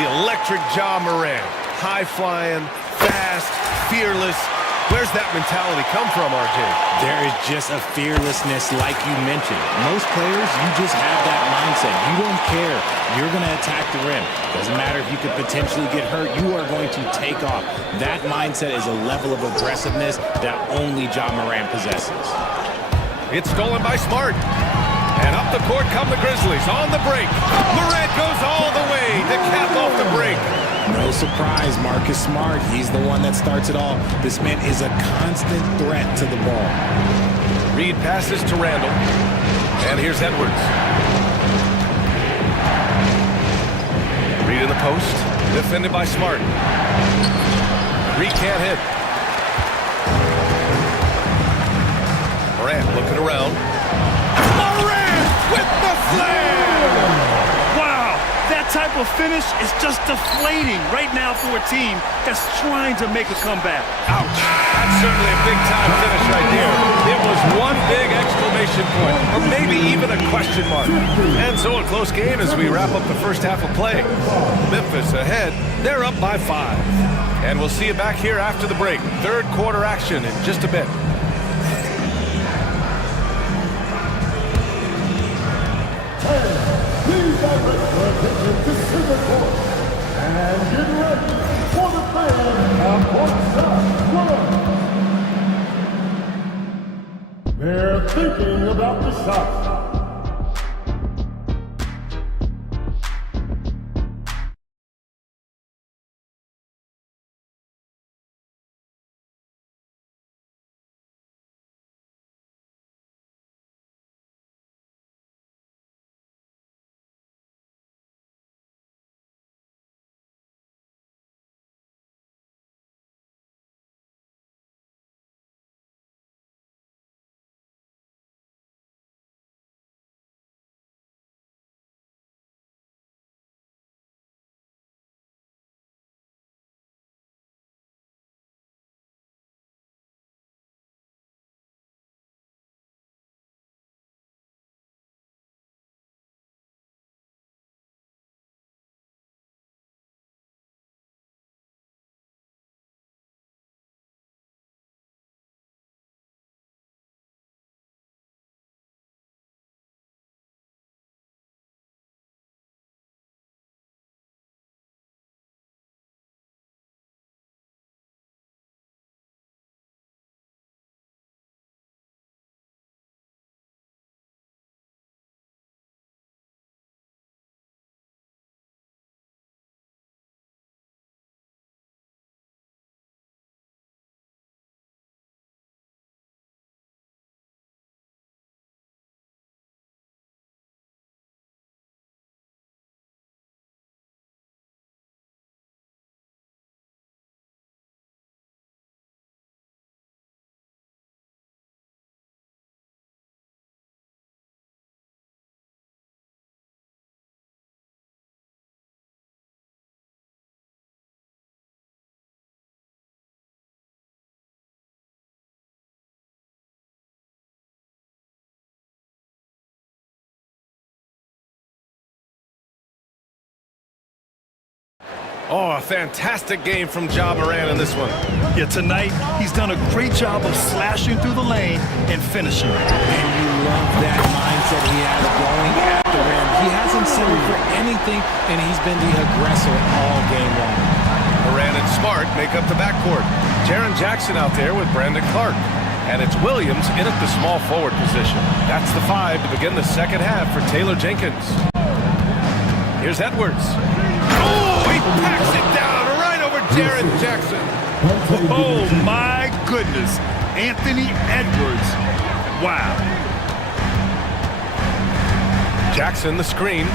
The electric Ja Morant. High-flying, fast, fearless. Where's that mentality come from, RJ? There is just a fearlessness like you mentioned. Most players, you just have that mindset. You don't care. You're going to attack the rim. Doesn't matter if you could potentially get hurt. You are going to take off. That mindset is a level of aggressiveness that only Ja Morant possesses. It's stolen by Smart. And up the court come the Grizzlies on the break. Morant goes all the way to cap off the break. No surprise, Marcus Smart. He's the one that starts it all. This man is a constant threat to the ball. Reed passes to Randall. And here's Edwards. Reed in the post. Defended by Smart. Reed can't hit. Morant looking around. Morant with the slam! Wow, that type of finish is just deflating right now for a team that's trying to make a comeback. Ouch! That's certainly a big-time finish right there. It was one big exclamation point, or maybe even a question mark. And so a close game as we wrap up the first half of play. Memphis ahead. They're up by 5. And we'll see you back here after the break. Third quarter action in just a bit. Please direct your attention to center court and get ready for the fan of shot. They're thinking about the shot. Oh, a fantastic game from Ja Morant in this one. Yeah, tonight he's done a great job of slashing through the lane and finishing. And you love that mindset he has going at the rim. He hasn't settled for anything, and he's been the aggressor all game long. Morant and Smart make up the backcourt. Jaren Jackson out there with Brandon Clark. And it's Williams in at the small forward position. That's the 5 to begin the second half for Taylor Jenkins. Here's Edwards. Oh, he packs it down right over Jaren Jackson. Oh, my goodness. Anthony Edwards. Wow. Jackson, the screen.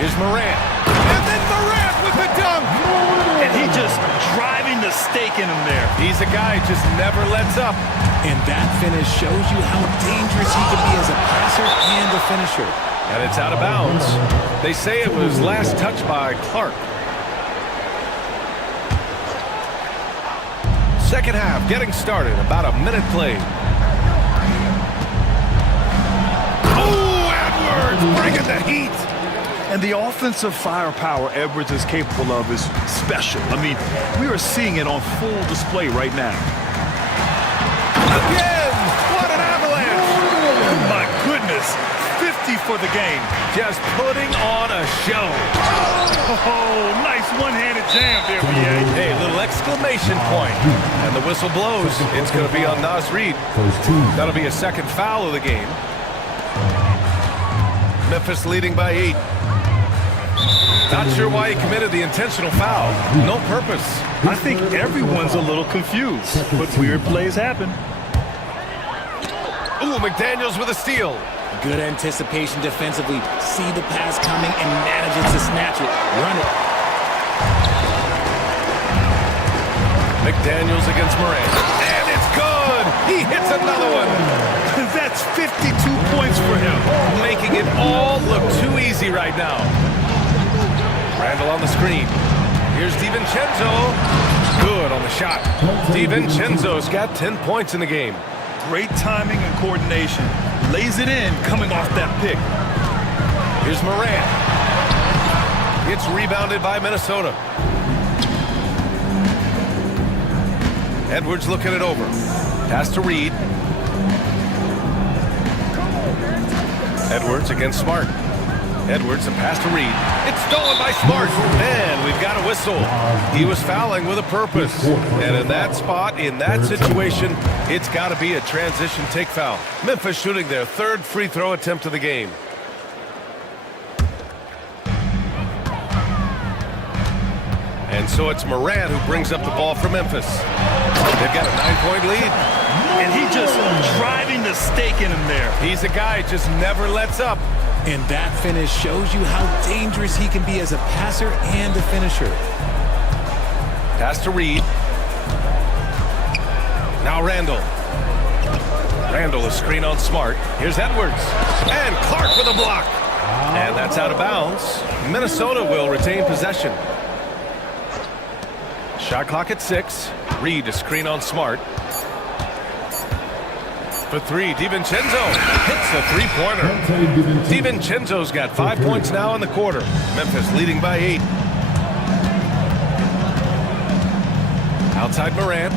Here's Morant. And then Morant with the dunk. And he just driving the stake in him there. He's a guy who just never lets up. And that finish shows you how dangerous he can be as a passer and a finisher. And it's out of bounds. They say it was last touched by Clark. Second half getting started. About a minute played. Oh, Edwards bringing the heat. And the offensive firepower Edwards is capable of is special. I mean, we are seeing it on full display right now. Again! What an avalanche! Oh, my goodness. 50 for the game. Just putting on a show. Oh, nice one-handed jam there, B.A. Hey, little exclamation point. And the whistle blows. It's going to be on Naz Reid. That'll be a second foul of the game. Memphis leading by 8. Not sure why he committed the intentional foul. No purpose. I think everyone's a little confused, but weird plays happen. Ooh, McDaniels with a steal. Good anticipation defensively. See the pass coming and manages to snatch it. Run it. McDaniels against Morant. And it's good! He hits another one. That's 52 points for him. Making it all look too easy right now. Randall on the screen. Here's DiVincenzo. Good on the shot. DiVincenzo's got 10 points in the game. Great timing and coordination. Lays it in coming off that pick. Here's Morant. It's rebounded by Minnesota. Edwards looking it over. Pass to Reid. Edwards against Smart. Edwards, a pass to Reid. It's stolen by Smart. And we've got a whistle. He was fouling with a purpose. And in that spot, in that situation, it's got to be a transition take foul. Memphis shooting their third free throw attempt of the game. And so it's Morant who brings up the ball for Memphis. They've got a 9-point lead. And he just driving the stake in him there. He's a guy who just never lets up. And that finish shows you how dangerous he can be as a passer and a finisher. Pass to Reid. Now Randall. Randall, a screen on Smart. Here's Edwards. And Clark with a block. And that's out of bounds. Minnesota will retain possession. Shot clock at 6. Reid, a screen on Smart. For 3, DiVincenzo hits the three-pointer. DiVincenzo's got 5 points now in the quarter. Memphis leading by 8. Outside Morant.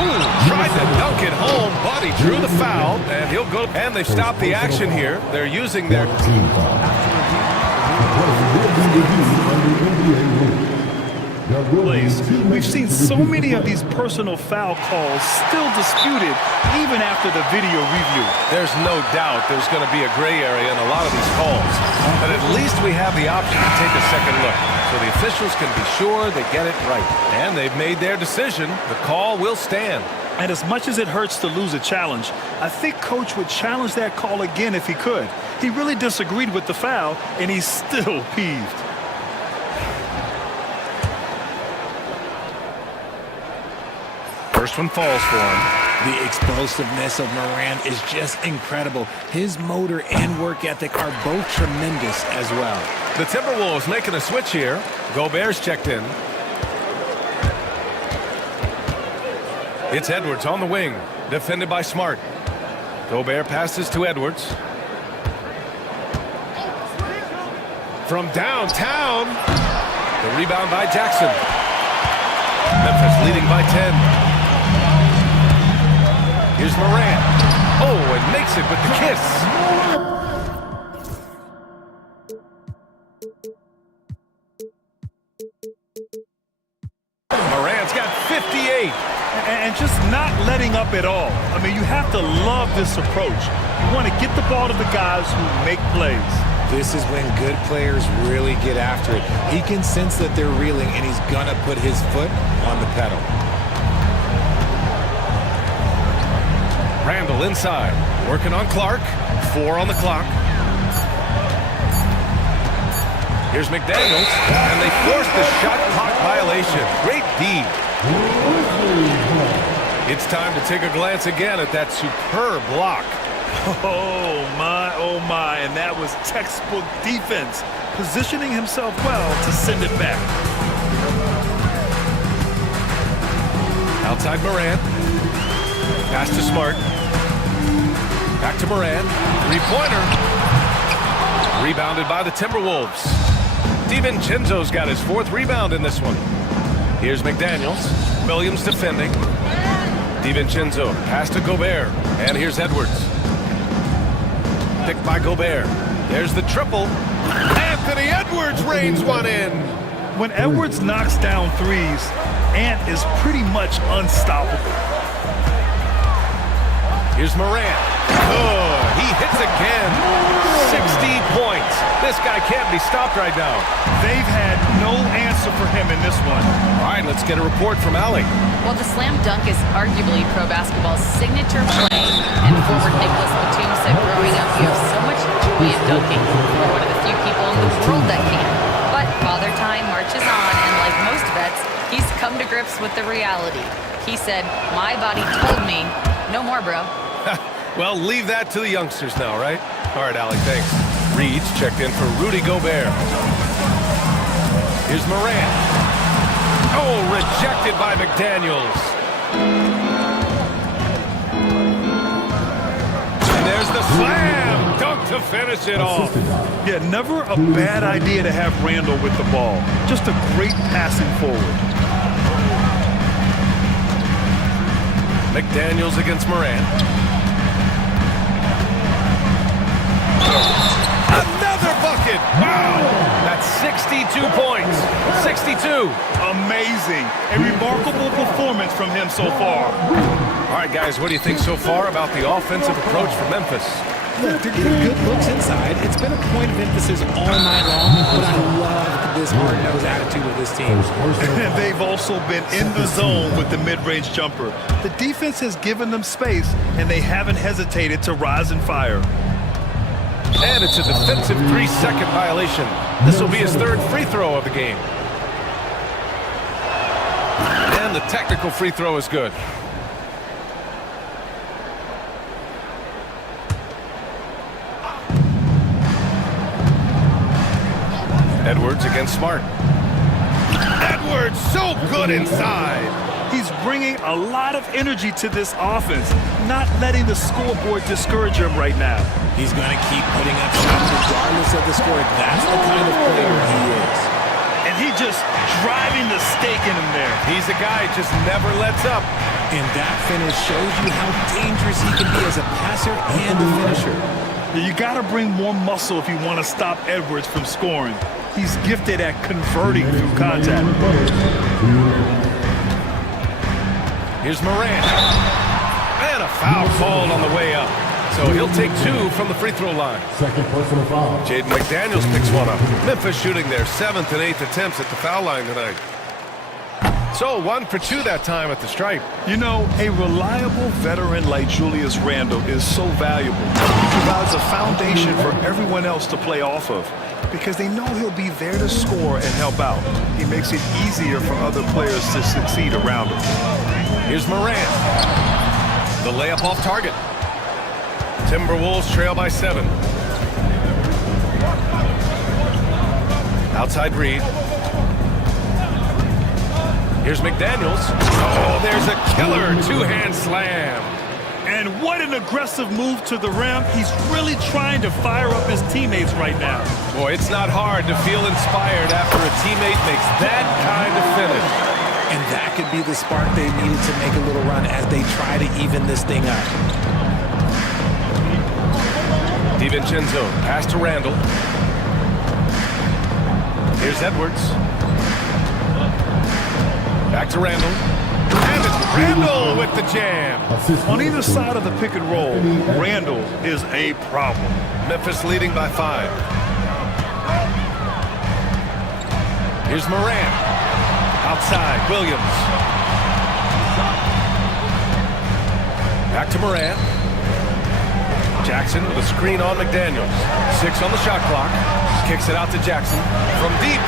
Ooh, tried to dunk it home, but he drew the foul, and he'll go. And they've stopped the action here. They're using their... Plays. We've seen so many of these personal foul calls still disputed even after the video review. There's no doubt there's going to be a gray area in a lot of these calls. But at least we have the option to take a second look so the officials can be sure they get it right. And they've made their decision. The call will stand. And as much as it hurts to lose a challenge, I think Coach would challenge that call again if he could. He really disagreed with the foul, and he's still peeved. First one falls for him. The explosiveness of Morant is just incredible. His motor and work ethic are both tremendous as well. The Timberwolves making a switch here. Gobert's checked in. It's Edwards on the wing, defended by Smart. Gobert passes to Edwards. From downtown. The rebound by Jackson. Memphis leading by 10. Here's Morant. Oh, and makes it with the kiss. Morant's got 58. And just not letting up at all. I mean, you have to love this approach. You want to get the ball to the guys who make plays. This is when good players really get after it. He can sense that they're reeling, and he's going to put his foot on the pedal. Randall inside, working on Clark. 4 on the clock. Here's McDaniels, and they force the shot clock violation. Great D. It's time to take a glance again at that superb block. Oh my, and that was textbook defense. Positioning himself well to send it back. Outside Morant. Pass to Smart. Back to Morant. Three-pointer. Rebounded by the Timberwolves. DiVincenzo's got his 4th rebound in this one. Here's McDaniels. Williams defending. DiVincenzo. Pass to Gobert. And here's Edwards. Picked by Gobert. There's the triple. Anthony Edwards rains one in. When Edwards knocks down threes, Ant is pretty much unstoppable. Here's Morant. Oh, he hits again. 60 points. This guy can't be stopped right now. They've had no answer for him in this one. All right, let's get a report from Allie. Well, the slam dunk is arguably pro basketball's signature play. And forward Nicholas Batum said growing up, you have so much joy in dunking. You're one of the few people in the world that can. But Father Time marches on, and like most vets, he's come to grips with the reality. He said, my body told me, no more, bro. Well, leave that to the youngsters now, right? All right, Allie, thanks. Reed's checked in for Rudy Gobert. Here's Morant. Oh, rejected by McDaniels. And there's the slam. Dunk to finish it off. Yeah, never a bad idea to have Randall with the ball. Just a great passing forward. McDaniels against Morant. Another bucket! Wow! That's 62 points. 62. Amazing. A remarkable performance from him so far. All right, guys, what do you think so far about the offensive approach for Memphis? Look, they're getting good looks inside. It's been a point of emphasis all night long, but I love this hard-nosed attitude of this team. And they've also been in the zone with the mid-range jumper. The defense has given them space, and they haven't hesitated to rise and fire. And it's a defensive 3-second violation. This will be his 3rd free throw of the game. And the technical free throw is good. Edwards against Smart. Edwards so good inside. He's bringing a lot of energy to this offense, not letting the scoreboard discourage him right now. He's going to keep putting up shots regardless of the score. That's the kind of player he is. And he just driving the stake in him there. He's a guy who just never lets up. And that finish shows you how dangerous he can be as a passer and a finisher. You got to bring more muscle if you want to stop Edwards from scoring. He's gifted at converting through contact. Here's Morant. And a foul called on the way up. So he'll take 2 from the free throw line. Second personal foul. Jaden McDaniels picks one up. Memphis shooting their 7th and 8th attempts at the foul line tonight. So 1 for 2 that time at the stripe. You know, a reliable veteran like Julius Randle is so valuable. He provides a foundation for everyone else to play off of because they know he'll be there to score and help out. He makes it easier for other players to succeed around him. Here's Morant. The layup off target. Timberwolves trail by 7. Outside Reed. Here's McDaniels. Oh, there's a killer 2-hand slam. And what an aggressive move to the rim. He's really trying to fire up his teammates right now. Boy, it's not hard to feel inspired after a teammate makes that kind of finish. And that could be the spark they needed to make a little run as they try to even this thing up. DiVincenzo, pass to Randall. Here's Edwards. Back to Randall. And it's Randall with the jam. On either side of the pick and roll, Randall is a problem. Memphis leading by 5. Here's Morant. Outside, Williams. Back to Morant. Jackson with a screen on McDaniels. 6 on the shot clock. Kicks it out to Jackson from deep.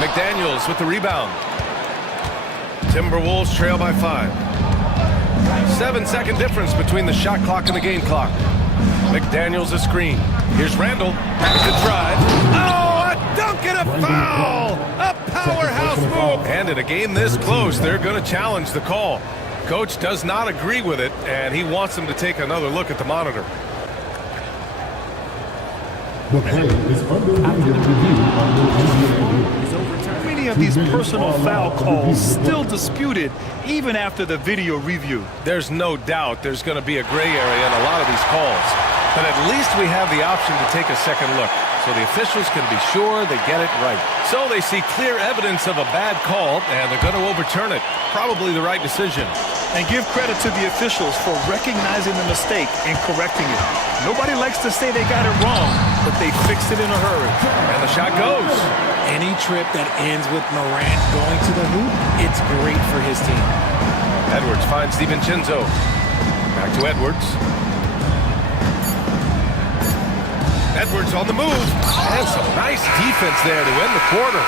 McDaniels with the rebound. Timberwolves trail by 5. 7-second difference between the shot clock and the game clock. McDaniels a screen. Here's Randall. The drive. Oh, a dunk and a foul! A powerhouse move! And in a game this close, they're going to challenge the call. Coach does not agree with it, and he wants them to take another look at the monitor. The play is under review on the Many of these personal foul calls still disputed even after the video review. There's no doubt there's going to be a gray area in a lot of these calls, but at least we have the option to take a second look, so the officials can be sure they get it right. So they see clear evidence of a bad call, and they're going to overturn it. Probably the right decision. And give credit to the officials for recognizing the mistake and correcting it. Nobody likes to say they got it wrong, but they fixed it in a hurry. And the shot goes. Any trip that ends with Morant going to the hoop, it's great for his team. Edwards finds DiVincenzo. Back to Edwards. Edwards on the move. And some nice defense there to end the quarter.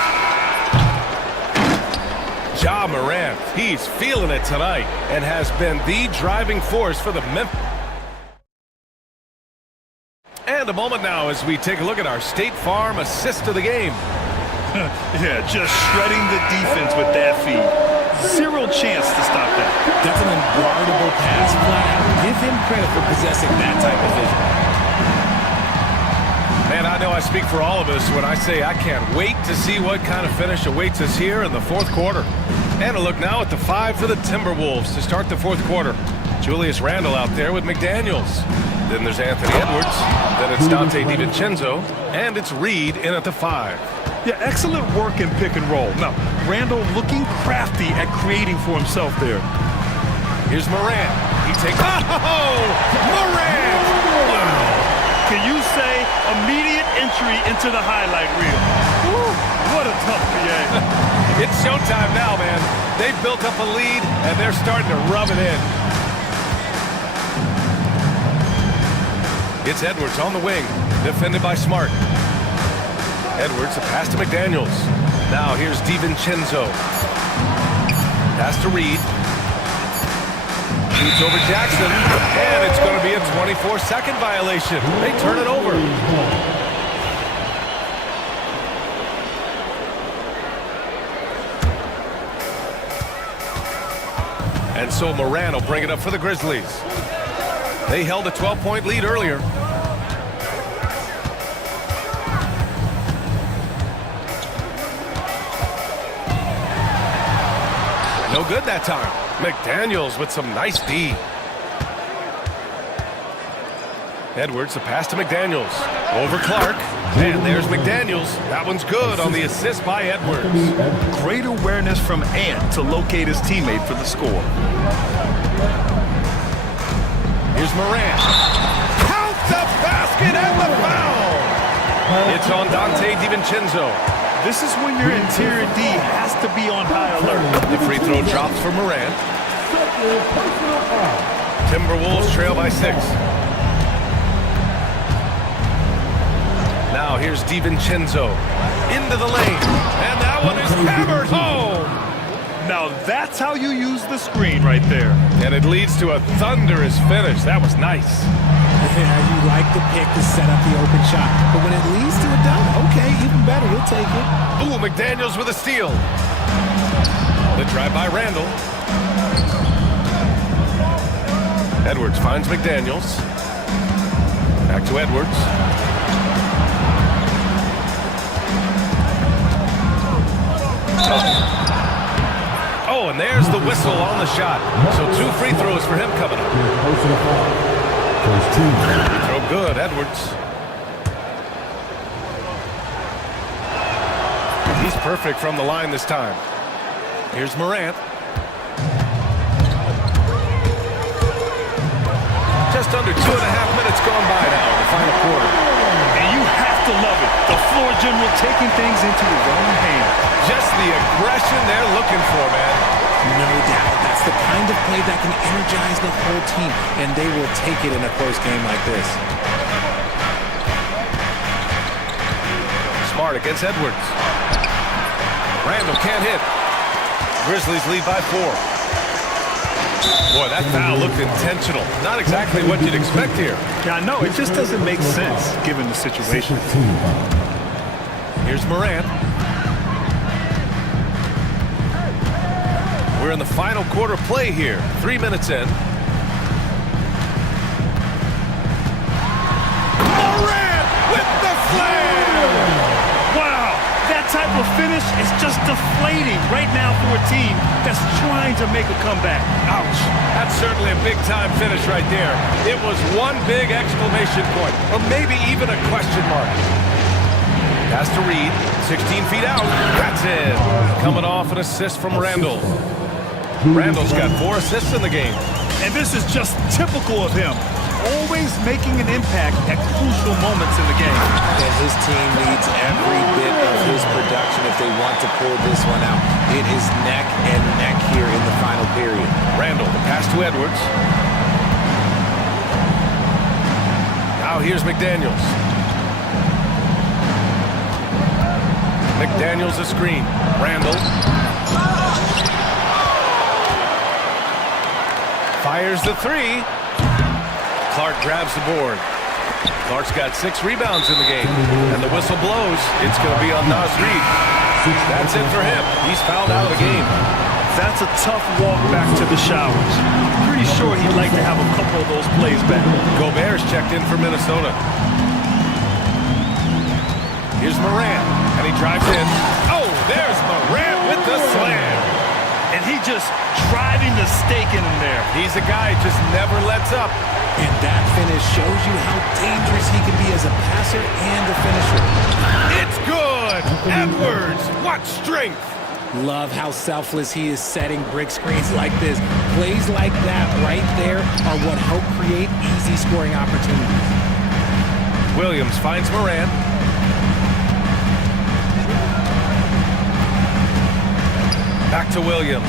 Ja Morant, he's feeling it tonight and has been the driving force for the Memphis. And a moment now as we take a look at our State Farm assist of the game. Yeah, just shredding the defense with that feed. Zero chance to stop that. That's an unguardable pass flat out. Give him credit for possessing that type of vision. Man, I know I speak for all of us when I say I can't wait to see what kind of finish awaits us here in the fourth quarter. And a look now at the 5 for the Timberwolves to start the fourth quarter. Julius Randle out there with McDaniels. Then there's Anthony Edwards. Then it's Dante DiVincenzo. And it's Reed in at the 5. Yeah, excellent work in pick and roll. Now, Randall looking crafty at creating for himself there. Here's Morant. He takes... Oh! Morant! Wow! Can you say immediate entry into the highlight reel? Woo, what a tough PA. It's showtime now, man. They've built up a lead, and they're starting to rub it in. It's Edwards on the wing, defended by Smart. Edwards, a pass to McDaniels. Now here's DiVincenzo. Pass to Reed. Shoots over Jackson, and it's going to be a 24-second violation. They turn it over. And so Moran will bring it up for the Grizzlies. They held a 12-point lead earlier. No good that time. McDaniels with some nice D. Edwards, the pass to McDaniels. Over Clark. And there's McDaniels. That one's good on the assist by Edwards. Great awareness from Ant to locate his teammate for the score. Here's Morant. Count the basket and the foul! It's on Dante DiVincenzo. This is when your interior D has to be on high alert. The free throw drops for Morant. Timberwolves trail by 6. Now here's DiVincenzo into the lane, and that one is hammered home. Now that's how you use the screen right there. And it leads to a thunderous finish. That was nice. Yeah, you like the pick to set up the open shot, but when it leads to a dunk, okay, even better, we'll take it. Ooh, McDaniels with a steal. The drive by Randall. Edwards finds McDaniels. Back to Edwards. Oh, and there's the whistle on the shot. So 2 free throws for him coming up. Free throw good, Edwards. He's perfect from the line this time. Here's Morant. Just under 2.5 minutes gone by now in the final quarter. And you have to love it. The floor general taking things into his own hands. Just the aggression they're looking for, man. No doubt. That's the kind of play that can energize the whole team, and they will take it in a close game like this. Smart against Edwards. Randall can't hit. Grizzlies lead by 4. Boy, that foul looked intentional. Not exactly what you'd expect here. Yeah, I know. It just doesn't make sense given the situation. Here's Morant. We're in the final quarter play here. 3 minutes in. Morant with the slam! Wow, that type of finish is just deflating right now for a team that's trying to make a comeback. Ouch. That's certainly a big-time finish right there. It was one big exclamation point, or maybe even a question mark. Pass to Reed, 16 feet out. That's it. Coming off an assist from Randall. Randall's got 4 assists in the game. And this is just typical of him. Always making an impact at crucial moments in the game. And his team needs every bit of his production if they want to pull this one out. It is neck and neck here in the final period. Randall, the pass to Edwards. Now here's McDaniels. McDaniels a screen. Randall. Fires the 3. Clark grabs the board. Clark's got 6 rebounds in the game. And the whistle blows. It's going to be on Nas Reed. That's it for him. He's fouled out of the game. That's a tough walk back to the showers. Pretty sure he'd like to have a couple of those plays back. Gobert's checked in for Minnesota. Here's Morant. And he drives in. Oh, there's Morant with the slam. And he just driving the stake in him there. He's a guy who just never lets up. And that finish shows you how dangerous he can be as a passer and a finisher. It's good! Edwards, what strength! Love how selfless he is setting brick screens like this. Plays like that right there are what help create easy scoring opportunities. Williams finds Morant. Back to Williams.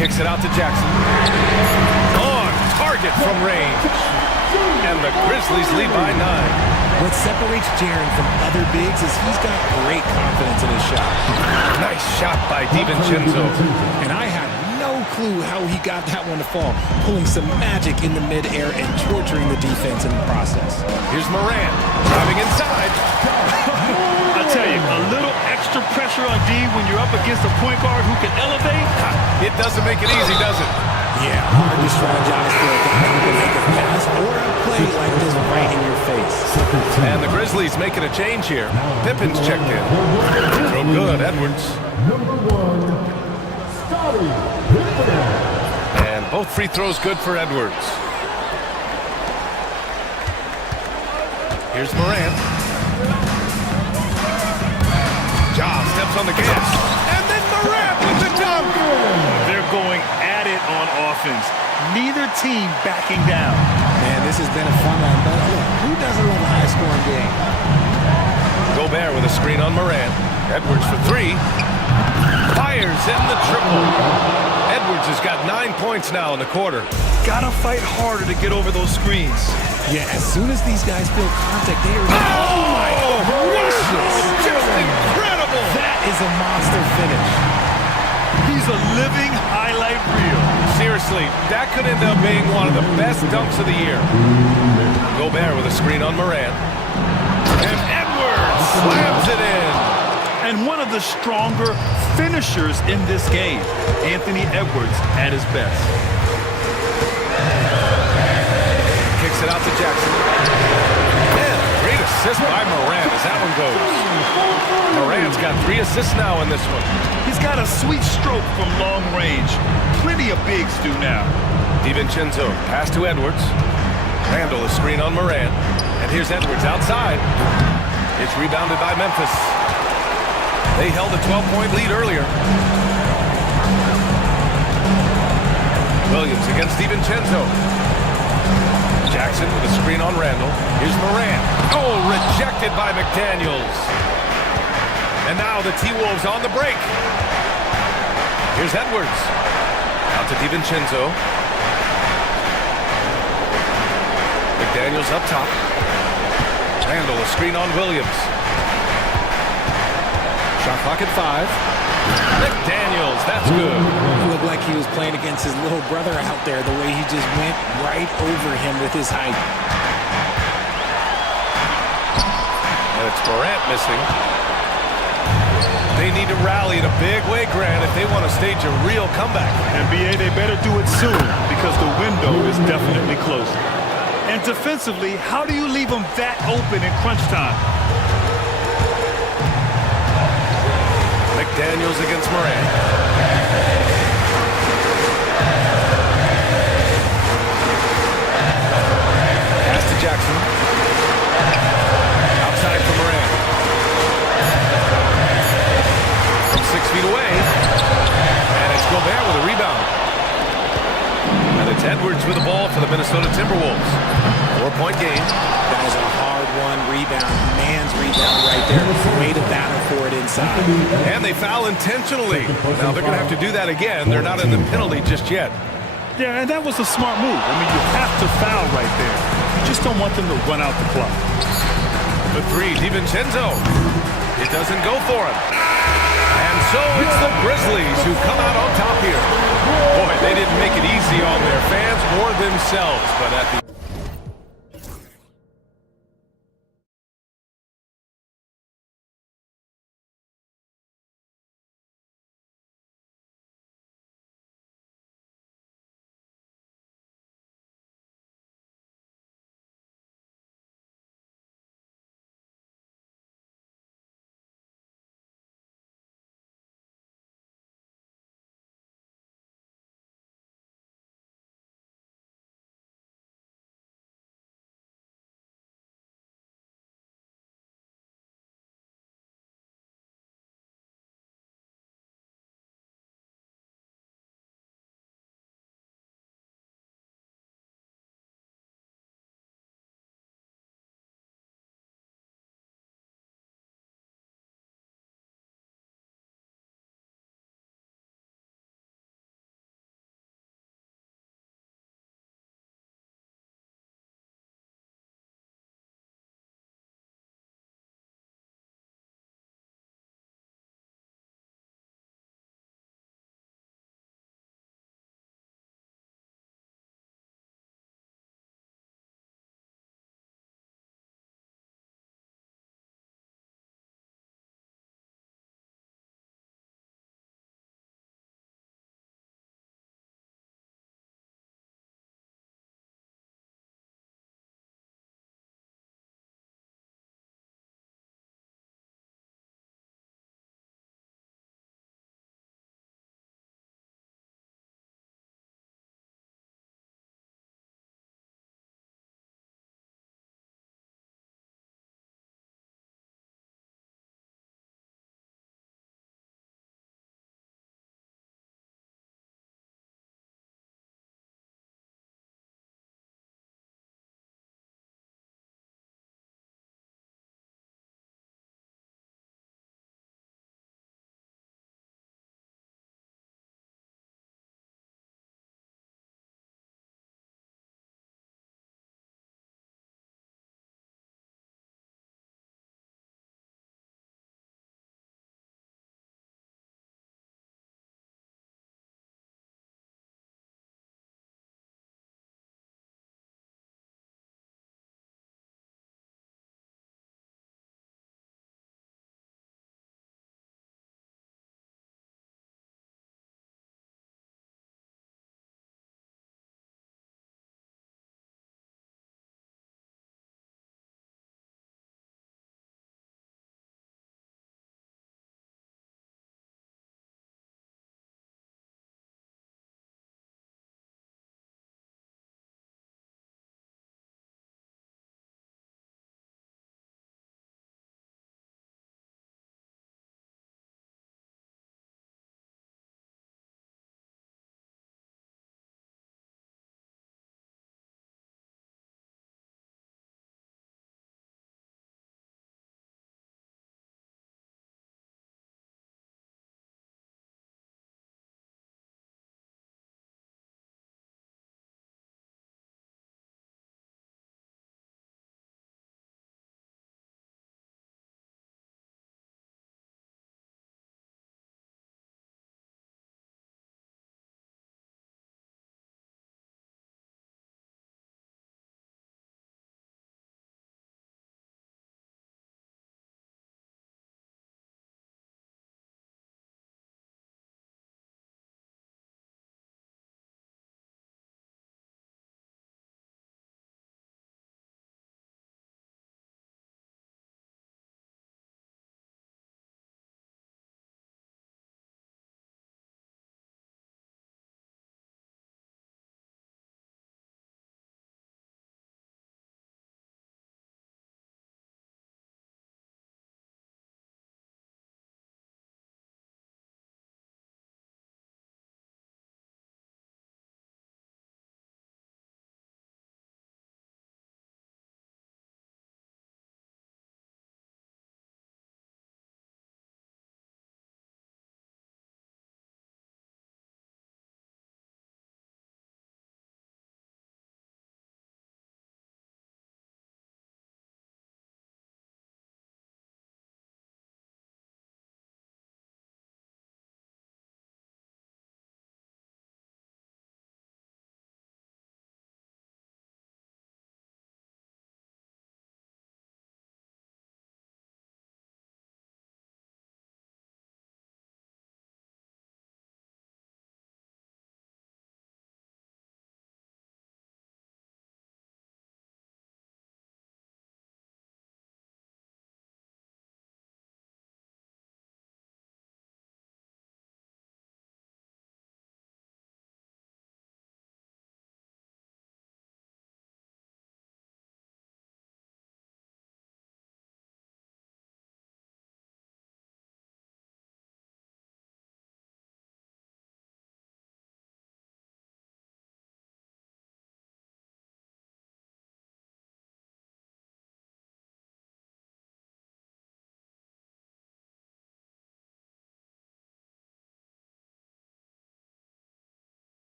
Kicks it out to Jackson. On target from range. And the Grizzlies lead by 9. What separates Jaren from other bigs is he's got great confidence in his shot. Nice shot by DiVincenzo. And I have no clue how he got that one to fall. Pulling some magic in the midair and torturing the defense in the process. Here's Morant. Driving inside. I tell you, a little extra pressure on D when you're up against a point guard who can elevate. It doesn't make it easy, does it? Yeah, hard to strategize for a guy who can make a pass or a play like this right in your face. And the Grizzlies making a change here. Pippen's checked in. Throw good, Edwards. And both free throws good for Edwards. Here's Morant. Ja steps on the gas. And then Morant with the dunk. They're going at it on offense. Neither team backing down. Man, this has been a fun one, but who doesn't love a high-scoring game? Gobert with a screen on Morant. Edwards for 3. Fires in the triple. Edwards has got 9 points now in the quarter. Gotta fight harder to get over those screens. Yeah, as soon as these guys feel contact, they are... Oh my gracious! Just incredible! That is a monster finish. He's a living highlight reel. Seriously, that could end up being one of the best dunks of the year. Gobert with a screen on Morant. And Edwards slams it in. And one of the stronger finishers in this game, Anthony Edwards at his best. Kicks it out to Jackson. And great assist by Moran as that one goes. Moran's got 3 assists now in this one. He's got a sweet stroke from long range. Plenty of bigs do now. DiVincenzo, pass to Edwards. Randall, a screen on Moran. And here's Edwards outside. It's rebounded by Memphis. They held a 12-point lead earlier. Williams against DiVincenzo. Jackson with a screen on Randall. Here's Moran. Oh, rejected by McDaniels. And now the T-Wolves on the break. Here's Edwards. Out to DiVincenzo. McDaniels up top. Randall, a screen on Williams. Shot clock at 5. McDaniels, that's good. He looked like he was playing against his little brother out there, the way he just went right over him with his height. And it's Morant missing. They need to rally in a big way, Grant, if they want to stage a real comeback. NBA, they better do it soon because the window is definitely closing. And defensively, how do you leave them that open in crunch time? McDaniels against Moran. Pass to Jackson. Outside for Moran. From 6 feet away. And it's Gobert with a rebound. And it's Edwards with the ball for the Minnesota Timberwolves. 4-point game. That was a hard-won rebound. Man's rebound right there. Way to battle for it inside. And they foul intentionally. Now they're going to have to do that again. They're not in the penalty just yet. Yeah, and that was a smart move. I mean, you have to foul right there. You just don't want them to run out the clock. The 3, DiVincenzo. It doesn't go for him. And so it's the Grizzlies who come out on top here. Boy, they didn't make it easy on their fans or themselves, but at the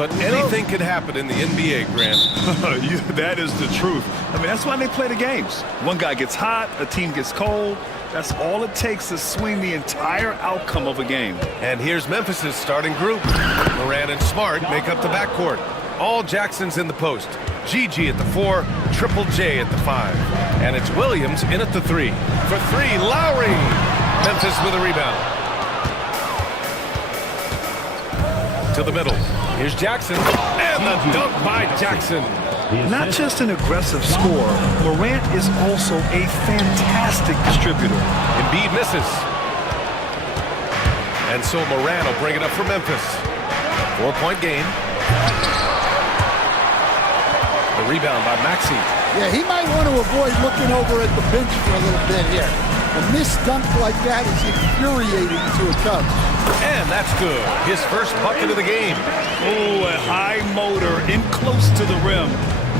but anything can happen in the NBA, Grant. That is the truth. I mean, that's why they play the games. One guy gets hot, a team gets cold. That's all it takes to swing the entire outcome of a game. And here's Memphis's starting group. Morant and Smart make up the backcourt. All Jackson's in the post. GG at the 4, Triple J at the 5. And it's Williams in at the 3. For 3, Lowry. Memphis with a rebound. To the middle. Here's Jackson. And the dunk by Jackson. Not just an aggressive scorer, Morant is also a fantastic distributor. Embiid misses. And so Morant will bring it up for Memphis. 4-point game. The rebound by Maxey. Yeah, he might want to avoid looking over at the bench for a little bit here. A missed dunk like that is infuriating to a Cub. And that's good. His first bucket of the game. Oh, a high motor in close to the rim.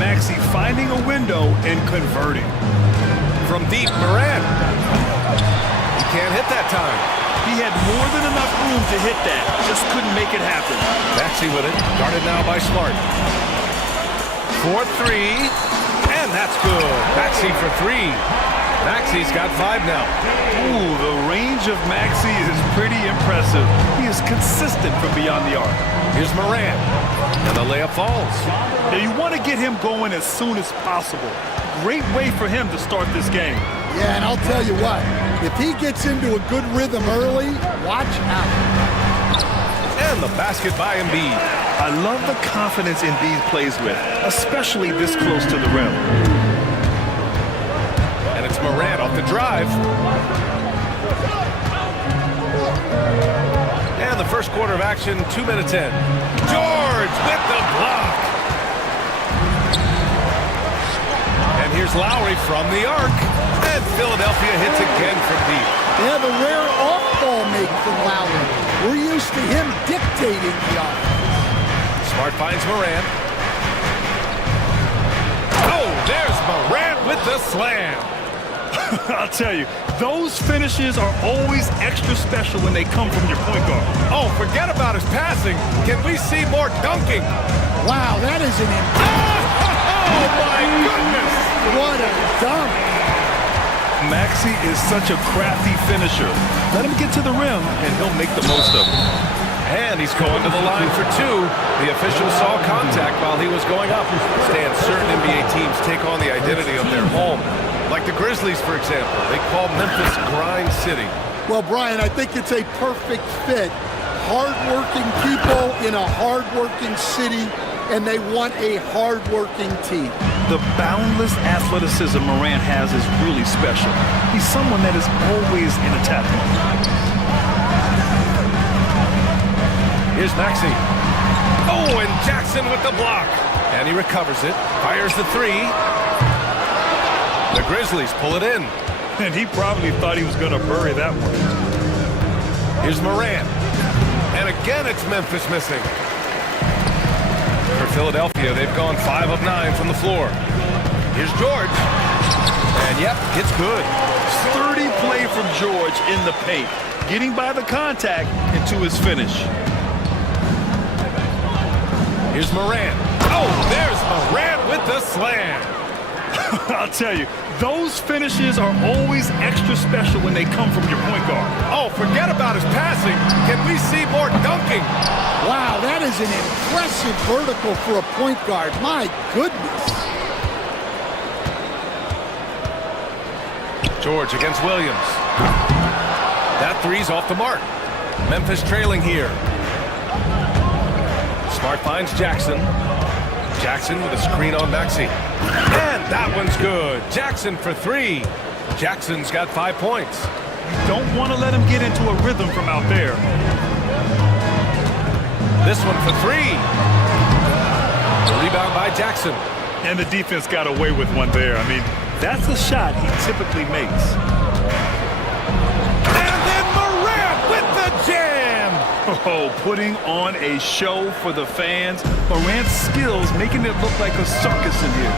Maxey finding a window and converting. From deep, Morant. He can't hit that time. He had more than enough room to hit that. Just couldn't make it happen. Maxey with it. Guarded now by Smart. 4-3. And that's good. Maxey for 3. Maxey's got 5 now. Ooh, the range of Maxey is pretty impressive. He is consistent from beyond the arc. Here's Morant. And the layup falls. Now you want to get him going as soon as possible. Great way for him to start this game. Yeah, and I'll tell you what, if he gets into a good rhythm early, watch out. And the basket by Embiid. I love the confidence Embiid plays with, especially this close to the rim. And it's Morant off the drive. And the first quarter of action, 2 minutes in. George with the block. And here's Lowry from the arc. And Philadelphia hits again from deep. They have a rare off-ball make from Lowry. We're used to him dictating the offense. Smart finds Morant. Oh, there's Morant with the slam. I'll tell you, those finishes are always extra special when they come from your point guard. Oh, forget about his passing. Can we see more dunking? Wow, that is an Oh, my goodness. What a dunk. Maxey is such a crafty finisher. Let him get to the rim, and he'll make the most of it. And he's going to the line for 2. The official saw contact while he was going up. Stan, certain NBA teams take on the identity of their home. Like the Grizzlies, for example. They call Memphis Grind City. Well, Brian, I think it's a perfect fit. Hard-working people in a hard-working city, and they want a hard-working team. The boundless athleticism Morant has is really special. He's someone that is always in attack mode. Here's Maxey. Oh, and Jackson with the block. And he recovers it. Fires the 3. The Grizzlies pull it in. And he probably thought he was going to bury that one. Here's Morant. And again, it's Memphis missing. For Philadelphia, they've gone 5 of 9 from the floor. Here's George. And yep, it's good. Sturdy play from George in the paint. Getting by the contact into his finish. Here's Morant. Oh, there's Morant with the slam. I'll tell you, those finishes are always extra special when they come from your point guard. Oh, forget about his passing. Can we see more dunking? Wow, that is an impressive vertical for a point guard. My goodness. George against Williams. That 3's off the mark. Memphis trailing here. Smart finds Jackson. Jackson with a screen on Maxey. And that one's good. Jackson for 3. Jackson's got 5 points. You don't want to let him get into a rhythm from out there. This one for 3. The rebound by Jackson. And the defense got away with one there. I mean, that's a shot he typically makes. And then Morant with the jam. Oh, putting on a show for the fans. Morant's skills making it look like a circus in here.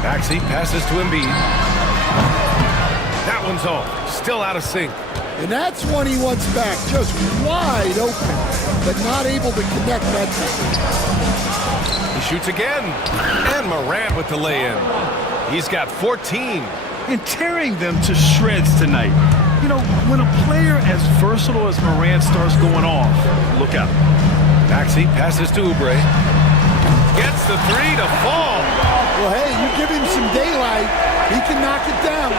Maxey passes to Embiid. That one's off. Still out of sync. And that's one he wants back, just wide open, but not able to connect that time. He shoots again. And Morant with the lay-in. He's got 14. And tearing them to shreds tonight. You know, when a player as versatile as Morant starts going off, look out. Maxey passes to Oubre. Gets the three to fall. Well, hey, you give him some daylight, he can knock it down.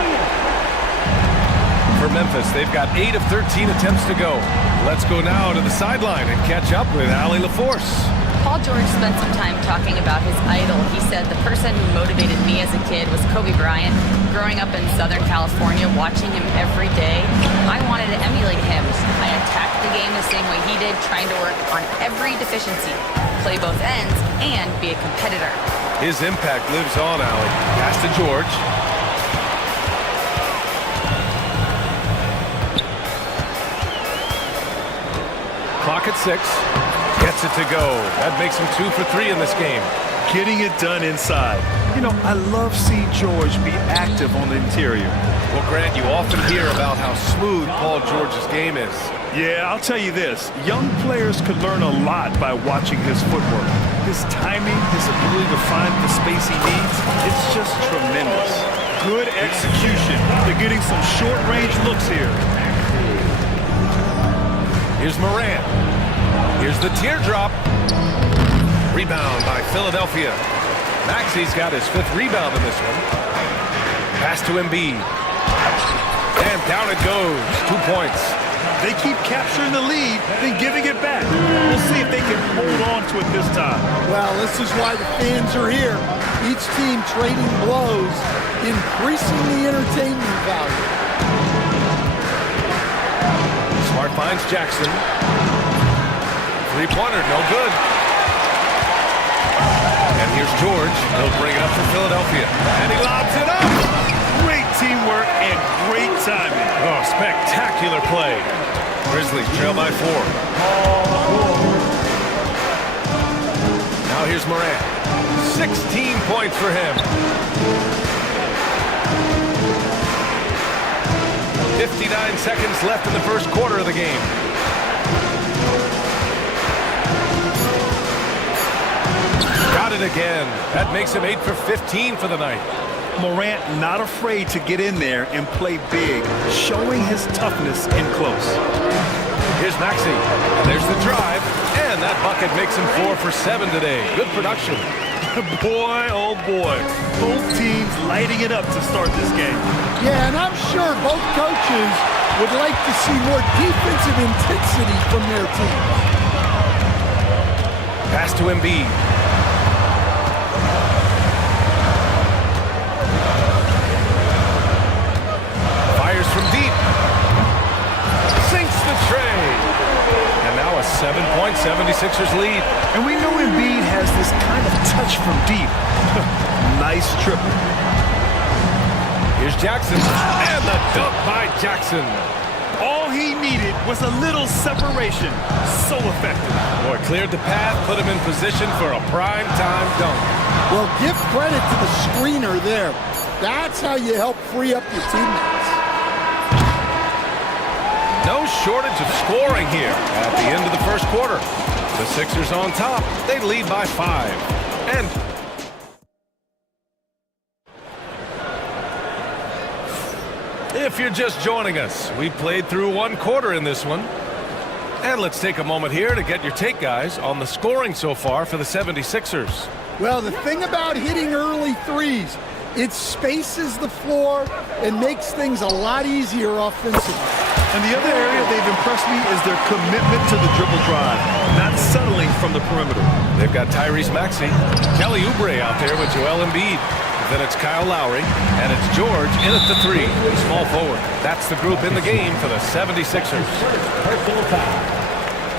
For Memphis, they've got 8 of 13 attempts to go. Let's go now to the sideline and catch up with Allie LaForce. Paul George spent some time talking about his idol. He said, the person who motivated me as a kid was Kobe Bryant. Growing up in Southern California, watching him every day, I wanted to emulate him. I attacked the game the same way he did, trying to work on every deficiency, play both ends, and be a competitor. His impact lives on, Allie. Pass to George. Clock at 6. Gets it to go. That makes him 2 for 3 in this game. Getting it done inside. You know, I love seeing George be active on the interior. Well, Grant, you often hear about how smooth Paul George's game is. Yeah, I'll tell you this. Young players could learn a lot by watching his footwork. His timing, his ability to find the space he needs, it's just tremendous. Good execution. They're getting some short-range looks here. Here's Morant. Here's the teardrop. Rebound by Philadelphia. Maxey's got his 5th rebound in this one. Pass to Embiid. And down it goes. 2 points. They keep capturing the lead, then giving it back. We'll see if they can hold on to it this time. Well, this is why the fans are here. Each team trading blows, increasing the entertainment value. Smart finds Jackson. Three-pointer, no good. And here's George. He'll bring it up for Philadelphia. And he lobs it up. Great teamwork and great timing. Oh, spectacular play. Grizzlies trail by 4. Now here's Morant. 16 points for him. 59 seconds left in the first quarter of the game. Got it again. That makes him 8 for 15 for the night. Morant not afraid to get in there and play big, showing his toughness in close. Here's Maxey. And there's the drive. And that bucket makes him 4 for 7 today. Good production. Boy, oh boy. Both teams lighting it up to start this game. Yeah, and I'm sure both coaches would like to see more defensive intensity from their team. Pass to Embiid. Fires from deep. Sinks the tray. And now a 7-point 76ers lead. And we know Embiid has this kind of touch from deep. Nice triple. Here's Jackson. And the dunk by Jackson. All he needed was a little separation. So effective. Boy, cleared the path, put him in position for a prime-time dunk. Well, give credit to the screener there. That's how you help free up your teammates. No shortage of scoring here at the end of the first quarter. The Sixers on top. They lead by 5. And if you're just joining us, we played through 1 quarter in this one. And let's take a moment here to get your take, guys, on the scoring so far for the 76ers. Well, the thing about hitting early threes, it spaces the floor and makes things a lot easier offensively. And the other area they've impressed me is their commitment to the dribble drive, not settling from the perimeter. They've got Tyrese Maxey, Kelly Oubre out there with Joel Embiid. Then it's Kyle Lowry, and it's George in at the 3, small forward. That's the group in the game for the 76ers. Personal foul.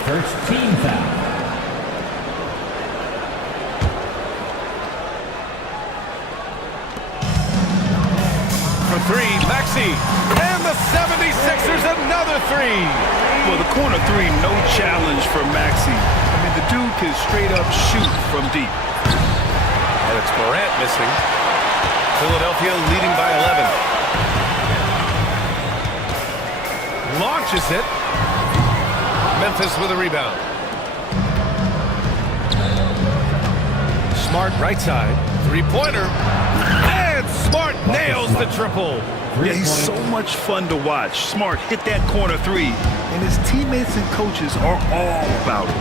First team foul. For 3, Maxey. And the 76ers another 3. Well, the corner 3, no challenge for Maxey. I mean, the dude can straight up shoot from deep. And it's Morant missing. Philadelphia leading by 11. launches it. Memphis with a rebound. Smart right side. Three-pointer. And Smart nails the triple. Yeah, he's so much fun to watch. Smart hit that corner three, and his teammates and coaches are all about it.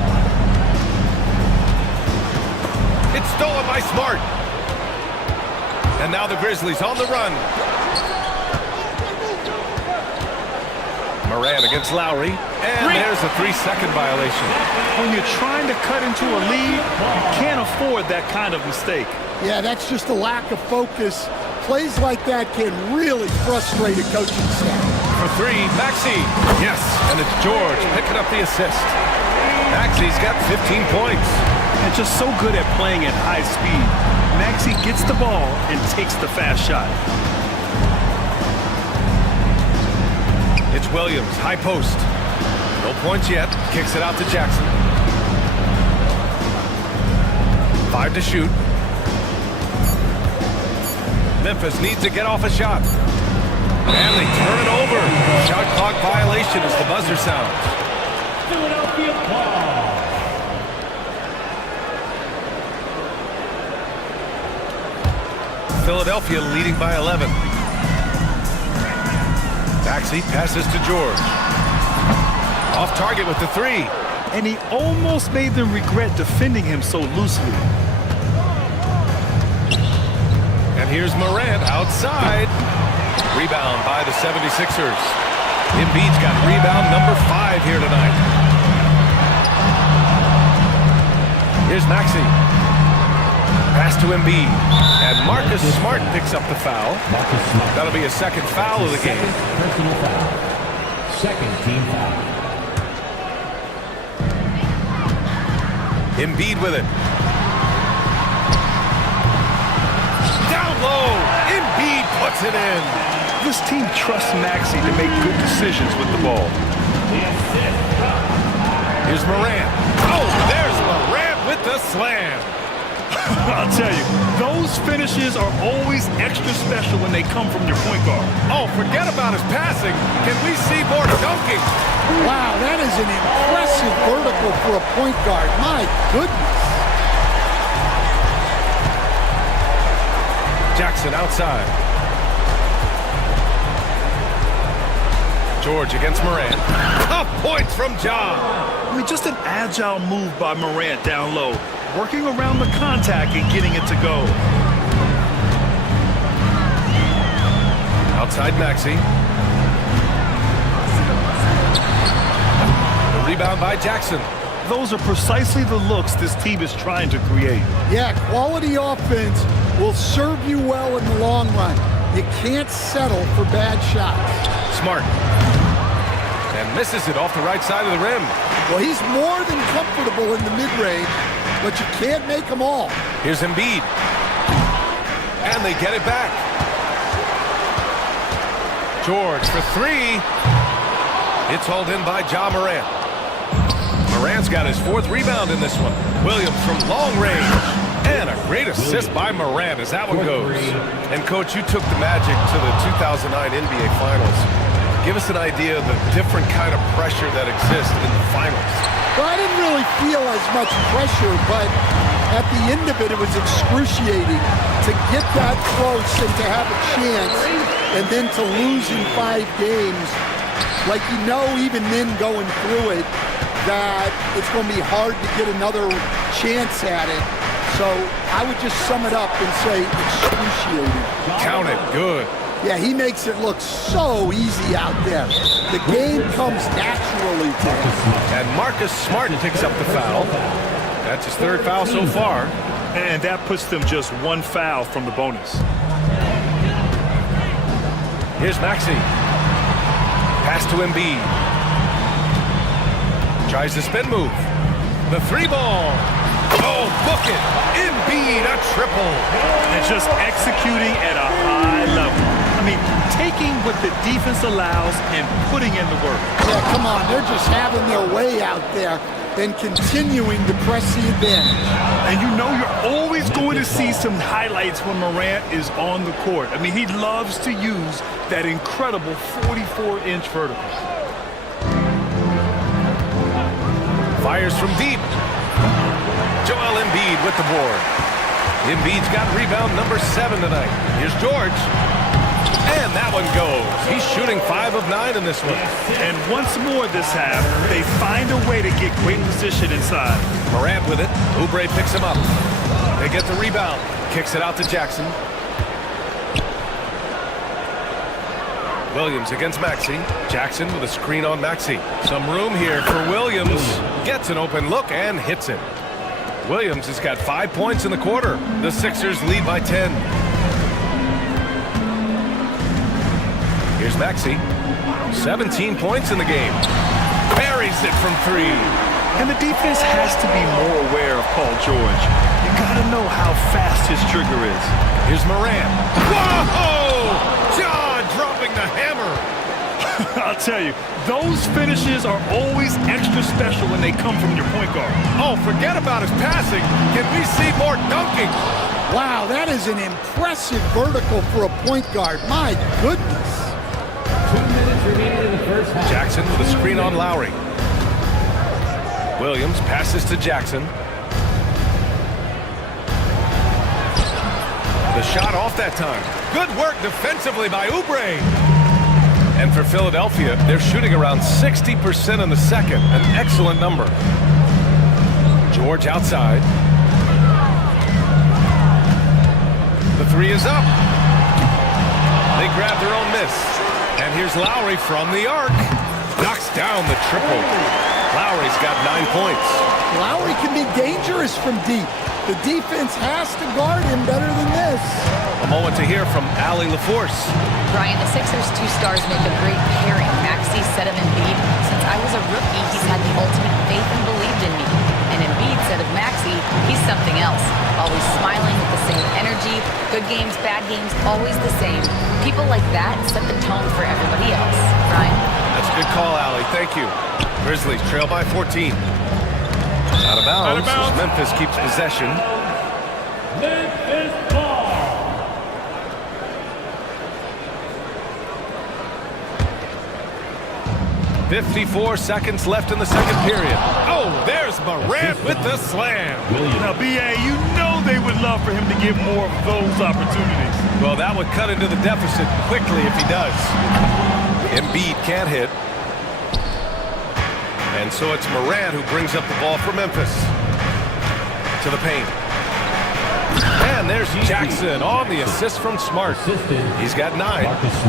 It's stolen by Smart. And now the Grizzlies on the run. Moran against Lowry. And there's a 3-second violation. When you're trying to cut into a lead, you can't afford that kind of mistake. Yeah, that's just a lack of focus. Plays like that can really frustrate a coaching staff. For three, Maxey. Yes, and it's George picking up the assist. Maxey's got 15 points. And just so good at playing at high speed. Maxey gets the ball and takes the fast shot. It's Williams, high post. No points yet. Kicks it out to Jackson. 5 to shoot. Memphis needs to get off a shot. And they turn it over. Shot clock violation as the buzzer sounds. Philadelphia ball. Philadelphia leading by 11. Maxey passes to George. Off target with the three. And he almost made them regret defending him so loosely. And here's Morant outside. Rebound by the 76ers. Embiid's got rebound number 5 here tonight. Here's Maxey. Pass to Embiid. And Marcus Smart picks up the foul. That'll be a second foul of the game. Personal foul. Second team foul. Embiid with it. Down low. Embiid puts it in. This team trusts Maxey to make good decisions with the ball. Here's Morant. Oh, there's Morant with the slam. I'll tell you, those finishes are always extra special when they come from your point guard. Oh, forget about his passing. Can we see more dunking? Wow, that is an impressive vertical for a point guard. My goodness. Jackson outside. George against Morant. Tough points from John. I mean, just an agile move by Morant down low, working around the contact and getting it to go. Outside Maxey. The rebound by Jackson. Those are precisely the looks this team is trying to create. Yeah, quality offense will serve you well in the long run. You can't settle for bad shots. Smart. And misses it off the right side of the rim. Well, he's more than comfortable in the mid-range, but you can't make them all. Here's Embiid. And they get it back. George for three. It's hauled in by Ja Morant. Morant's got his 4th rebound in this one. Williams from long range. And a great assist by Morant as that one goes. And, Coach, you took the Magic to the 2009 NBA Finals. Give us an idea of the different kind of pressure that exists in the finals. Well, I didn't really feel as much pressure, but at the end of it, it was excruciating to get that close and to have a chance, and then to lose in 5 games. Like, you know, even then going through it, that it's going to be hard to get another chance at it. So I would just sum it up and say excruciating. Count it. Good. Yeah, he makes it look so easy out there. The game comes naturally to him. And Marcus Smart picks up the foul. That's his 3rd foul so far. And that puts them just 1 foul from the bonus. Here's Maxey. Pass to Embiid. Tries the spin move. The 3-ball. Oh, book it. Embiid, a triple. And just executing at a high level. I mean, taking what the defense allows and putting in the work. Yeah, come on. They're just having their way out there and continuing to press the advantage. And you know you're always going to see some highlights when Morant is on the court. I mean, he loves to use that incredible 44-inch vertical. Fires from deep. Joel Embiid with the board. Embiid's got rebound number 7 tonight. Here's George. And that one goes. He's shooting 5 of 9 in this one. And once more this half, they find a way to get great position inside. Morant with it. Oubre picks him up. They get the rebound. Kicks it out to Jackson. Williams against Maxey. Jackson with a screen on Maxey. Some room here for Williams. Gets an open look and hits it. Williams has got 5 points in the quarter. The Sixers lead by 10. Here's Maxey. 17 points in the game. Buries it from 3. And the defense has to be more aware of Paul George. You gotta know how fast his trigger is. Here's Morant. Whoa! John dropping the hammer. I'll tell you, those finishes are always extra special when they come from your point guard. Oh, forget about his passing. Can we see more dunking? Wow, that is an impressive vertical for a point guard. My goodness. 2 minutes remaining in the first half. Jackson with a screen on Lowry. Williams passes to Jackson. The shot off that time. Good work defensively by Oubre. And for Philadelphia, they're shooting around 60% in the second. An excellent number. George outside. The 3 is up. They grab their own miss. And here's Lowry from the arc. Knocks down the triple. Lowry's got 9 points. Lowry can be dangerous from deep. The defense has to guard him better than this. A moment to hear from Allie LaForce. Brian, the Sixers' 2 stars make a great pairing. Maxey said of Embiid, since I was a rookie, he's had the ultimate faith and believed in me. And Embiid said of Maxey, he's something else. Always smiling with the same energy. Good games, bad games, always the same. People like that set the tone for everybody else. Brian? That's a good call, Allie. Thank you. Grizzlies trail by 14. Out of bounds. As Memphis keeps possession. Memphis ball. 54 seconds left in the second period. Oh, there's Morant with the slam. Now, B.A., you know they would love for him to get more of those opportunities. Well, that would cut into the deficit quickly if he does. Embiid can't hit. And so it's Morant who brings up the ball for Memphis. To the paint. And there's Jackson on the assist from Smart. He's got 9.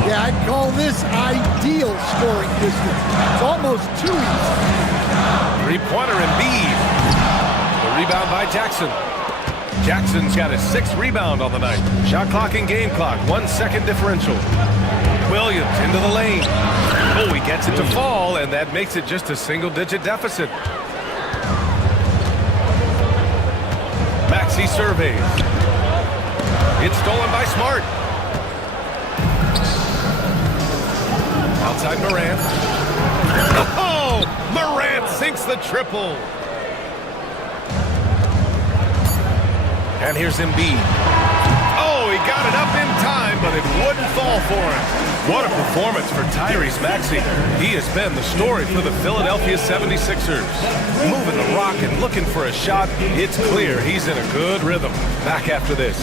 Yeah, I'd call this ideal scoring distance. It's almost too easy. 3-pointer Embiid. The rebound by Jackson. Jackson's got his 6th rebound on the night. Shot clock and game clock, 1 second differential. Williams into the lane. Oh, he gets it to fall, and that makes it just a single-digit deficit. Maxey surveys. It's stolen by Smart. Outside Morant. Oh, Morant sinks the triple. And here's Embiid. Oh, he got it up in time, but it wouldn't fall for him. What a performance for Tyrese Maxey. He has been the story for the Philadelphia 76ers. Moving the rock and looking for a shot. It's clear he's in a good rhythm. Back after this.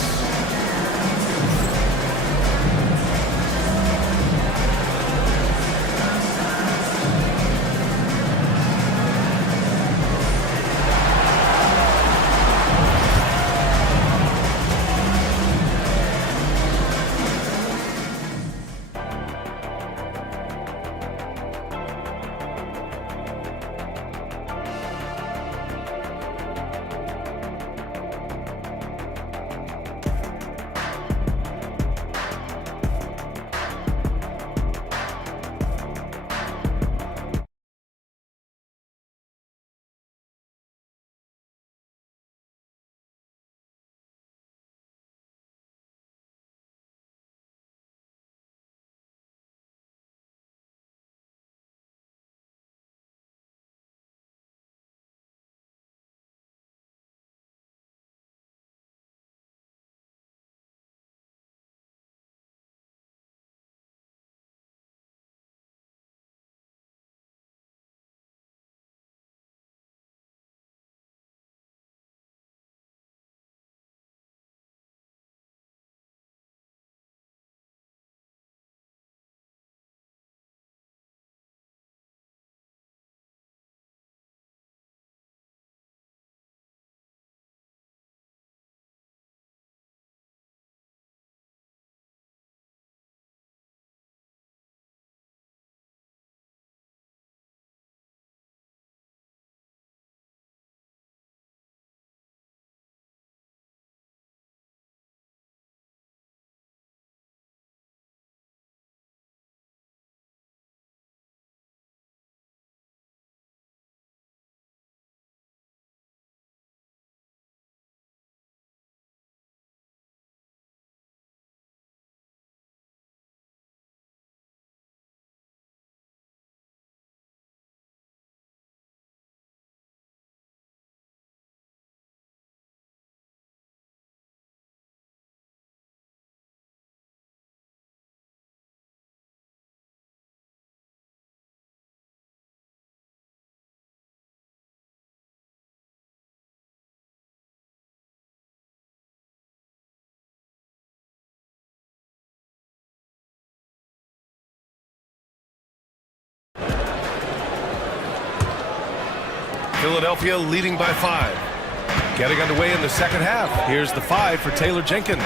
Philadelphia leading by 5. Getting underway in the second half. Here's the 5 for Taylor Jenkins.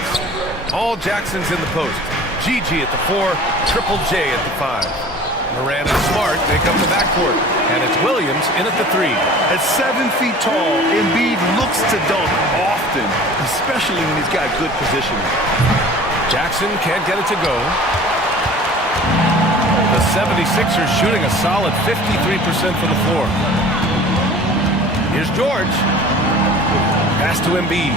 All Jackson's in the post. GG at the 4, Triple J at the 5. Moran and Smart make up the backcourt. And it's Williams in at the 3. At 7 feet tall, Embiid looks to dunk often, especially when he's got good positioning. Jackson can't get it to go. The 76ers shooting a solid 53% from the floor. Here's George. Pass to Embiid.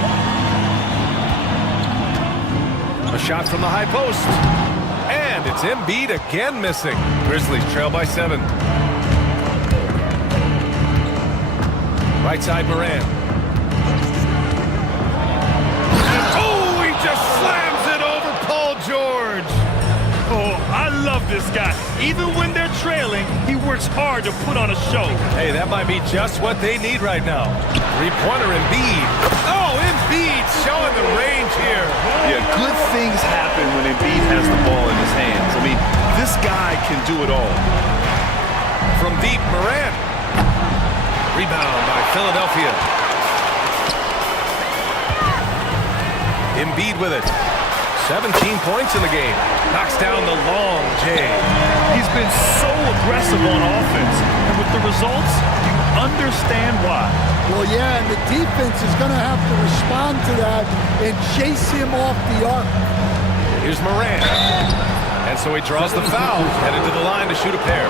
A shot from the high post. And it's Embiid again missing. Grizzlies trail by 7. Right side Moran. Oh, he just slams it over Paul George. Oh, I love this guy. Even when they're trailing, he works hard to put on a show. Hey, that might be just what they need right now. Three-pointer Embiid. Oh, Embiid showing the range here. Yeah, good things happen when Embiid has the ball in his hands. I mean, this guy can do it all. From deep, Moran. Rebound by Philadelphia. Embiid with it. 17 points in the game. Knocks down the long J. He's been so aggressive on offense. And with the results, you understand why. Well, yeah, and the defense is going to have to respond to that and chase him off the arc. Here's Moran. And so he draws the foul. Headed to the line to shoot a pair.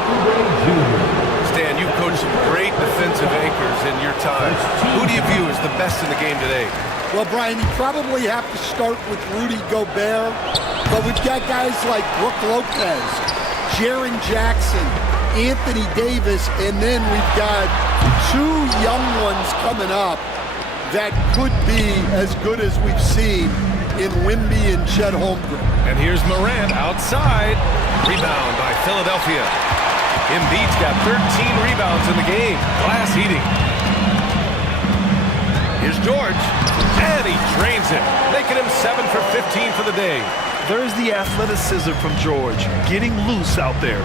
Stan, you've coached some great defensive anchors in your time. Who do you view as the best in the game today? Well, Brian, you probably have to start with Rudy Gobert, but we've got guys like Brook Lopez, Jaren Jackson, Anthony Davis, and then we've got 2 young ones coming up that could be as good as we've seen in Wemby and Chet Holmgren. And here's Moran outside. Rebound by Philadelphia. Embiid's got 13 rebounds in the game. Glass eating. Here's George. And he drains it, making him 7 for 15 for the day. There's the athleticism from George, getting loose out there.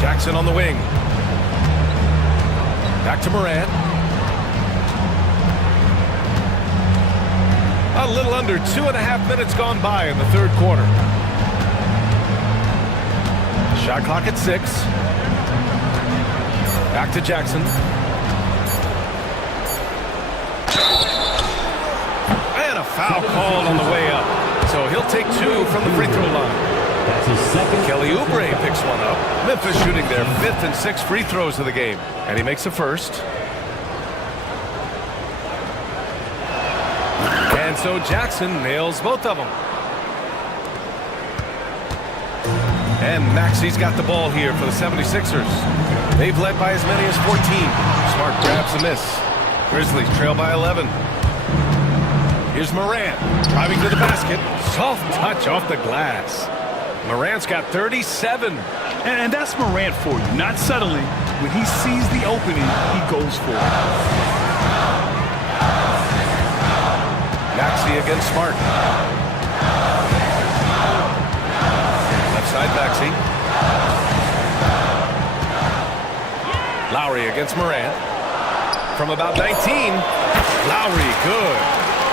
Jackson on the wing. Back to Moran. A little under 2.5 minutes gone by in the third quarter. Shot clock at 6. Back to Jackson. And a foul called on the way up. So he'll take 2 from the free throw line. That's his second. Kelly Oubre picks one up. Memphis shooting their 5th and 6th free throws of the game. And he makes the first. And so Jackson nails both of them. And Maxi's got the ball here for the 76ers. They've led by as many as 14. Smart grabs a miss. Grizzlies trail by 11. Here's Moran driving to the basket. Soft touch off the glass. Morant's got 37. And that's Morant for you. Not settling. When he sees the opening, he goes for it. Maxey against Smart. Left side Maxey. Lowry against Morant. From about 19. Lowry, good.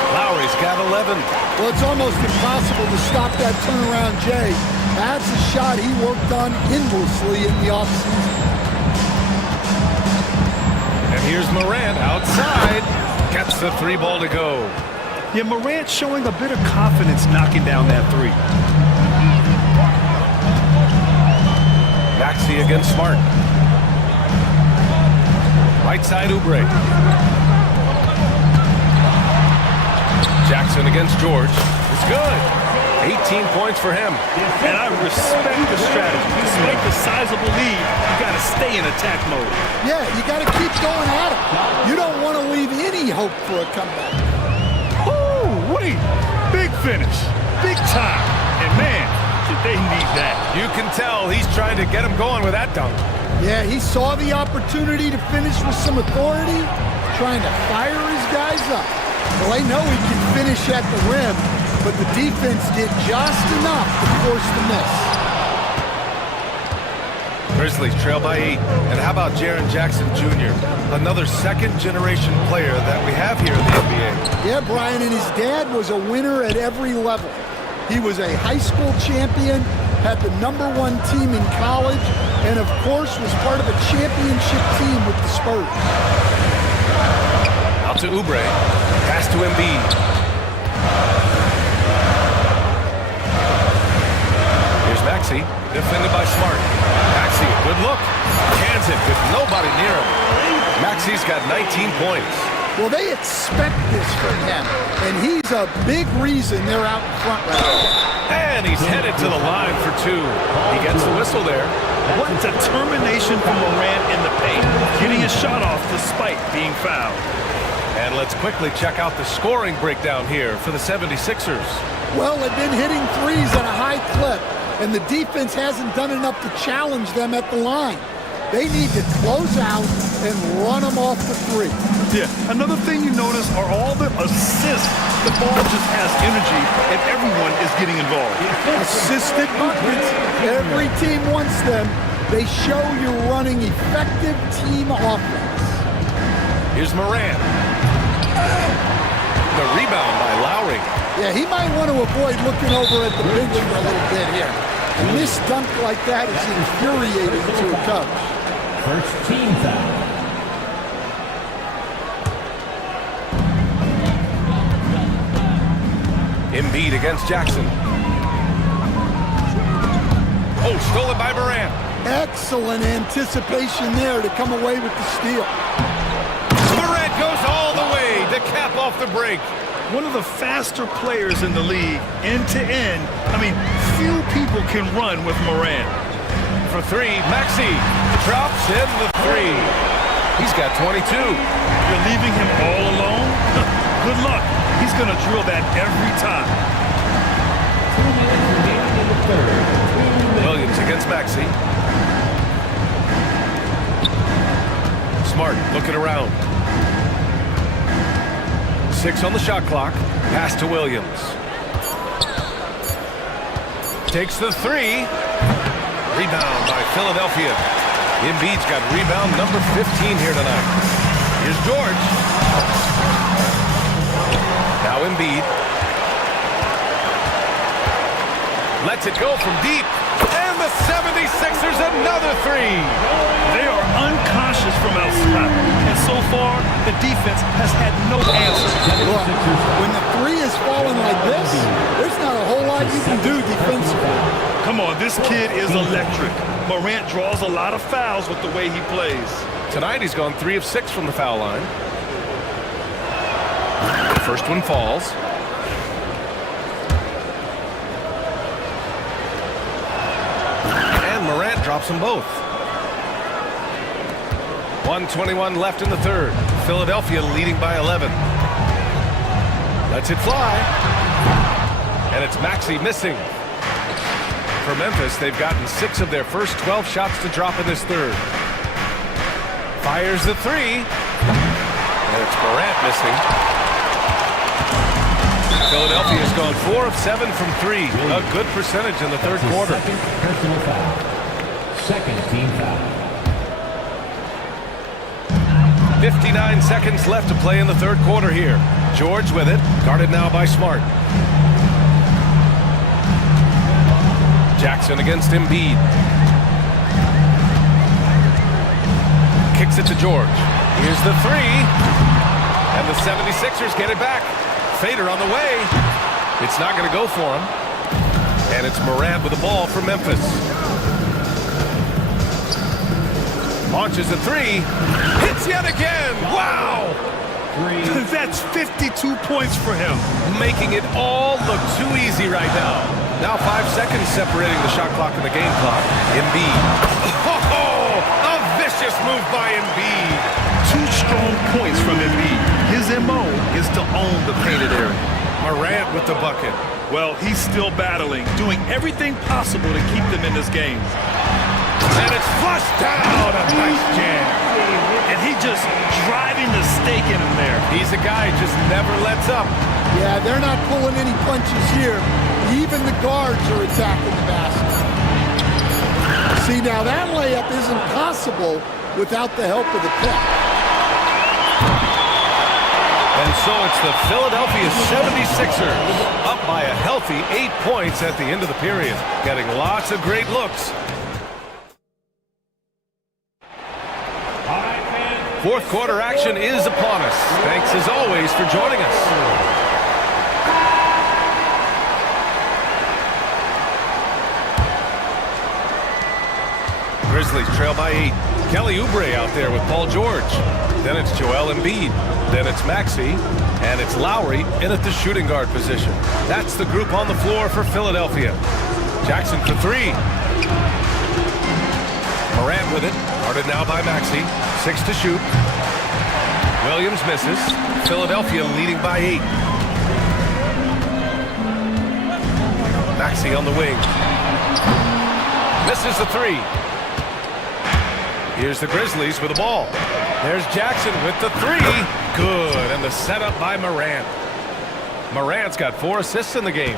Lowry's got 11. Well, it's almost impossible to stop that turnaround, Jay. That's a shot he worked on endlessly in the offseason. And here's Morant outside. Gets the 3 ball to go. Yeah, Morant showing a bit of confidence knocking down that 3. Maxey against Smart. Right side Oubre. Jackson against George. It's good. 18 points for him. And I respect the strategy. Despite the sizable lead, you got to stay in attack mode. Yeah, you got to keep going at it. You don't want to leave any hope for a comeback. Oh, wait. Big finish. Big time. And man, did they need that. You can tell he's trying to get him going with that dunk. Yeah, he saw the opportunity to finish with some authority, trying to fire his guys up. Well, I know he can finish at the rim, but the defense did just enough to force the miss. Grizzlies trail by 8. And how about Jaren Jackson Jr., another second-generation player that we have here in the NBA? Yeah, Brian, and his dad was a winner at every level. He was a high school champion, had the #1 team in college, and of course was part of a championship team with the Spurs. Out to Oubre. Pass to Embiid. Here's Maxey, defended by Smart. Maxey, good look. Cans it with nobody near him. Maxey's got 19 points. Well, they expect this from him, and he's a big reason they're out in front right now. And he's headed to the line for 2. He gets the whistle there. What determination from Morant in the paint, getting his shot off despite being fouled. And let's quickly check out the scoring breakdown here for the 76ers. Well, they've been hitting threes at a high clip, and the defense hasn't done enough to challenge them at the line. They need to close out and run them off the 3. Yeah, another thing you notice are all the assists. The ball just has energy, and everyone is getting involved. Assisted buckets. Every team wants them. They show you're running effective team offense. Here's Morant. The rebound by Lowry. Yeah, he might want to avoid looking over at the bench for a little bit here. A missed dunk like that is infuriating to a coach. First team foul. Embiid against Jackson. Oh, stolen by Morant. Excellent anticipation there to come away with the steal. Morant goes all the way to cap off the break. One of the faster players in the league, end to end. I mean, few people can run with Morant. For 3, Maxey drops in the 3. He's got 22. You're leaving him all alone? Good luck. He's going to drill that every time. 2 minutes remaining in the third. Williams against Maxey. Smart looking around. 6 on the shot clock. Pass to Williams. Takes the 3. Rebound by Philadelphia. Embiid's got rebound number 15 here tonight. Here's George. Now Embiid. Lets it go from deep. And the 76ers another 3. They are unconscious from outside. And so far, the defense has had no answer. Look, when the 3 is falling like this, there's not a whole lot you can do defensively. Come on, this kid is electric. Morant draws a lot of fouls with the way he plays. Tonight he's gone 3 of 6 from the foul line. First one falls. And Morant drops them both. 1:21 left in the third. Philadelphia leading by 11. Lets it fly. And it's Maxey missing. For Memphis, they've gotten 6 of their first 12 shots to drop in this third. Fires the 3. And it's Morant missing. Philadelphia's gone 4 of 7 from 3. A good percentage in the third quarter. Second personal foul. Second team foul. 59 seconds left to play in the third quarter here. George with it, guarded now by Smart. Jackson against Embiid. Kicks it to George. Here's the 3. And the 76ers get it back. Fader on the way. It's not going to go for him. And it's Morant with the ball for Memphis. Launches a 3. Hits yet again. Wow! That's 52 points for him. Making it all look too easy right now. Now 5 seconds separating the shot clock and the game clock. Embiid. Oh, a vicious move by Embiid. 2 strong points from Embiid. His MO is to own the painted area. Morant with the bucket. Well, he's still battling, doing everything possible to keep them in this game. And it's flushed down. A nice jam. And he just driving the stake in him there. He's a guy who just never lets up. Yeah, they're not pulling any punches here. Even the guards are attacking the basket. See, now that layup isn't possible without the help of the pick. And so it's the Philadelphia 76ers up by a healthy 8 points at the end of the period, getting lots of great looks. Fourth quarter action is upon us. Thanks as always for joining us. Grizzlies trail by 8. Kelly Oubre out there with Paul George. Then it's Joel Embiid. Then it's Maxey. And it's Lowry in at the shooting guard position. That's the group on the floor for Philadelphia. Jackson for 3. Morant with it. Guarded now by Maxey. 6 to shoot. Williams misses. Philadelphia leading by 8. Maxey on the wing. Misses the 3. Here's the Grizzlies with the ball. There's Jackson with the 3. Good. And the setup by Morant. Morant's got 4 assists in the game.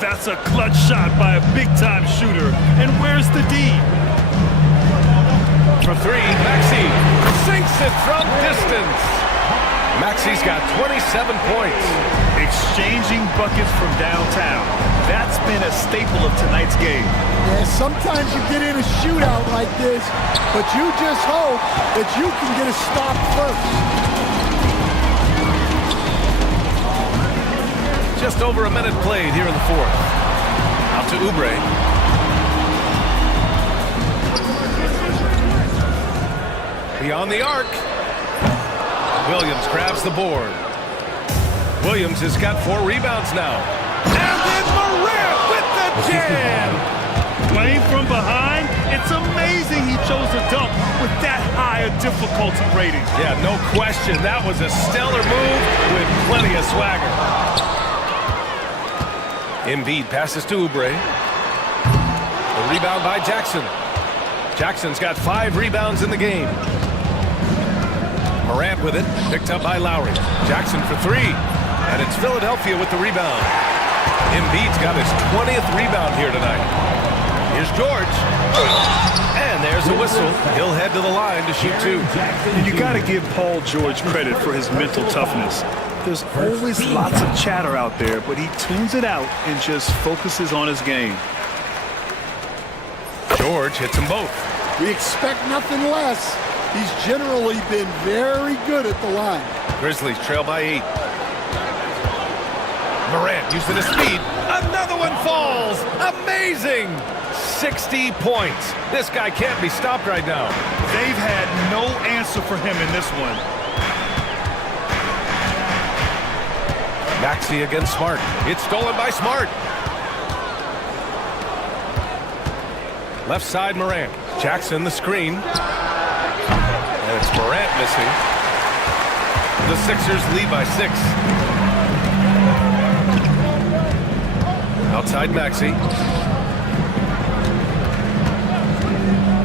That's a clutch shot by a big-time shooter. And where's the D? For 3, Maxey sinks it from distance. Maxey's got 27 points. Exchanging buckets from downtown. That's been a staple of tonight's game. Yeah, sometimes you get in a shootout like this, but you just hope that you can get a stop first. Just over a minute played here in the fourth. Out to Oubre. Beyond the arc. Williams grabs the board. Williams has got 4 rebounds now. And then Morant with the jam! Playing from behind, it's amazing he chose a dunk with that high a difficulty rating. Yeah, no question. That was a stellar move with plenty of swagger. Embiid passes to Oubre. The rebound by Jackson. Jackson's got 5 rebounds in the game. Morant with it, picked up by Lowry. Jackson for 3, and it's Philadelphia with the rebound. Embiid's got his 20th rebound here tonight. Here's George, and there's a whistle. He'll head to the line to shoot 2. You got to give Paul George credit for his mental toughness. There's always lots of chatter out there, but he tunes it out and just focuses on his game. George hits them both. We expect nothing less. He's generally been very good at the line. Grizzlies trail by 8. Morant using his speed. Another one falls. Amazing. 60 points. This guy can't be stopped right now. They've had no answer for him in this one. Maxey against Smart. It's stolen by Smart. Left side Morant. Jackson the screen. And it's Morant missing. The Sixers lead by 6. Outside Maxey.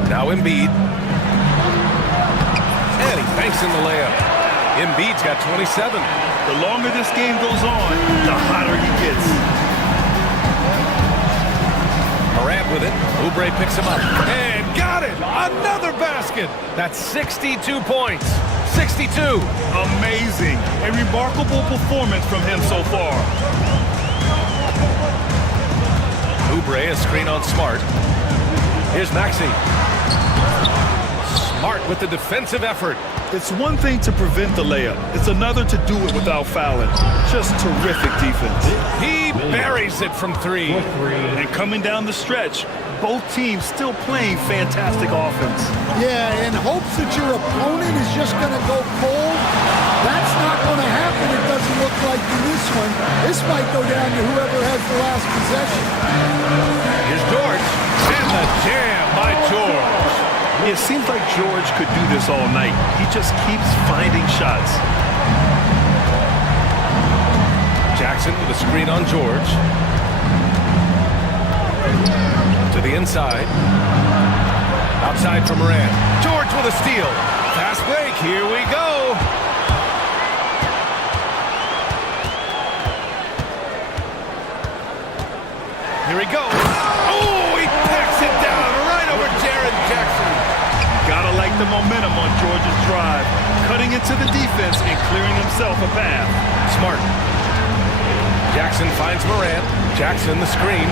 Now Embiid. And he banks in the layup. Embiid's got 27. The longer this game goes on, the hotter he gets. Morant with it. Oubre picks him up. And got it! Another basket! That's 62 points. 62. Amazing. A remarkable performance from him so far. Oubre, a screen on Smart. Here's Maxey. Smart with the defensive effort. It's one thing to prevent the layup. It's another to do it without fouling. Just terrific defense. He buries it from 3. And coming down the stretch, both teams still playing fantastic offense. Yeah, in hopes that your opponent is just going to go cold. That's not going to happen, it doesn't look like in this one. This might go down to whoever has the last possession. Here's George. And the jam by George. It seems like George could do this all night. He just keeps finding shots. Jackson with a screen on George. To the inside. Outside for Morant. George with a steal. Fast break. Here we go. Here he goes. Oh, he packs it down right over Jerry. Jaren Jackson. Gotta like the momentum on Georgia's drive. Cutting into the defense and clearing himself a path. Smart. Jackson finds Morant. Jackson the screen.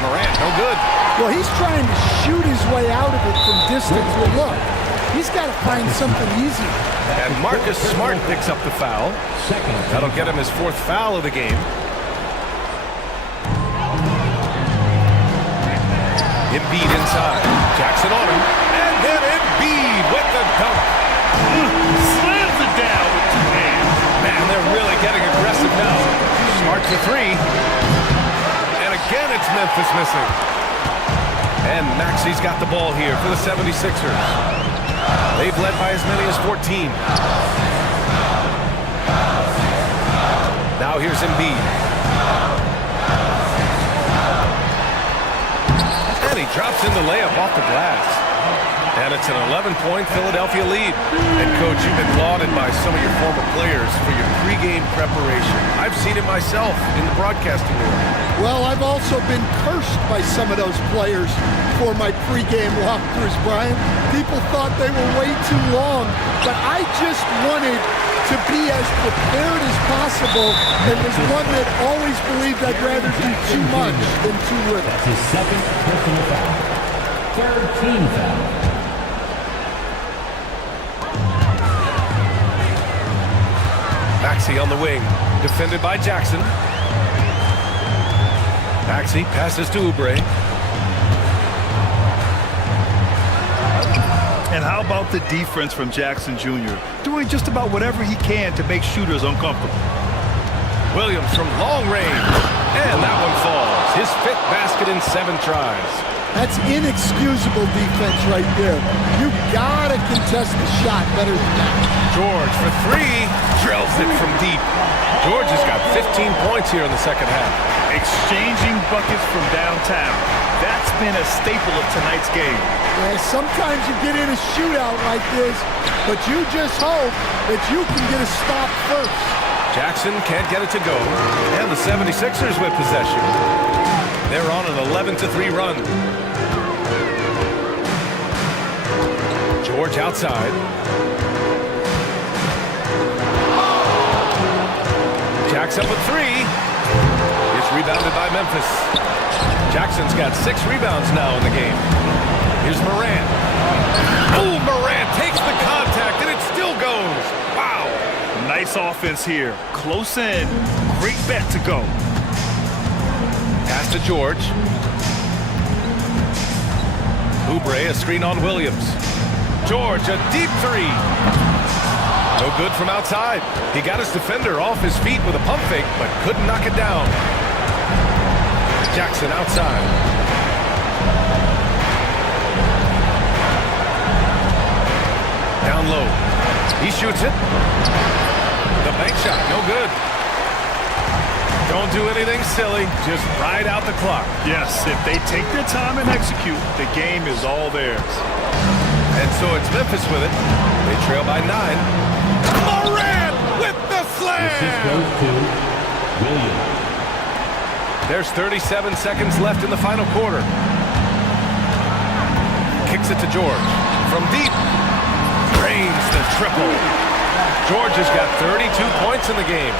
Morant, no good. Well, he's trying to shoot his way out of it from distance. But look, he's got to find something easy. And Marcus Smart picks up the foul. That'll get him his 4th foul of the game. Embiid inside. Jackson on him. And then Embiid with the dunk. Slams it down with 2 hands. Man, they're really getting aggressive now. Smart to 3. And again, it's Memphis missing. And Maxi's got the ball here for the 76ers. They've led by as many as 14. Now here's Embiid. And he drops in the layup off the glass. And it's an 11-point Philadelphia lead. And Coach, you've been lauded by some of your former players for your pregame preparation. I've seen it myself in the broadcasting room. Well, I've also been cursed by some of those players for my pregame walkthroughs, Brian. People thought they were way too long, but I just wanted to be as prepared as possible and was one that always believed I'd rather do too much than too little. That's his 2nd personal foul. 3rd team foul. Maxey on the wing, defended by Jackson. Maxey passes to Oubre. And how about the defense from Jackson Jr.? Doing just about whatever he can to make shooters uncomfortable. Williams from long range. And that one falls. His 5th basket in 7 tries. That's inexcusable defense right there. You gotta contest the shot better than that. George for 3. Drills it from deep. George has got 15 points here in the 2nd half. Exchanging buckets from downtown. That's been a staple of tonight's game. Yeah, sometimes you get in a shootout like this, but you just hope that you can get a stop first. Jackson can't get it to go. And the 76ers with possession. They're on an 11-3 run. George outside. Jack's up with 3. It's rebounded by Memphis. Jackson's got 6 rebounds now in the game. Here's Morant. Oh, Morant takes the contact, and it still goes. Wow. Nice offense here. Close in. Great bet to go. Pass to George. Oubre, a screen on Williams. George, a deep 3. No good from outside. He got his defender off his feet with a pump fake, but couldn't knock it down. Jackson outside. Down low. He shoots it. The bank shot, no good. Don't do anything silly. Just ride out the clock. Yes, if they take their time and execute, the game is all theirs. And so it's Memphis with it. They trail by 9. Morant with the slam! Assist goes to Williams. There's 37 seconds left in the final quarter. Kicks it to George. From deep. Drains the triple. George has got 32 points in the game.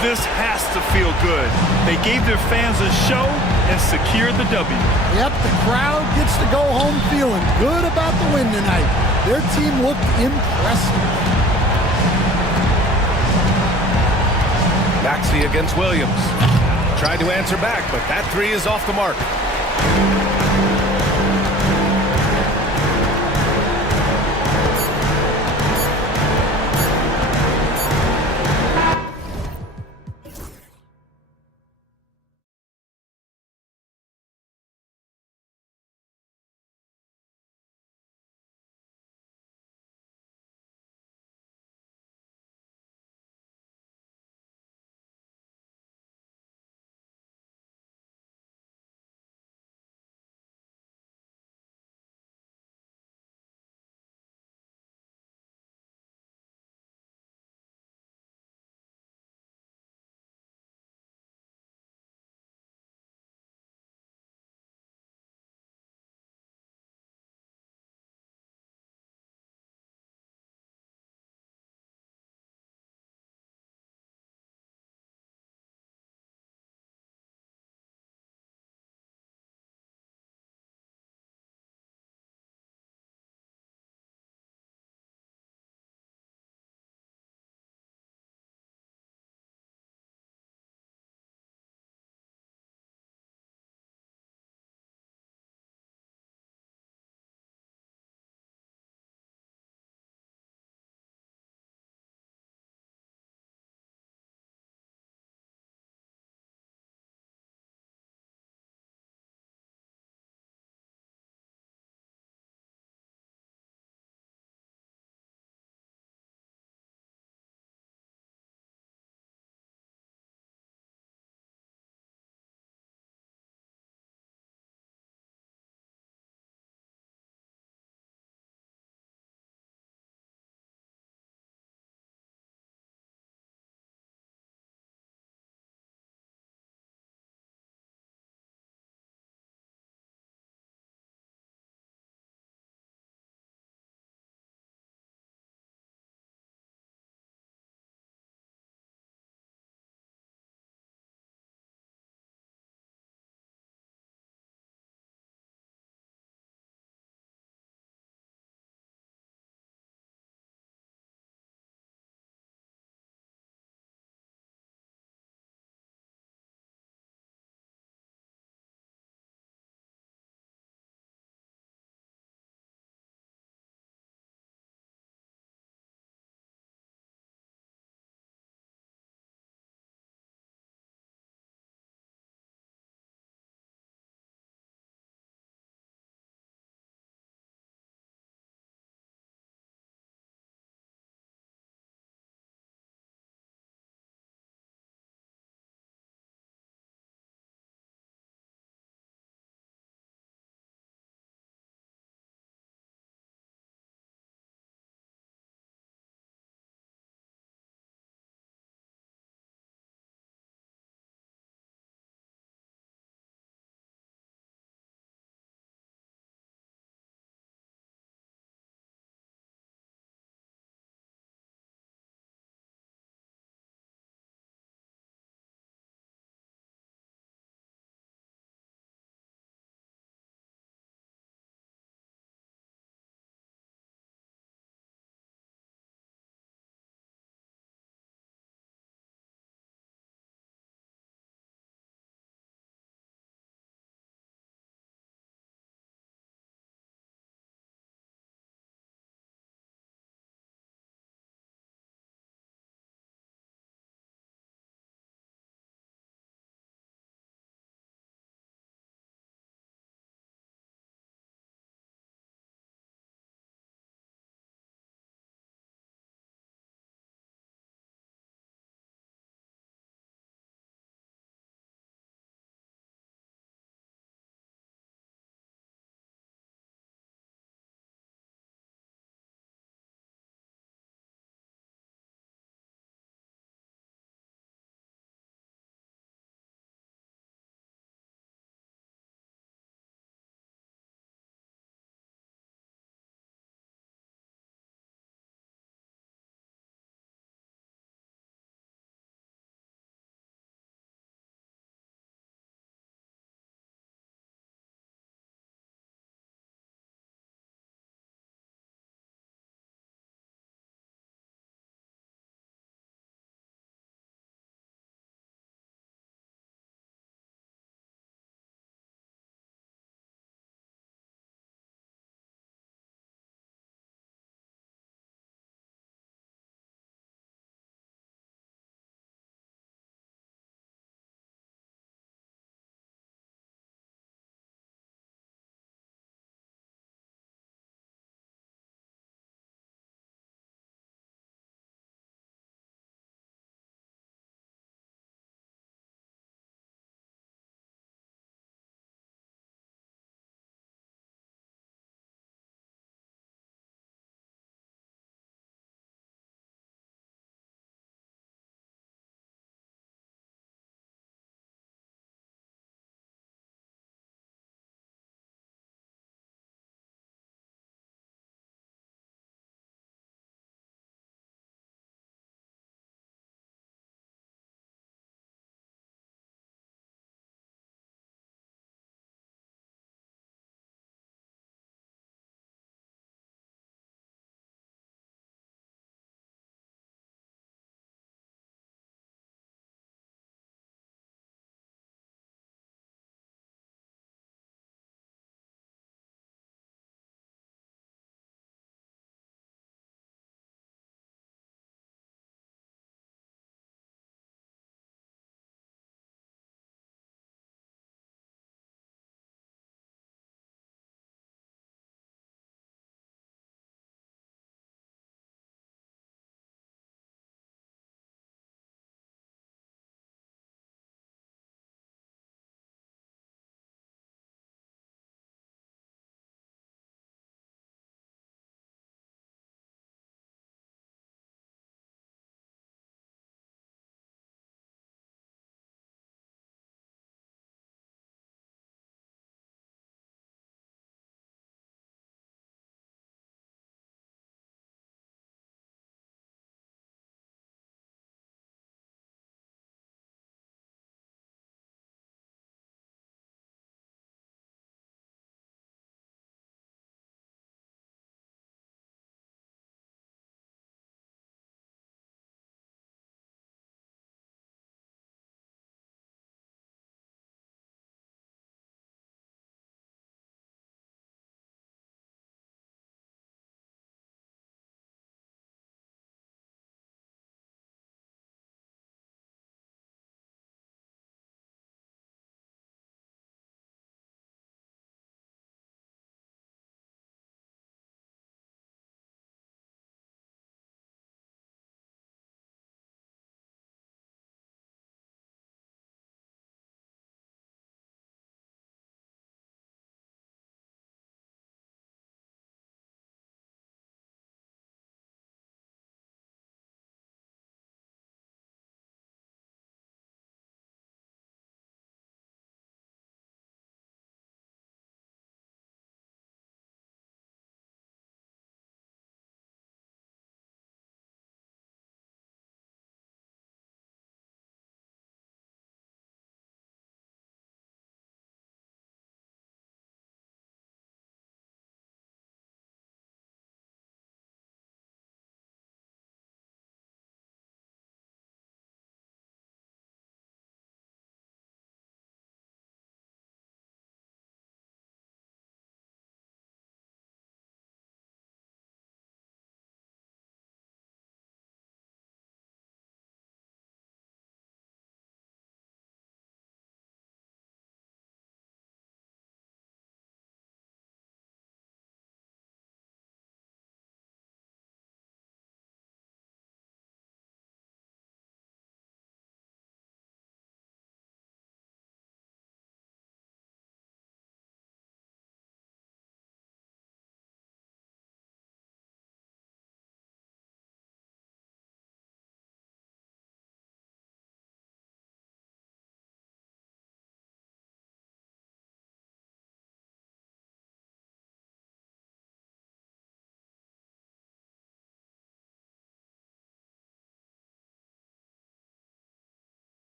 This has to feel good. They gave their fans a show and secured the W. Yep, the crowd gets to go home feeling good about the win tonight. Their team looked impressive. Maxey against Williams. Tried to answer back, but that 3 is off the mark.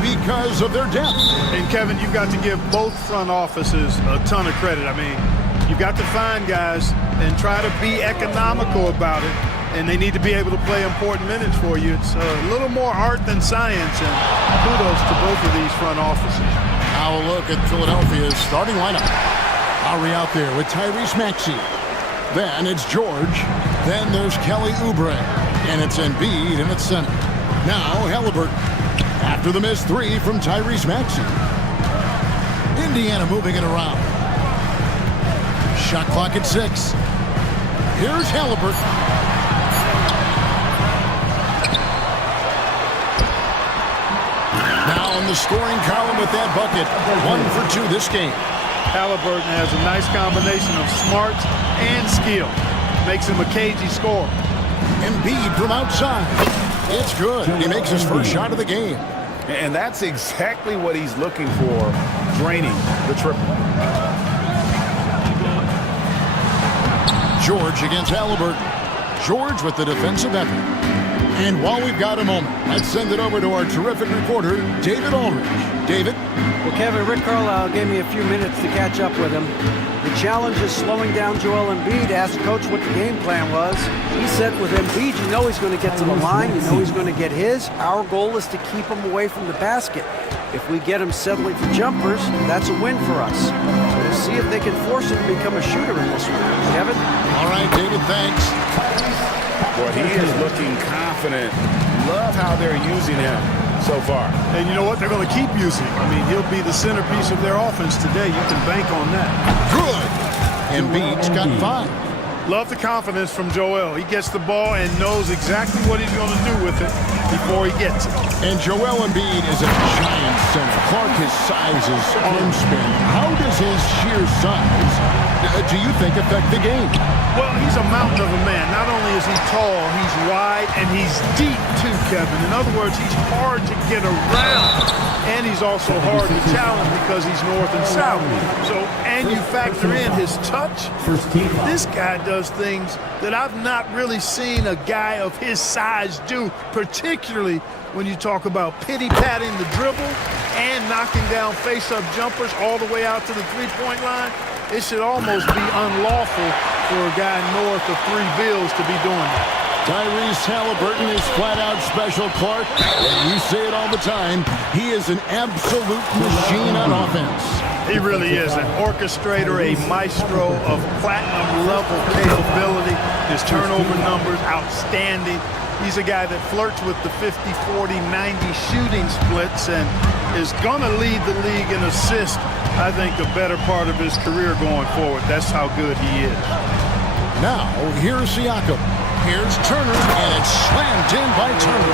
because of their depth. And Kevin, you've got to give both front offices a ton of credit. I mean, you've got to find guys and try to be economical about it, and they need to be able to play important minutes for you. It's a little more art than science, and kudos to both of these front offices. Now a look at Philadelphia's starting lineup. Lowry out there with Tyrese Maxey. Then it's George. Then there's Kelly Oubre. And it's Embiid in its center. Now Halliburton. After the missed three from Tyrese Maxey. Indiana moving it around. Shot clock at 6. Here's Halliburton. Now in the scoring column with that bucket. 1 for 2 this game. Halliburton has a nice combination of smarts and skill. Makes him a cagey scorer. Embiid from outside. It's good. He makes his first shot of the game. And that's exactly what he's looking for, draining the triple. George against Halliburton. George with the defensive effort. And while we've got a moment, let's send it over to our terrific reporter, David Aldridge. David? Well, Kevin, Rick Carlisle gave me a few minutes to catch up with him. The challenge is slowing down Joel Embiid. Asked Coach what the game plan was. He said with Embiid, you know he's going to get to the line. You know he's going to get his. Our goal is to keep him away from the basket. If we get him settling for jumpers, that's a win for us. So we'll see if they can force him to become a shooter in this one. Kevin? All right, David, thanks. Boy, he is looking confident. Love how they're using him so far. And you know what? They're going to keep using him. I mean, he'll be the centerpiece of their offense today. You can bank on that. Good. Embiid's got 5. Love the confidence from Joel. He gets the ball and knows exactly what he's going to do with it before he gets it. And Joel Embiid is a giant center. Clark, his size, his arm span. How does his sheer size, do you think, affect the game? Well, he's a mountain of a man. Not only is he tall, he's wide, and he's deep too, Kevin. In other words, he's hard to get around. And he's also hard to challenge because he's north and south. So, and you factor in his touch, this guy does things that I've not really seen a guy of his size do, particularly when you talk about pity-patting the dribble and knocking down face-up jumpers all the way out to the three-point line. It should almost be unlawful for a guy north of 3 bills to be doing that. Tyrese Halliburton is flat-out special, Clark. And you say it all the time. He is an absolute machine on offense. He really is an orchestrator, a maestro of platinum-level capability. His turnover numbers, outstanding. He's a guy that flirts with the 50, 40, 90 shooting splits and is going to lead the league in assists, I think, the better part of his career going forward. That's how good he is. Now, here's Siakam. Here's Turner, and it's slammed in by Turner.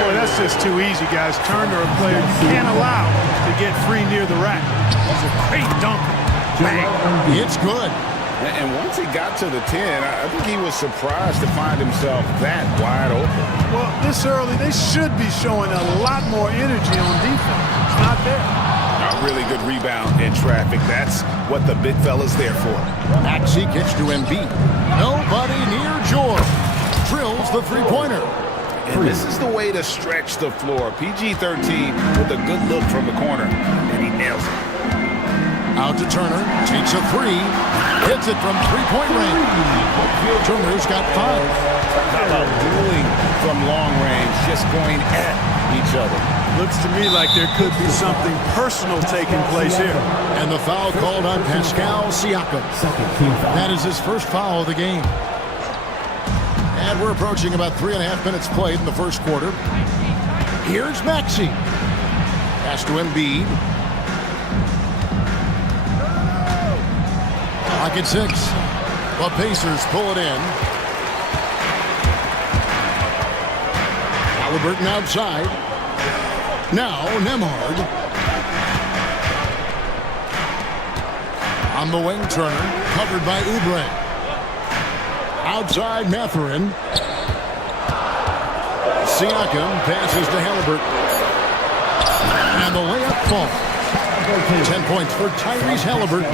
Boy, that's just too easy, guys. Turner, a player you can't allow to get free near the rack. He's a great dunker. Bang. It's good. And once he got to the 10, I think he was surprised to find himself that wide open. Well, this early, they should be showing a lot more energy on defense. It's not there. A really good rebound in traffic. That's what the big fella's there for. Maxey gets to Embiid. Nobody near George. Drills the three-pointer. And this is the way to stretch the floor. PG-13 with a good look from the corner. And he nails it. Out to Turner. Takes a 3. Hits it from three-point range. Turner's got 5. How about dueling from long range, just going at each other? Looks to me like there could be something personal taking place here. And the foul called on Pascal Siakam. That is his first foul of the game. And we're approaching about 3.5 minutes played in the first quarter. Here's Maxey. Pass to Embiid. Clock at 6. The Pacers pull it in. Halliburton outside. Now Nembhard. On the wing, Turner. Covered by Oubre. Outside, Mathurin. Siakam passes to Halliburton. And the layup falls. 10 points for Tyrese Halliburton.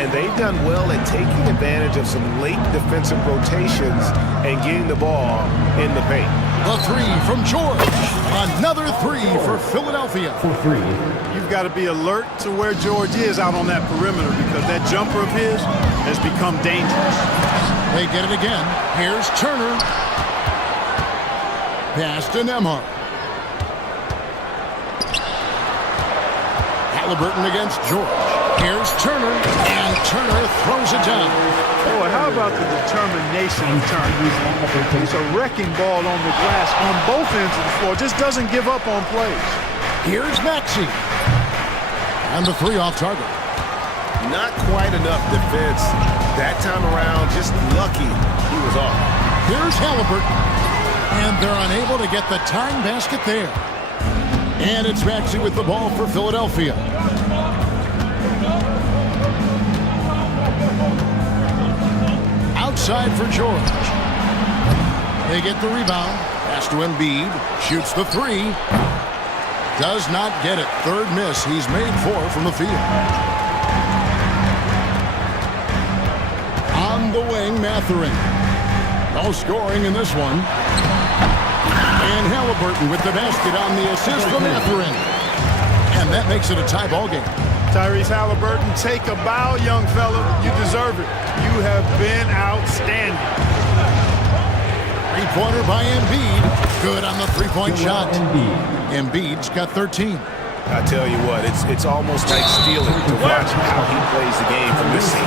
And they've done well at taking advantage of some late defensive rotations and getting the ball in the paint. The 3 from George. Another three for Philadelphia. You've got to be alert to where George is out on that perimeter because that jumper of his has become dangerous. They get it again. Here's Turner. Pass to Nembhard. Halliburton against George. Here's Turner, and Turner throws it down. Boy, how about the determination of Turner? He's a wrecking ball on the glass on both ends of the floor. Just doesn't give up on plays. Here's Maxey. And the three off target. Not quite enough defense that time around. Just lucky he was off. Here's Halliburton. And they're unable to get the tying basket there. And it's Maxey with the ball for Philadelphia. Outside for George. They get the rebound. Pass to Embiid. Shoots the three. Does not get it. Third miss. He's made four from the field. On the wing, Mathurin. No scoring in this one. And Halliburton with the basket on the assist from Mathurin. And that makes it a tie ball game. Tyrese Halliburton, take a bow, young fella. You deserve it. You have been outstanding. Three-pointer by Embiid. Good on the three-point shot. Embiid's got 13. I tell you what, it's almost like stealing to watch how he plays the game from this scene.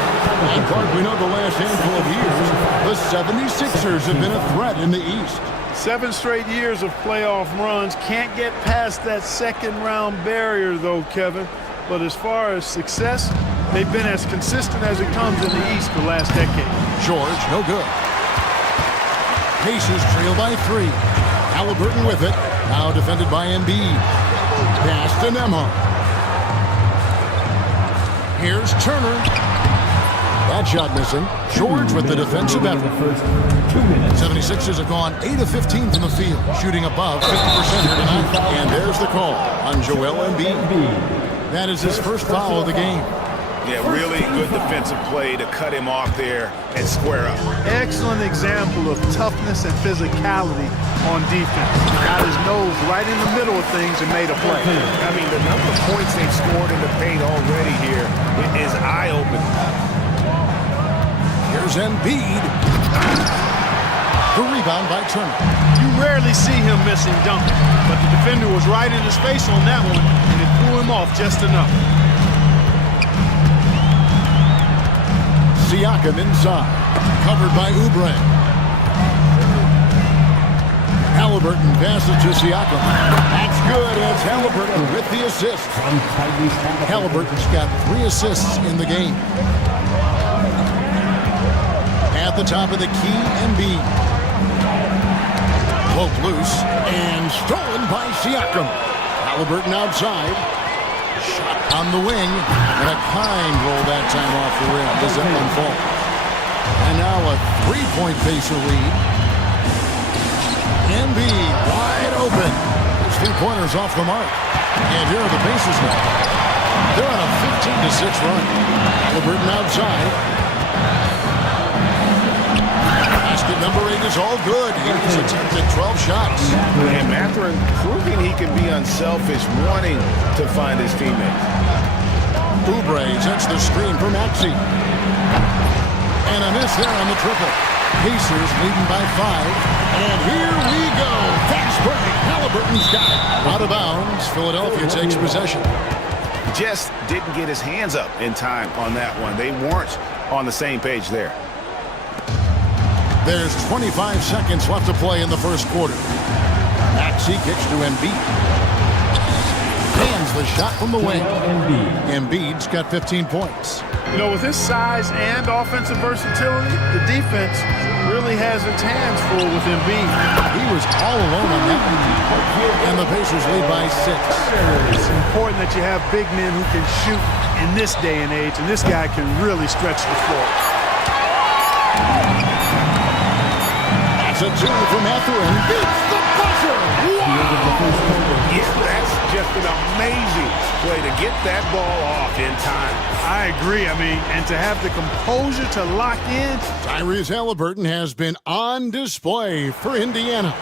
And Clark, we know the last handful of years, the 76ers have been a threat in the East. 7 straight years of playoff runs. Can't get past that second-round barrier, though, Kevin. But as far as success, they've been as consistent as it comes in the East the last decade. George, no good. Pacers trail by 3. Halliburton with it. Now defended by Embiid. Pass to Nembhard. Here's Turner. That shot missing. George with the defensive effort. 76ers have gone 8 of 15 from the field, shooting above 50% here tonight. And there's the call on Joel Embiid. That is his first foul of the game. Yeah, really good defensive play to cut him off there and square up. Excellent example of toughness and physicality on defense. Got his nose right in the middle of things and made a play. I mean, the number of points they've scored in the paint already here is eye-opening. Here's Embiid. The rebound by Turner. You rarely see him missing dunks, but the defender was right in his face on that one, and it threw him off just enough. Siakam inside. Covered by Oubre. Halliburton passes to Siakam. That's good. It's Halliburton with the assist. Halliburton's got 3 assists in the game. At the top of the key, Embiid. Broke loose and stolen by Siakam. Halliburton outside. Shot on the wing. And a kind roll that time off the rim. Does that one fall? And now a 3-point Pacer lead. Embiid wide open. His 3-pointers off the mark. And here are the Pacers now. They're on a 15-6 run. Halliburton outside. Basket number 8 is all good. He's attempted 12 shots. And Mathurin proving he can be unselfish, wanting to find his teammates. Oubre sets the screen for Maxey. And a miss there on the triple. Pacers leading by 5. And here we go. Fast break. Halliburton's got it. Out of bounds. Philadelphia takes possession. Just didn't get his hands up in time on that one. They weren't on the same page there. There's 25 seconds left to play in the first quarter. Maxey kicks to Embiid. Hands the shot from the wing. Embiid's got 15 points. You know, with his size and offensive versatility, the defense really has its hands full with Embiid. He was all alone on that one. And the Pacers lead by 6. It's important that you have big men who can shoot in this day and age, and this guy can really stretch the floor. That's a 2 from Mathurin. Beats the buzzer. Wow. Yeah, that's just an amazing play to get that ball off in time. I agree. I mean, and to have the composure to lock in. Tyrese Halliburton has been on display for Indiana.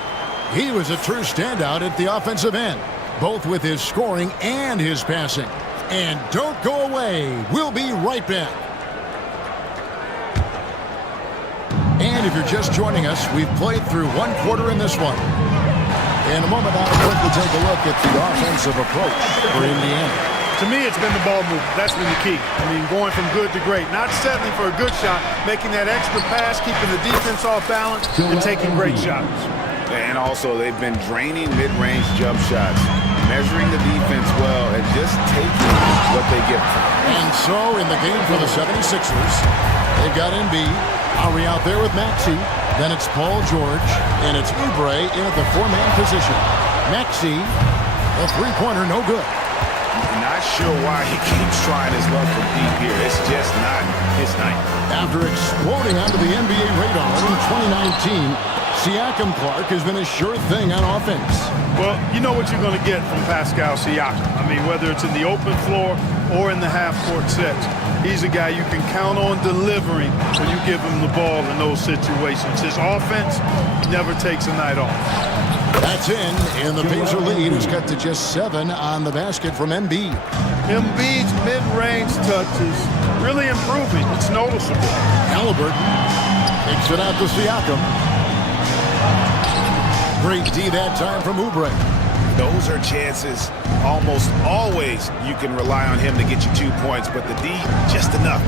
He was a true standout at the offensive end, both with his scoring and his passing. And don't go away. We'll be right back. And if you're just joining us, we've played through one quarter in this one. In a moment, I'll quickly take a look at the offensive approach for Indiana. To me, it's been the ball movement. That's been the key. I mean, going from good to great. Not settling for a good shot, making that extra pass, keeping the defense off balance, and taking great shots. And also, they've been draining mid-range jump shots, measuring the defense well, and just taking what they give them. And so, in the game for the 76ers, they've got Embiid. Lowry out there with Maxey. Then it's Paul George, and it's Oubre in at the four-man position. Maxey, a three-pointer, no good. Not sure why he keeps trying his luck from deep here. It's just not his night. After exploding onto the NBA radar in 2019, Siakam Clark has been a sure thing on offense. Well, you know what you're going to get from Pascal Siakam. I mean, whether it's in the open floor or in the half-court sets, he's a guy you can count on delivering when you give him the ball in those situations. His offense never takes a night off. That's in, and the Pacer lead is cut to just 7 on the basket from Embiid. Embiid's mid-range touches really improving. It's noticeable. Halliburton takes it out to Siakam. Great D that time from Oubre. Those are chances. Almost always you can rely on him to get you 2 points, but the D, just enough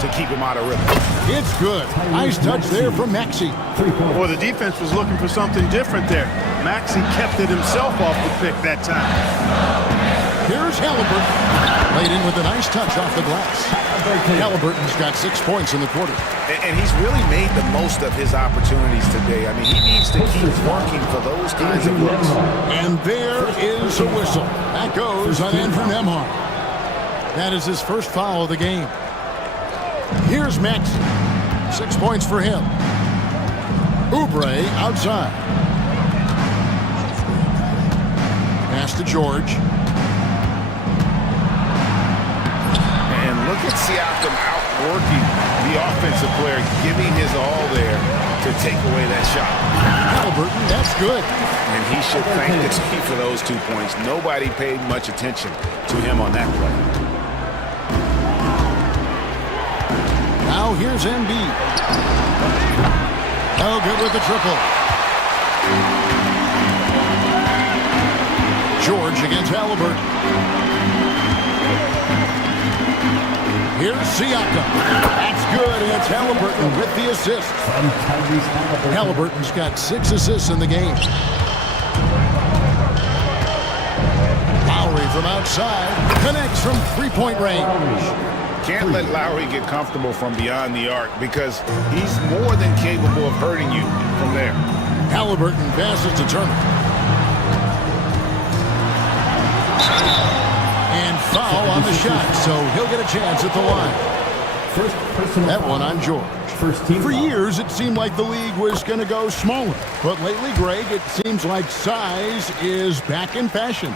to keep him out of rhythm. It's good. Nice touch there from Maxey. Boy, the defense was looking for something different there. Maxey kept it himself off the pick that time. Here's Halliburton. Laid in with a nice touch off the glass. Halliburton's got 6 points in the quarter. And he's really made the most of his opportunities today. I mean, he needs to keep working for those kinds of looks. And there is a whistle. That goes on Andrew Nembhard. That is his first foul of the game. Here's Maxey. 6 points for him. Oubre outside. Pass to George. And look at Siakam outworking the offensive player, giving his all there to take away that shot. Halliburton, that's good. And he should thank the team for those 2 points. Nobody paid much attention to him on that play. Now here's Embiid. Oh, good with the triple. George against Halliburton. Here's Siakam. That's good, and it's Halliburton with the assist. Halliburton's got 6 assists in the game. Lowry from outside connects from three-point range. Can't let Lowry get comfortable from beyond the arc because he's more than capable of hurting you from there. Halliburton passes to Turner. And foul on the shot, so he'll get a chance at the line. That one on George. For years, it seemed like the league was going to go smaller. But lately, Greg, it seems like size is back in fashion.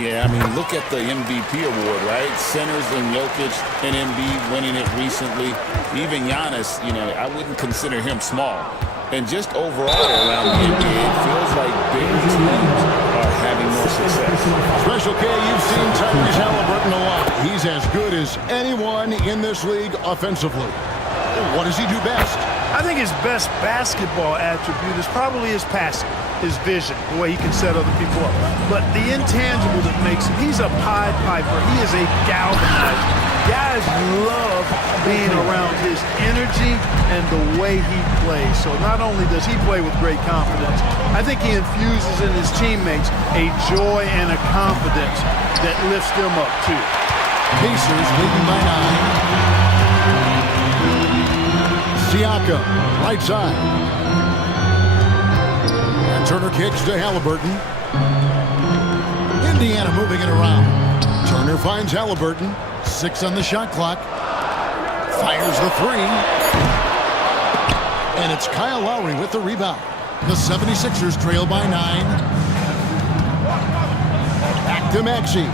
Yeah, I mean, look at the MVP award, right? Centers and Jokic and Embiid winning it recently. Even Giannis, you know, I wouldn't consider him small. And just overall around the NBA, it feels like big teams are having more success. Special K, you've seen Tyrese Halliburton a lot. He's as good as anyone in this league offensively. What does he do best? I think his best basketball attribute is probably his passing, his vision, the way he can set other people up. But the intangible that makes him, he's a Pied Piper. He is a galvanizer. Guys love being around his energy and the way he plays. So not only does he play with great confidence, I think he infuses in his teammates a joy and a confidence that lifts them up too. Pacers leading by 9. Siakam, right side. And Turner kicks to Halliburton. Indiana moving it around. Turner finds Halliburton. 6 on the shot clock. Fires the 3. And it's Kyle Lowry with the rebound. The 76ers trail by 9. Back to Maxey.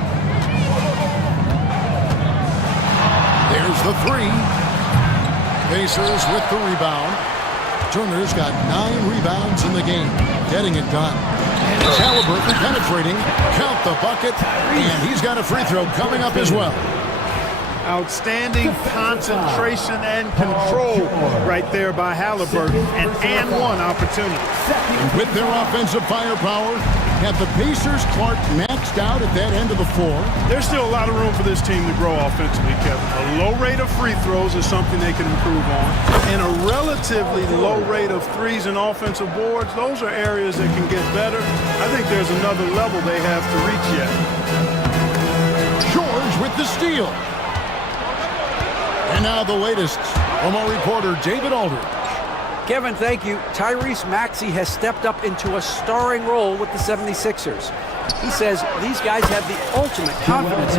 There's the 3. Pacers with the rebound. Turner's got 9 rebounds in the game, getting it done. And it's Halliburton penetrating. Count the bucket. And he's got a free throw coming up as well. Outstanding concentration and control right there by Halliburton. And one opportunity. With their offensive firepower, have the Pacers Clark maxed out at that end of the floor? There's still a lot of room for this team to grow offensively, Kevin. A low rate of free throws is something they can improve on. And a relatively low rate of threes and offensive boards, those are areas that can get better. I think there's another level they have to reach yet. George with the steal. And now the latest from our reporter, David Aldridge. Kevin, thank you. Tyrese Maxey has stepped up into a starring role with the 76ers. He says these guys have the ultimate confidence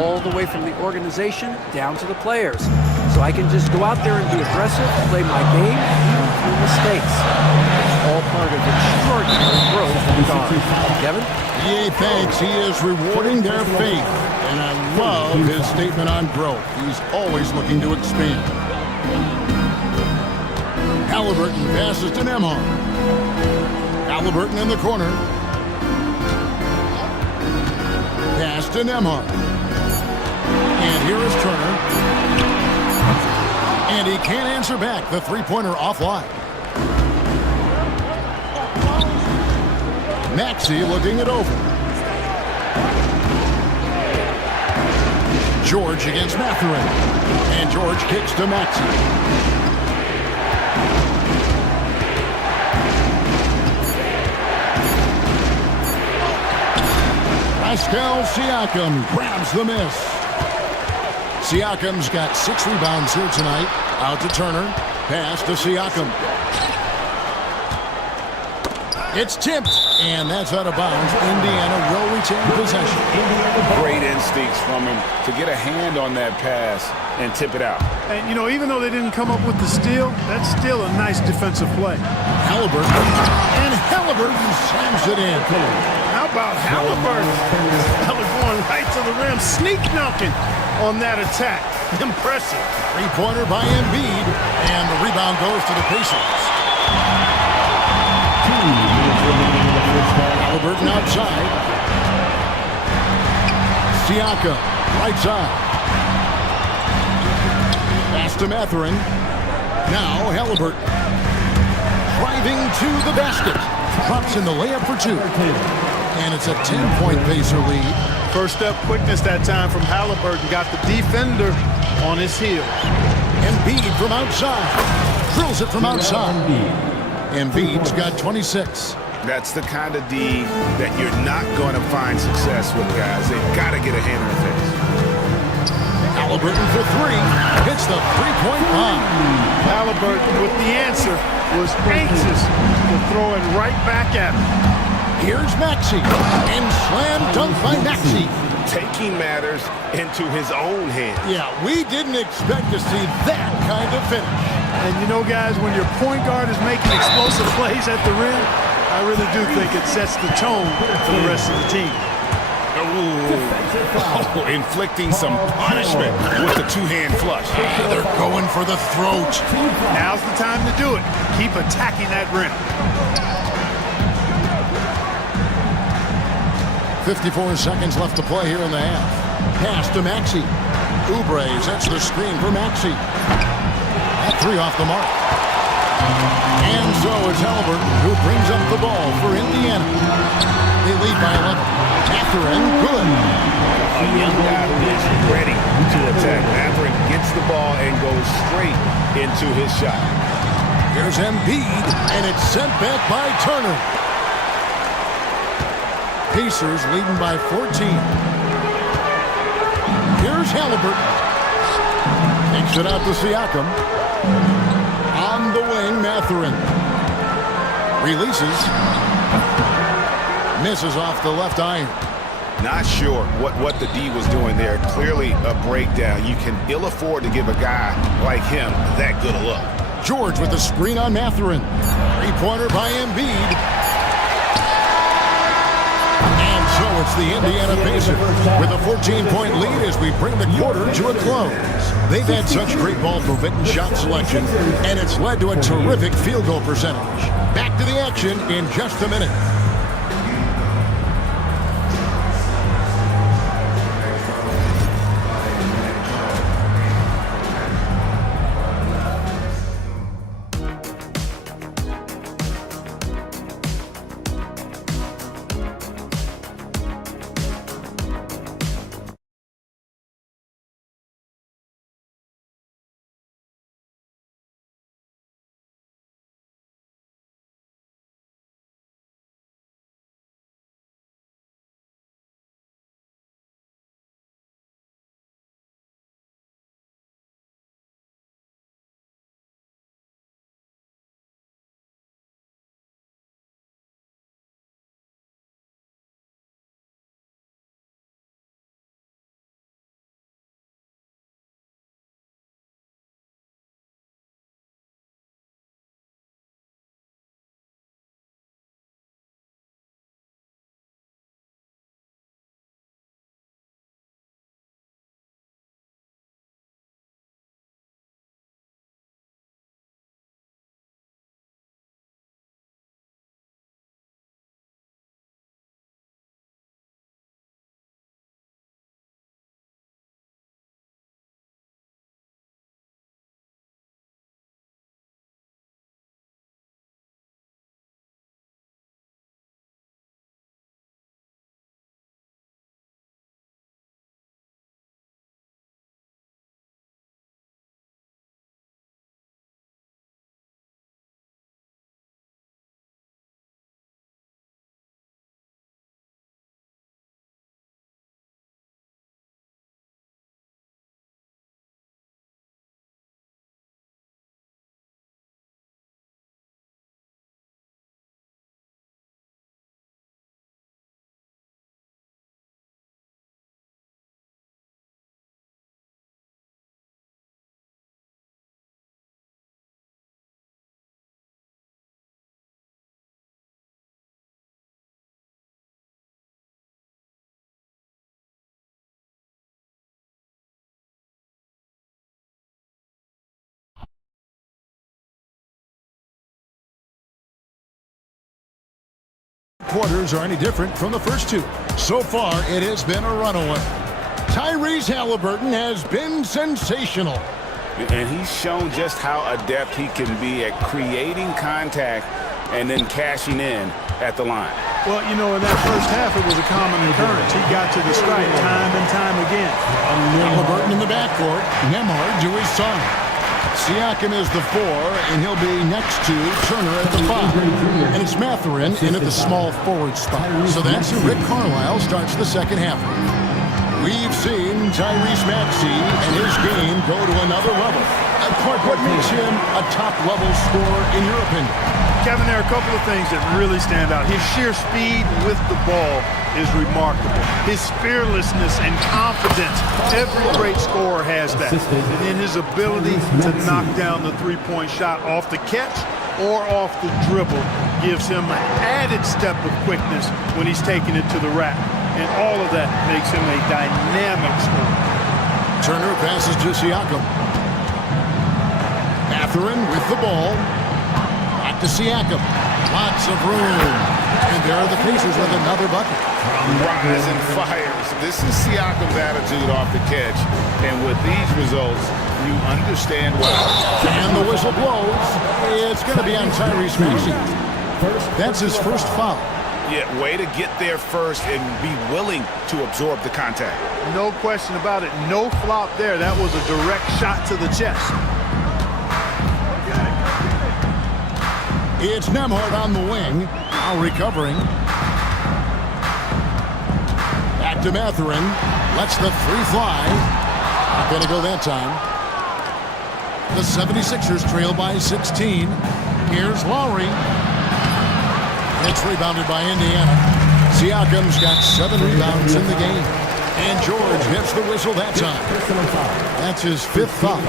all the way from the organization down to the players. So I can just go out there and be aggressive, play my game, even through mistakes. It's all part of extraordinary growth from guard. Kevin? Yeah, thanks. He is rewarding their faith. And I love his statement on growth. He's always looking to expand. Halliburton passes to Nembhard. Halliburton in the corner. Pass to Nembhard. And here is Turner. And he can't answer back. The three-pointer offline. Maxey looking it over. George against Mathurin. And George kicks to Maxey. Pascal Siakam grabs the miss. Siakam's got 6 rebounds here tonight. Out to Turner. Pass to Siakam. It's tipped, and that's out of bounds. Indiana will retain possession. Great instincts from him to get a hand on that pass and tip it out. And, you know, even though they didn't come up with the steal, that's still a nice defensive play. Halliburton. And Halliburton slams it in. How about Halliburton? Going right to the rim, sneak dunking on that attack. Impressive. Three-pointer by Embiid, and the rebound goes to the Pacers. Halliburton outside. Siakam, right side. Pass to Mathurin. Now Halliburton. Driving to the basket. Drops in the layup for 2. And it's a 10-point Pacer lead. First step quickness that time from Halliburton. Got the defender on his heels. Embiid from outside. Drills it from outside. Embiid's got 26. That's the kind of D that you're not going to find success with, guys. They've got to get a hand in the face. Halliburton for 3. Hits the three-point line. Halliburton with the answer was anxious to throw it right back at him. Here's Maxey, and slam dunk by Maxey. Taking matters into his own hands. Yeah, we didn't expect to see that kind of finish. And you know, guys, when your point guard is making explosive plays at the rim, I really do think it sets the tone for the rest of the team. Oh, inflicting some punishment with the two-hand flush. They're going for the throat. Now's the time to do it. Keep attacking that rim. 54 seconds left to play here in the half. Pass to Maxey. Oubre sets the screen for Maxey. That 3 off the mark. And so it's Halliburton who brings up the ball for Indiana. They lead by 11. Mathurin, good. A young guy who is ready to attack. Mathurin gets the ball and goes straight into his shot. Here's Embiid, and it's sent back by Turner. Pacers leading by 14. Here's Halliburton. Takes it out to Siakam. On the wing, Mathurin. Releases. Misses off the left iron. Not sure what the D was doing there. Clearly a breakdown. You can ill afford to give a guy like him that good a look. George with the screen on Mathurin. Three-pointer by Embiid. And So it's the Indiana Pacers with a 14-point lead as we bring the quarter to a close. They've had such great ball movement and shot selection, and it's led to a terrific field goal percentage. Back to the action in just a minute. Quarters are any different from the first two. So far, it has been a runaway. Tyrese Halliburton has been sensational. And he's shown just how adept he can be at creating contact and then cashing in at the line. Well, you know, in that first half, it was a common occurrence. He got to the stripe time and time again. Halliburton in the backcourt. Nembhard to his son. Siakam is the 4, and he'll be next to Turner at the 5. And it's Mathurin in at the small forward spot. So that's who Rick Carlisle starts the second half. We've seen Tyrese Maxey and his game go to another level. Clark, what makes him a top-level scorer in your opinion? Kevin, there are a couple of things that really stand out. His sheer speed with the ball is remarkable. His fearlessness and confidence, every great scorer has that. And then his ability to knock down the three-point shot off the catch or off the dribble gives him an added step of quickness when he's taking it to the rack. And all of that makes him a dynamic scorer. Turner passes to Siakam. Mathurin with the ball. Back to Siakam. Lots of room. And there are the Pacers with another bucket. Rise and fires. This is Siakam's attitude off the catch. And with these results, you understand why. And the whistle blows. It's going to be on Tyrese Maxey. That's his first foul. Yeah, way to get there first and be willing to absorb the contact. No question about it. No flop there. That was a direct shot to the chest. It's Nembhard on the wing. Now recovering. Back to Mathurin. Lets the 3 fly. Not going to go that time. The 76ers trail by 16. Here's Lowry. It's rebounded by Indiana. Siakam's got 7 rebounds in the game. And George hits the whistle that time. That's his 5th foul.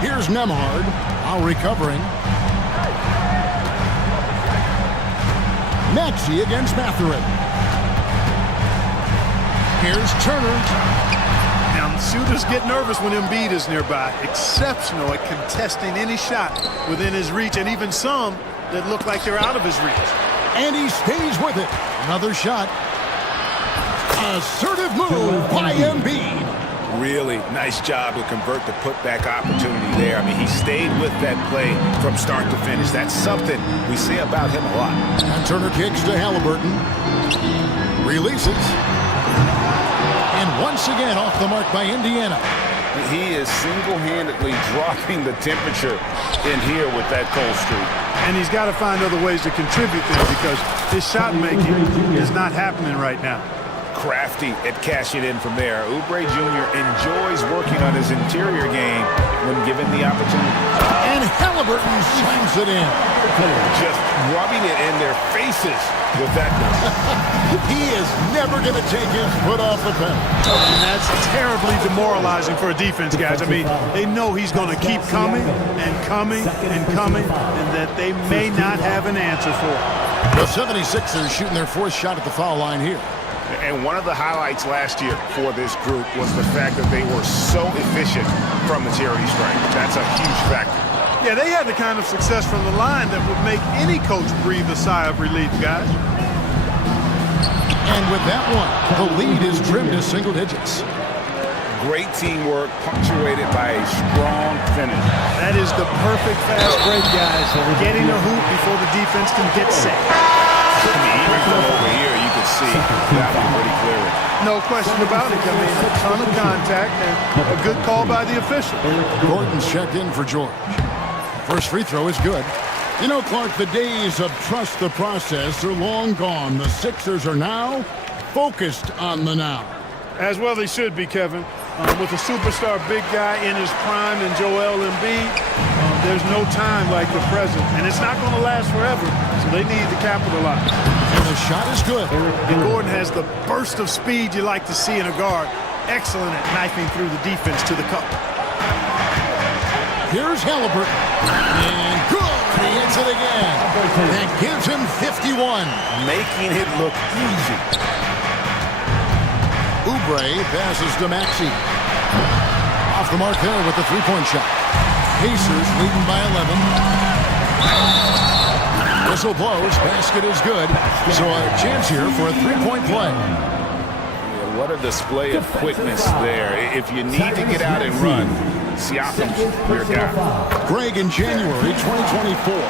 Here's Here's Nemhard. Lowry covering. Maxey against Mathurin. Here's Turner. Now, shooters get nervous when Embiid is nearby. Exceptional at contesting any shot within his reach, and even some that look like they're out of his reach. And he stays with it. Another shot. Assertive move by Embiid. Really nice job to convert the putback opportunity there. I mean, he stayed with that play from start to finish. That's something we say about him a lot. And Turner kicks to Halliburton. Releases. And once again off the mark by Indiana. He is single-handedly dropping the temperature in here with that cold streak. And he's got to find other ways to contribute there because his shot making is not happening right now. Crafty at cashing in from there. Oubre Jr. enjoys working on his interior game when given the opportunity. And Halliburton slams it in. Just rubbing it in their faces with that one. He is never going to take his foot off the pedal. And that's terribly demoralizing for a defense, guys. I mean, they know he's going to keep coming and coming and coming, and that they may not have an answer for it. The 76ers shooting their fourth shot at the foul line here. And one of the highlights last year for this group was the fact that they were so efficient from the charity stripe. That's a huge factor. Yeah, they had the kind of success from the line that would make any coach breathe a sigh of relief, guys. And with that one, the lead is trimmed to single digits. Great teamwork punctuated by a strong finish. That is the perfect fast break, guys. Getting a hoop before the defense can get set. I mean, even from over here, you can see that one pretty clearly. No question about it. I mean, a ton of contact and a good call by the official. Gordon's checked in for George. First free throw is good. You know, Clark, the days of trust the process are long gone. The Sixers are now focused on the now. As well they should be, Kevin. With a superstar big guy in his prime and Joel Embiid, there's no time like the present. And it's not going to last forever, so they need to capitalize. And the shot is good. And Gordon has the burst of speed you like to see in a guard. Excellent at knifing through the defense to the cup. Here's Halliburton. And good! He hits it again. That gives him 51. Making it look easy. Oubre passes to Maxey. Off the mark there with the three-point shot. Pacers leading by 11. Whistle blows. Basket is good. So a chance here for a three-point play. Yeah, what a display of quickness there. If you need to get out and run, Siakam's your guy. Greg, in January 2024,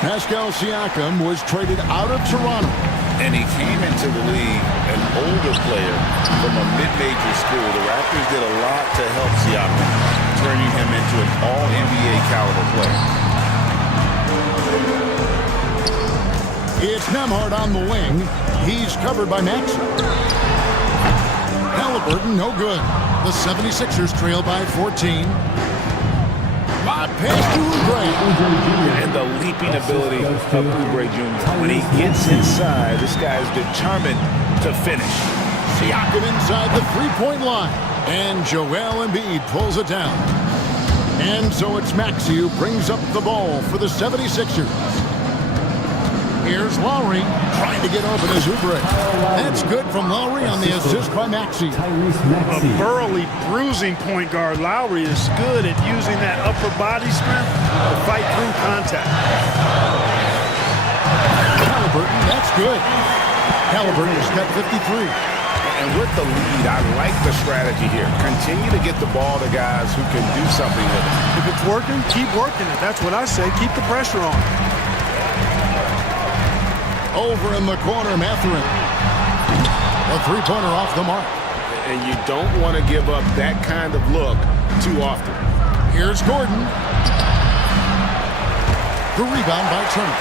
Pascal Siakam was traded out of Toronto. And he came into the league an older player from a mid-major school. The Raptors did a lot to help Siakam, turning him into an all-NBA caliber player. It's Nemhard on the wing. He's covered by Maxey. Halliburton, no good. The 76ers trail by 14. Lob pass to Oubre. And the leaping ability of Oubre Jr. When he gets inside, this guy is determined to finish. Siakam inside the three-point line. And Joel Embiid pulls it down. And so it's Maxey who brings up the ball for the 76ers. Here's Lowry trying to get open as Oubre. That's good from Lowry on the assist by Maxey. A burly, bruising point guard, Lowry is good at using that upper body strength to fight through contact. Halliburton, that's good. Halliburton has got 53. And with the lead, I like the strategy here. Continue to get the ball to guys who can do something with it. If it's working, keep working it. That's what I say. Keep the pressure on. Over in the corner, Mathurin. A three-pointer off the mark. And you don't want to give up that kind of look too often. Here's Gordon. The rebound by Turner.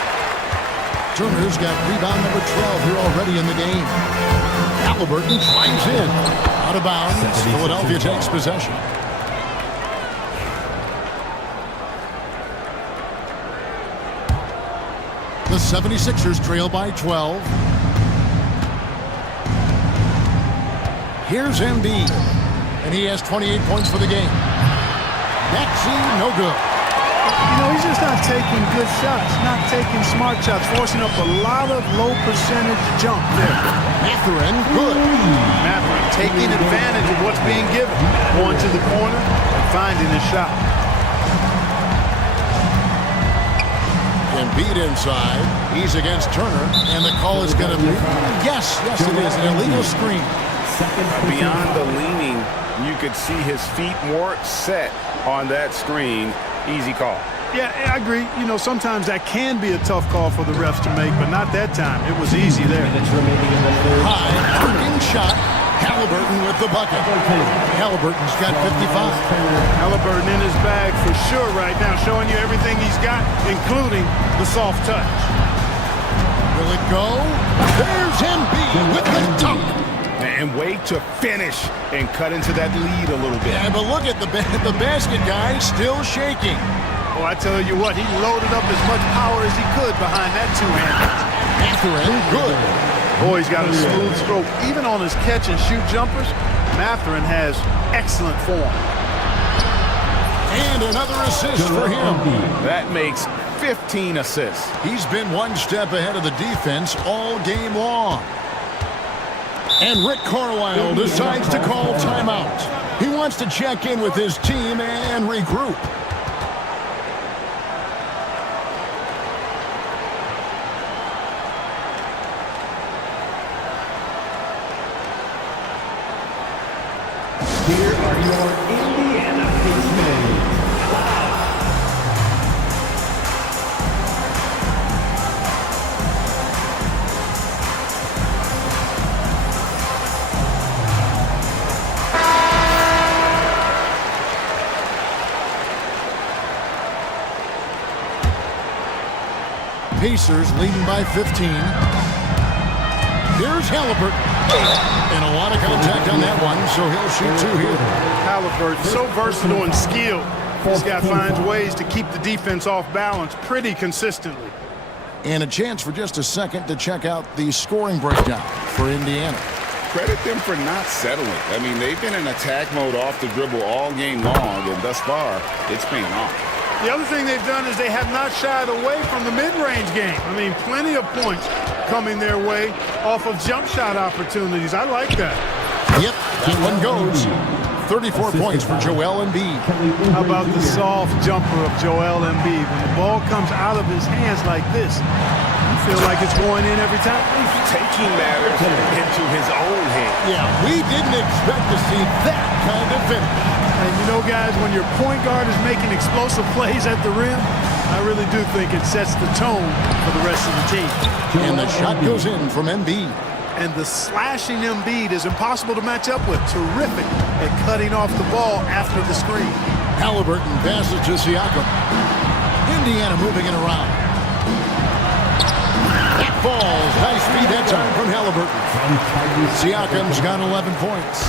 Turner's got rebound number 12 here already in the game. Halliburton drives in. Out of bounds. Philadelphia takes possession. The 76ers trail by 12. Here's Embiid. And he has 28 points for the game. Maxey, no good. You know, he's just not taking good shots, not taking smart shots, forcing up a lot of low percentage jump there. Mathurin, good. Mathurin taking advantage of what's being given, going to the corner and finding his shot. Embiid inside. He's against Turner, and the call is going to be, yes, it is, an illegal screen. Beyond the leaning, you could see his feet more set on that screen. Easy call. Yeah, I agree. You know, sometimes that can be a tough call for the refs to make, but not that time. It was easy there. High, arcing shot. Halliburton with the bucket. Halliburton's got 55. Halliburton in his bag for sure right now, showing you everything he's got, including the soft touch. Will it go? There's Embiid with the dunk. And wait to finish and cut into that lead a little bit. Yeah, but look at the basket guy still shaking. Well, I tell you what, he loaded up as much power as he could behind that two-hander. Mathurin, good. Boy, he's got a smooth stroke. Even on his catch-and-shoot jumpers, Mathurin has excellent form. And another assist for him. That makes 15 assists. He's been one step ahead of the defense all game long. And Rick Carlisle decides to call timeout. He wants to check in with his team and regroup. Here are your Indiana Pacers. Pacers leading by 15. Here's Halliburton. And a lot of contact on that one, so he'll shoot two here. Halliburton, so versatile and skilled. This guy finds ways to keep the defense off balance pretty consistently. And a chance for just a second to check out the scoring breakdown for Indiana. Credit them for not settling. I mean, they've been in attack mode off the dribble all game long, and thus far, it's paying off. The other thing they've done is they have not shied away from the mid-range game. I mean, plenty of points coming their way off of jump shot opportunities. I like that. Yep, that one goes. 34 points for Joel Embiid. How about the soft jumper of Joel Embiid? When the ball comes out of his hands like this, you feel like it's going in every time. Taking matters into his own hands. Yeah, we didn't expect to see that kind of finish. And you know, guys, when your point guard is making explosive plays at the rim, I really do think it sets the tone for the rest of the team. And the shot goes in from Embiid. And the slashing Embiid is impossible to match up with. Terrific at cutting off the ball after the screen. Halliburton passes to Siakam. Indiana moving it around. That falls. Nice speed that time from Halliburton. Siakam's got 11 points.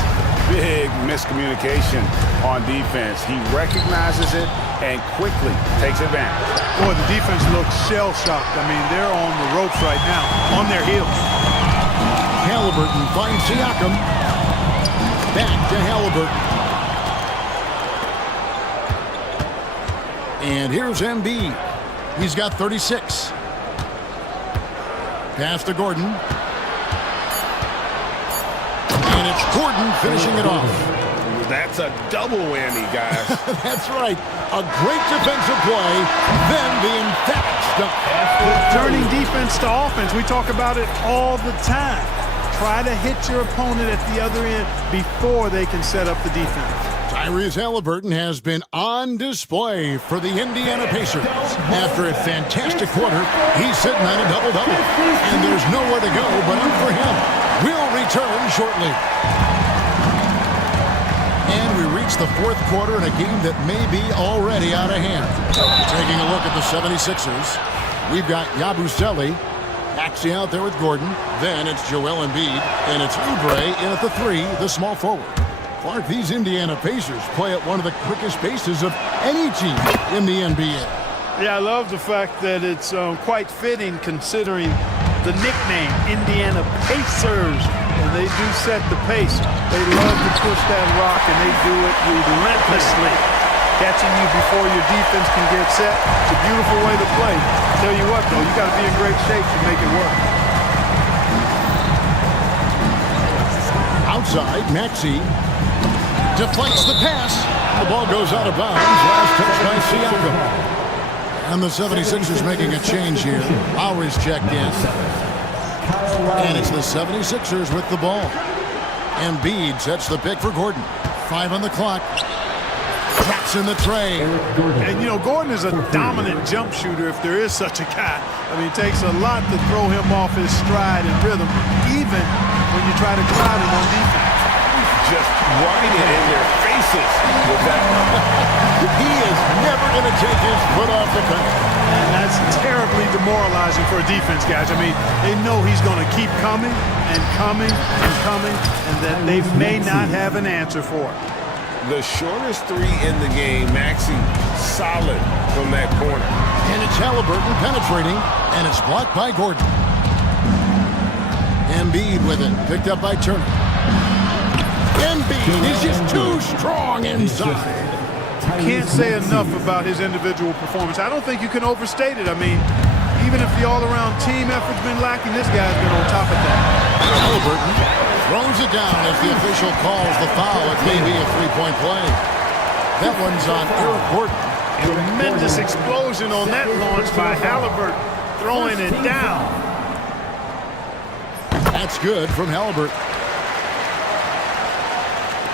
Big miscommunication on defense. He recognizes it and quickly takes advantage. Boy, the defense looks shell-shocked. I mean, they're on the ropes right now, on their heels. Halliburton finds Siakam. Back to Halliburton. And here's Embiid. He's got 36. Pass to Gordon. And it's Gordon finishing it off. That's a double whammy, guys. That's right. A great defensive play, then the emphatic stuff. Turning defense to offense, we talk about it all the time. Try to hit your opponent at the other end before they can set up the defense. Tyrese Halliburton has been on display for the Indiana Pacers. After a fantastic quarter, he's sitting on a double-double. And there's nowhere to go but up for him. We'll return shortly. And we reach the fourth quarter in a game that may be already out of hand. Taking a look at the 76ers, we've got Yabusele actually out there with Gordon. Then it's Joel Embiid, and it's Oubre in at the 3, the small forward. Clark, these Indiana Pacers play at one of the quickest paces of any team in the NBA. Yeah, I love the fact that it's quite fitting considering the nickname, Indiana Pacers. And they do set the pace. They love to push that rock, and they do it relentlessly. catching you before your defense can get set. It's a beautiful way to play. Tell you what, though, you got to be in great shape to make it work. Outside, Maxey deflects the pass. The ball goes out of bounds. Last touch by Siakam. And the 76ers making a change here. Lowry's checked in. And it's the 76ers with the ball. Embiid sets the pick for Gordon. 5 on the clock. Traps in the tray. And, you know, Gordon is a dominant jump shooter if there is such a guy. I mean, it takes a lot to throw him off his stride and rhythm, even when you try to crowd him on defense. Just running it in their faces with that. He is never going to take his foot off the pedal. And that's terribly demoralizing for a defense, guys. I mean, they know he's going to keep coming and coming and coming, and that they may not have an answer for it. The shortest three in the game, Maxey solid from that corner. And it's Halliburton penetrating, and it's blocked by Gordon. Embiid with it, picked up by Turner. Embiid is just too strong inside. Can't say enough about his individual performance. I don't think you can overstate it. I mean, even if the all-around team effort's been lacking, this guy's been on top of that. Halliburton throws it down as the official calls the foul. It may be a three-point play. That one's on Eric Gordon. Tremendous explosion on that launch by Halliburton, throwing it down. That's good from Halliburton.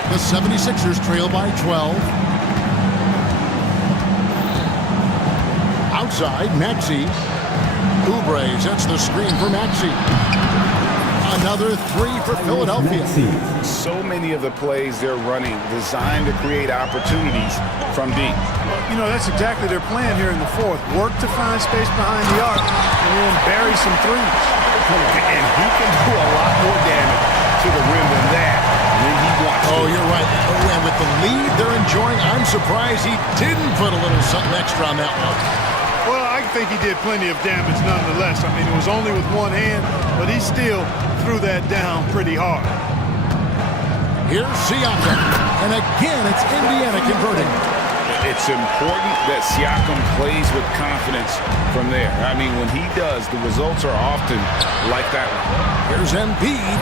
The 76ers trail by 12. Outside, Maxey. Oubre sets the screen for Maxey. Another three for Philadelphia. So many of the plays they're running designed to create opportunities from deep. You know, that's exactly their plan here in the fourth. Work to find space behind the arc and then bury some threes. And he can do a lot more damage to the rim than that when he wants to. Oh, you're right. Oh, and with the lead they're enjoying, I'm surprised he didn't put a little something extra on that one. Well, I think he did plenty of damage nonetheless. I mean, it was only with one hand, but he still threw that down pretty hard. Here's Siakam, and again it's Indiana converting. It's important that Siakam plays with confidence from there. I mean, when he does, the results are often like that one. Here's Embiid.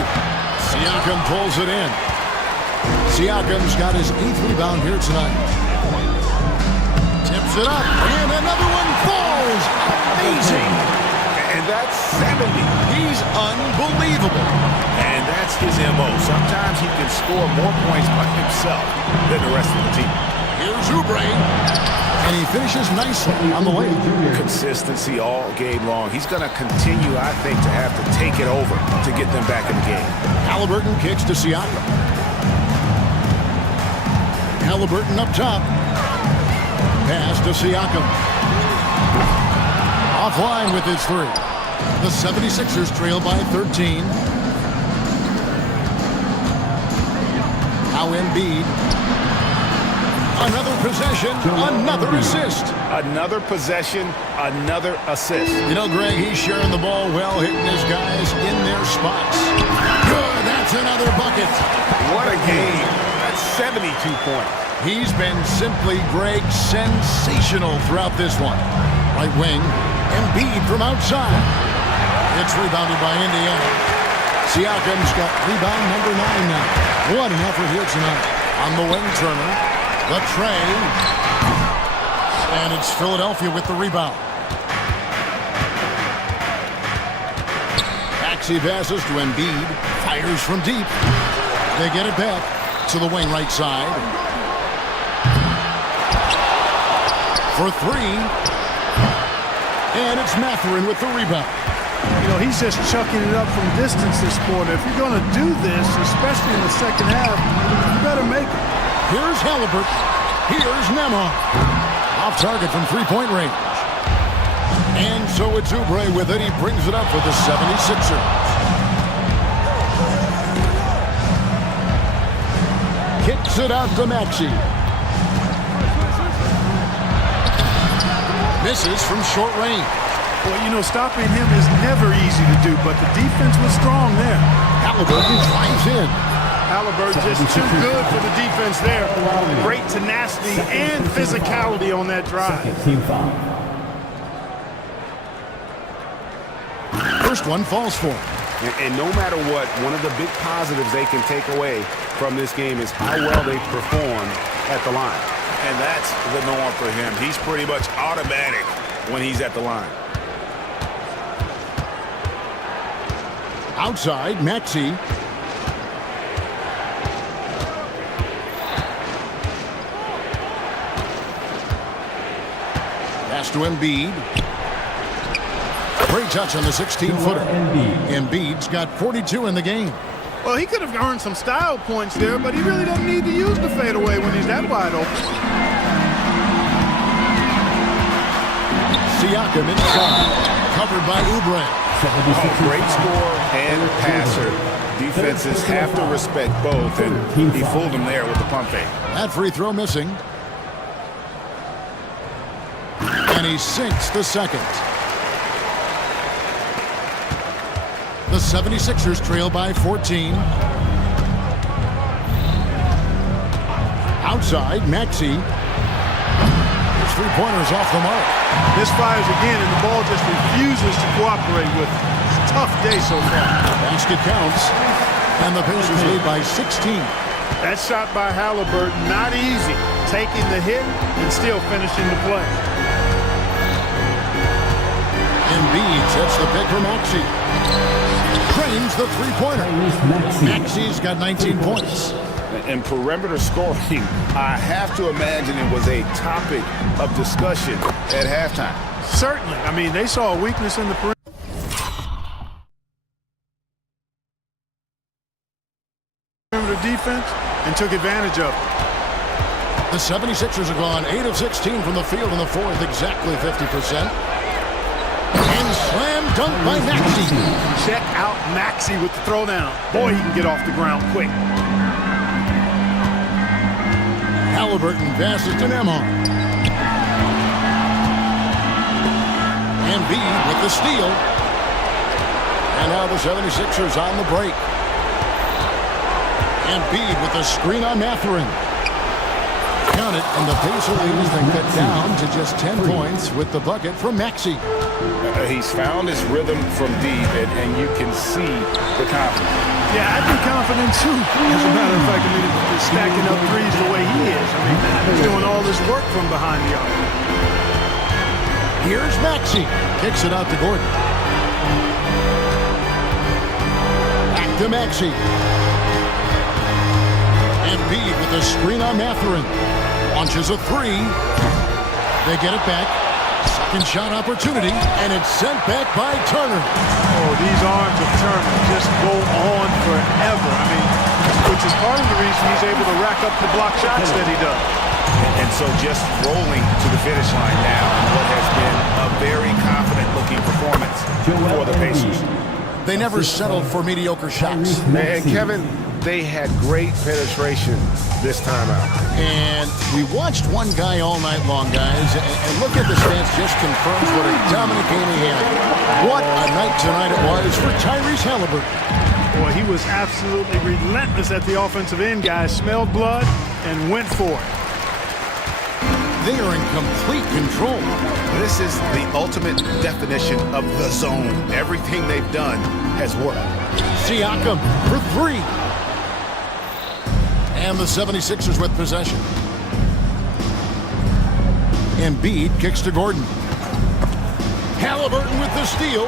Siakam pulls it in. Siakam's got his 8th rebound here tonight. Tips it up, and another one falls. Amazing. And that's 70. He's unbelievable. And that's his MO. Sometimes he can score more points by himself than the rest of the team. Here's Oubre, and he finishes nicely on the way. Consistency all game long. He's going to continue, I think, to have to take it over to get them back in the game. Halliburton kicks to Siakam. Halliburton up top. Pass to Siakam. Offline with his three. The 76ers trail by 13. Now Embiid. Another possession, another assist. Another possession, another assist. You know, Greg, he's sharing the ball well, hitting his guys in their spots. Good, that's another bucket. What a game. That's 72 points. He's been simply, Greg, sensational throughout this one. Right wing, Embiid from outside. It's rebounded by Indiana. Siakam's got rebound number 9 now. What an effort here tonight. On the wing, Turner. The tray. And it's Philadelphia with the rebound. Maxey passes to Embiid. Fires from deep. They get it back to the wing right side. For 3. And it's Mathurin with the rebound. You know, he's just chucking it up from distance this quarter. If you're going to do this, especially in the second half, you better make it. Here's Halliburton. Here's Nemeth. Off target from three-point range. And so it's Oubre with it. He brings it up for the 76ers. Kicks it out to Maxey. Misses from short range. Well, you know, stopping him is never easy to do, but the defense was strong there. Halliburton flies in. Halliburton just too good for the defense there. Great tenacity and physicality on that drive. Team foul. First one falls for him. And no matter what, one of the big positives they can take away from this game is how well they perform at the line. And that's the norm for him. He's pretty much automatic when he's at the line. Outside, Maxey. Pass to Embiid. Great touch on the 16-footer. Embiid's got 42 in the game. Well, he could have earned some style points there, but he really doesn't need to use the fadeaway when he's that wide open. Siakam inside. Covered by Oubre. Oh, great scorer and passer. Defenses have to respect both, and he fooled them there with the pump fake. That free throw missing. And he sinks the second. The 76ers trail by 14. Outside, Maxey. His three-pointer's off the mark. Misfires again, and the ball just refuses to cooperate with it. It's a tough day so far. Basket counts, and the Pacers lead by 16. That shot by Halliburton, not easy. Taking the hit and still finishing the play. Embiid sets the pick for Maxey. Trains the three-pointer. Maxey's got 19 points. And perimeter scoring, I have to imagine it was a topic of discussion at halftime. Certainly. I mean, they saw a weakness in the perimeter defense and took advantage of it. The 76ers have gone 8 of 16 from the field in the fourth, exactly 50%. And slam dunk by Maxey. Check out Maxey with the throwdown. Boy, he can get off the ground quick. Halliburton passes to Nemhard. Embiid with the steal. And now the 76ers on the break. Embiid with the screen on Mathurin. Count it, and the Pacer lead has been cut down to just 10 points with the bucket from Maxey. He's found his rhythm from deep, and you can see the confidence. Yeah, I'd be confident too. As a matter of fact, I mean, he's stacking up threes the way he is. I mean, he's doing all this work from behind the arc. Here's Maxey. Kicks it out to Gordon. Back to Maxey. Embiid with a screen on Mathurin. Launches a three. They get it back. Second shot opportunity, and it's sent back by Turner. Oh, these arms of Turner just go on forever. I mean, which is part of the reason he's able to rack up the block shots that he does. And so just rolling to the finish line now in what has been a very confident-looking performance for the Pacers. They never settled for mediocre shots. And Kevin, they had great penetration this time out. And we watched one guy all night long, guys, and look at the stats, just confirms what a dominant game he had. What a night tonight it was for Tyrese Halliburton. Boy, he was absolutely relentless at the offensive end, guys. Smelled blood and went for it. They are in complete control. This is the ultimate definition of the zone. Everything they've done has worked. Siakam for three. And the 76ers with possession. Embiid kicks to Gordon. Halliburton with the steal.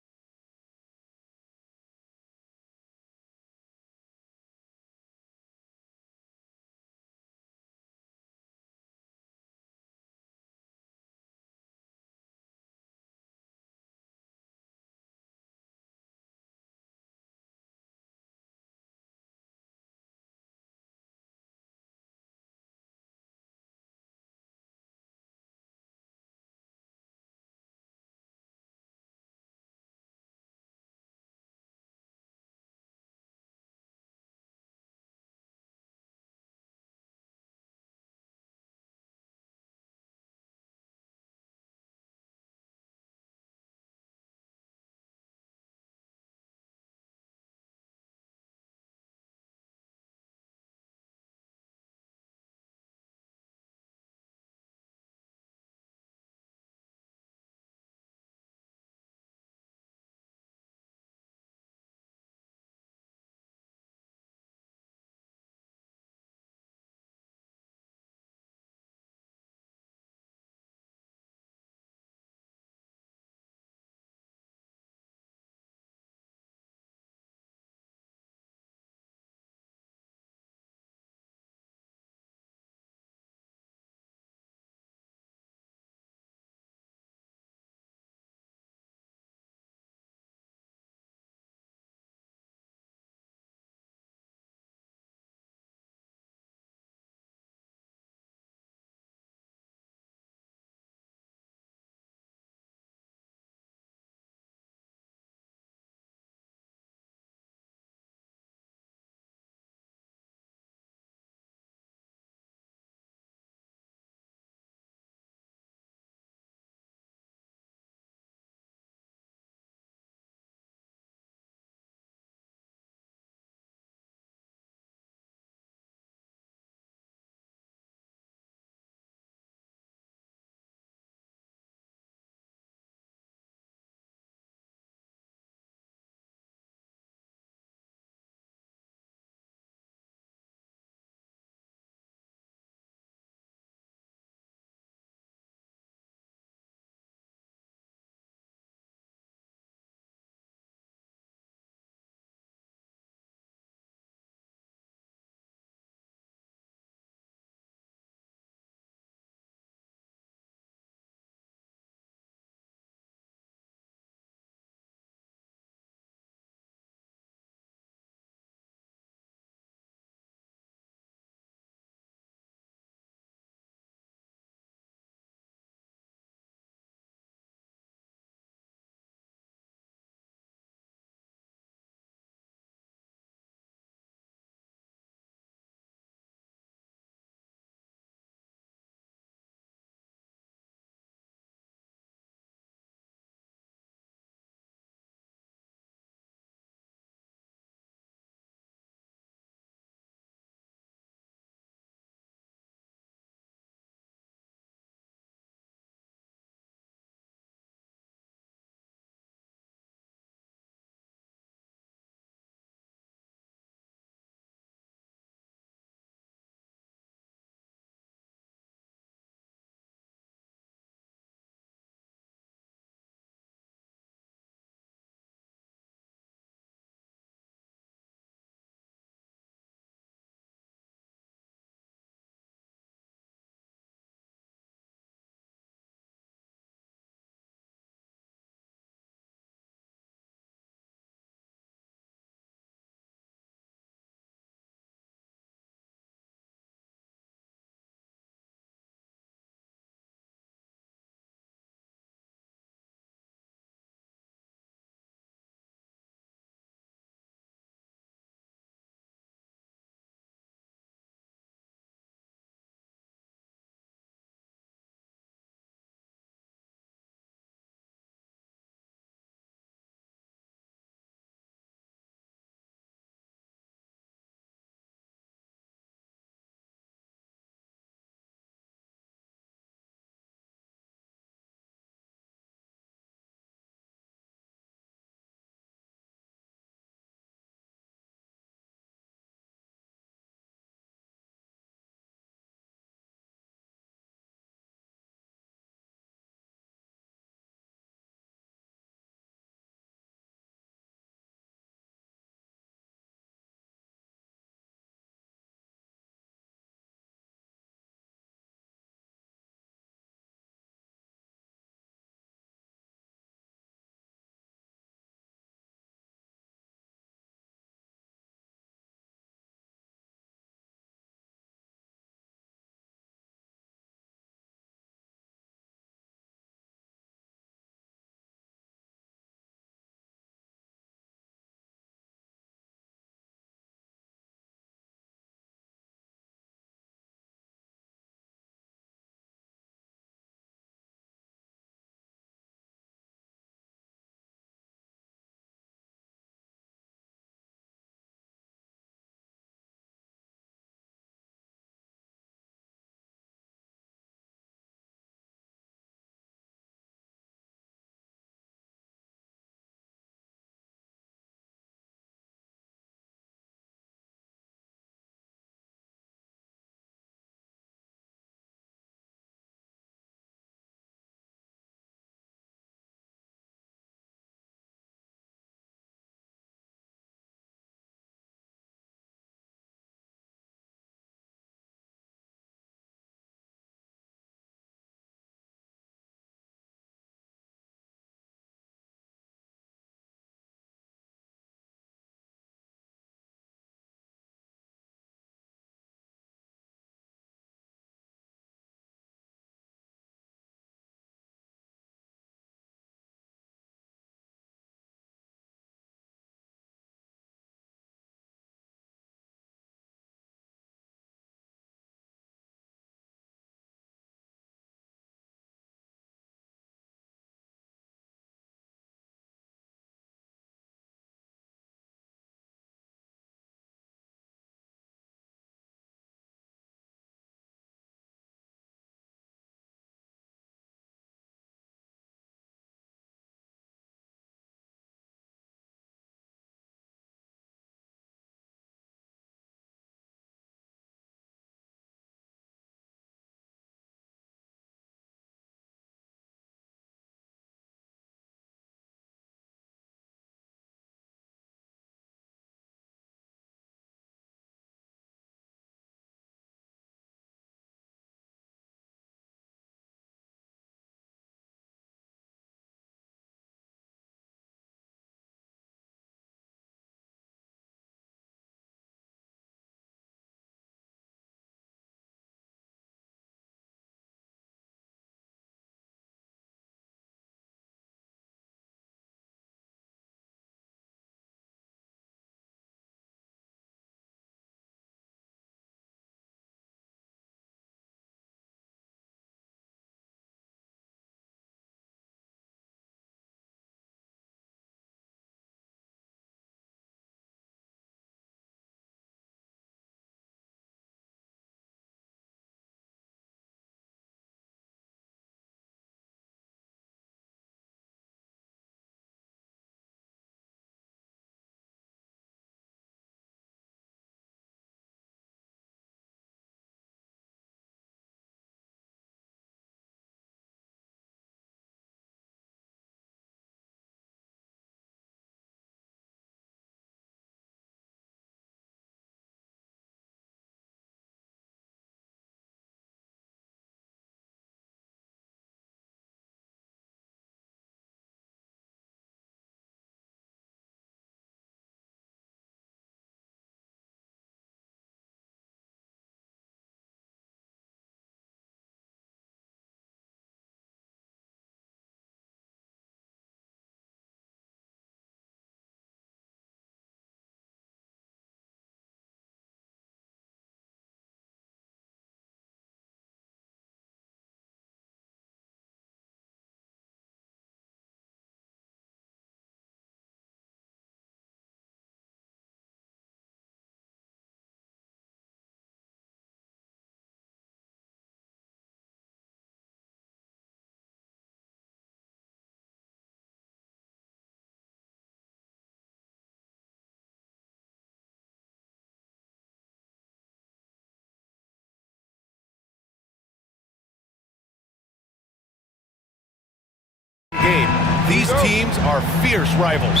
These teams are fierce rivals.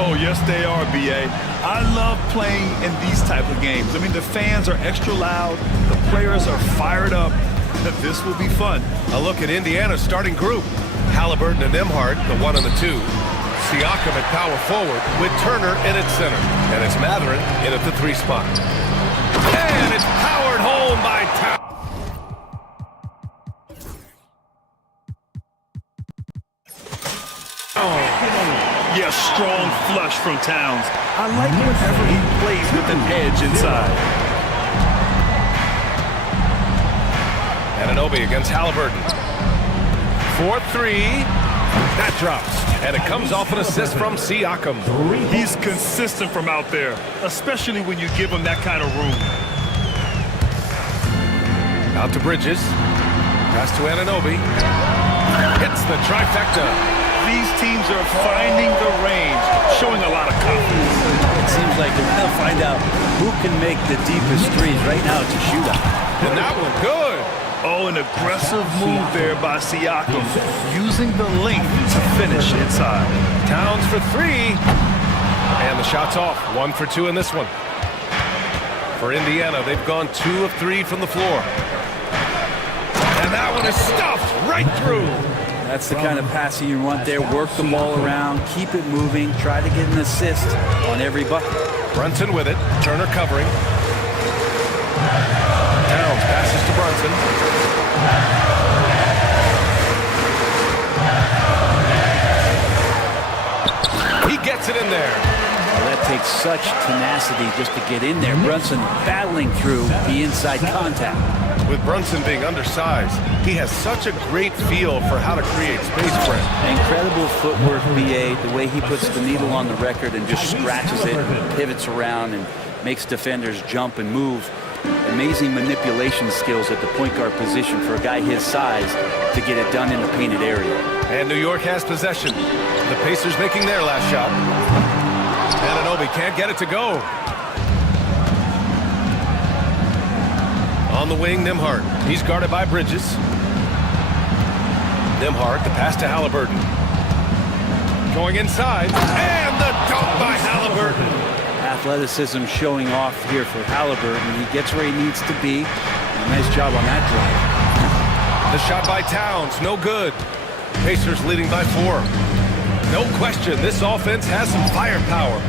Oh, yes, they are, B.A. I love playing in these type of games. I mean, the fans are extra loud. The players are fired up. This will be fun. A look at Indiana's starting group. Halliburton and Nembhard, the 1 and the 2. Siakam at power forward with Turner in at center. And it's Mathurin in at the 3 spot. And it's powered home by Towns. Yeah, strong flush from Towns. I like whenever he plays with an edge inside. Anunoby against Halliburton. 4-3. That drops. And it comes off an assist from Siakam. He's consistent from out there, especially when you give him that kind of room. Out to Bridges. Pass to Anunoby. Hits the trifecta. These teams are finding the range, showing a lot of confidence. It seems like they're going to find out who can make the deepest threes. Right now, it's a shootout. And that one good. Oh, an aggressive move there by Siakam, using the length to finish inside. Towns for 3. And the shot's off. 1 for 2 in this one. For Indiana, they've gone 2 of 3 from the floor. And that one is stuffed right through. That's the kind of passing you want there. Work the ball around, keep it moving, try to get an assist on every bucket. Brunson with it. Turner covering. Towns passes to Brunson. He gets it in there. Well, that takes such tenacity just to get in there. Brunson battling through the inside contact. With Brunson being undersized, he has such a great feel for how to create space for him. Incredible footwork, B.A., the way he puts the needle on the record and just scratches it, pivots around, and makes defenders jump and move. Amazing manipulation skills at the point guard position for a guy his size to get it done in the painted area. And New York has possession. The Pacers making their last shot. Anunoby can't get it to go. On the wing, Nembhard. He's guarded by Bridges. Nembhard, the pass to Halliburton. Going inside, and the dunk by Halliburton. Athleticism showing off here for Halliburton. He gets where he needs to be. Nice job on that drive. The shot by Towns, no good. Pacers leading by 4. No question, this offense has some firepower.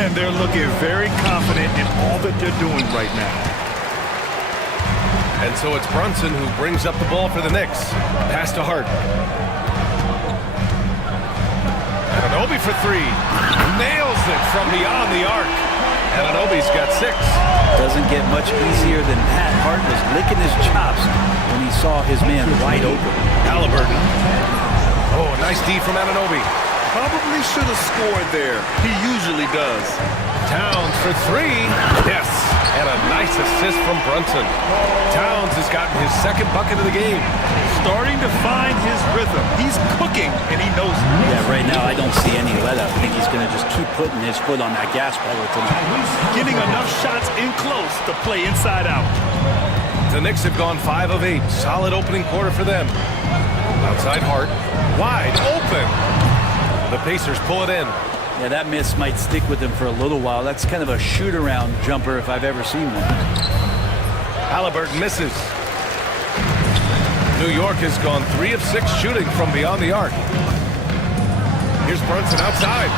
And they're looking very confident in all that they're doing right now. And so it's Brunson who brings up the ball for the Knicks. Pass to Hart. Anunoby for 3. Nails it from beyond the arc. Anunoby's got 6. Doesn't get much easier than that. Hart was licking his chops when he saw his man wide open. Halliburton. Oh, a nice D from Anunoby. Probably should have scored there. He usually does. Towns for 3. Yes. And a nice assist from Brunson. Towns has gotten his 2nd bucket of the game. Starting to find his rhythm. He's cooking, and he knows it. Yeah, right now I don't see any let up. I think he's going to just keep putting his foot on that gas pedal tonight. Getting enough shots in close to play inside out. The Knicks have gone 5 of 8. Solid opening quarter for them. Outside Hart. Wide open. The Pacers pull it in. Yeah, that miss might stick with him for a little while. That's kind of a shoot-around jumper if I've ever seen one. Halliburton misses. New York has gone 3 of 6 shooting from beyond the arc. Here's Brunson outside.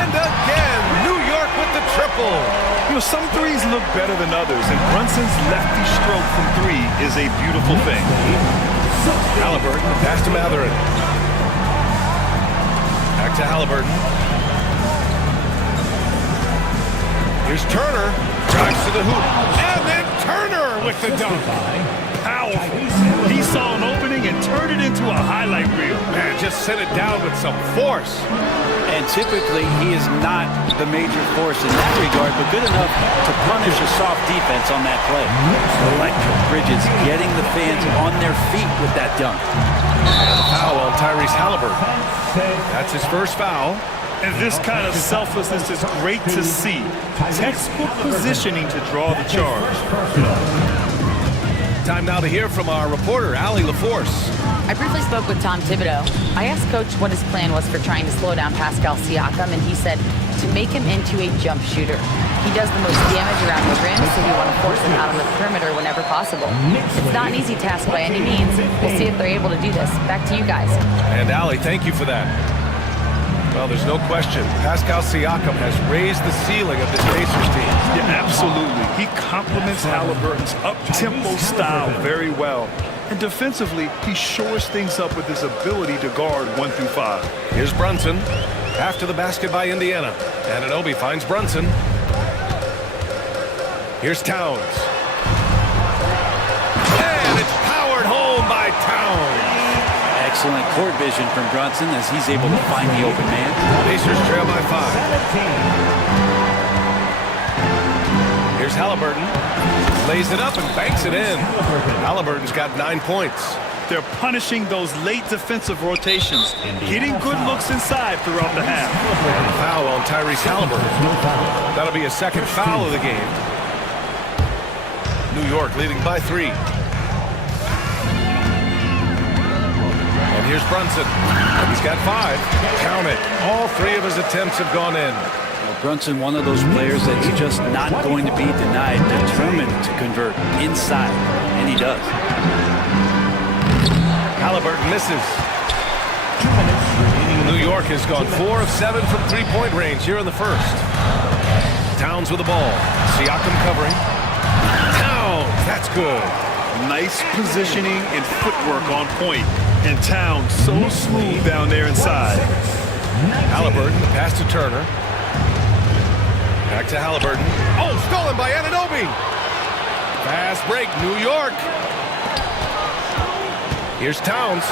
And again, New York with the triple. You know, some threes look better than others, and Brunson's lefty stroke from 3 is a beautiful thing. Halliburton, pass to Mathurin. Back to Halliburton. Here's Turner. Drives to the hoop. And then Turner with the dunk. Powerful. He saw an opening and turned it into a highlight reel. Man, just sent it down with some force. And typically, he is not the major force in that regard, but good enough to punish a soft defense on that play. Electric. Bridges getting the fans on their feet with that dunk. And a foul on Tyrese Halliburton. That's his first foul. And this kind of selflessness is great to see. Textbook positioning to draw the charge. Time now to hear from our reporter, Allie LaForce. I briefly spoke with Tom Thibodeau. I asked Coach what his plan was for trying to slow down Pascal Siakam, and he said to make him into a jump shooter. He does the most damage around the rim, so we want to force him out on the perimeter whenever possible. It's not an easy task by any means. We'll see if they're able to do this. Back to you guys. And Allie, thank you for that. Well, there's no question. Pascal Siakam has raised the ceiling of this Pacers team. Yeah, absolutely. He complements Halliburton's up-tempo style very well. And defensively, he shores things up with his ability to guard 1 through 5. Here's Brunson. After the basket by Indiana. Anunoby finds Brunson. Here's Towns. And it's powered home by Towns. Excellent court vision from Brunson as he's able to find the open man. Pacers trail by 5. Here's Halliburton. Lays it up and banks it in. Halliburton's got 9 points. They're punishing those late defensive rotations, getting good looks inside throughout the half. And a foul on Tyrese Halliburton. That'll be a second foul of the game. New York leading by 3. And here's Brunson. He's got 5. Count it. All 3 of his attempts have gone in. Well, Brunson, one of those players that's just not going to be denied, determined to convert inside, and he does. Halliburton misses. New York has gone 4 of 7 from three-point range here in the first. Towns with the ball. Siakam covering. Towns, that's good. Nice positioning and footwork on point. And Towns so smooth down there inside. Halliburton, the pass to Turner. Back to Halliburton. Oh, stolen by Anunoby. Fast break, New York. Here's Towns.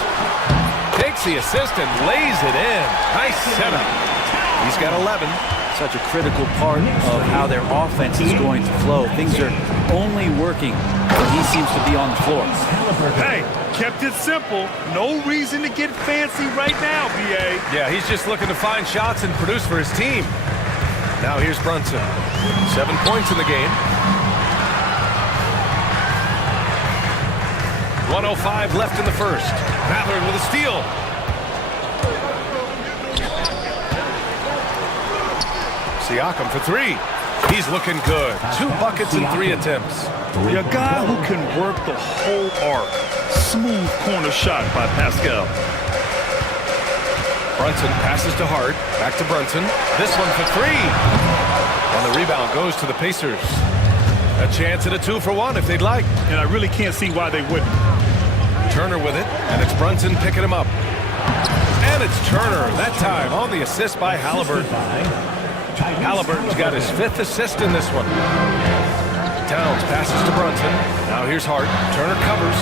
Takes the assist and lays it in. Nice setup. He's got 11. Such a critical part of how their offense is going to flow. Things are only working when he seems to be on the floor. Hey, kept it simple. No reason to get fancy right now, B.A. Yeah, he's just looking to find shots and produce for his team. Now here's Brunson. 7 points in the game. 1:05 left in the first. Mathurin with a steal. Siakam for 3. He's looking good. 2 buckets and 3 attempts. A guy who can work the whole arc. Smooth corner shot by Pascal. Brunson passes to Hart. Back to Brunson. This one for 3. And the rebound goes to the Pacers. A chance at a 2-for-1 if they'd like. And I really can't see why they wouldn't. Turner with it, and it's Brunson picking him up. And it's Turner, that time on the assist by Halliburton. Halliburton's got his 5th assist in this one. Towns passes to Brunson. Now here's Hart. Turner covers.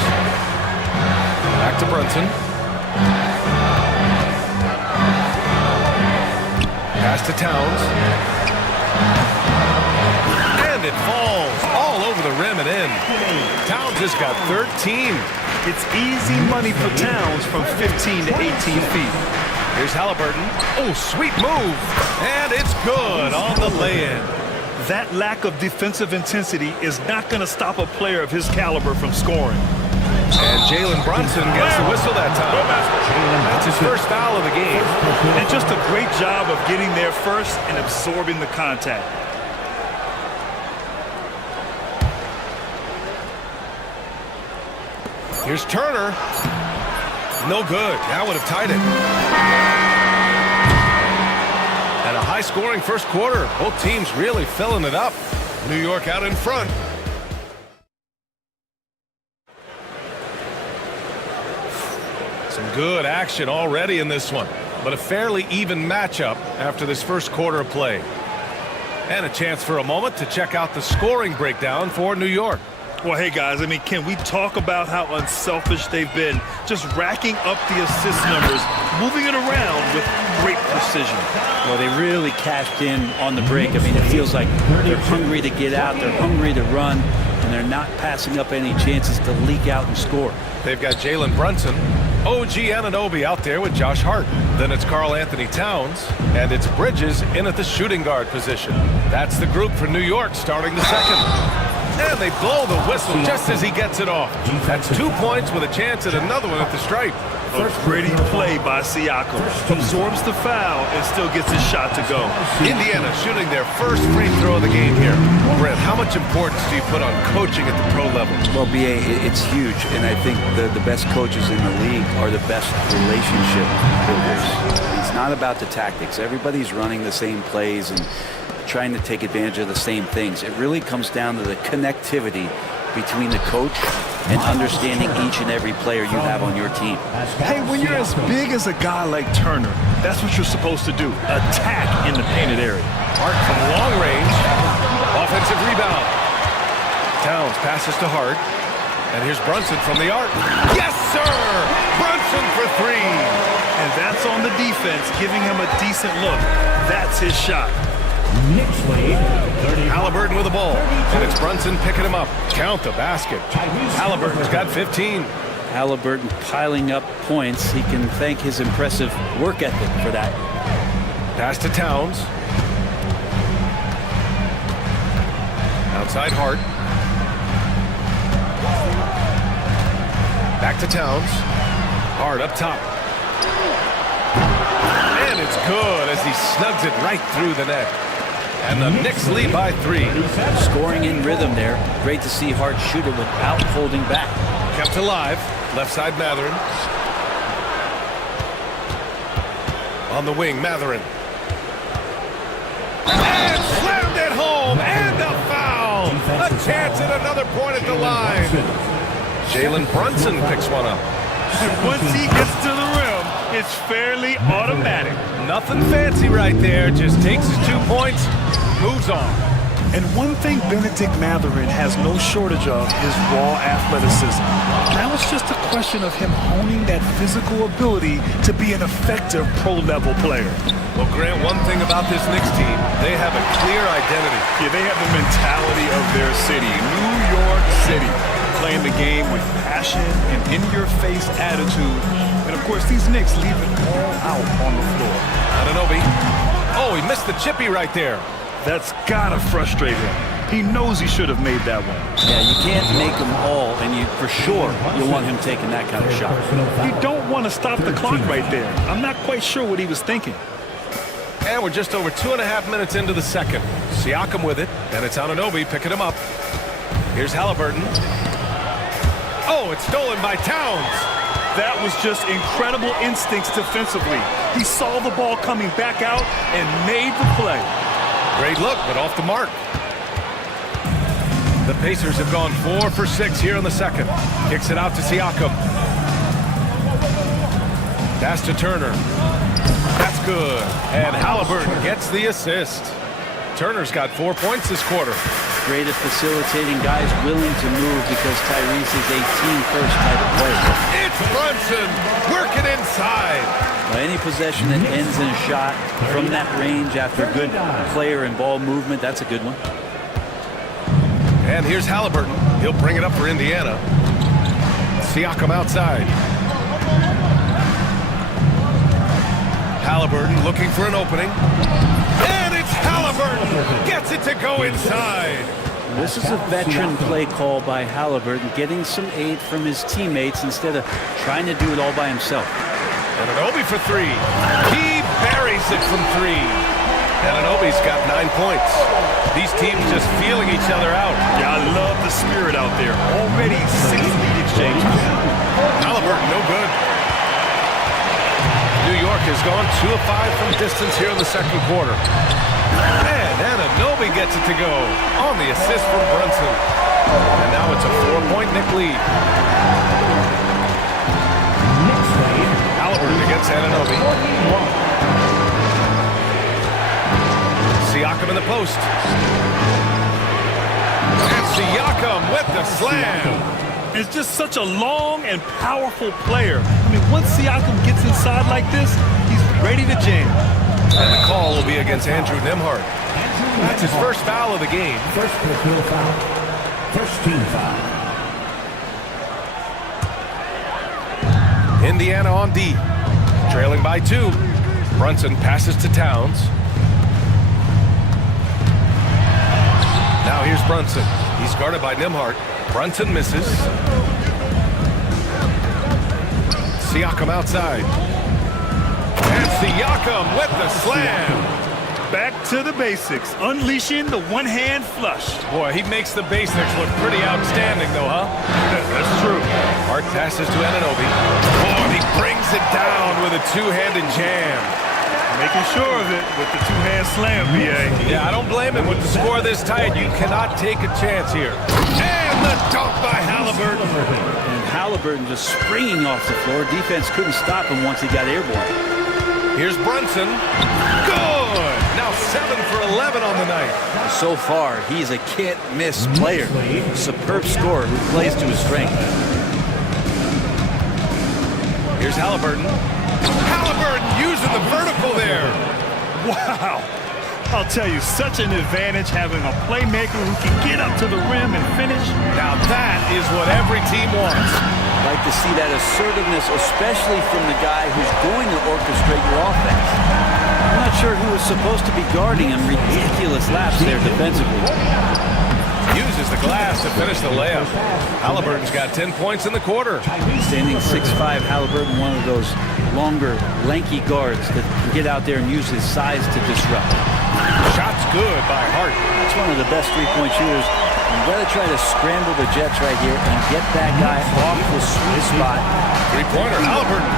Back to Brunson. Pass to Towns. And it falls all over the rim and in. Towns has got 13. It's easy money for Towns from 15 to 18 feet. Here's Halliburton. Oh, sweet move. And it's good on the lay-in. That lack of defensive intensity is not going to stop a player of his caliber from scoring. And Jalen Brunson gets the whistle that time. That's his first foul of the game. And just a great job of getting there first and absorbing the contact. Here's Turner. No good. That would have tied it. And a high-scoring first quarter. Both teams really filling it up. New York out in front. Some good action already in this one. But a fairly even matchup after this first quarter of play. And a chance for a moment to check out the scoring breakdown for New York. Well, hey, guys, I mean, can we talk about how unselfish they've been? Just racking up the assist numbers, moving it around with great precision. Well, they really cashed in on the break. I mean, it feels like they're hungry to get out, they're hungry to run, and they're not passing up any chances to leak out and score. They've got Jalen Brunson, OG Anunoby out there with Josh Hart. Then it's Karl Anthony Towns, and it's Bridges in at the shooting guard position. That's the group for New York starting the second. And they blow the whistle just as he gets it off. That's 2 points with a chance at another one at the stripe. A pretty play by Siakam. Absorbs the foul and still gets his shot to go. Indiana shooting their first free throw of the game here. Brett, how much importance do you put on coaching at the pro level? Well, BA, it's huge, and I think the best coaches in the league are the best relationship builders. It's not about the tactics. Everybody's running the same plays and trying to take advantage of the same things. It really comes down to the connectivity between the coach and understanding each and every player you have on your team. Hey, when you're as big as a guy like Turner, that's what you're supposed to do. Attack in the painted area. Hart from long range. Offensive rebound. Towns passes to Hart. And here's Brunson from the arc. Yes, sir! Brunson for three. And that's on the defense, giving him a decent look. That's his shot. Halliburton with the ball, and it's Brunson picking him up. Count the basket. Halliburton's got 15. Halliburton piling up points. He can thank his impressive work ethic for that. Pass to Towns. Outside Hart. Back to Towns. Hart up top. And it's good as he snugs it right through the net. And the Knicks lead by 3. Scoring in rhythm there. Great to see Hart shoot it without holding back. Kept alive. Left side Mathurin. On the wing, Mathurin. And slammed it home. And a foul. A chance at another point at the line. Jalen Brunson picks one up. And once he gets to the rim, it's fairly automatic. Nothing fancy right there. Just takes his 2 points, moves on. And one thing Benedict Mathurin has no shortage of is raw athleticism. Now it's just a question of him honing that physical ability to be an effective pro-level player. Well, Grant, one thing about this Knicks team, they have a clear identity. Yeah, they have the mentality of their city, New York City, playing the game with passion and in-your-face attitude. And, of course, these Knicks leave it all out on the floor. Anunoby. Oh, he missed the chippy right there. That's gotta frustrate him. He knows he should have made that one. Yeah, you can't make them all, and you for sure you'll want him taking that kind of shot. You don't want to stop the clock right there. I'm not quite sure what he was thinking. And we're just over 2.5 minutes into the second. Siakam with it, and it's Anunoby picking him up. Here's Halliburton. Oh, it's stolen by Towns. That was just incredible instincts defensively. He saw the ball coming back out and made the play. Great look, but off the mark. The Pacers have gone 4 for 6 here in the second. Kicks it out to Siakam. Pass to Turner. That's good. And Halliburton gets the assist. Turner's got 4 points this quarter. Great at facilitating guys willing to move because Tyrese is a team-first type of player. It's Brunson working inside. Any possession that ends in a shot from that range after good player and ball movement, that's a good one. And here's Halliburton. He'll bring it up for Indiana. Siakam outside. Halliburton looking for an opening. And it's Halliburton. Gets it to go inside. This is a veteran play call by Halliburton, getting some aid from his teammates instead of trying to do it all by himself. Anunoby for 3. He buries it from 3. Anunoby's got 9 points. These teams just feeling each other out. Yeah, I love the spirit out there. Already 6 lead exchanges. Halliburton, no good. New York has gone 2 of 5 from distance here in the second quarter. And Anunoby gets it to go on the assist from Brunson. And now it's a 4-point Knick lead. Halliburton against Anunoby. Siakam in the post. And Siakam with the slam. It's just such a long and powerful player. I mean, once Siakam gets inside like this, he's ready to jam. And the call will be against Andrew Nembhard. That's his first foul of the game. First personal foul. First team foul. Indiana on D. Trailing by 2. Brunson passes to Towns. Now here's Brunson. He's guarded by Nimhart. Brunson misses. Siakam outside. And Siakam with the slam. Back to the basics, unleashing the one-hand flush. Boy, he makes the basics look pretty outstanding, though, huh? That's true. Hart passes to Anunoby. Oh, he brings it down with a two-handed jam. Making sure of it with the two-hand slam, B.A. Yeah, I don't blame him. With the score this tight, you cannot take a chance here. And the dunk by Halliburton. And Halliburton just springing off the floor. Defense couldn't stop him once he got airborne. Here's Brunson. Good! Now 7 for 11 on the night. So far, he's a can't-miss player. Superb scorer who plays to his strength. Here's Halliburton. Halliburton using the vertical there. Wow. I'll tell you, such an advantage having a playmaker who can get up to the rim and finish. Now that is what every team wants. Like to see that assertiveness, especially from the guy who's going to orchestrate your offense. I'm not sure who was supposed to be guarding him. Ridiculous laps there defensively. Uses the glass to finish the layup. Halliburton's got 10 points in the quarter. Standing 6'5", Halliburton, one of those longer, lanky guards that can get out there and use his size to disrupt. Shot's good by Hart. That's one of the best three-point shooters. You've got to try to scramble the Jets right here and get that guy off the sweet spot. Three-pointer, Halliburton.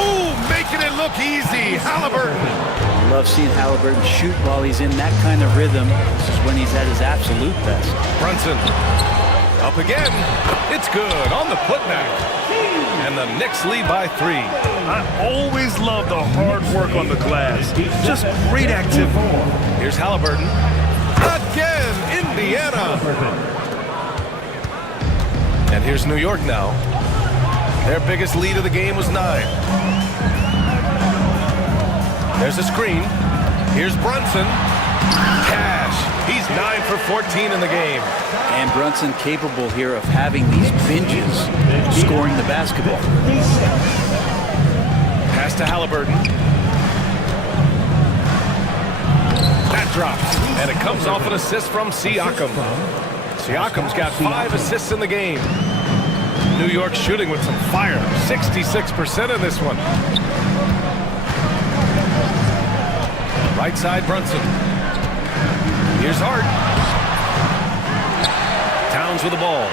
Oh, making it look easy. Halliburton. I love seeing Halliburton shoot while he's in that kind of rhythm. This is when he's at his absolute best. Brunson. Up again. It's good on the putback. And the Knicks lead by 3. I always love the hard work on the glass. Just great activity. Here's Halliburton. Again, Indiana. And here's New York now. Their biggest lead of the game was 9. There's a screen. Here's Brunson. Cash. He's 9 for 14 in the game. And Brunson capable here of having these binges, scoring the basketball. Pass to Halliburton. That drops. And it comes off an assist from Siakam. Siakam's got 5 assists in the game. New York shooting with some fire. 66% in this one. Right side, Brunson. Here's Hart. Towns with the ball.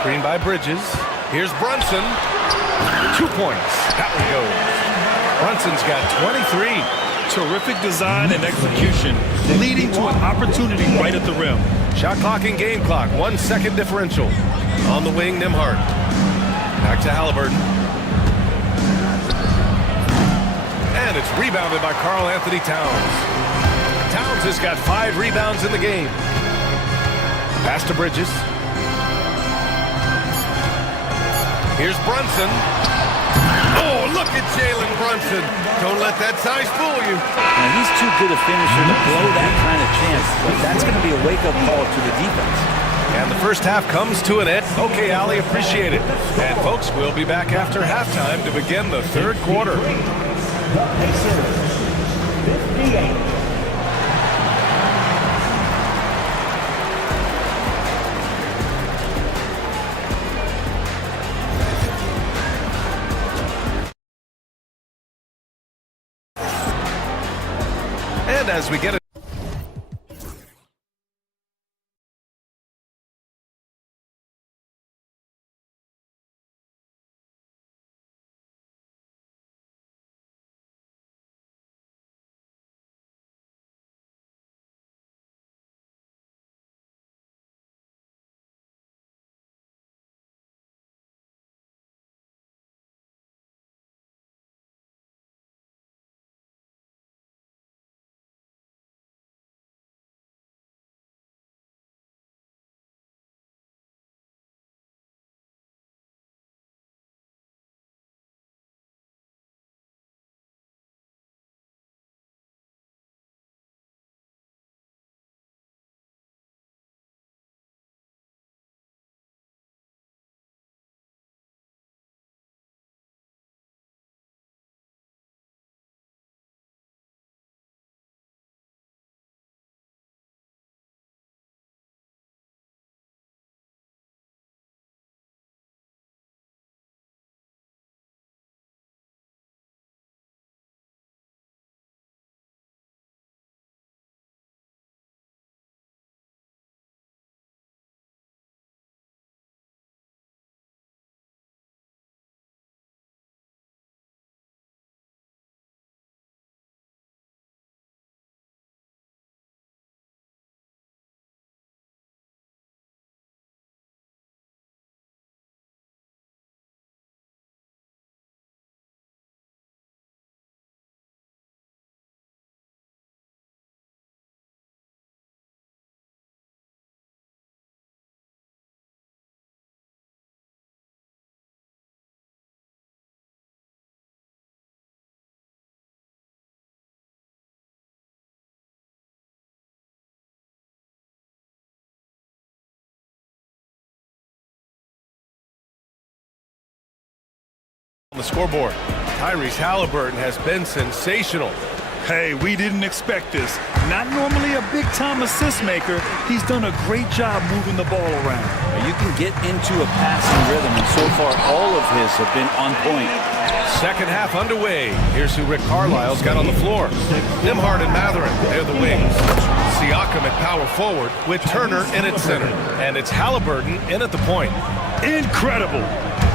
Screen by Bridges. Here's Brunson. 2 points. That one goes. Brunson's got 23. Terrific design and execution, leading to an opportunity right at the rim. Shot clock and game clock. 1 second differential. On the wing, Nimhart. Back to Halliburton. And it's rebounded by Karl Anthony Towns. Towns has got 5 rebounds in the game. Pass to Bridges. Here's Brunson. Oh, look at Jalen Brunson. Don't let that size fool you. Now, he's too good a finisher to blow that kind of chance, but that's going to be a wake-up call to the defense. And the first half comes to an end. Okay, Ali, appreciate it. And folks, we'll be back after halftime to begin the third quarter. The Pacers, 58. And as we get it. the scoreboard. Tyrese Halliburton has been sensational. Hey, we didn't expect this. Not normally a big-time assist maker. He's done a great job moving the ball around. You can get into a passing rhythm, and so far all of his have been on point. Second half underway. Here's who Rick Carlisle's got on the floor. Nimhard and Matherin, they're the wings. Siakam at power forward with Turner in at center. And it's Halliburton in at the point. Incredible.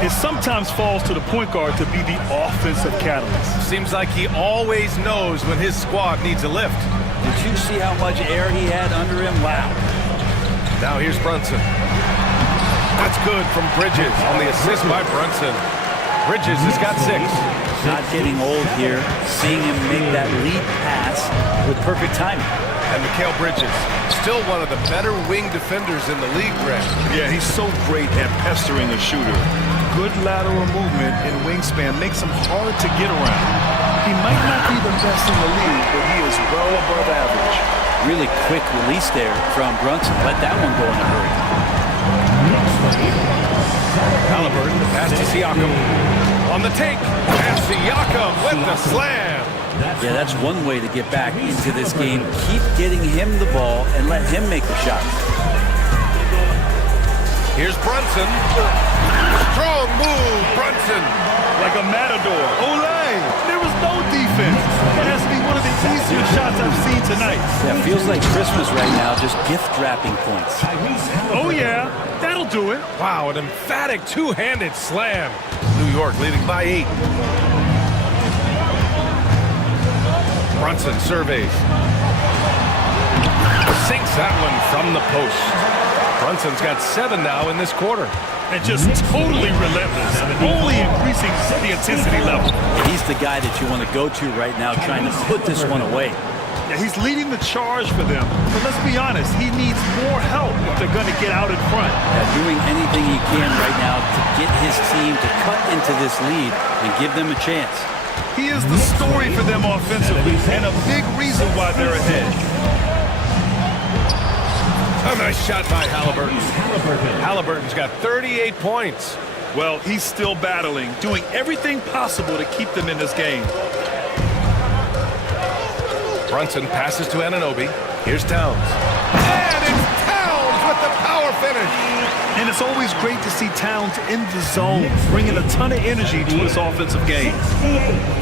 It sometimes falls to the point guard to be the offensive catalyst. Seems like he always knows when his squad needs a lift. Did you see how much air he had under him? Wow. Now here's Brunson. That's good from Bridges on the assist by Brunson. Bridges has got 6. Not getting old here. Seeing him make that lead pass with perfect timing. And Mikal Bridges, still one of the better wing defenders in the league, Greg. Yeah, he's so great at pestering a shooter. Good lateral movement and wingspan makes him hard to get around. He might not be the best in the league, but he is well above average. Really quick release there from Brunson. Let that one go in a hurry. Halliburton, the pass to Siakam. On the take, and Siakam with the slam. Yeah, that's one way to get back into this game. Keep getting him the ball and let him make the shot. Here's Brunson. Strong move, Brunson. Like a matador. Olay! There was no defense. It has to be one of the easier shots I've seen tonight. Yeah, feels like Christmas right now, just gift wrapping points. Oh, yeah. That'll do it. Wow, an emphatic two-handed slam. New York leading by 8. Brunson surveys. Sinks that one from the post. Brunson's got 7 now in this quarter. And just totally relentless, only increasing the intensity level. He's the guy that you want to go to right now, trying to put this one away. Yeah, he's leading the charge for them, but let's be honest, he needs more help if they're going to get out in front. Yeah, doing anything he can right now to get his team to cut into this lead and give them a chance. He is the story for them offensively, and a big reason why they're ahead. A nice shot by Halliburton. Halliburton's got 38 points. Well, he's still battling, doing everything possible to keep them in this game. Brunson passes to Anunoby. Here's Towns. And it's Towns with the power finish. And it's always great to see Towns in the zone, bringing a ton of energy to his offensive game.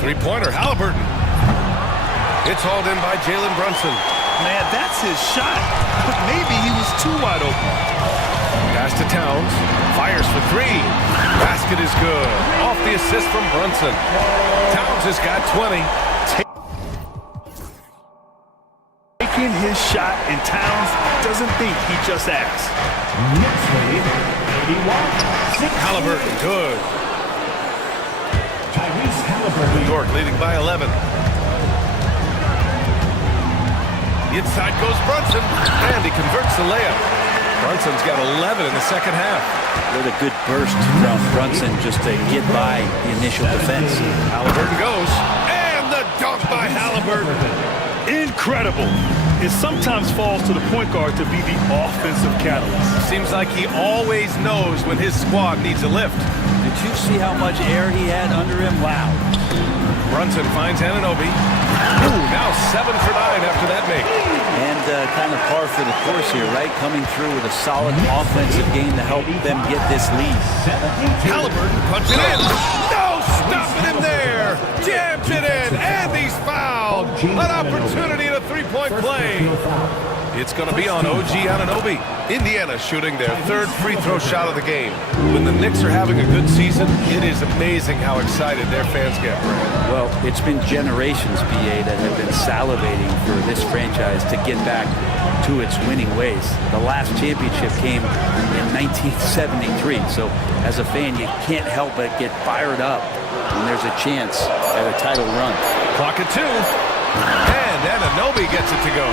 Three-pointer, Halliburton. It's hauled in by Jalen Brunson. Man, that's his shot. But maybe he was too wide open. Pass to Towns. Fires for 3. Basket is good. Off the assist from Brunson. Towns has got 20. Taking his shot, and Towns doesn't think he just asked. Halliburton, good. New York leading by 11. Inside goes Brunson, and he converts the layup. Brunson's got 11 in the second half. What a good burst from Brunson just to get by the initial defense. Halliburton goes, and the dunk by Halliburton. Incredible. It sometimes falls to the point guard to be the offensive catalyst. Seems like he always knows when his squad needs a lift. Did you see how much air he had under him? Wow. Brunson finds Anunoby. Ooh, now 7 for 9 after that make. And kind of par for the course here, right? Coming through with a solid offensive game to help them get this lead. Halliburton punches it in. No, stopping him there. Jams it in, and he's fouled. An opportunity in a three-point play. It's going to be on OG Anunoby. Indiana shooting their 3rd free throw shot of the game. When the Knicks are having a good season, it is amazing how excited their fans get. Well, it's been generations, BA, that have been salivating for this franchise to get back to its winning ways. The last championship came in 1973, so as a fan, you can't help but get fired up when there's a chance at a title run. Clock at 2, and Anunoby gets it to go.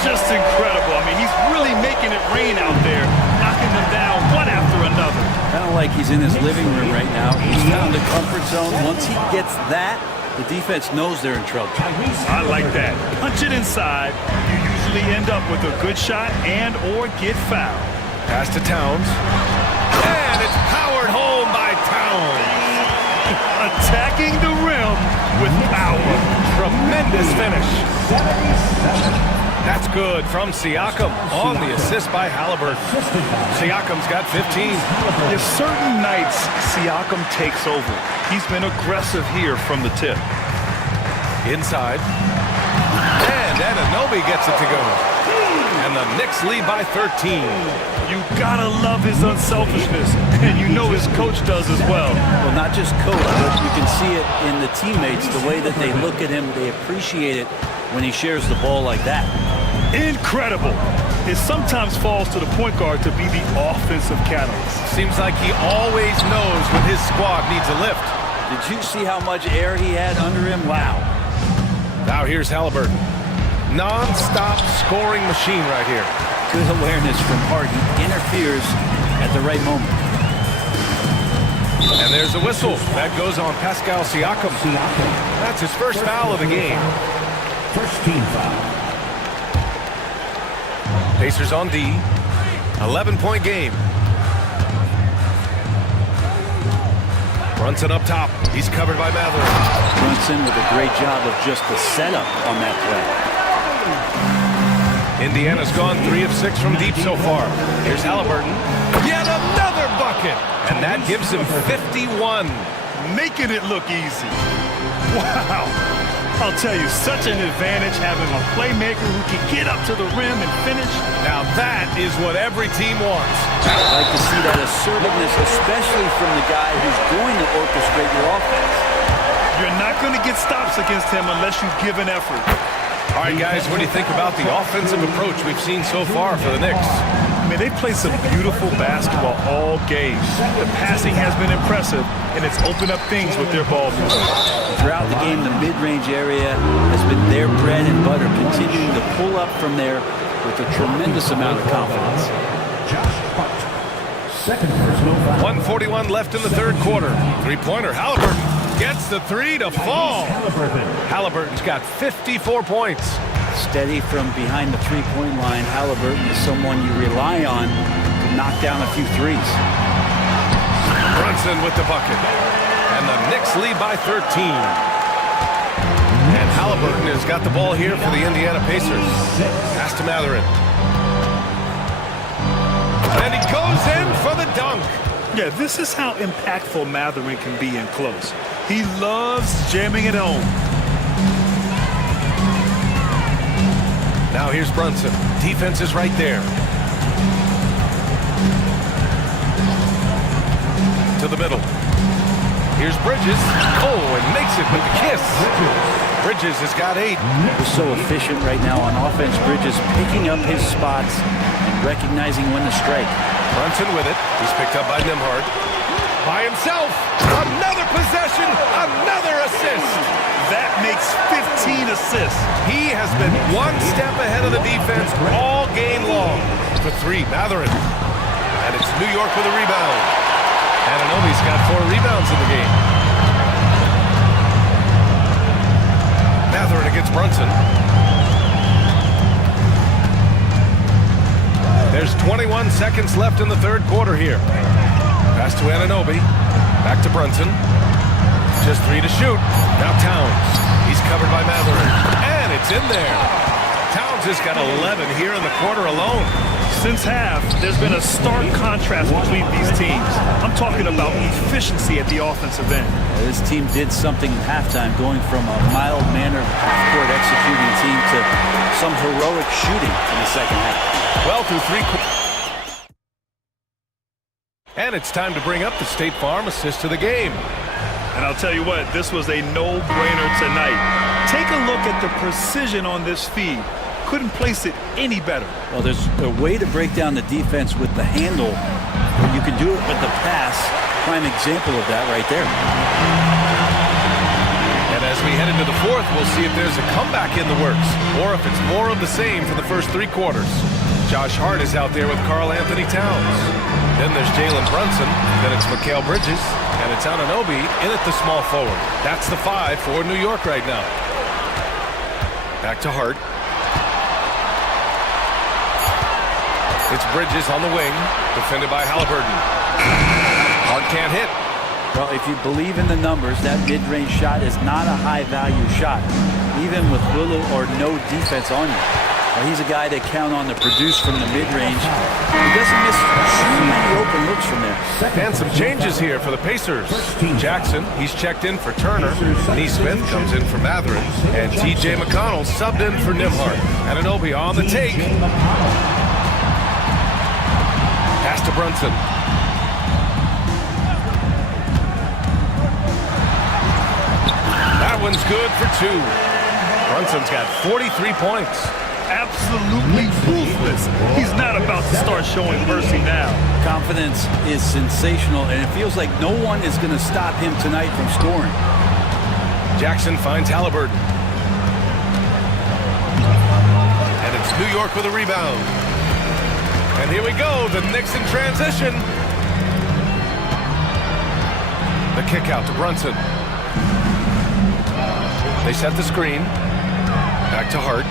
Just incredible. I mean, he's really making it rain out there, knocking them down one after another. Kind of like he's in his living room right now. He's found the comfort zone. Once he gets that, the defense knows they're in trouble. I like that. Punch it inside. You usually end up with a good shot and or get fouled. Pass to Towns. And it's powered home by Towns. attacking the rim with power. Tremendous finish. That's good from Siakam on the assist by Halliburton. Siakam's got 15. There's certain nights Siakam takes over. He's been aggressive here from the tip. Inside. And Anunoby gets it to go. And the Knicks lead by 13. You gotta love his unselfishness, and you know his coach does as well. Well, not just coach, but you can see it in the teammates, the way that they look at him, they appreciate it when he shares the ball like that. Incredible. It sometimes falls to the point guard to be the offensive catalyst. Seems like he always knows when his squad needs a lift. Did you see how much air he had under him? Wow. Now here's Halliburton. Non-stop scoring machine right here. Good awareness from Hart. He interferes at the right moment. And there's a whistle. That goes on Pascal Siakam. That's his first foul of the game. First team foul. Pacers on D. 11-point game. Brunson up top. He's covered by Mather. Brunson with a great job of just the setup on that play. Indiana's gone 3 of 6 from deep so far. Here's Halliburton. Yet another bucket. And that gives him 51. Making it look easy. Wow. I'll tell you, such an advantage having a playmaker who can get up to the rim and finish. Now that is what every team wants. I'd like to see that assertiveness, especially from the guy who's going to orchestrate your offense. You're not going to get stops against him unless you give an effort. All right, guys, what do you think about the offensive approach we've seen so far for the Knicks? I mean, they play some beautiful basketball all game. The passing has been impressive, and it's opened up things with their ball movement. Throughout the game, the mid-range area has been their bread and butter, continuing to pull up from there with a tremendous amount of confidence. Second personal foul. 1:41 left in the third quarter. Three-pointer, Halliburton gets the three to fall. Halliburton's got 54 points. Steady from behind the three-point line. Halliburton is someone you rely on to knock down a few threes. Brunson with the bucket. And the Knicks lead by 13. And Halliburton has got the ball here for the Indiana Pacers. Pass to Matherin. And he goes in for the dunk. Yeah, this is how impactful Matherin can be in close. He loves jamming it home. Now here's Brunson. Defense is right there. To the middle. Here's Bridges. Oh, and makes it with the kiss. Bridges has got 8. He's so efficient right now on offense. Bridges picking up his spots and recognizing when to strike. Brunson with it. He's picked up by Nembhard. By himself. Another possession. Another assist. That makes 15 assists. He has been one step ahead of the defense all game long. For 3, Matherin. And it's New York with a rebound. Anunoby's got 4 rebounds in the game. Matherin against Brunson. There's 21 seconds left in the third quarter here. Pass to Anunoby. Back to Brunson. Just 3 to shoot. Now Towns. He's covered by Matherin. And it's in there. Towns has got 11 here in the quarter alone. Since half, there's been a stark contrast between these teams. I'm talking about efficiency at the offensive end. This team did something at halftime, going from a mild-mannered half-court executing team to some heroic shooting in the second half. Well, through 3 quarters. And it's time to bring up the State Farm assist to the game. And I'll tell you what, this was a no-brainer tonight. Take a look at the precision on this feed. Couldn't place it any better. Well, there's a way to break down the defense with the handle, or you can do it with the pass. Prime example of that right there. And as we head into the fourth, we'll see if there's a comeback in the works, or if it's more of the same for the first 3 quarters. Josh Hart is out there with Karl Anthony Towns. Then there's Jalen Brunson. Then it's Mikal Bridges. And it's Anunoby in at the small forward. That's the 5 for New York right now. Back to Hart. It's Bridges on the wing, defended by Halliburton. Hart can't hit. Well, if you believe in the numbers, that mid-range shot is not a high-value shot, even with little or no defense on you. Well, he's a guy they count on to produce from the mid-range. He doesn't miss too many open looks from there. And some changes here for the Pacers. Jackson, he's checked in for Turner. Neesmith comes in for Matherin. And T.J. McConnell subbed in for Nembhard. Anunoby on the take. Pass to Brunson. That one's good for 2. Brunson's got 43 points. Absolutely ruthless. He's not about to start showing mercy now. Confidence is sensational, and it feels like no one is going to stop him tonight from scoring. Jackson finds Halliburton. And it's New York with a rebound. And here we go, the Knicks in transition. The kick out to Brunson. They set the screen. Back to Hart.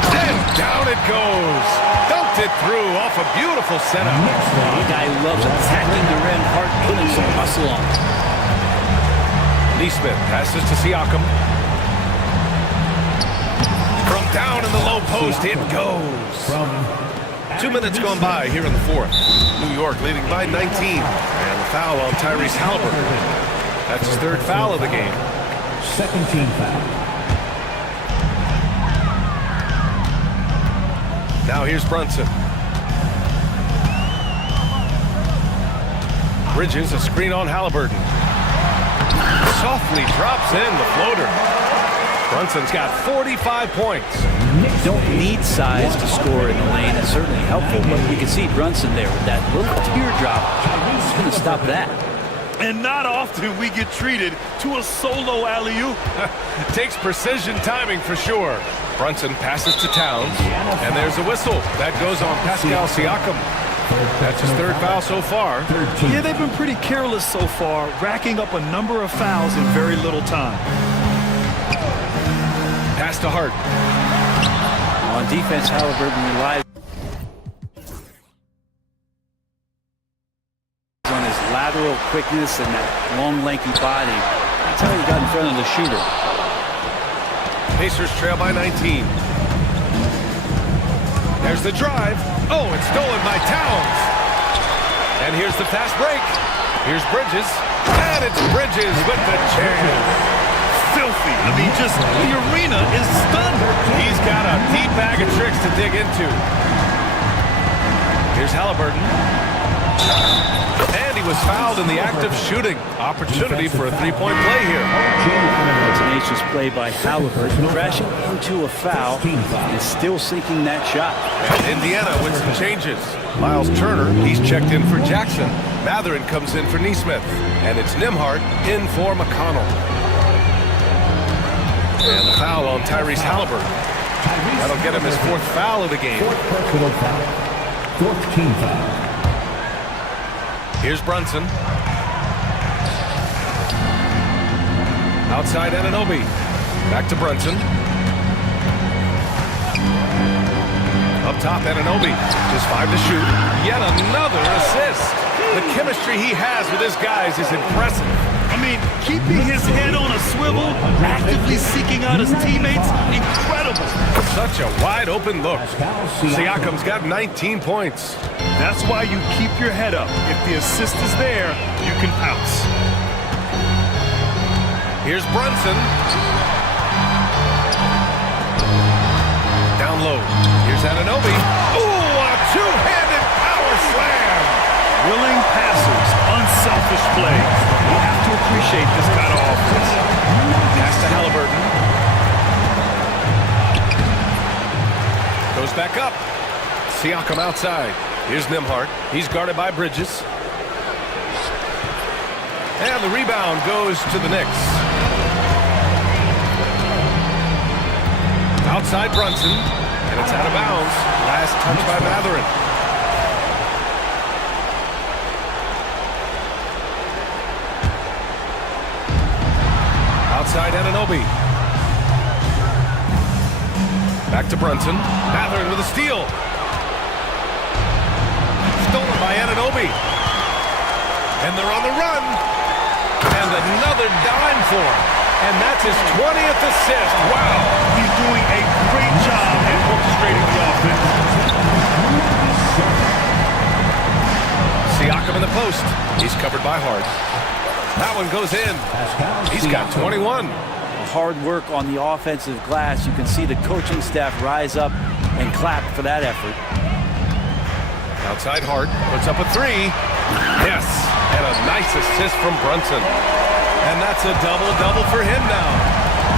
And down it goes. Dunked it through off a beautiful setup. The guy loves attacking the rim. Hart putting some muscle on. Neesmith passes to Siakam. From down in the low post, it goes. 2 minutes gone by here in the fourth. New York leading by 19. And the foul on Tyrese Halliburton. That's his 3rd foul of the game. Second team foul. Now here's Brunson. Bridges, a screen on Halliburton. Softly drops in the floater. Brunson's got 45 points. Don't need size to score in the lane. It's certainly helpful, but you can see Brunson there with that little teardrop. He's going to stop that. And not often we get treated to a solo alley-oop. Takes precision timing for sure. Brunson passes to Towns, and there's a whistle. That goes on Pascal Siakam. That's his 3rd foul so far. Yeah, they've been pretty careless so far, racking up a number of fouls in very little time. Pass to Hart. On defense, Halliburton relies on his lateral quickness and that long, lanky body. That's how he got in front of the shooter. Pacers trail by 19. There's the drive. Oh, it's stolen by Towns. And here's the fast break. Here's Bridges. And it's Bridges with the jam. Filthy. I mean, just the arena is stunned. He's got a deep bag of tricks to dig into. Here's Halliburton. And he was fouled in the act of shooting. Opportunity for a 3-point play here. Tenacious play by Halliburton, crashing into a foul and still sinking that shot. And Indiana with some changes. Miles Turner, he's checked in for Jackson. Matherin comes in for Neesmith. And it's Nembhard in for McConnell. And the foul on Tyrese Halliburton. That'll get him his 4th foul of the game. 4th team foul. Here's Brunson. Outside Anunoby. Back to Brunson. Up top Anunoby. Just 5 to shoot. Yet another assist. The chemistry he has with his guys is impressive. I mean, keeping his head on a swivel, actively seeking out his teammates, incredible. Such a wide open look. Siakam's got 19 points. That's why you keep your head up. If the assist is there, you can pounce. Here's Brunson. Down low. Here's Anunoby. Ooh, a two-handed power slam. Willing passers, unselfish play. You have to appreciate this kind of offense. Pass to Halliburton. Goes back up. Siakam outside. Here's Nembhard. He's guarded by Bridges. And the rebound goes to the Knicks. Outside Brunson. And it's out of bounds. Last touch by Matherin. Outside Anunoby. Back to Brunson. Matherin with a steal. Stolen by Anunoby. And they're on the run. And another dime for him. And that's his 20th assist. Wow. He's doing a great job at orchestrating the offense. Siakam in the post. He's covered by Hart. That one goes in. He's got 21. Hard work on the offensive glass. You can see the coaching staff rise up and clap for that effort. Outside Hart puts up a three. Yes, and a nice assist from Brunson. And that's a double-double for him now.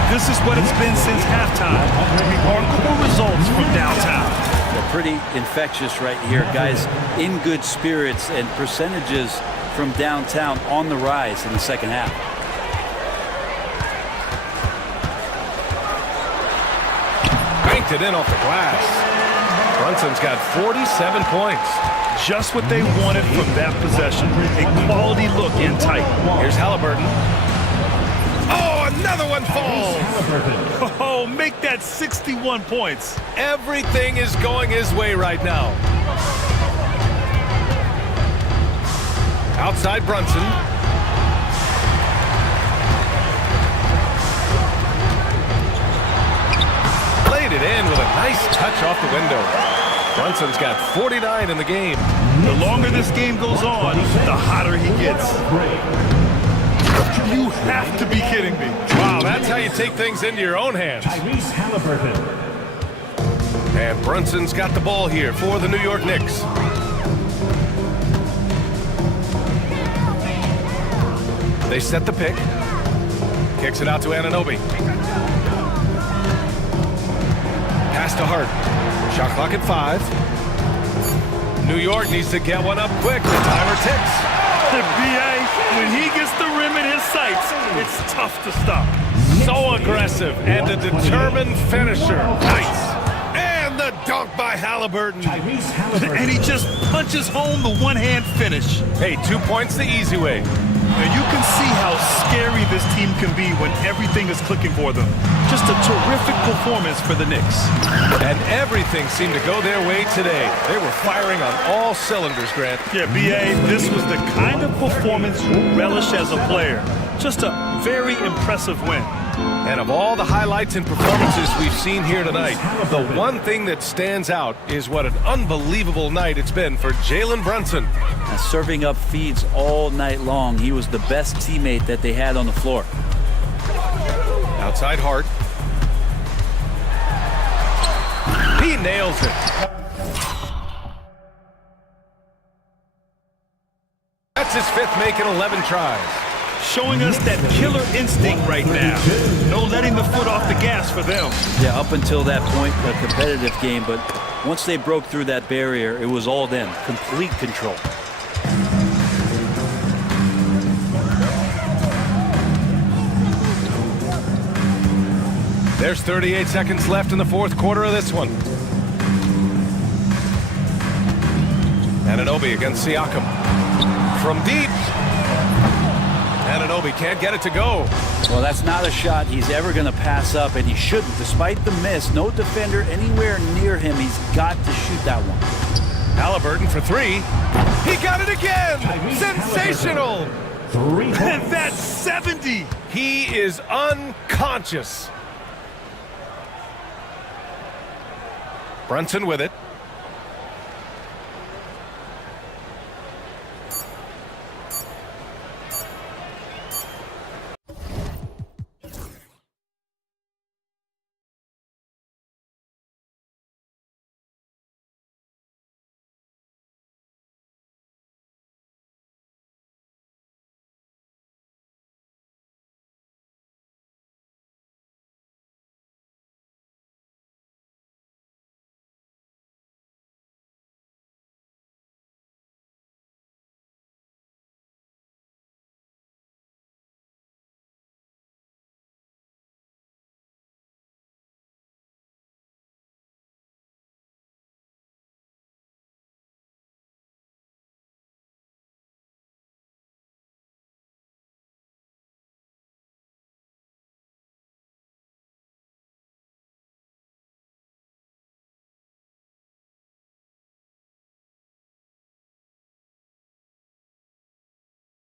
This is what it's been since halftime. Remarkable results from downtown. They're pretty infectious right here. Guys in good spirits and percentages from downtown on the rise in the second half. Banked it in off the glass. Brunson's got 47 points. Just what they wanted from that possession. A quality look in tight. Here's Halliburton. Oh, another one falls. Oh, make that 61 points. Everything is going his way right now. Outside Brunson. Laid it in with a nice touch off the window. Brunson's got 49 in the game. The longer this game goes on, the hotter he gets. You have to be kidding me. Wow, that's how you take things into your own hands. And Brunson's got the ball here for the New York Knicks. They set the pick. Kicks it out to Anunoby. Pass to Hart. Shot clock at 5. New York needs to get one up quick. The timer ticks. The BA, when he gets the rim in his sights, it's tough to stop. So aggressive and a determined finisher. Nice. And the dunk by Halliburton. And he just punches home the one-hand finish. Hey, 2 points the easy way. And you can see how scary this team can be when everything is clicking for them. Just a terrific performance for the Knicks. And everything seemed to go their way today. They were firing on all cylinders, Grant. Yeah, B.A., this was the kind of performance you relish as a player. Just a very impressive win. And of all the highlights and performances we've seen here tonight, the one thing that stands out is what an unbelievable night it's been for Jalen Brunson. Now, serving up feeds all night long. He was the best teammate that they had on the floor. Outside Hart. He nails it. That's his 5th make in 11 tries. Showing us that killer instinct right now. No letting the foot off the gas for them. Yeah, up until that point, a competitive game, but once they broke through that barrier, it was all them. Complete control. There's 38 seconds left in the 4th quarter of this one. Anunoby against Siakam. From deep. Anunoby can't get it to go. Well, that's not a shot he's ever going to pass up, and he shouldn't. Despite the miss, no defender anywhere near him. He's got to shoot that one. Halliburton for 3. He got it again! Sensational! And that's 70! He is unconscious. Brunson with it.